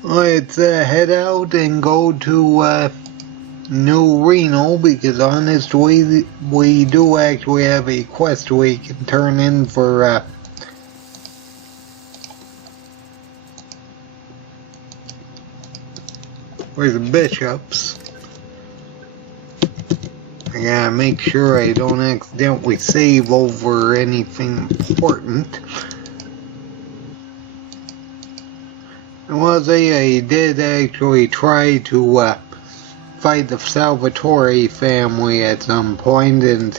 Let's head out and go to New Reno, because honestly, we do actually have a quest we can turn in for the bishops. I gotta make sure I don't accidentally save over anything important. I will say I did actually try to fight the Salvatore family at some point, and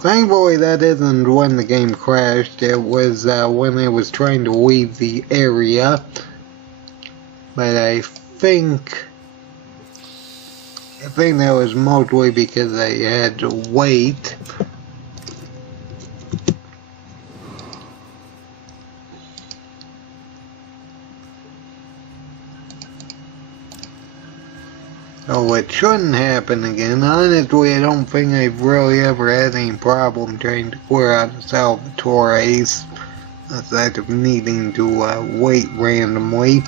thankfully that isn't when the game crashed. It was when I was trying to leave the area. But I think that was mostly because I had to wait. So it shouldn't happen again. Honestly, I don't think I've really ever had any problem trying to clear out the Salvatores, aside of needing to wait randomly.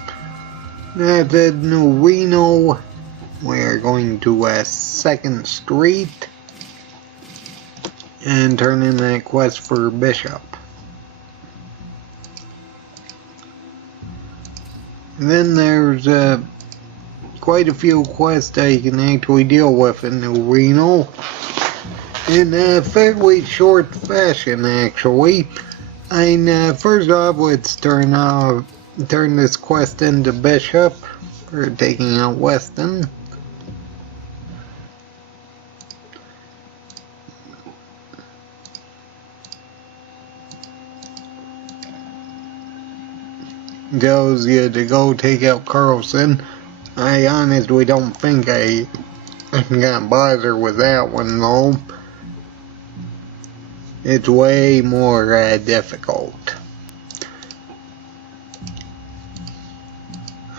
That's at New Reno. We're going to 2nd Street and turn in that quest for Bishop. And then there's quite a few quests I can actually deal with in New Reno in a fairly short fashion, actually. First off, let's turn this quest into Bishop for taking out Weston. Tells you to go take out Carlson. I honestly don't think I'm gonna bother with that one though. It's way more difficult.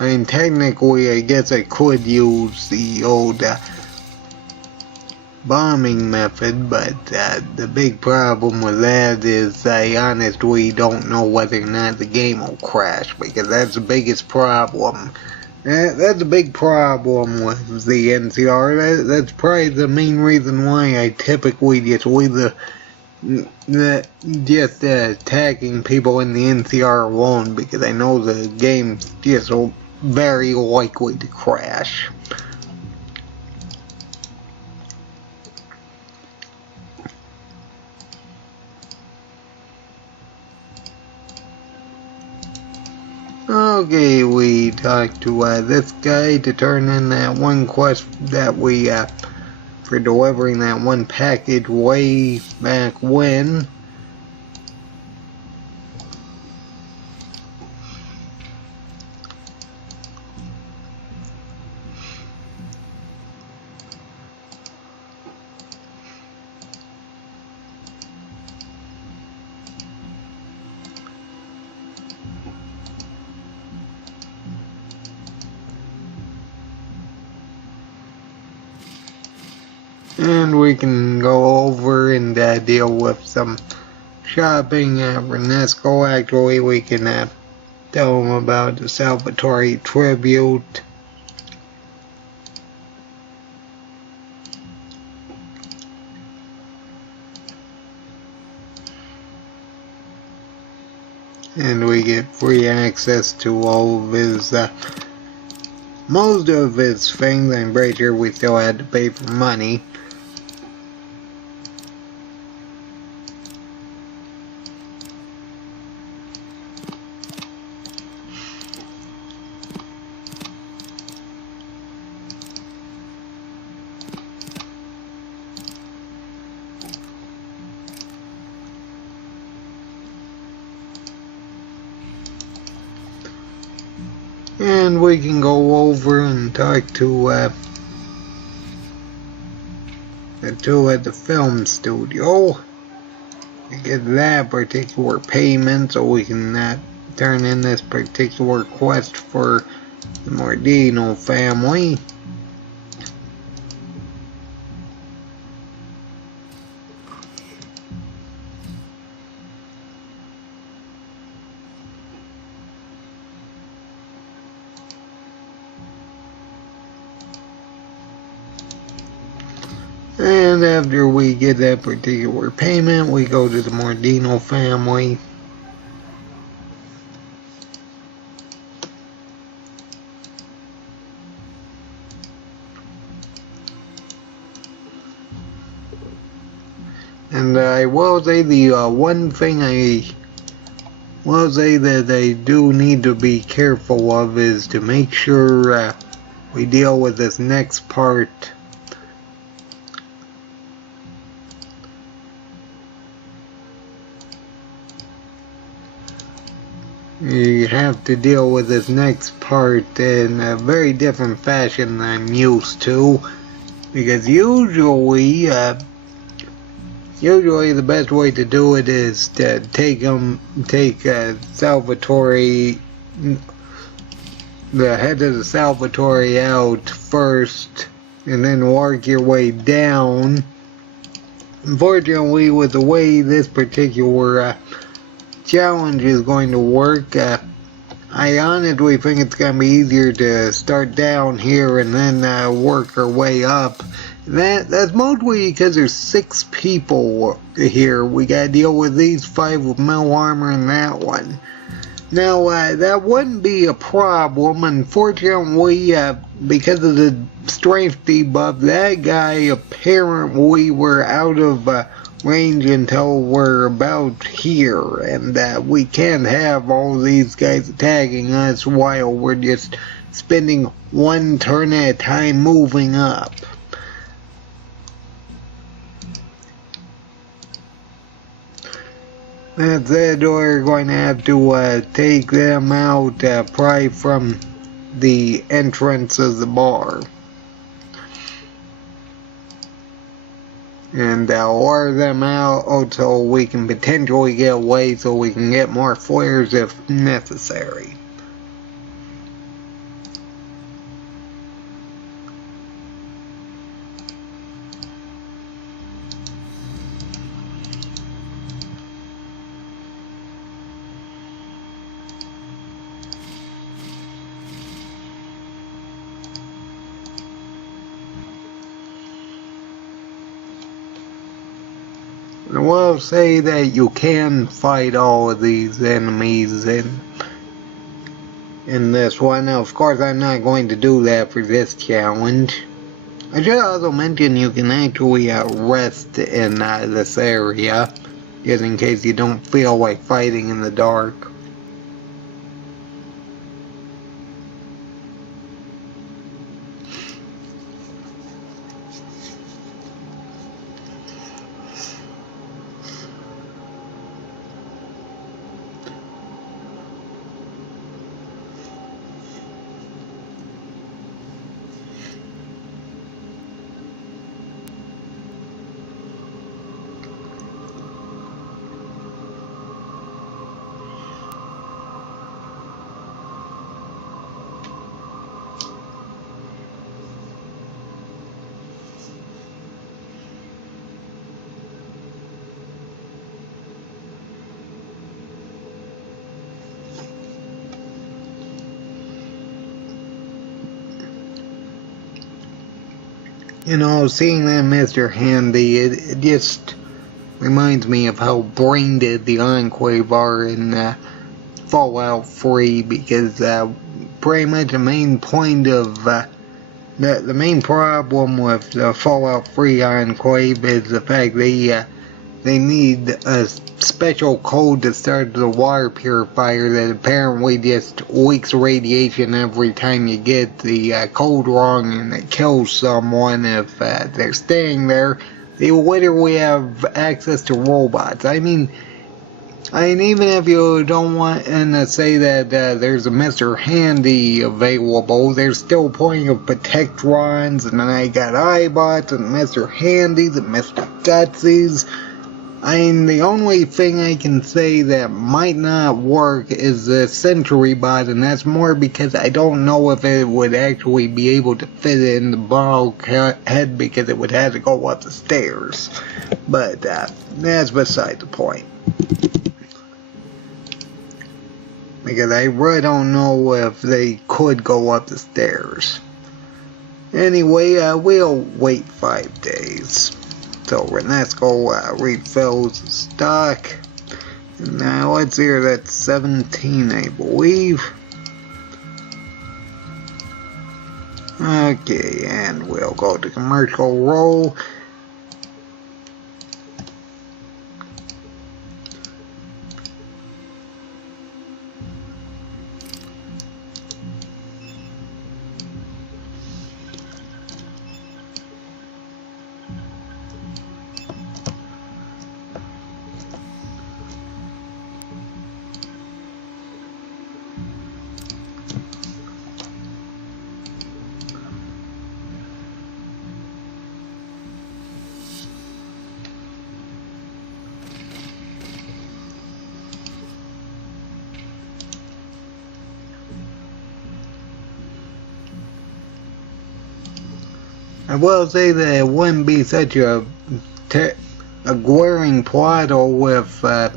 I mean, technically, I guess I could use the old bombing method, but the big problem with that is I honestly don't know whether or not the game will crash, because that's the biggest problem. That's a big problem with the NCR. That's probably the main reason why I typically just leave just attacking people in the NCR alone, because I know the game's just very likely to crash. Okay, we talked to this guy to turn in that one quest that we for delivering that one package way back when. And we can go over and deal with some shopping at Renesco. Actually, we can tell them about the Salvatore tribute. And we get free access to all of his, most of his things. I'm pretty sure we still had to pay for money. And we can go over and talk to the two at the film studio to get that particular payment, so we can turn in this particular quest for the Mordino family. And after we get that particular payment, we go to the Mordino family. And I will say the one thing I will say that I do need to be careful of is to make sure we deal with this next part. You have to deal with this next part in a very different fashion than I'm used to, because usually the best way to do it is to take Salvatore, the head of the Salvatore out first, and then work your way down. Unfortunately, with the way this particular challenge is going to work, I honestly think it's going to be easier to start down here and then work our way up. That's mostly because there's 6 people here. We gotta deal with these 5 with metal armor and that one. Now, that wouldn't be a problem. Unfortunately, because of the strength debuff, that guy apparently were out of range until we're about here, and we can't have all these guys attacking us while we're just spending one turn at a time moving up. That said, we're going to have to take them out probably from the entrance of the bar. And lure them out so we can potentially get away, so we can get more flares if necessary. I will say that you can fight all of these enemies in this one. Now, of course, I'm not going to do that for this challenge. I should also mention you can actually rest in this area, just in case you don't feel like fighting in the dark. You know, seeing that Mr. Handy, it just reminds me of how brain dead the Enclave are in Fallout 3, because pretty much the main point of the main problem with the Fallout 3 Enclave is the fact they need a special code to start the water purifier that apparently just leaks radiation every time you get the code wrong, and it kills someone if they're staying there. They literally have access to robots. I mean, even if you don't want to say that there's a Mr. Handy available, there's still plenty of Protectrons, and then I got iBots, and Mr. Handys, and Mr. Gutsies. I mean, the only thing I can say that might not work is the Sentry Bot, and that's more because I don't know if it would actually be able to fit in the bulkhead because it would have to go up the stairs. But that's beside the point. Because I really don't know if they could go up the stairs. Anyway, we'll wait 5 days. So let's go refill the stock. Now let's see here, that's 17, I believe. Okay, and we'll go to commercial roll. I will say that it wouldn't be such a glaring plot if the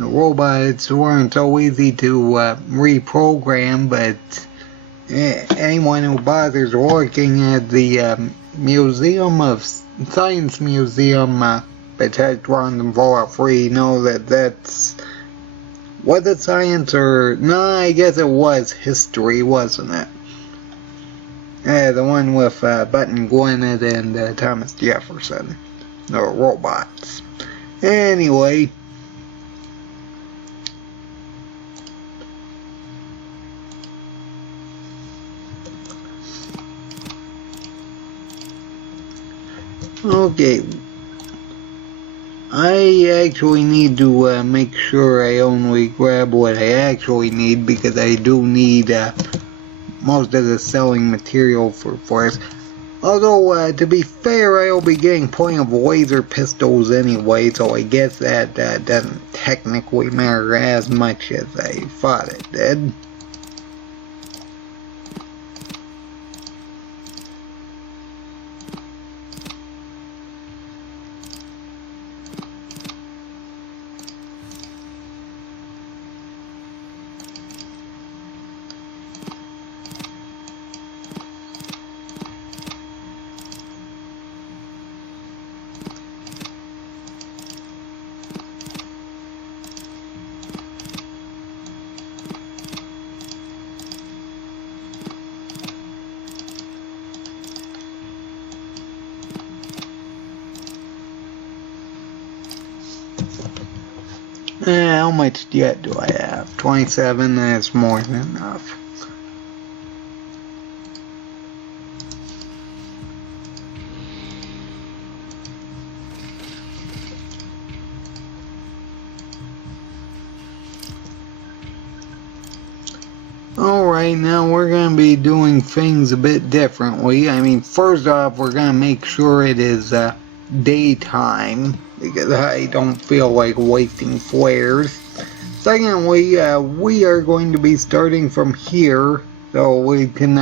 robots weren't so easy to reprogram, but anyone who bothers looking at the Museum of Science Museum Protectrons and Fallout 3 know that that's was it science or no? I guess it was history, wasn't it? The one with Button Gwinnett and Thomas Jefferson. The robots. Anyway. Okay. I actually need to make sure I only grab what I actually need, because I do need most of the selling material for us. Although, to be fair, I'll be getting plenty of laser pistols anyway, so I guess that doesn't technically matter as much as I thought it did. How much jet do I have? 27, that's more than enough. Alright, now we're going to be doing things a bit differently. I mean, first off, we're going to make sure it is daytime, because I don't feel like wasting flares. Secondly, we are going to be starting from here, so we can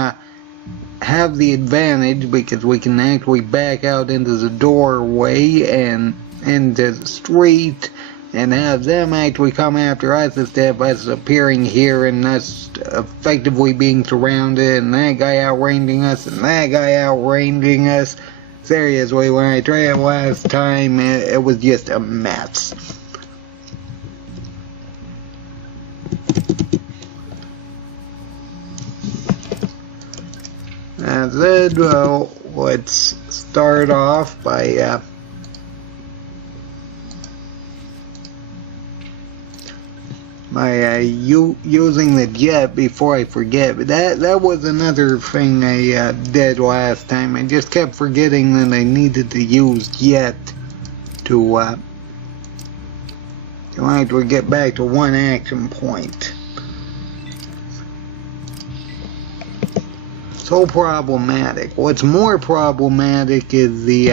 have the advantage, because we can actually back out into the doorway and into the street, and have them actually come after us instead of us appearing here and us effectively being surrounded, and that guy outranging us and that guy outranging us. Seriously, when I tried it last time, it was just a mess. That said, well, let's start off by using the jet before I forget. But that was another thing I did last time. I just kept forgetting that I needed to use jet to actually get back to one action point. So problematic. What's more problematic is the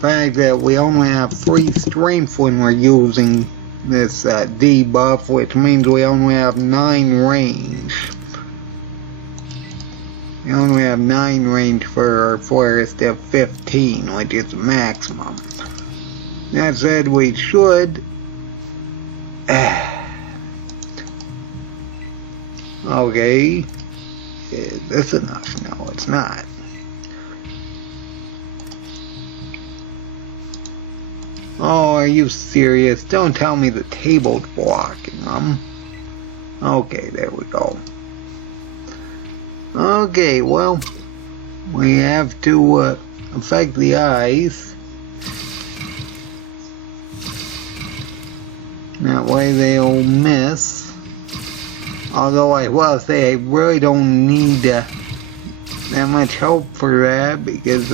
fact that we only have 3 strength when we're using this debuff, which means we only have 9 range. We only have 9 range for our flare instead of 15, which is the maximum. That said, we should okay. Is this enough? No, it's not. Oh, are you serious? Don't tell me the table's blocking them. Okay, there we go. Okay, well, we have to affect the eyes. That way they'll miss. Although I will say I really don't need that much help for that, because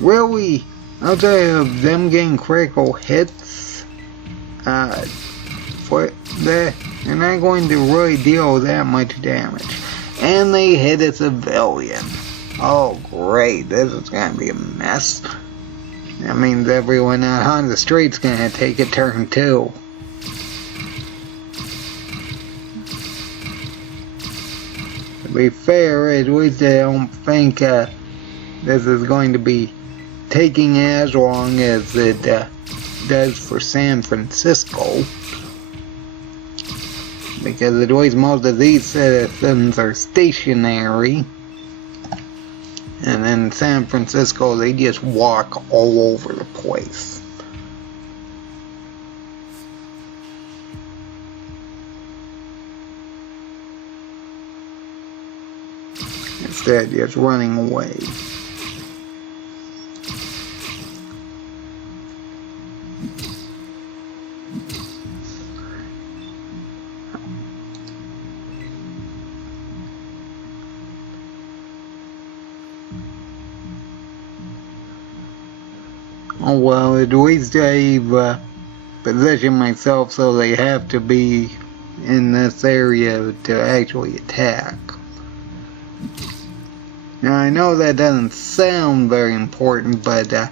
really, outside of them getting critical hits, they're not going to really deal that much damage. And they hit a civilian. Oh great, this is gonna be a mess. That means everyone out on the street's gonna take a turn too. To be fair, at least I don't think this is going to be taking as long as it does for San Francisco, because at least most of these citizens are stationary, and in San Francisco they just walk all over the place. Instead, just running away. Oh well, at least I've positioned myself so they have to be in this area to actually attack. Now I know that doesn't sound very important, but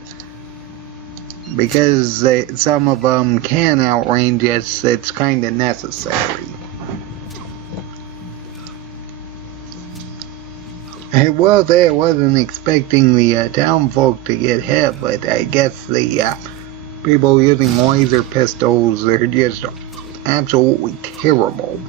because some of them can outrange us, it's kind of necessary. I will say I wasn't expecting the townfolk to get hit, but I guess the people using laser pistols, they're just absolutely terrible.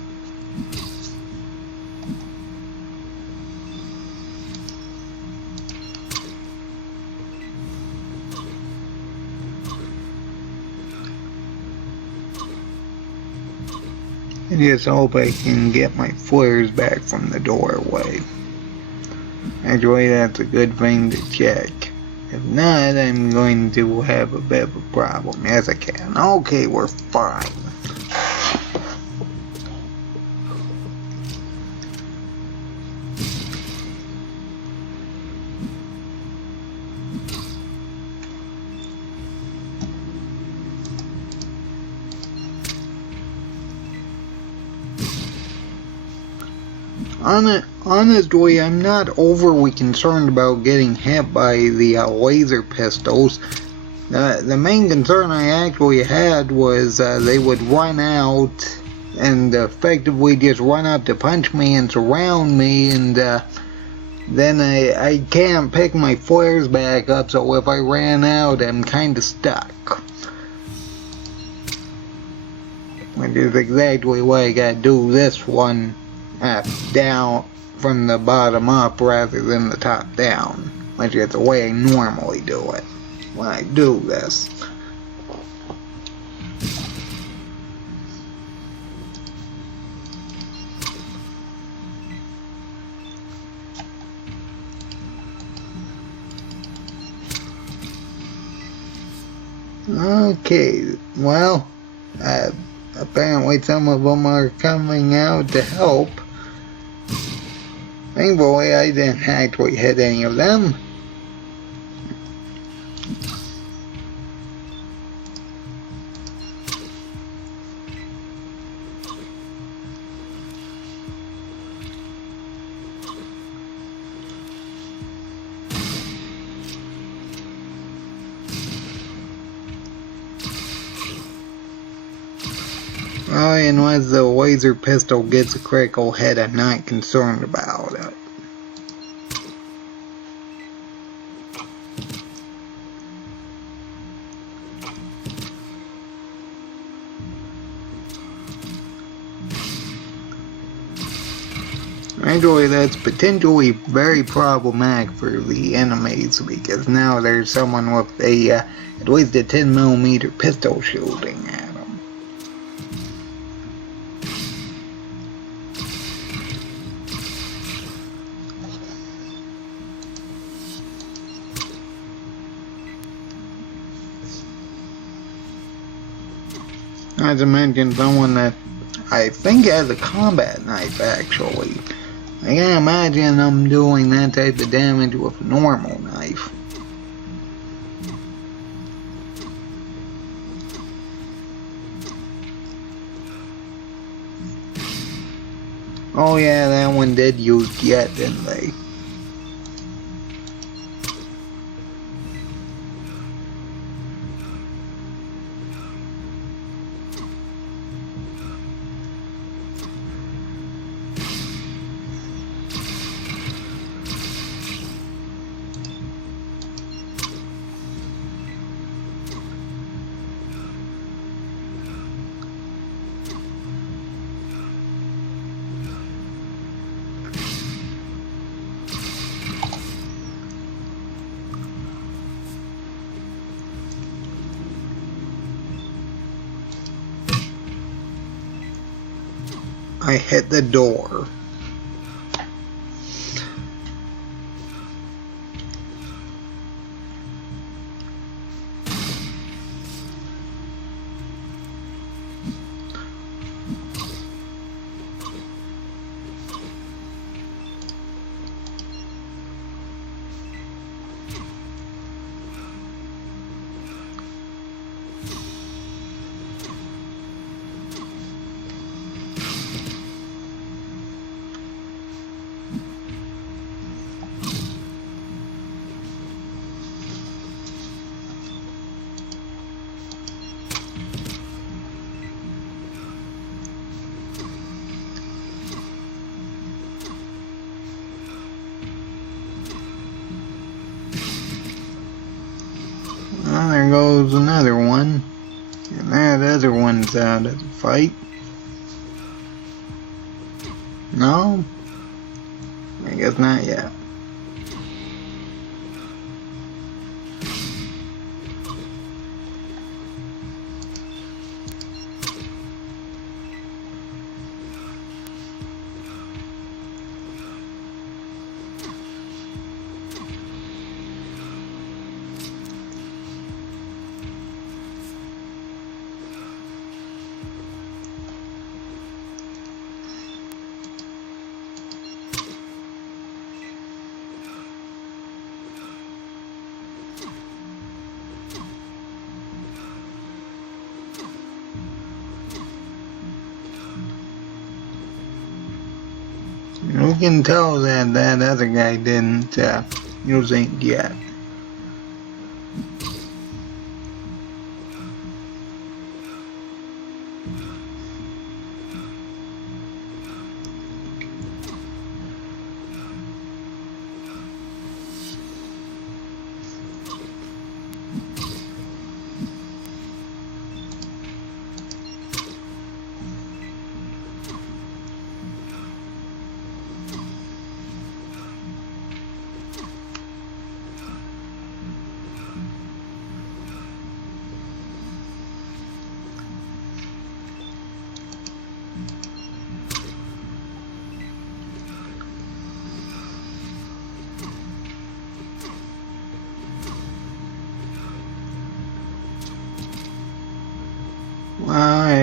I just hope I can get my flares back from the doorway. Actually, that's a good thing to check. If not, I'm going to have a bit of a problem. Yes, I can. Okay, we're fine. Honestly, I'm not overly concerned about getting hit by the laser pistols. The main concern I actually had was they would run out and effectively just run up to punch me and surround me, and then I can't pick my flares back up, so if I ran out, I'm kind of stuck. which is exactly why I gotta do this one down from the bottom up rather than the top down, which is the way I normally do it when I do this. Okay, well, apparently some of them are coming out to help. Thankfully, I didn't actually hit any of them. Oh, unless the laser pistol gets a critical hit, I'm not concerned about it. Actually, that's potentially very problematic for the enemies because now there's someone with a at least a 10mm pistol shooting at them. Not to mention someone that I think has a combat knife, actually. I can't imagine them doing that type of damage with a normal knife. Oh yeah, that one did use jet, didn't they? I hit the door. Well, there goes another one. And that other one's out of the fight. No? I guess not yet. You can tell that that other guy didn't use ink yet.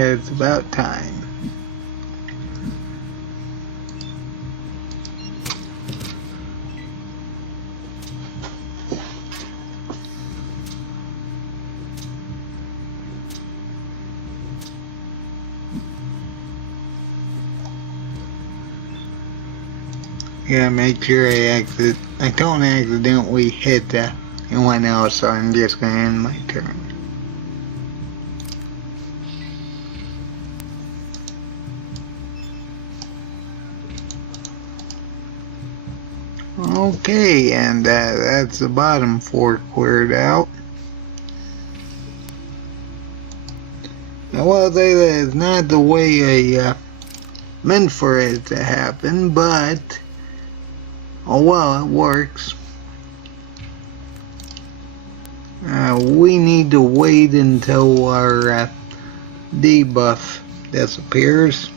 it's about time. Yeah, make sure I don't accidentally hit anyone else, so I'm just gonna end my turn. Okay, and that's the bottom 4 cleared out. I will say that it's not the way I meant for it to happen, but oh well, it works. We need to wait until our debuff disappears.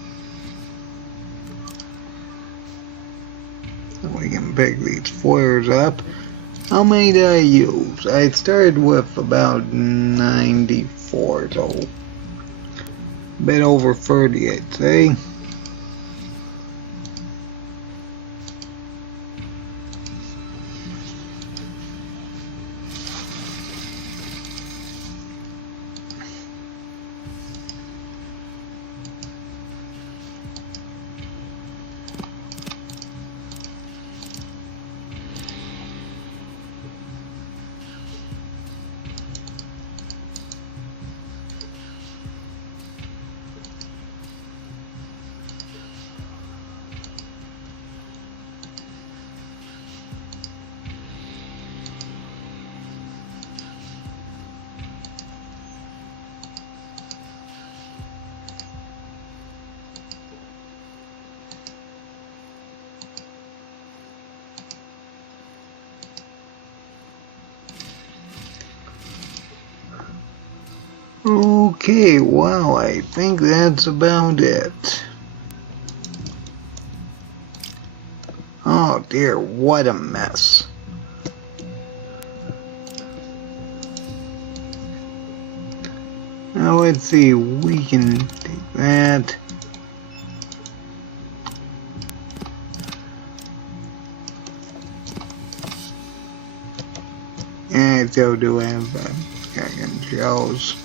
So we can pick these flares up. How many did I use? I started with about 94, so a bit over 30, I'd say. Okay, well, I think that's about it. Oh dear, what a mess. Now let's see, we can take that. And I still do have dragon shells.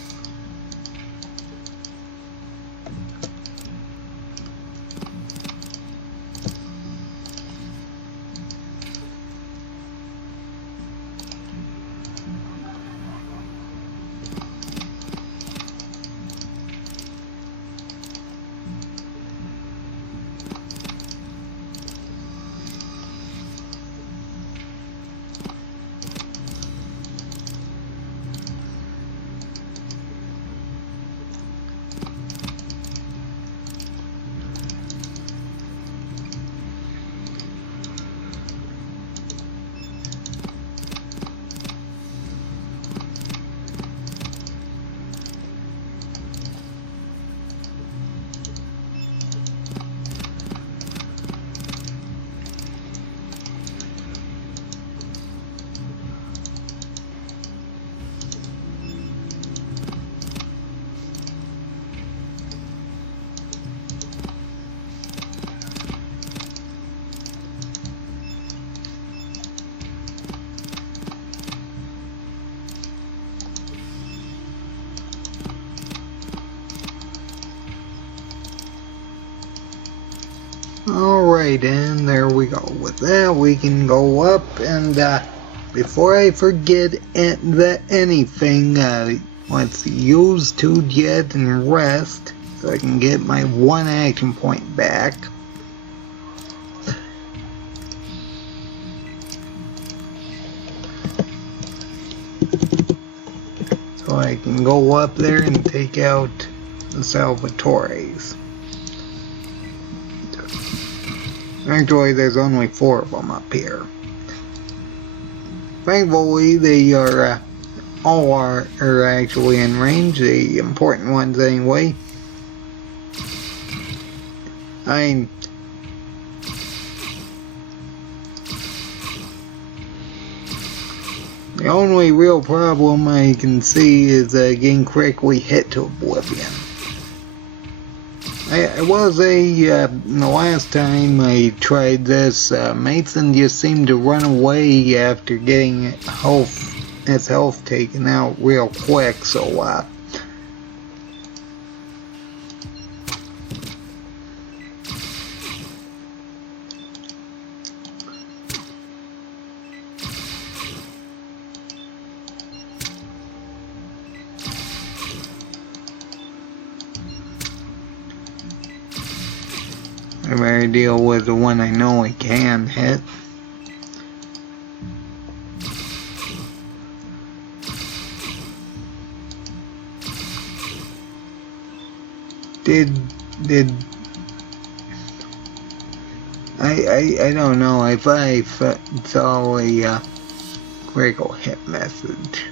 Alright, and there we go. With that, we can go up, and before I forget anything, let's use 2 jet and rest, so I can get my 1 action point back. So I can go up there and take out the Salvatores. Actually, there's only 4 of them up here. Thankfully, they are all are actually in range, the important ones anyway. The only real problem I can see is getting quickly hit to oblivion. I was the last time I tried this, Mason just seemed to run away after getting his health taken out real quick, so I better deal with the one I know I can hit. I don't know if I saw a critical hit message.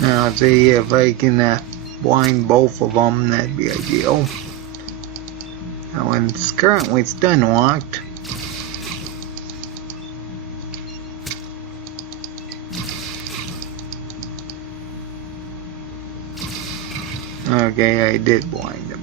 Now see if I can blind both of them, that'd be ideal. That one's currently stun locked. Okay, I did blind him.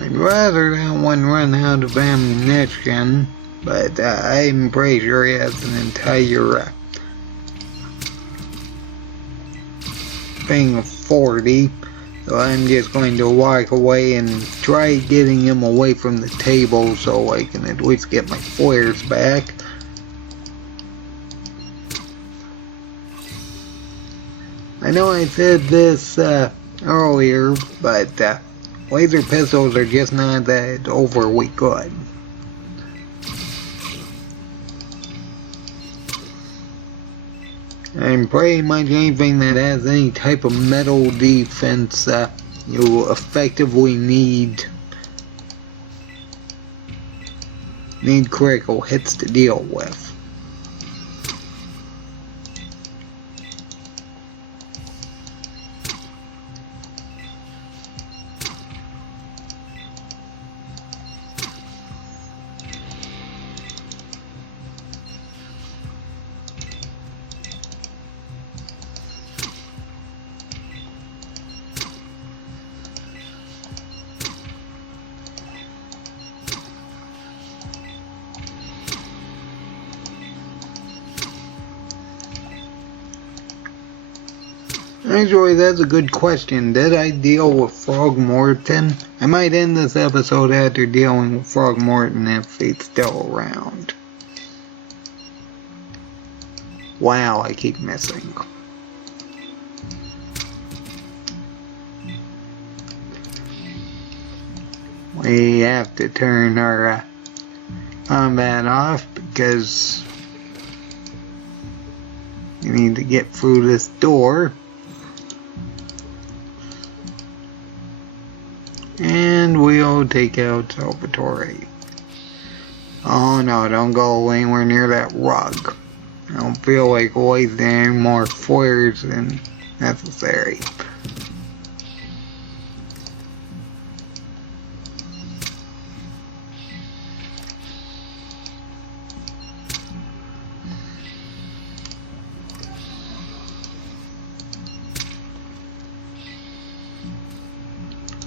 I'd rather that one run out of ammunition, but I'm pretty sure he has an entire thing of 40, so I'm just going to walk away and try getting him away from the table so I can at least get my flares back. I know I said this earlier, but laser pistols are just not that overly good. And pretty much anything that has any type of metal defense, you effectively need critical hits to deal with. Actually, that's a good question. Did I deal with Throgmorton? I might end this episode after dealing with Throgmorton if he's still around. Wow, I keep missing. We have to turn our combat off because we need to get through this door. And we'll take out Salvatore. Oh no, don't go anywhere near that rug. I don't feel like wasting any more flares than necessary.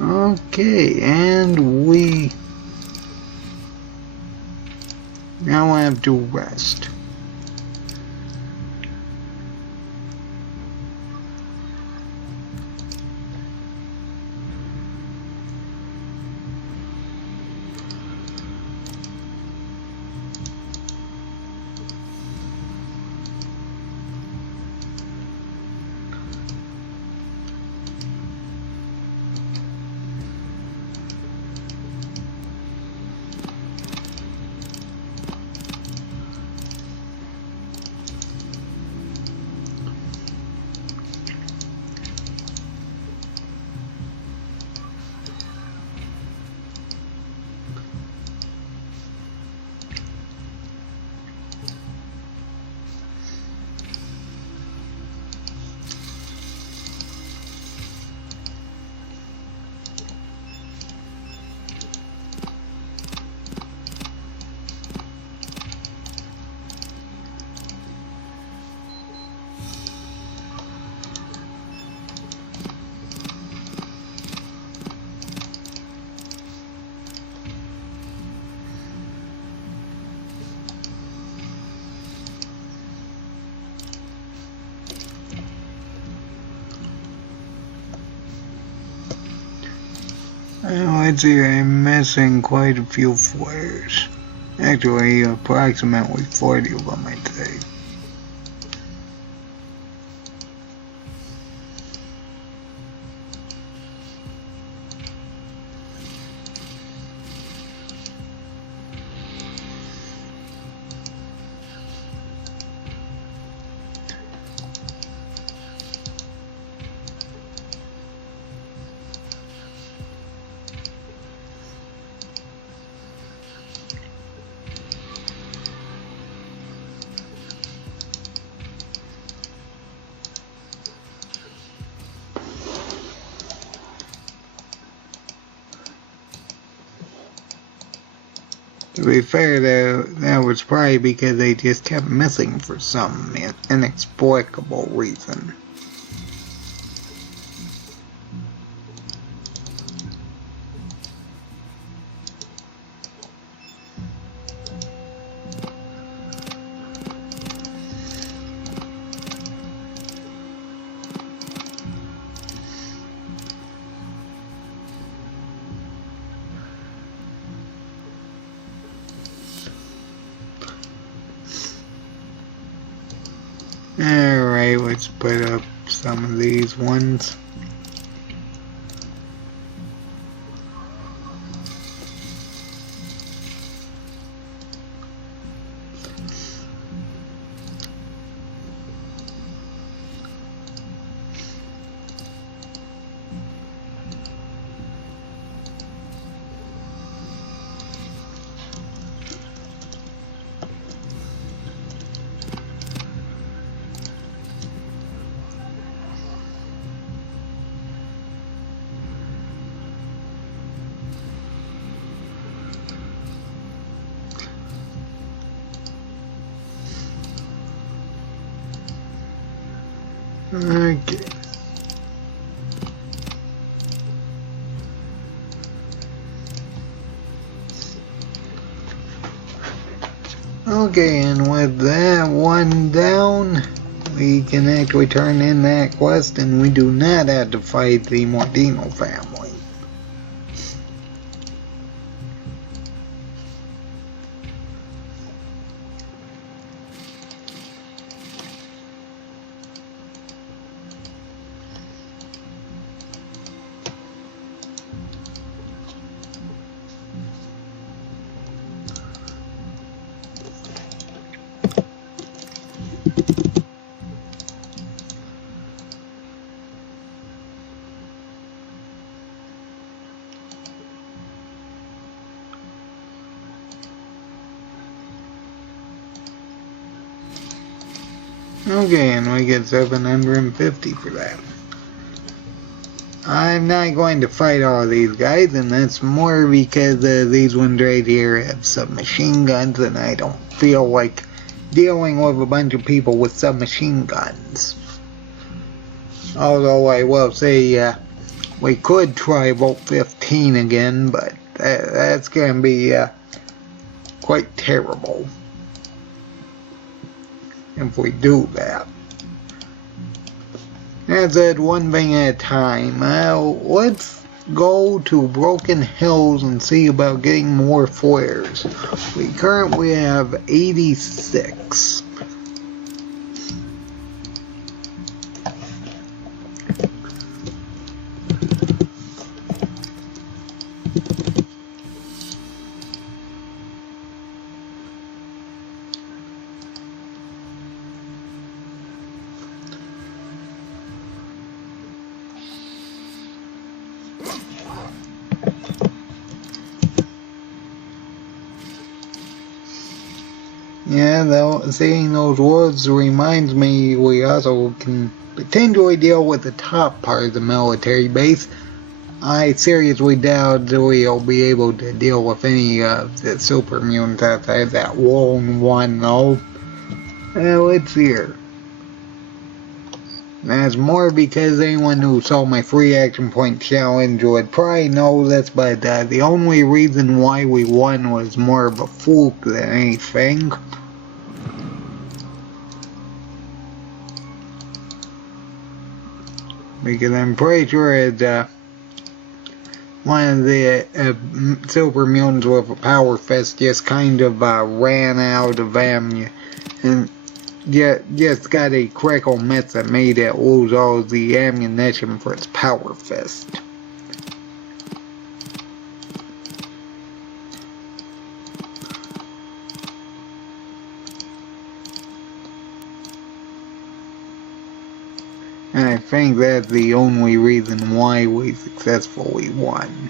Okay, and we now have to rest. Let's see, I'm missing quite a few flares. Actually, approximately 40 of them, I'd say. To be fair, that was probably because they just kept missing for some inexplicable reason. Alright, let's put up some of these ones. Okay. Okay, and with that one down, we can actually turn in that quest and we do not have to fight the Mordino family. Okay, and we get 750 for that. I'm not going to fight all these guys, and that's more because these ones right here have submachine guns, and I don't feel like dealing with a bunch of people with submachine guns. Although I will say, we could try Volt 15 again, but that's going to be quite terrible if we do that. As I said, one thing at a time. Let's go to Broken Hills and see about getting more flares. We currently have 86. Yeah, though, seeing those woods reminds me we also can potentially deal with the top part of the military base. I seriously doubt that we'll be able to deal with any of the super mutants outside that lone one, though. Let's see here. That's more because anyone who saw my free action point challenge would probably know this, but the only reason why we won was more of a fluke than anything. Because I'm pretty sure one of the silver mutants with a power fist just kind of ran out of ammo and just got a critical miss that made it lose all the ammunition for its power fist. And I think that's the only reason why we successfully won.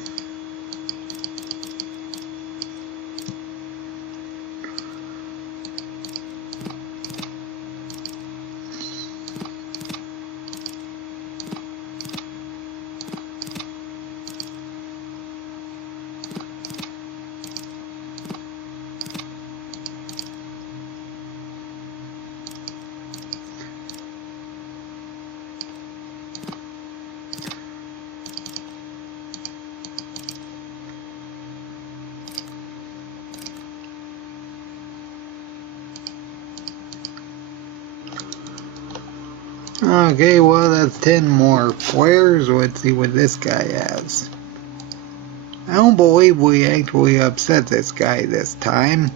Okay, well that's 10 more flares. Let's see what this guy has. I don't believe we actually upset this guy this time.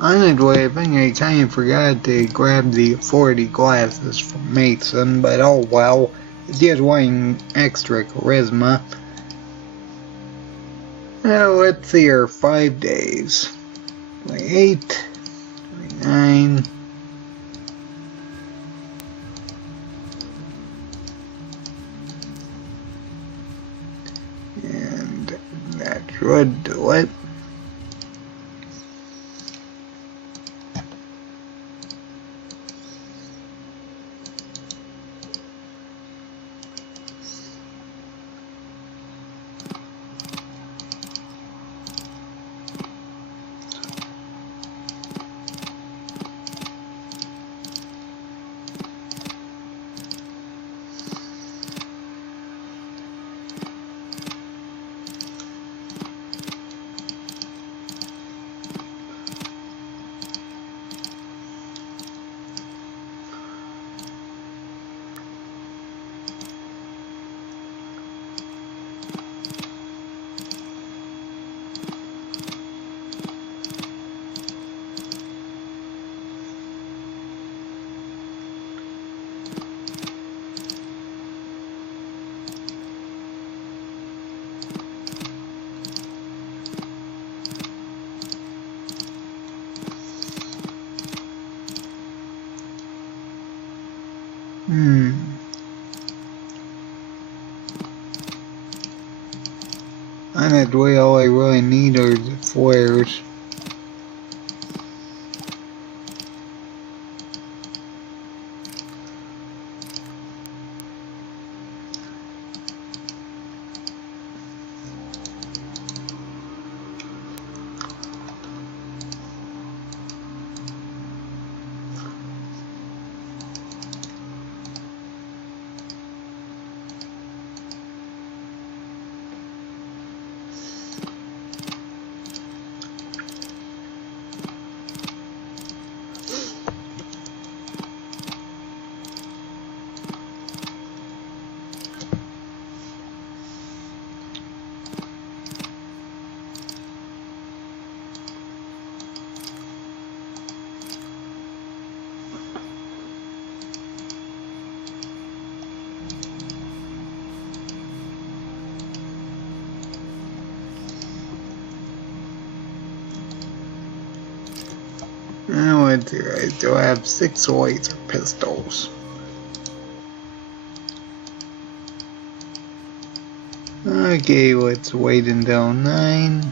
Honestly, I think I kind of forgot to grab the 40 glasses from Mason, but oh well. Just wanting extra charisma. Now let's see her 5 days. 28, 29. And that should do it. Honestly, all I really need are the flares. let's see, I still have 6 laser pistols. Okay, let's wait until 9.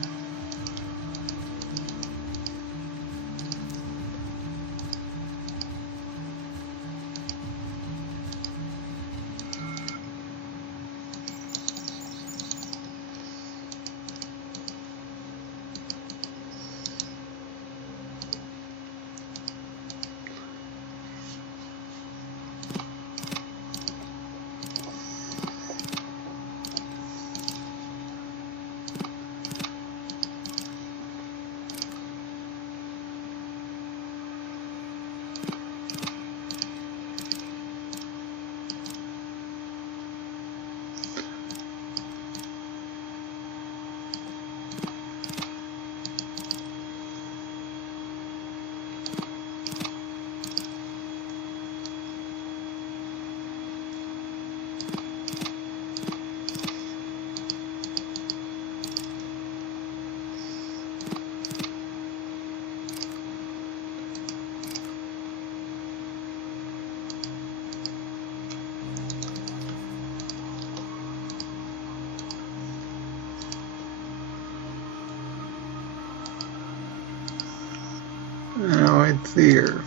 Now it's here.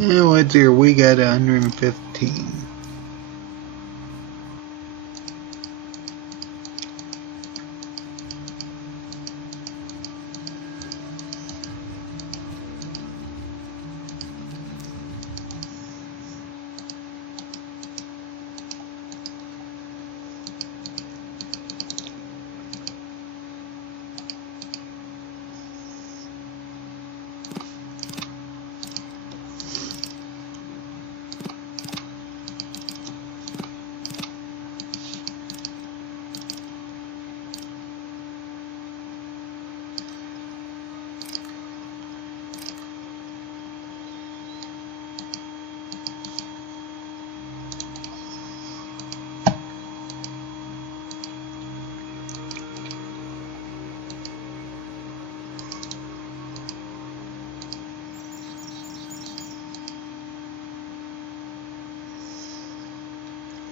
Now it's here. We got 115.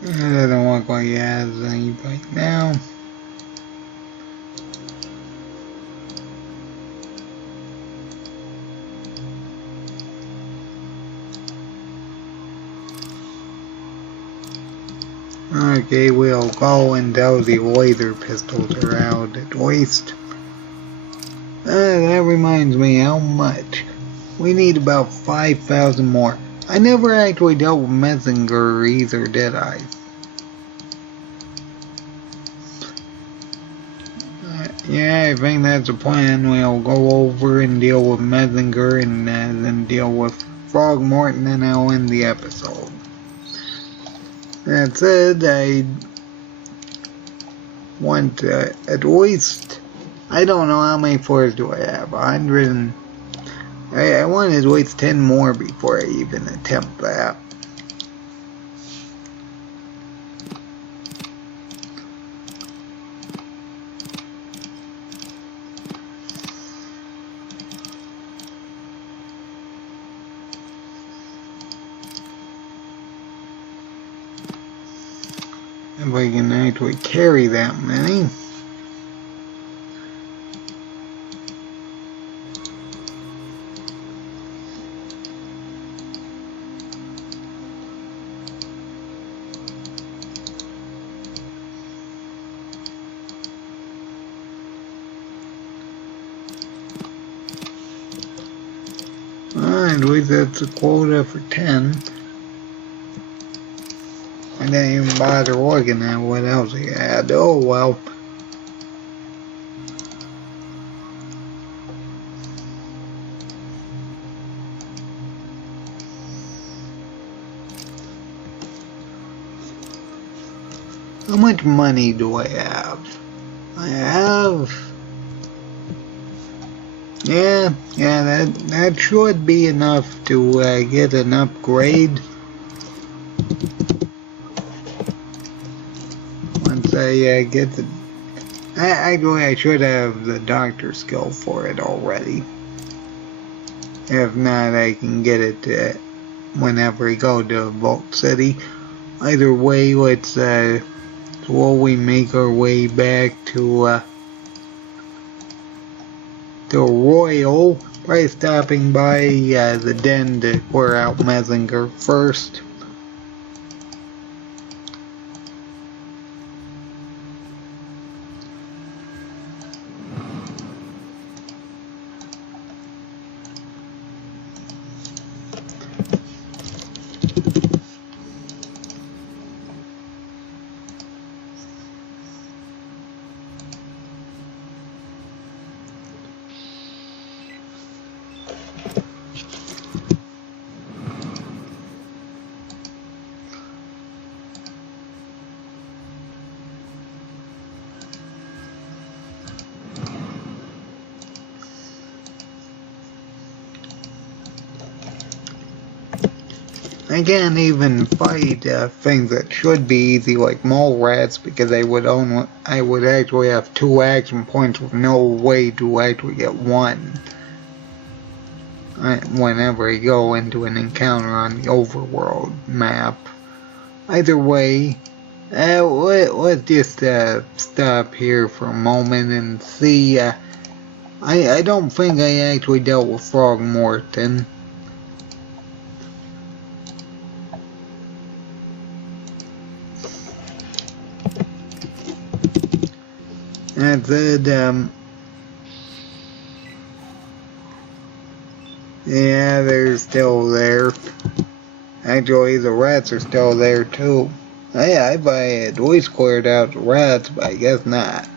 It doesn't look like it has any right now. Okay, we'll go until the laser pistols are out at least. That reminds me how much. We need about 5,000 more. I never actually dealt with Messenger either, did I? Yeah, I think that's the plan. We'll go over and deal with Messenger and then deal with Frogmorton, and I'll end the episode. That said, I want at least, I don't know how many floors do I have, 100 and, I want at least 10 more before I even attempt that. If I can actually carry that many. At least that's a quota for 10. I didn't even bother looking at what else he had. Oh well. How much money do I have? I have... Yeah, that should be enough to get an upgrade. Once I get the... Actually, I should have the doctor skill for it already. If not, I can get it whenever I go to Vault City. Either way, let's slowly make our way back to Royal by stopping by the den to clear out Messinger first. I can't even fight things that should be easy like mole rats because I would actually have 2 action points with no way to actually get 1 whenever I go into an encounter on the overworld map. Either way, let's just stop here for a moment and see. I don't think I actually dealt with Throgmorton. That's it, yeah, they're still there. Actually, the rats are still there too. I thought I had at least cleared out the rats, but I guess not.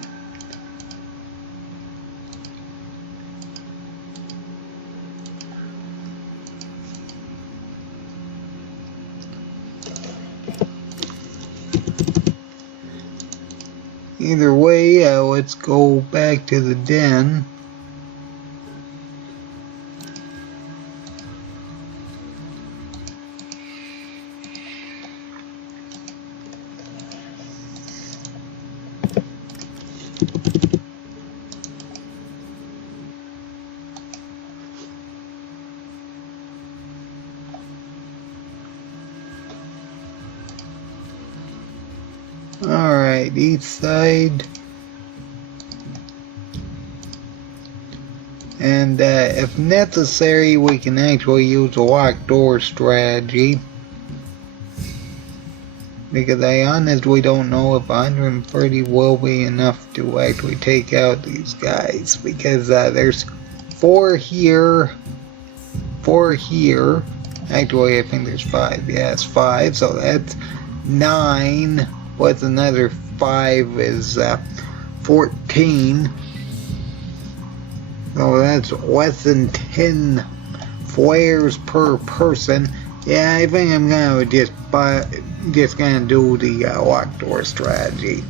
Either way, let's go back to the den. Alright, each side. And if necessary, we can actually use a locked door strategy. Because I honestly don't know if 130 will be enough to actually take out these guys. Because there's 4 here, 4 here. Actually, I think there's 5. Yeah, it's 5, so that's 9. What's another 5 is 14. So that's less than 10 flares per person. Yeah, I think I'm gonna just gonna do the locked door strategy.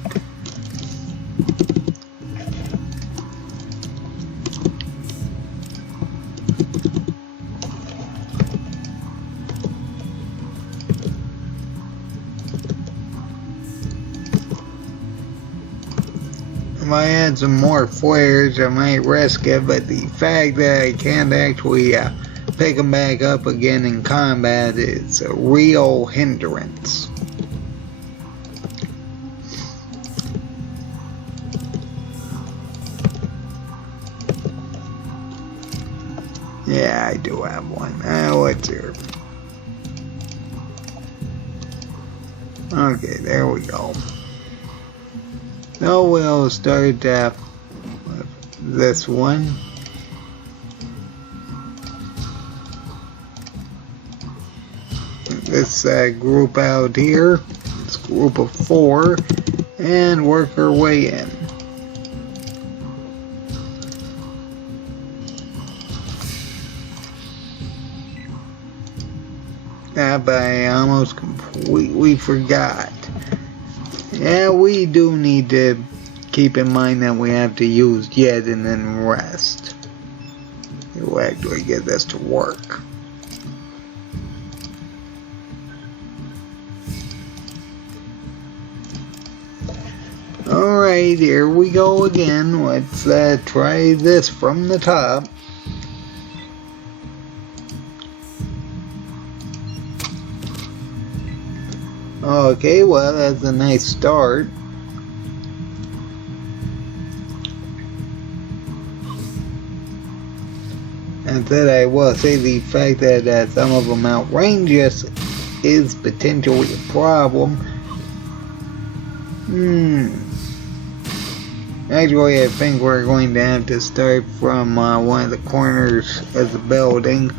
If I add some more flares, I might risk it, but the fact that I can't actually pick them back up again in combat is a real hindrance. Yeah, I do have one. What's here? Okay, there we go. So we'll start with this one. this group out here, this group of 4, and work our way in. But I almost completely forgot. Yeah, we do need to keep in mind that we have to use Jed and then rest. It will actually get this to work. Alright, here we go again. Let's try this from the top. Okay, well, that's a nice start. And that I will say the fact that some of them outrange us is potentially a problem. Actually, I think we're going to have to start from one of the corners of the building.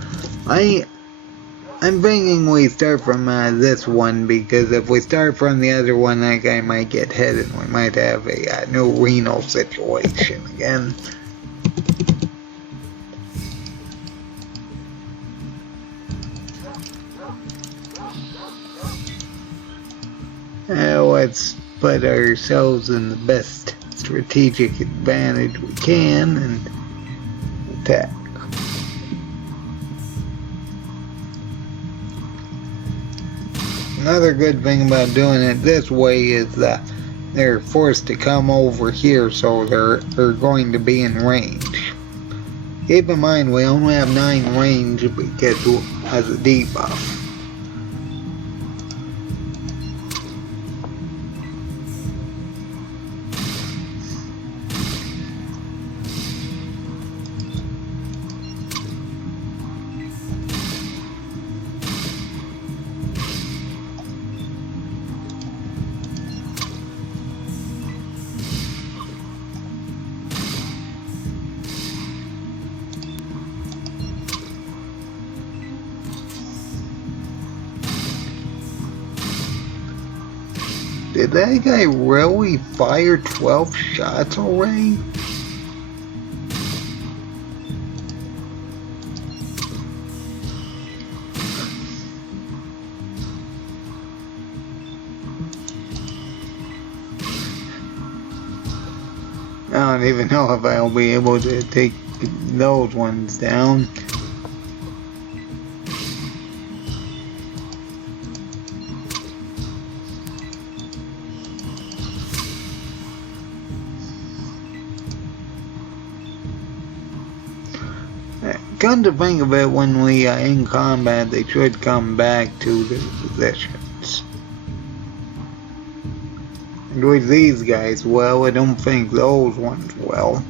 I'm thinking we start from this one, because if we start from the other one, that guy might get hit and we might have a new renal situation again. Let's put ourselves in the best strategic advantage we can and attack. Another good thing about doing it this way is that they're forced to come over here, so they're going to be in range. Keep in mind we only have 9 range because as a debuff. Did that guy really fire 12 shots already? I don't even know if I'll be able to take those ones down. Come to think of it, when we are in combat, they should come back to their positions. And with these guys, well, I don't think those ones will.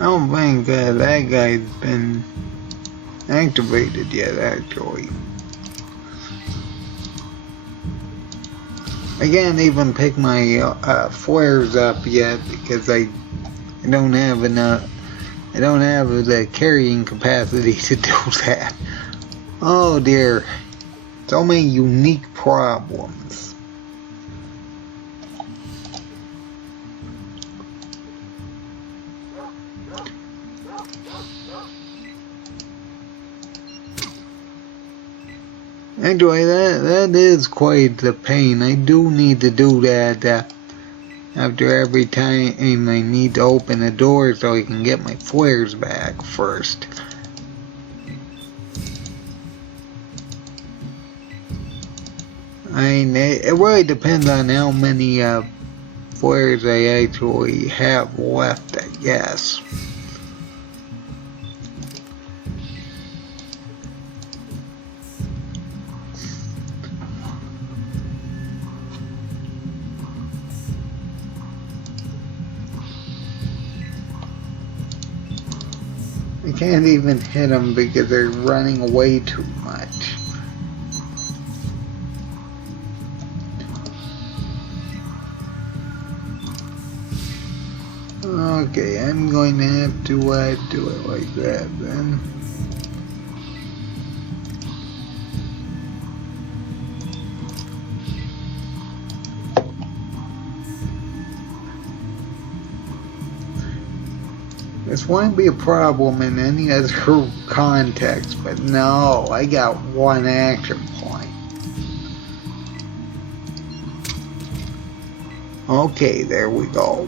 I don't think that guy's been activated yet, actually. I can't even pick my flares up yet because I don't have enough. I don't have the carrying capacity to do that. Oh dear, so many unique problems. Anyway, that is quite the pain. I do need to do that after every time I need to open a door so I can get my flares back first. I mean, it really depends on how many flares I actually have left, I guess. can't even hit them because they're running away too much. Okay, I'm going to have to do it like that then. This won't be a problem in any other context, but no, I got one action point. Okay, there we go.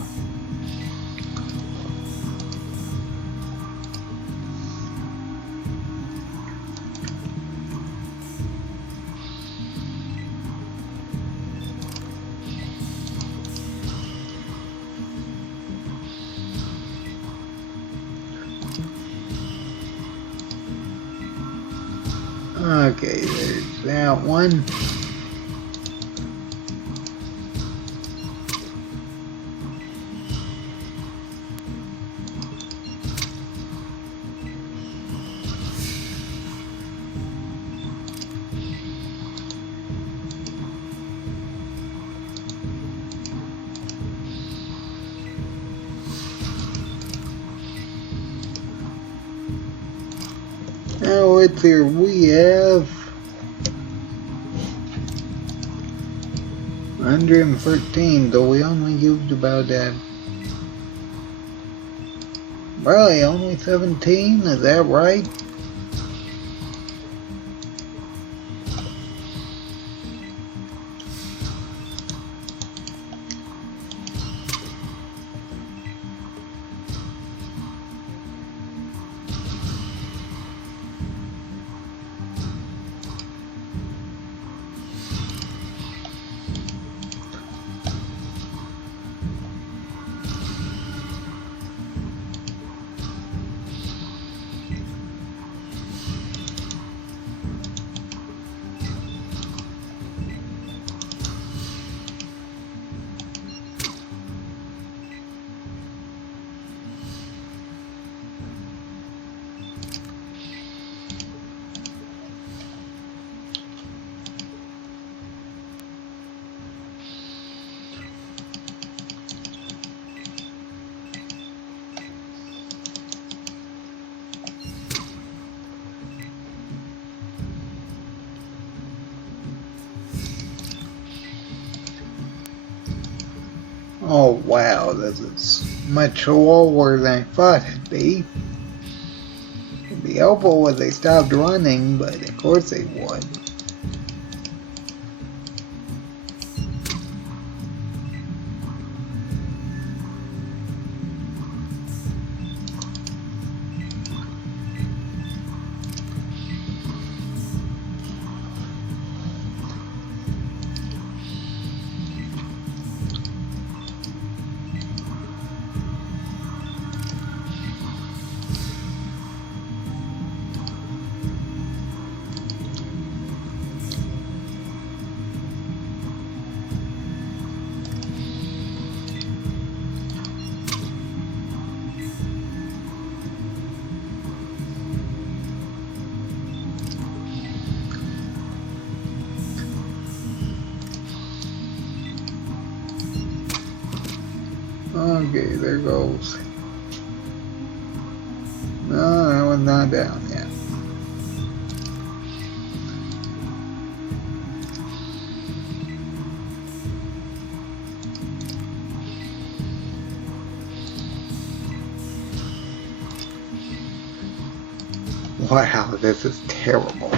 Okay, there's that one. Now let's see, we have 113, though we only used about that. Really, only 17? Is that right? Oh wow, this is much lower than I thought it'd be. It'd be helpful if they stopped running, but of course they would. Okay, there goes. No, that one's not down yet. Wow, this is terrible.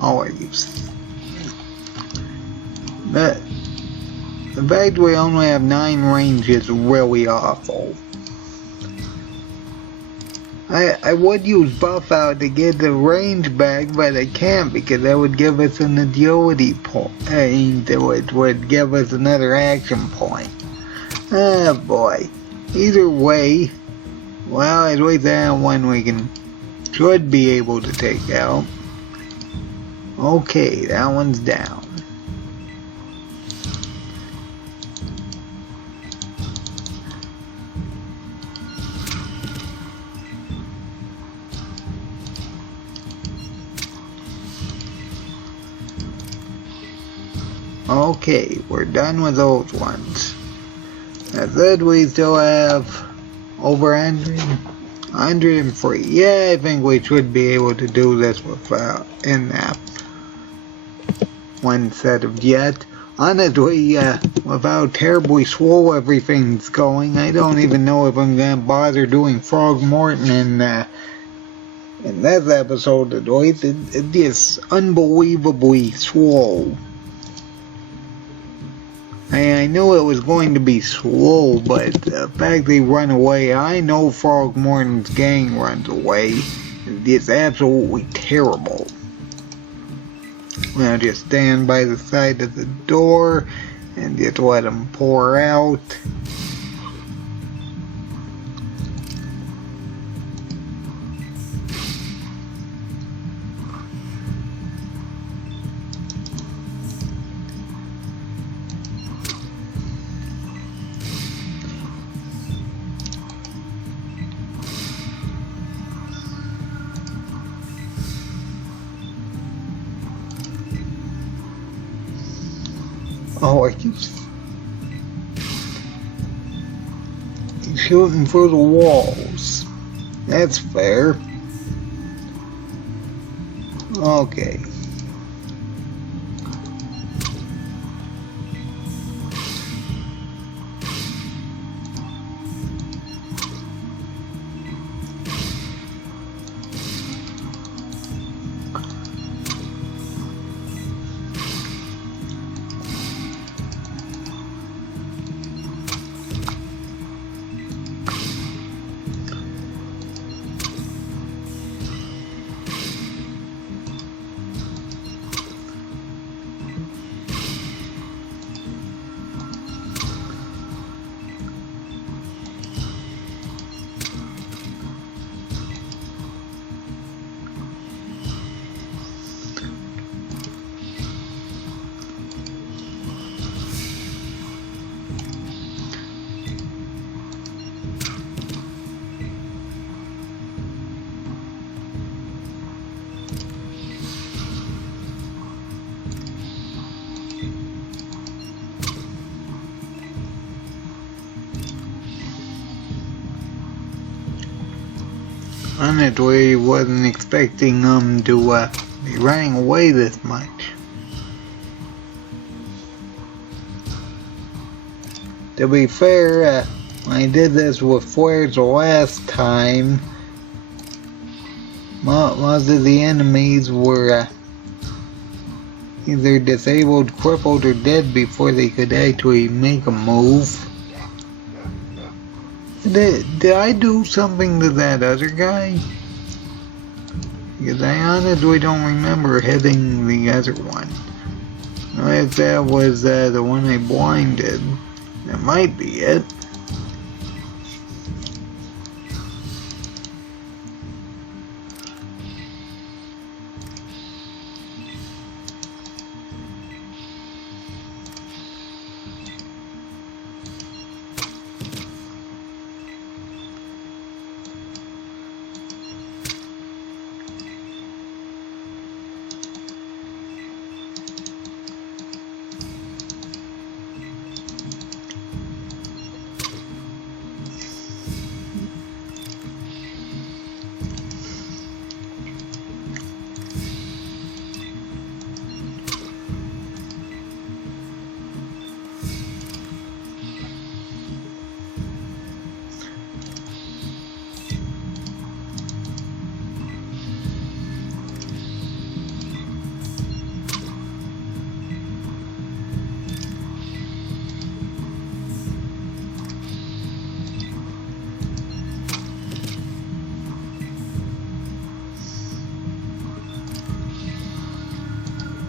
Oh, I use that. The fact we only have 9 range is really awful. I would use buff out to get the range back, but I can't because that would give us an agility point. It would give us another action point. Oh boy. Either way, well, at least that one we should be able to take out. Okay, that one's down. Okay, we're done with those ones. As said, we still have over 103. Yeah, I think we should be able to do this without in that one set of jet. Honestly, with how terribly slow everything's going, I don't even know if I'm gonna bother doing Throgmorton in this episode at least. It's just unbelievably slow. I knew it was going to be slow, but the fact they run away, I know Throgmorton's gang runs away. It's absolutely terrible. I'll just stand by the side of the door and just let them pour out. Oh, I keep shooting through the walls. That's fair. Okay. Honestly, wasn't expecting them to be running away this much. To be fair, when I did this with flares the last time, most of the enemies were either disabled, crippled, or dead before they could actually make a move. Did I do something to that other guy? Because I honestly don't remember hitting the other one. If that was the one I blinded, that might be it.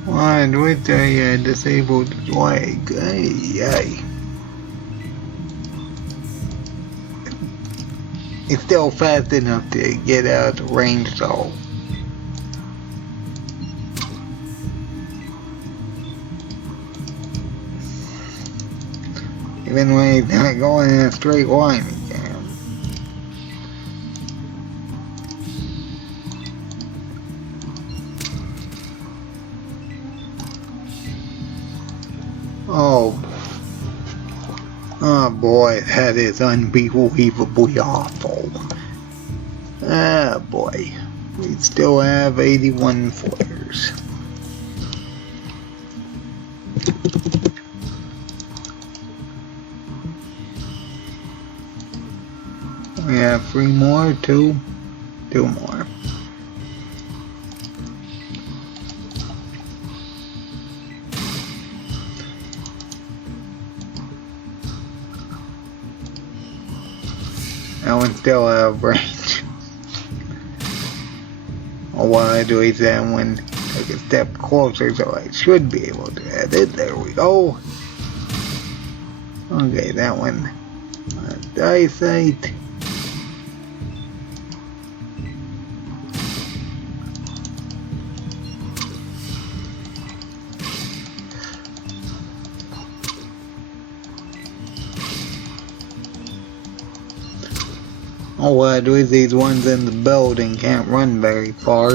One with a disabled leg. Ay. It's still fast enough to get out of range though. Even when he's not going in a straight line, he can. Oh boy, that is unbelievably awful. Ah boy, we still have 81 flares. We have 3 more, 2 more. That one still out of range. Oh, why do we then when take a step closer so I should be able to add it? There we go. Okay, that one. Eyesight. Oh, what do these ones in the building can't run very far.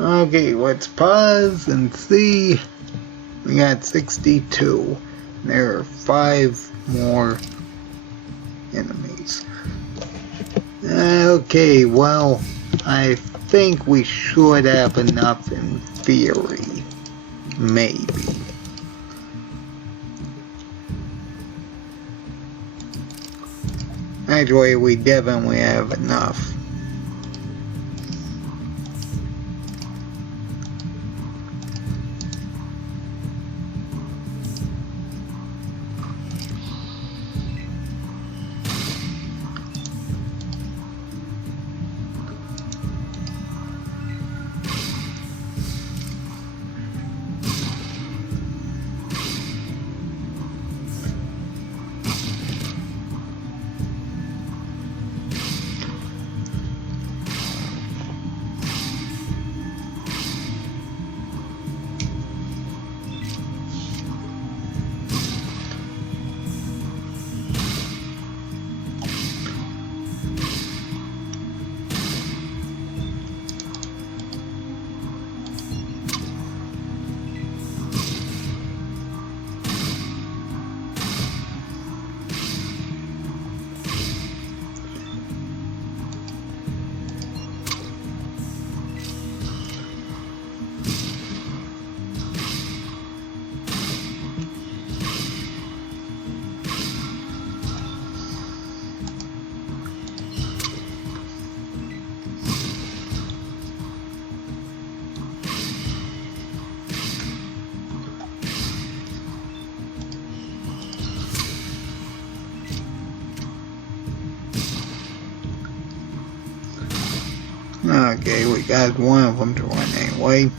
Okay, let's pause and see. We got 62. There are 5 more enemies. Okay, well, I think we should have enough in theory. Maybe. Actually, we definitely have enough. Okay, we got one of them to run anyway.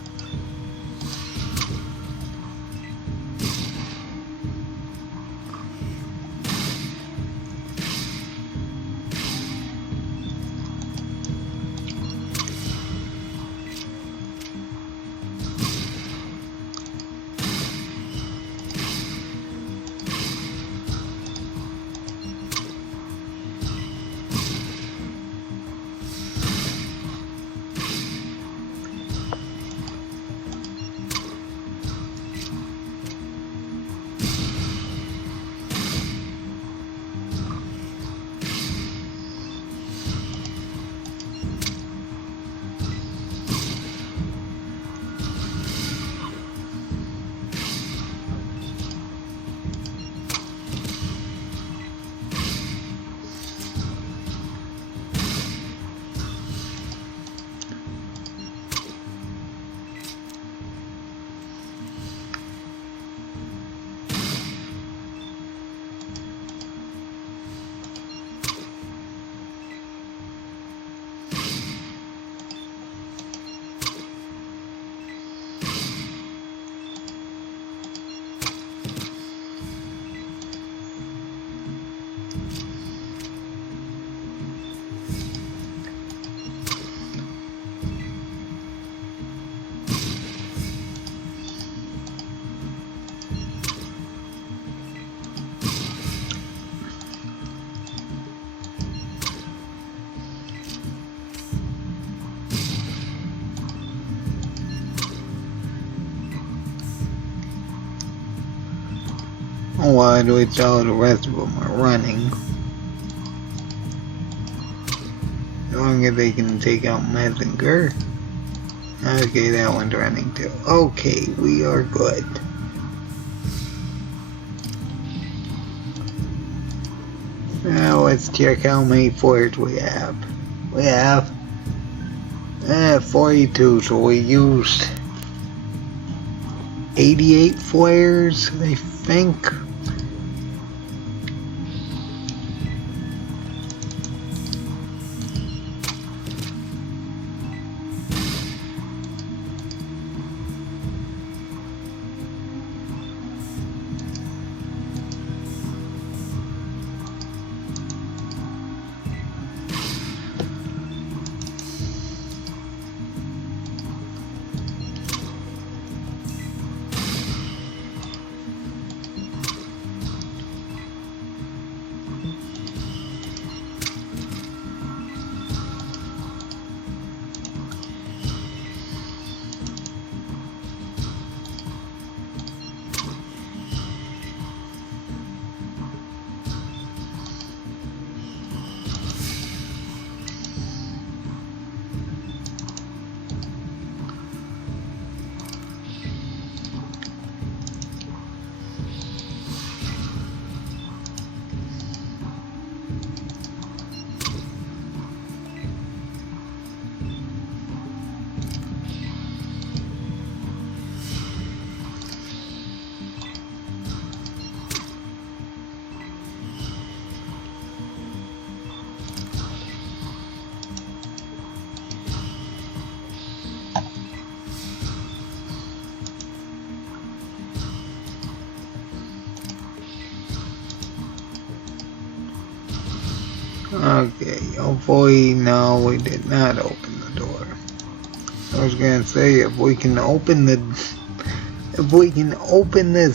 What which all the rest of them are running. As long as they can take out Messenger. Okay, that one's running too. Okay, we are good. Now let's check how many flares we have. We have 42, so we used 88 flares, I think. Okay, hopefully, no, we did not open the door. I was gonna say, if we can open this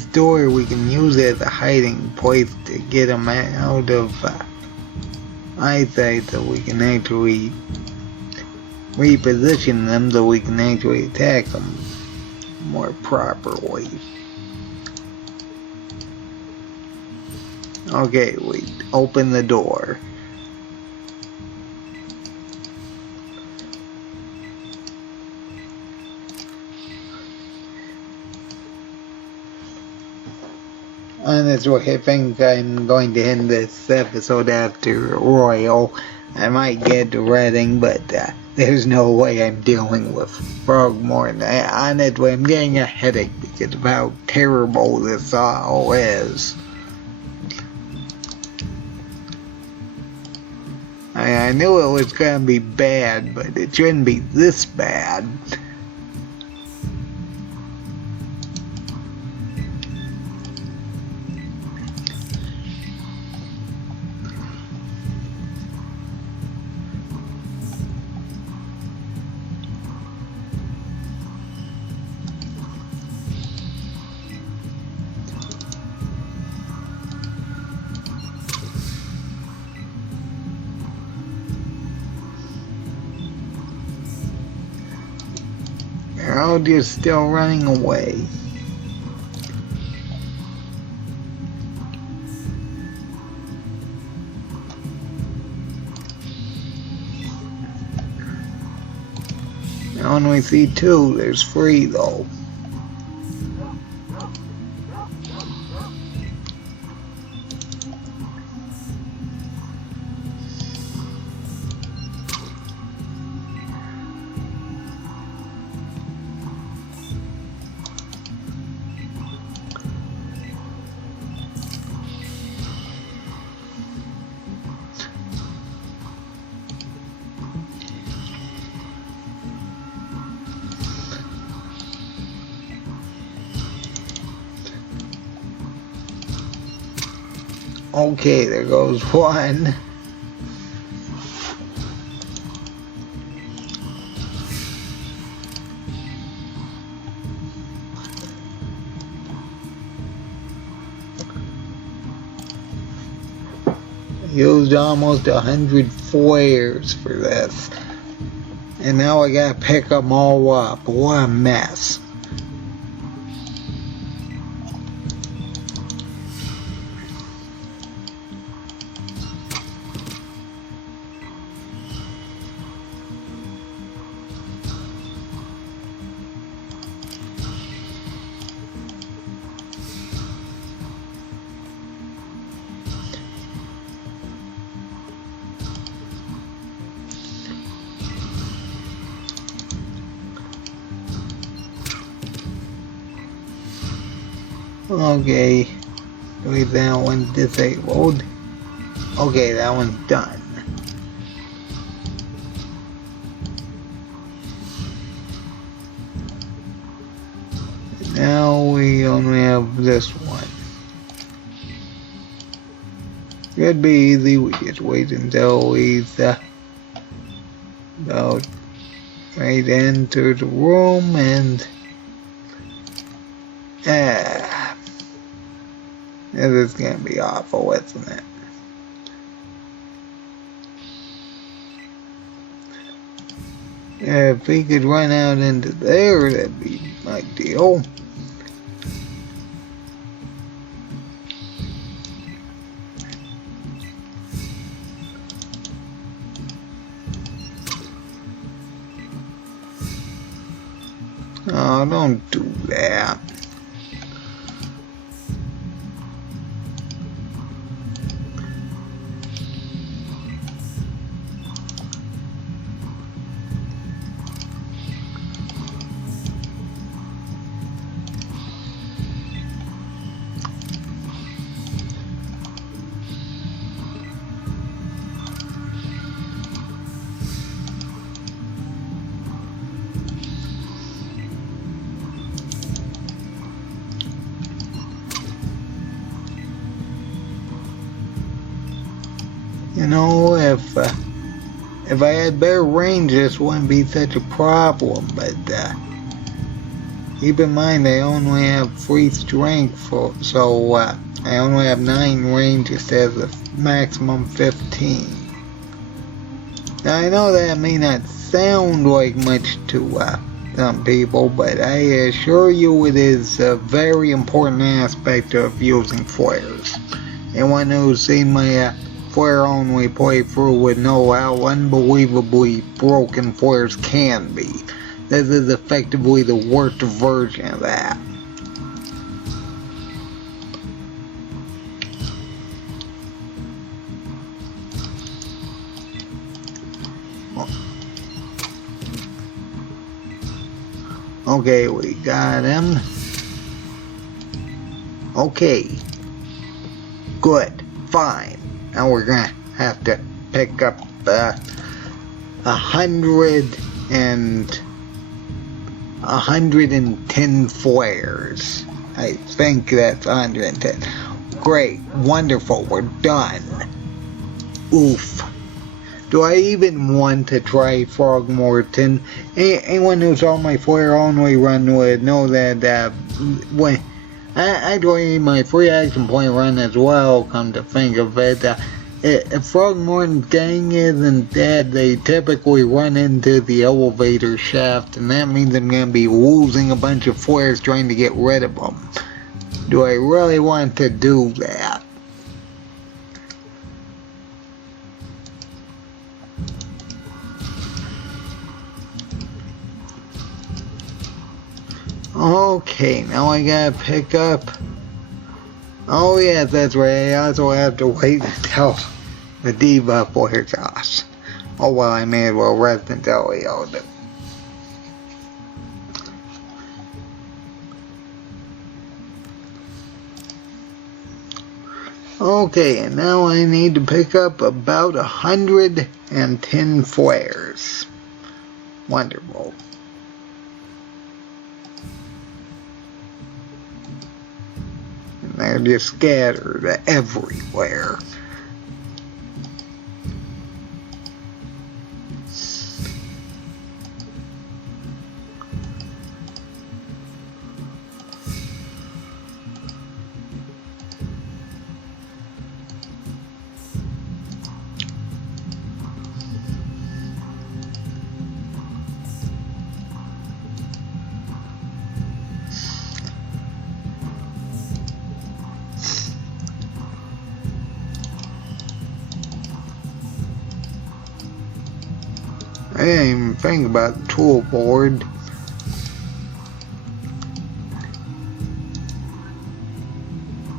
door, we can use it as a hiding place to get them out of eyesight, so we can actually reposition them so we can actually attack them more properly. Okay, we open the door. And that's why I think I'm going to end this episode after Royal. I might get to Redding, but there's no way I'm dealing with Frogmore. Honestly, I'm getting a headache because of how terrible this all is. I knew it was going to be bad, but it shouldn't be this bad. Oh, they're still running away. I only see 2, there's 3 though. Okay, there goes 1. Used almost 100 flares for this. And now I gotta pick them all up. What a mess. Okay. Wait, that one's disabled. Okay, that one's done. Now we only have this one. Could be easy, we just wait until he's about ready to enter the room and this is gonna be awful, isn't it? If he could run out into there, that'd be ideal. Oh, don't do that. You know, if I had better range, this wouldn't be such a problem, but keep in mind I only have 3 strength, so I only have 9 range instead of maximum 15. Now I know that may not sound like much to some people, but I assure you it is a very important aspect of using flares. Anyone who's seen my flare only playthrough would know how unbelievably broken flares can be. This is effectively the worst version of that. Okay, we got him. Okay. Good. Fine. Now we're gonna have to pick up 110 flares. I think that's 110. Great, wonderful, we're done. Oof. Do I even want to try Frogmorton? Anyone who saw my flare only run would know that when I tried my free action point run as well, come to think of it. If Frogmorton's gang isn't dead, they typically run into the elevator shaft, and that means I'm going to be losing a bunch of flares trying to get rid of them. Do I really want to do that? Okay, now I gotta pick up. Oh yes, that's right. I also have to wait until the debuff wears off. Oh well, I may as well rest until we hold it. Okay, and now I need to pick up about 110 flares. Wonderful. They're just scattered everywhere. I didn't even think about the tool board.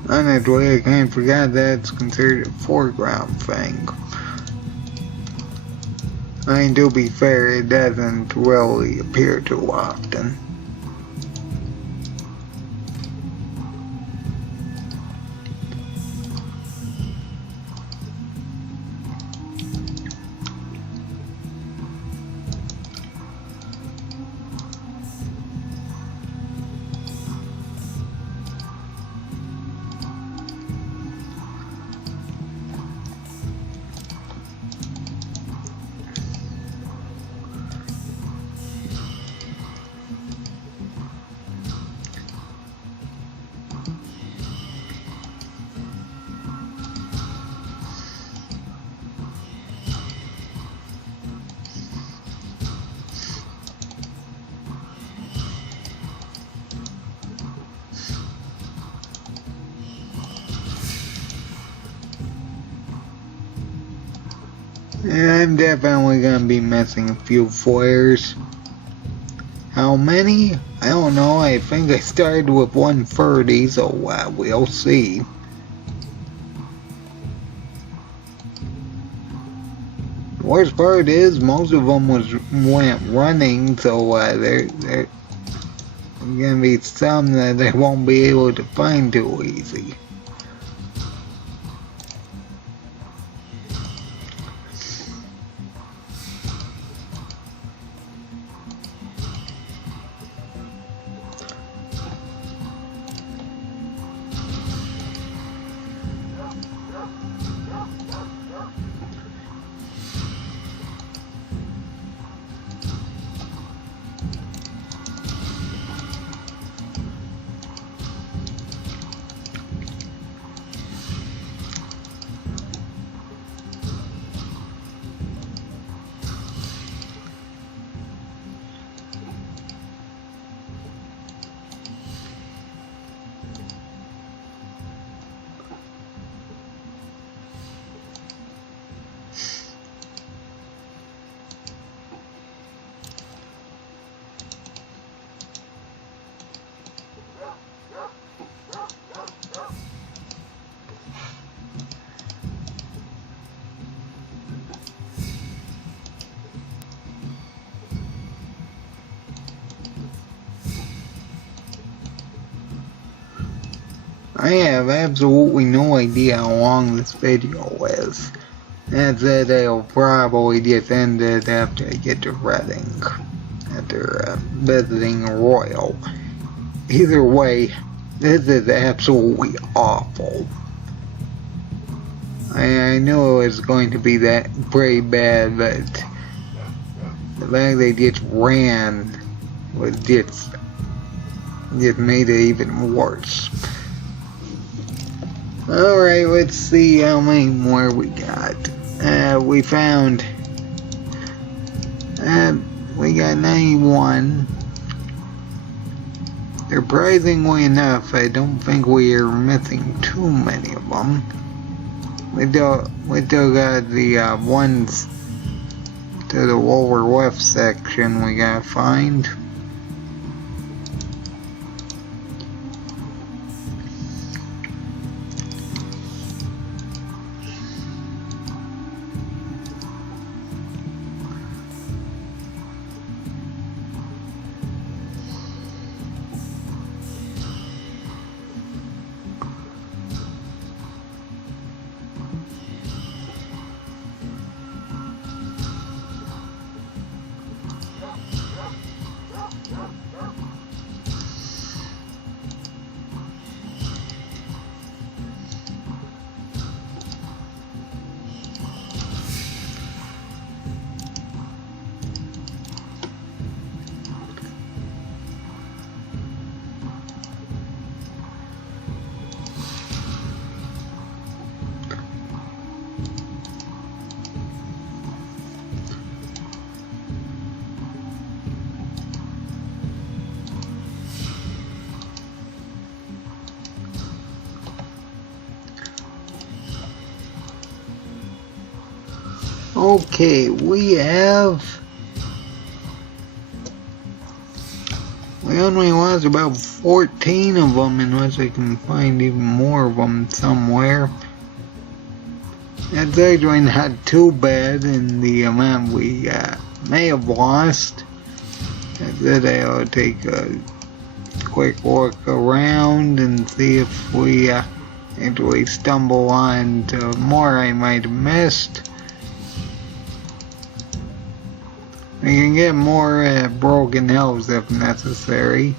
Honestly, I kind of forgot that's considered a foreground thing. I mean, to be fair, it doesn't really appear too often. I'm definitely gonna be missing a few flares. How many? I don't know. I think I started with 130, so we'll see. The worst part is most of them went running, so there gonna be some that I won't be able to find too easy. I have absolutely no idea how long this video is. That said, I'll probably just end it after I get to Reading, after visiting Royal. Either way, this is absolutely awful. I knew it was going to be that pretty bad, but the fact they just ran was just made it even worse. Alright, let's see how many more we got. We found, we got 91. Surprisingly enough, I don't think we are missing too many of them. We still got the ones to the lower left section we gotta find. Okay, we only lost about 14 of them, unless I can find even more of them somewhere. That's actually not too bad in the amount we may have lost. That's it. I'll take a quick look around and see if we actually stumble on to more I might have missed. We can get more Broken Hills if necessary.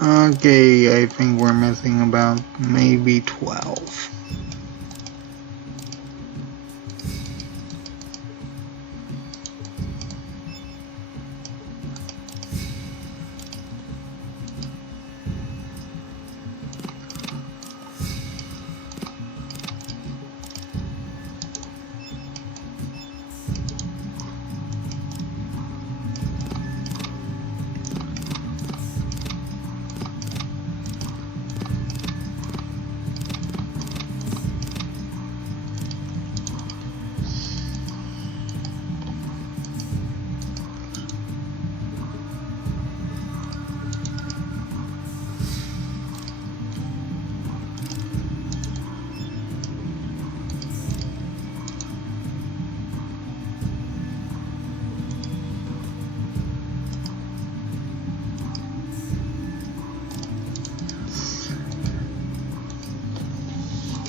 Okay, I think we're missing about maybe 12.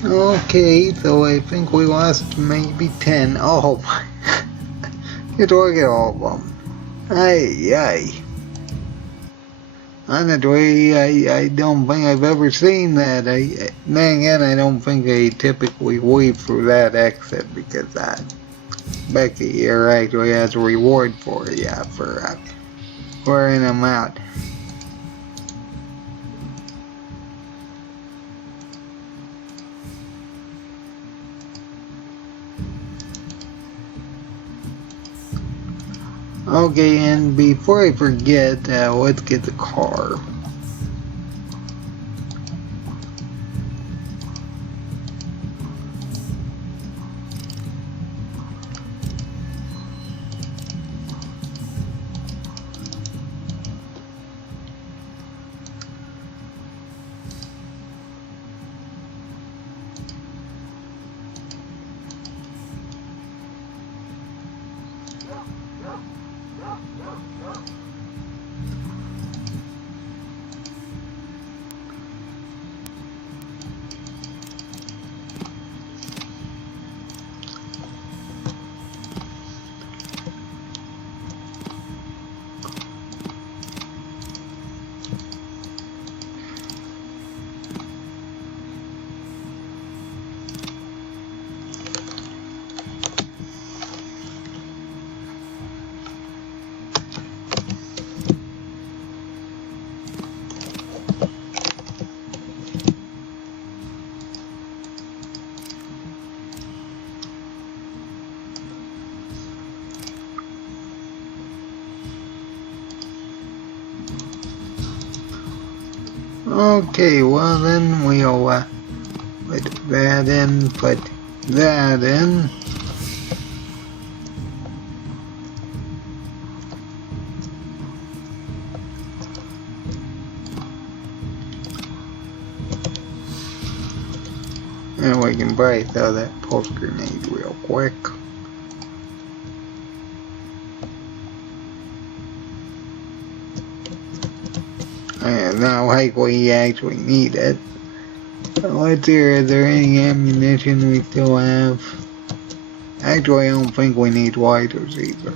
Okay, so I think we lost maybe 10. Oh my. Just look at all of them. Ay. Honestly, I don't think I've ever seen that. Then again, I don't think they typically weave through that exit because Becky here actually has a reward for you for wearing them out. Okay, and before I forget, let's get the car. Okay, well then we'll put that in, put that in. And we can probably throw that pulse grenade real quick. And not like we actually need it. Let's see, is there any ammunition we still have? Actually, I don't think we need lighters either.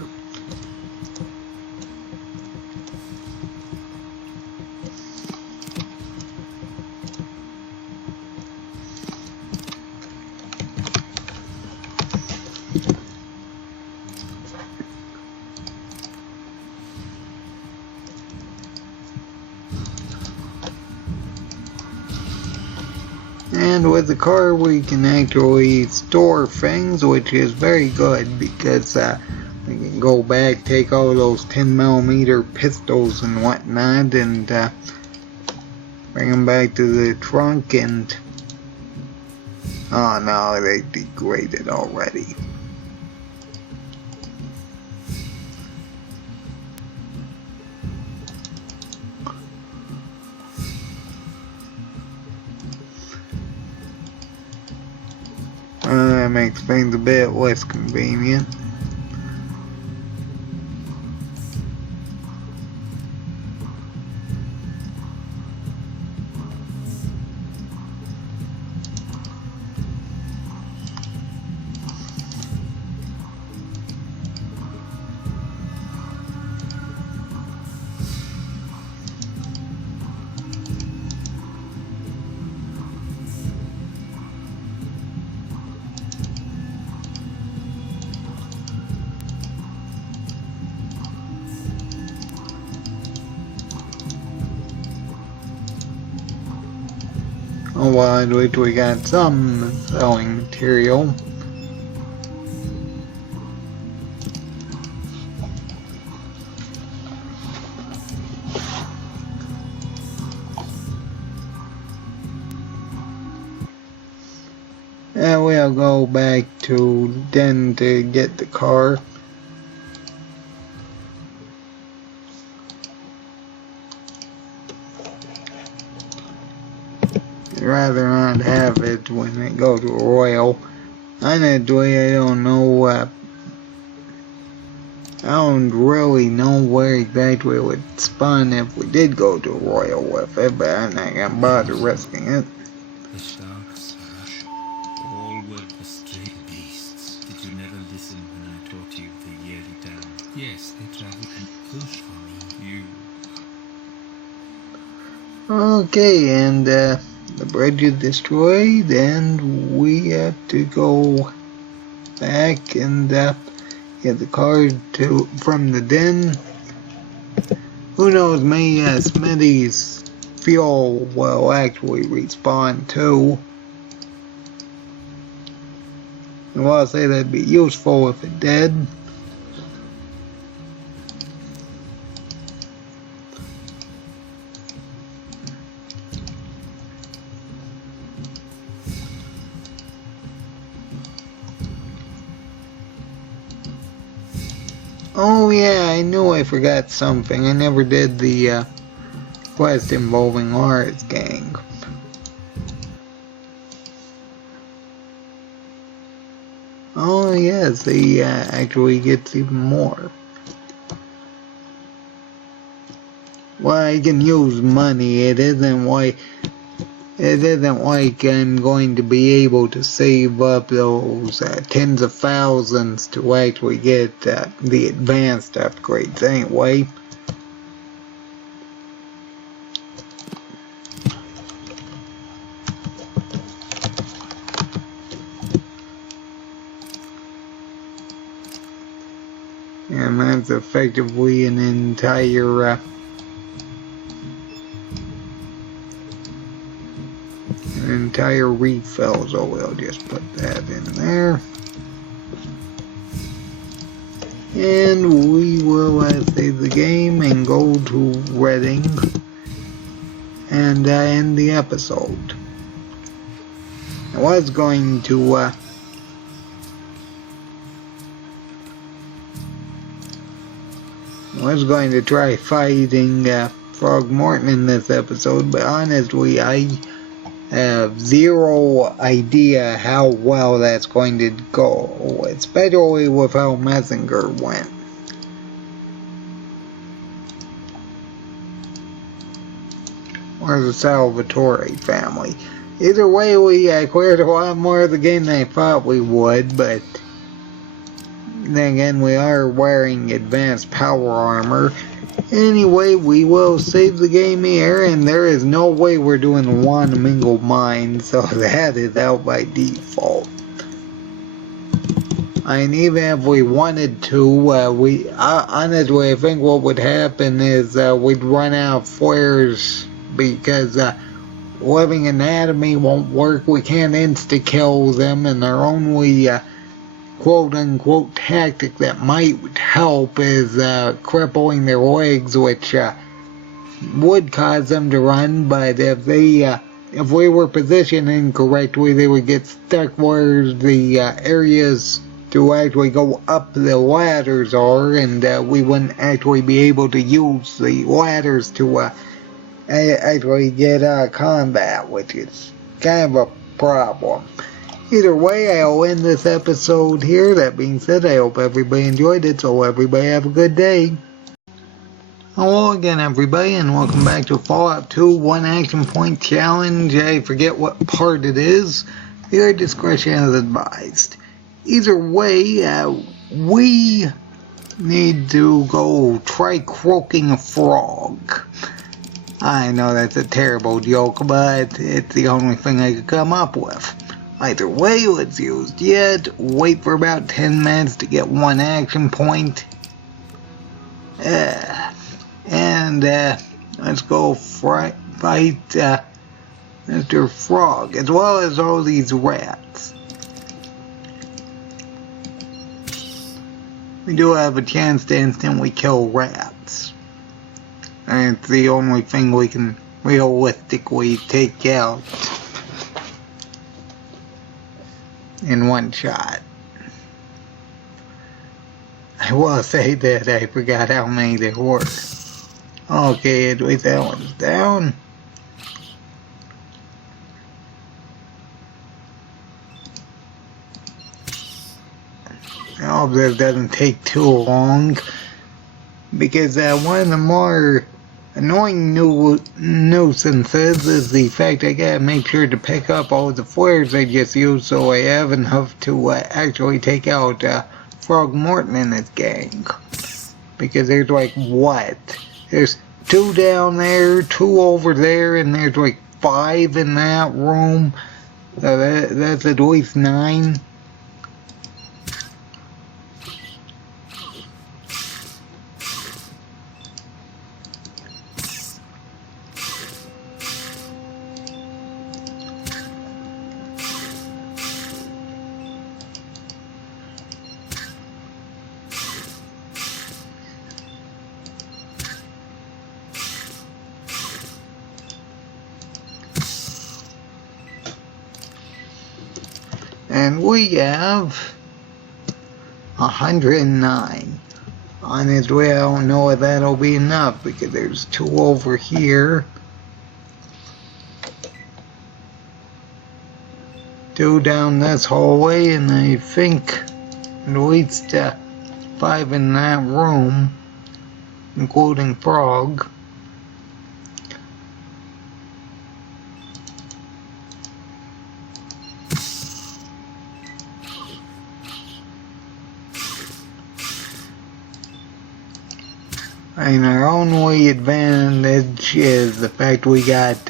And with the car we can actually store things, which is very good because we can go back, take all those 10mm pistols and whatnot and bring them back to the trunk and... Oh no, they degraded already. That makes things a bit less convenient. Oh well, at least we got some selling material. And we'll go back to Den to get the car. Rather not have it when they go to Royal. Honestly, I don't know, I don't really know where exactly it would spawn if we did go to Royal with it, but I'm not gonna bother risking it. The sharks rush Okay, and the bridge is destroyed, and we have to go back and get the car from the den. Who knows, maybe Smitty's fuel will actually respawn too. And while I say that'd be useful if it did. Oh yeah, I knew I forgot something. I never did the quest involving Lara's gang. Oh yes, he actually gets even more. Well, I can use money. It isn't like I'm going to be able to save up those tens of thousands to actually get the advanced upgrades anyway. And that's effectively an entire refill, so we'll just put that in there. And we will save the game and go to Reading and end the episode. I was going to try fighting Throgmorton in this episode, but honestly, I have zero idea how well that's going to go, especially with how Messenger went. Or the Salvatore family. Either way, we cleared a lot more of the game than I thought we would, but then again, we are wearing advanced power armor. Anyway, we will save the game here, and there is no way we're doing the Wanamingle mine, so that is out by default. And even if we wanted to, honestly, I think what would happen is we'd run out of flares because living anatomy won't work. We can't insta-kill them, and our only quote-unquote tactic that might help is crippling their legs, which would cause them to run, but if we were positioned incorrectly, they would get stuck where the areas to actually go up the ladders are, and we wouldn't actually be able to use the ladders to actually get combat, which is kind of a problem. Either way, I'll end this episode here. That being said, I hope everybody enjoyed it, so everybody have a good day. Hello again, everybody, and welcome back to Fallout 2 One Action Point Challenge. I forget what part it is. Your discretion is advised. Either way, we need to go try croaking a frog. I know that's a terrible joke, but it's the only thing I could come up with. Either way, let's use Jet, wait for about 10 minutes to get one action point, and let's go fight Mr. Frog, as well as all these rats. We do have a chance to instantly kill rats, and it's the only thing we can realistically take out in one shot. I will say that I forgot how many there were. Okay, at least that one's down. I hope this doesn't take too long, because one of the more annoying nuisances is the fact I gotta make sure to pick up all the flares I just used, so I have enough to actually take out Throgmorton and his gang. Because there's like, what? There's 2 down there, 2 over there, and there's like 5 in that room. So that's at least 9. And we have 109. Honestly, I don't know if that'll be enough because there's 2 over here. 2 down this hallway, and I think at least 5 in that room, including Frog. And our only advantage is the fact we got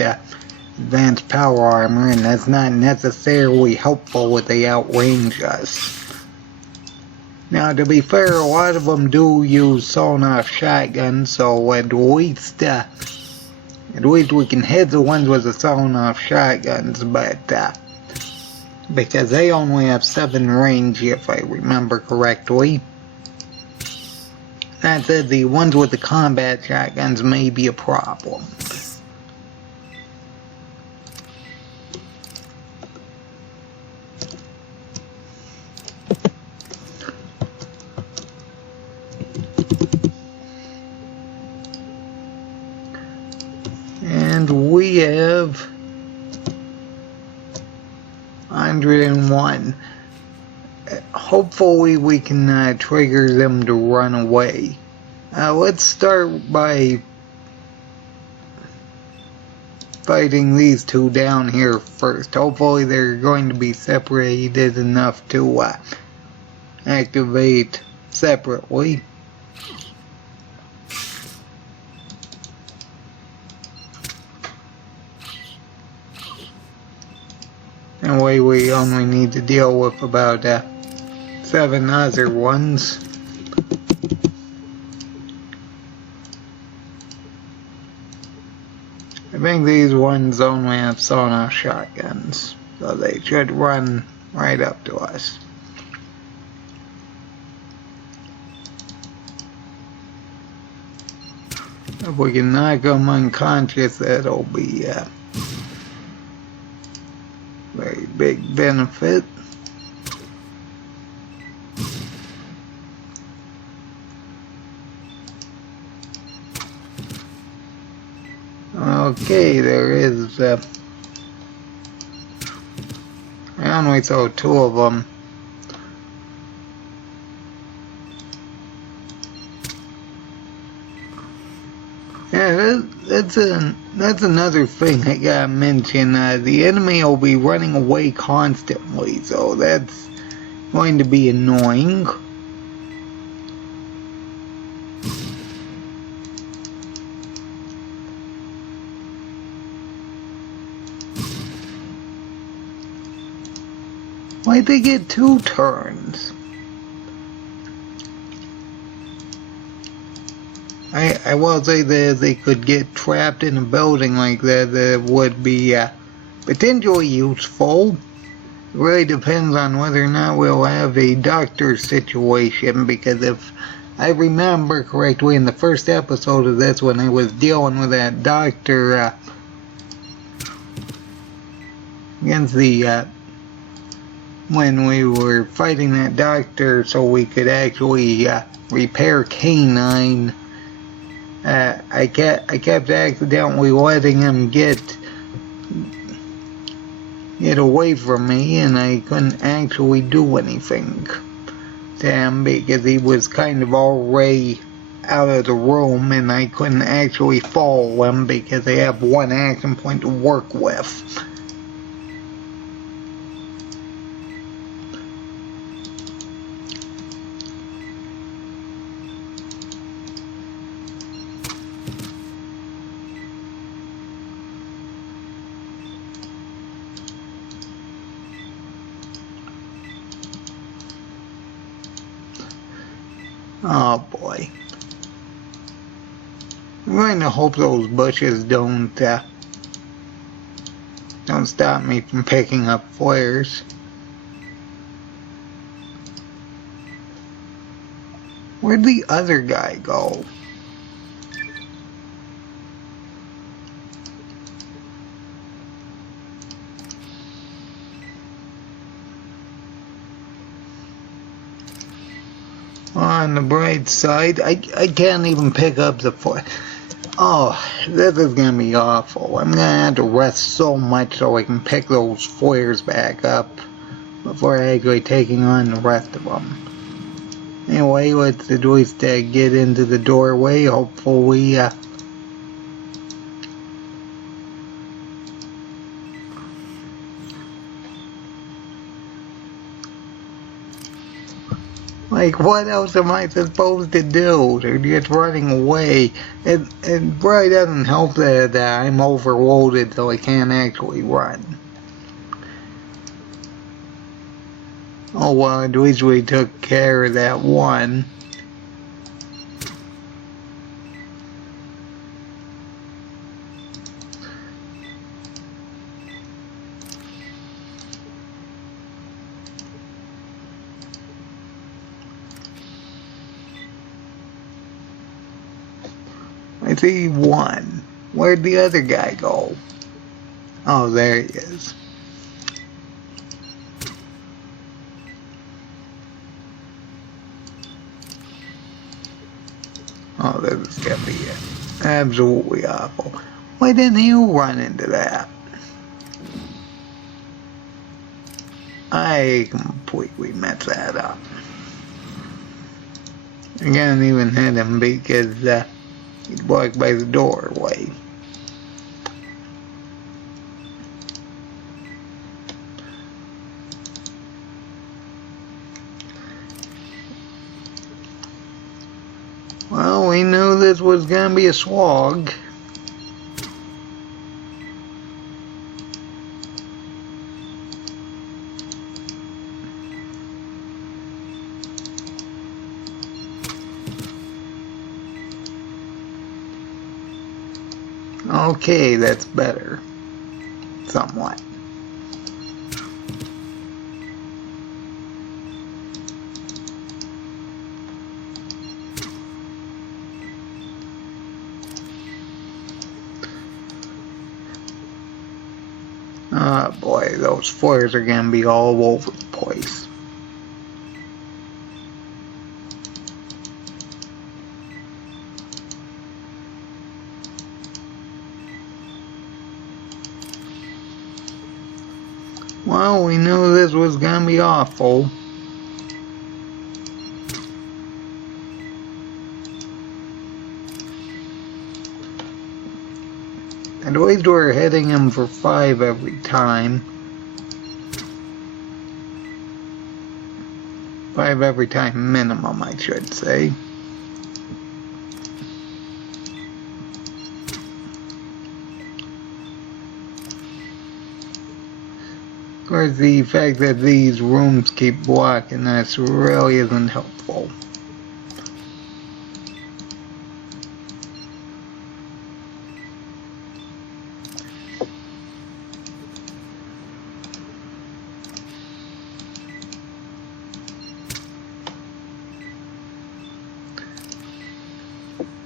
advanced power armor, and that's not necessarily helpful when they outrange us. Now, to be fair, a lot of them do use sawn-off shotguns, so at least we can hit the ones with the sawn-off shotguns, but because they only have 7 range, if I remember correctly. That said, the ones with the combat shotguns may be a problem. And we have 101. Hopefully we can trigger them to run away. Let's start by fighting these 2 down here first. Hopefully they're going to be separated enough to activate separately. That way we only need to deal with about 7 other ones. I think these ones only have sawn-off shotguns, so they should run right up to us. If we can knock them unconscious, that'll be a very big benefit. Okay, there is I only saw 2 of them. Yeah, that's another thing I gotta mention. The enemy will be running away constantly, so that's going to be annoying. Why'd they get 2 turns? I will say that if they could get trapped in a building like that, that would be potentially useful. It really depends on whether or not we'll have a doctor situation, because if I remember correctly, in the first episode of this, when I was dealing with that doctor against the when we were fighting that doctor so we could actually repair K9, I kept accidentally letting him get away from me, and I couldn't actually do anything to him because he was kind of already out of the room, and I couldn't actually follow him because I have 1 action point to work with. Oh boy. I'm going to hope those bushes don't stop me from picking up flares. Where'd the other guy go? On the bright side, I can't even pick up the flare. Oh, this is gonna be awful. I'm gonna have to rest so much so I can pick those flares back up before actually taking on the rest of them. Anyway, let's at least get into the doorway. Hopefully, like, what else am I supposed to do? They're just running away. It probably doesn't help that I'm overloaded so I can't actually run. Oh well, at least we took care of that one. I see one. Where'd the other guy go? Oh, there he is. Oh, this is gonna be absolutely awful. Why didn't you run into that? I completely messed that up. I can't even hit him because he's blocked by the doorway. Well, we knew this was gonna be a slog. Okay, that's better. Somewhat. Oh boy, those flares are gonna be all over the place. Well, we knew this was gonna be awful. At least we're hitting him for 5 every time. 5 every time minimum, I should say. Of course, the fact that these rooms keep blocking us really isn't helpful.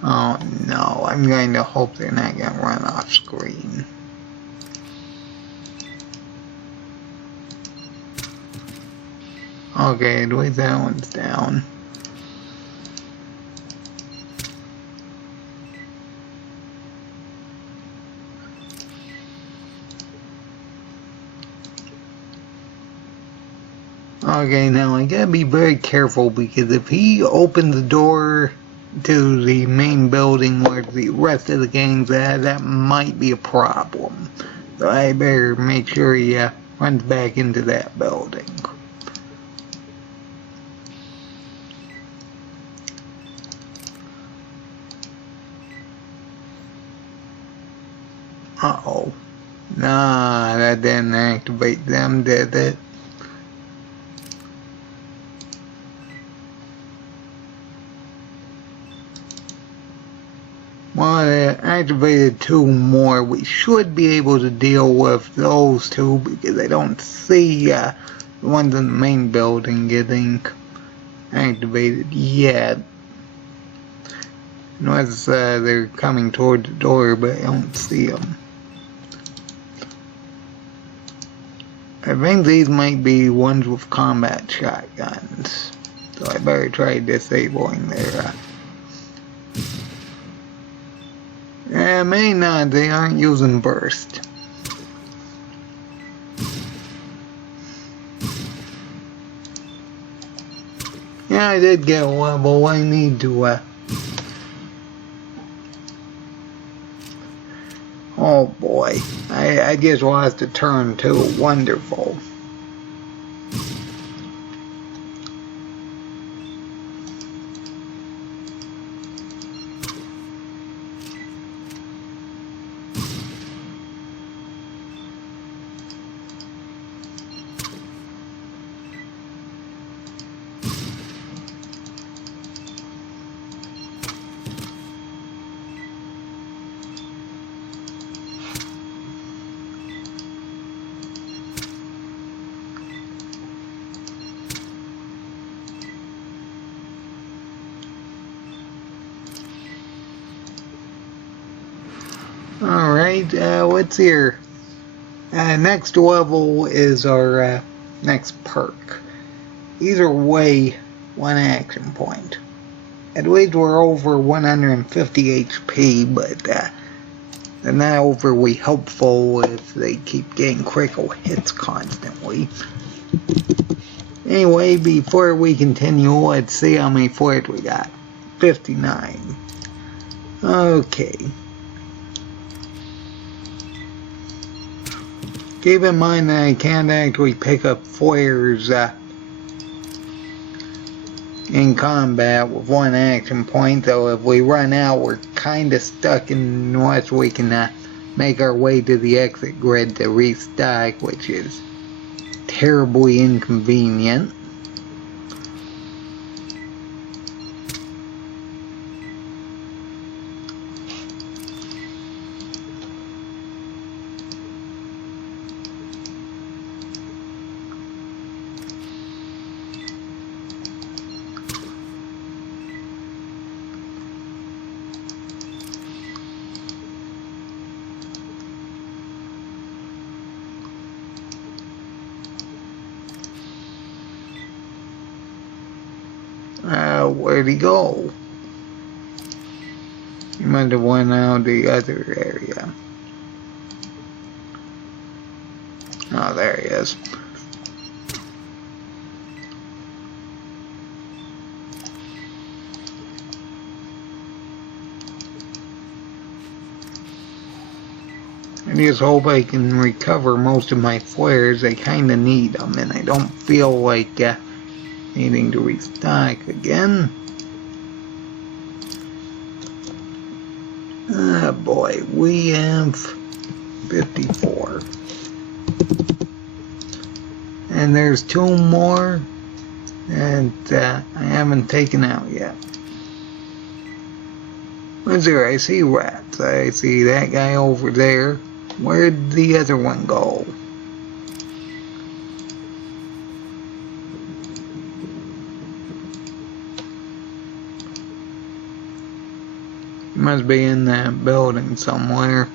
Oh no, I'm going to hope they're not going to run off screen. Okay, at least that one's down. Okay, now I gotta be very careful because if he opens the door to the main building where the rest of the gang's at, that might be a problem. So I better make sure he runs back into that building. Uh-oh. Nah, that didn't activate them, did it? activated 2 more. We should be able to deal with those 2 because I don't see the ones in the main building getting activated yet. Unless they're coming toward the door, but I don't see them. I think these might be ones with combat shotguns, so I better try disabling their may not, they aren't using burst. Yeah, I did get a level. I need to oh boy, I just lost a turn too. Wonderful. Alright, what's here? Next level is our next perk. Either way, 1 action point. At least we're over 150 HP, but they're not overly helpful if they keep getting critical hits constantly. Anyway, before we continue, let's see how many flares we got. 59. Okay. Keep in mind that I can't actually pick up flares in combat with 1 action point, though if we run out we're kinda stuck unless we can make our way to the exit grid to restock, which is terribly inconvenient. Where'd he go? He might have went out the other area. Oh, there he is. I just hope I can recover most of my flares. I kinda need them, and I don't feel like needing to restock again. Ah boy, we have 54. And there's 2 more that I haven't taken out yet. What's there? I see rats. I see that guy over there. Where'd the other one go? Must be in that building somewhere.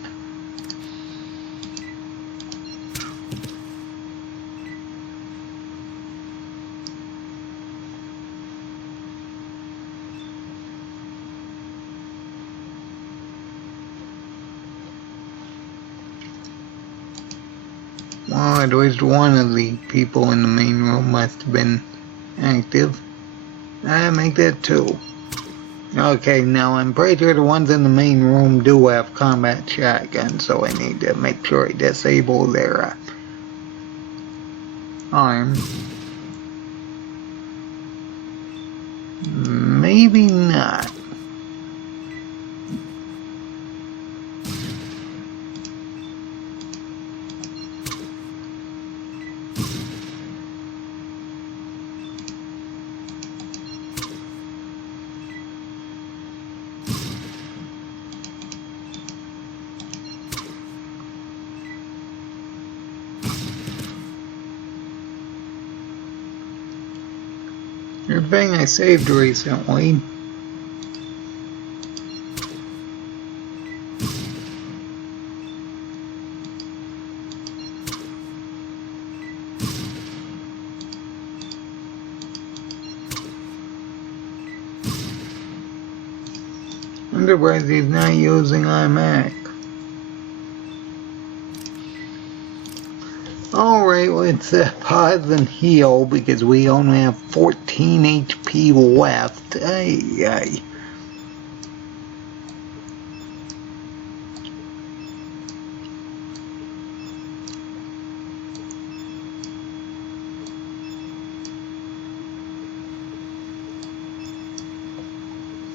Well, at least one of the people in the main room must have been active. Make that 2. Okay, now I'm pretty sure the ones in the main room do have combat shotguns, so I need to make sure I disable their arm. Maybe not. Your thing I saved recently. I'm surprised he's not using iMac. Alright, let's pause and heal because we only have 14 HP left. Ay, ay.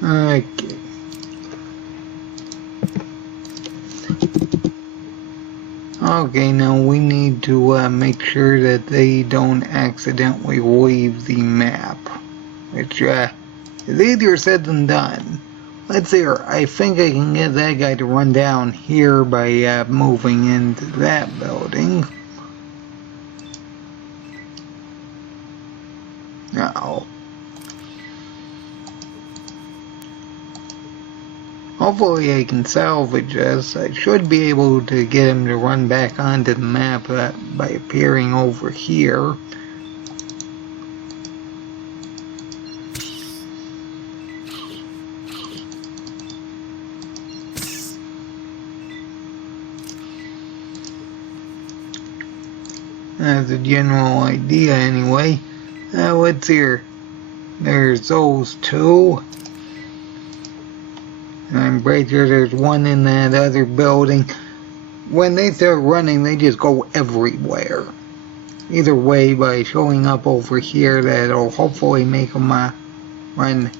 Okay. Okay, now we need to make sure that they don't accidentally leave the map, which is easier said than done. Let's see here. I think I can get that guy to run down here by moving into that building. No. Hopefully I can salvage this. I should be able to get him to run back onto the map by appearing over here. That's a general idea anyway. Let's hear. There's those two. I'm pretty sure there's one in that other building. When they start running, they just go everywhere. Either way, by showing up over here, that'll hopefully make them run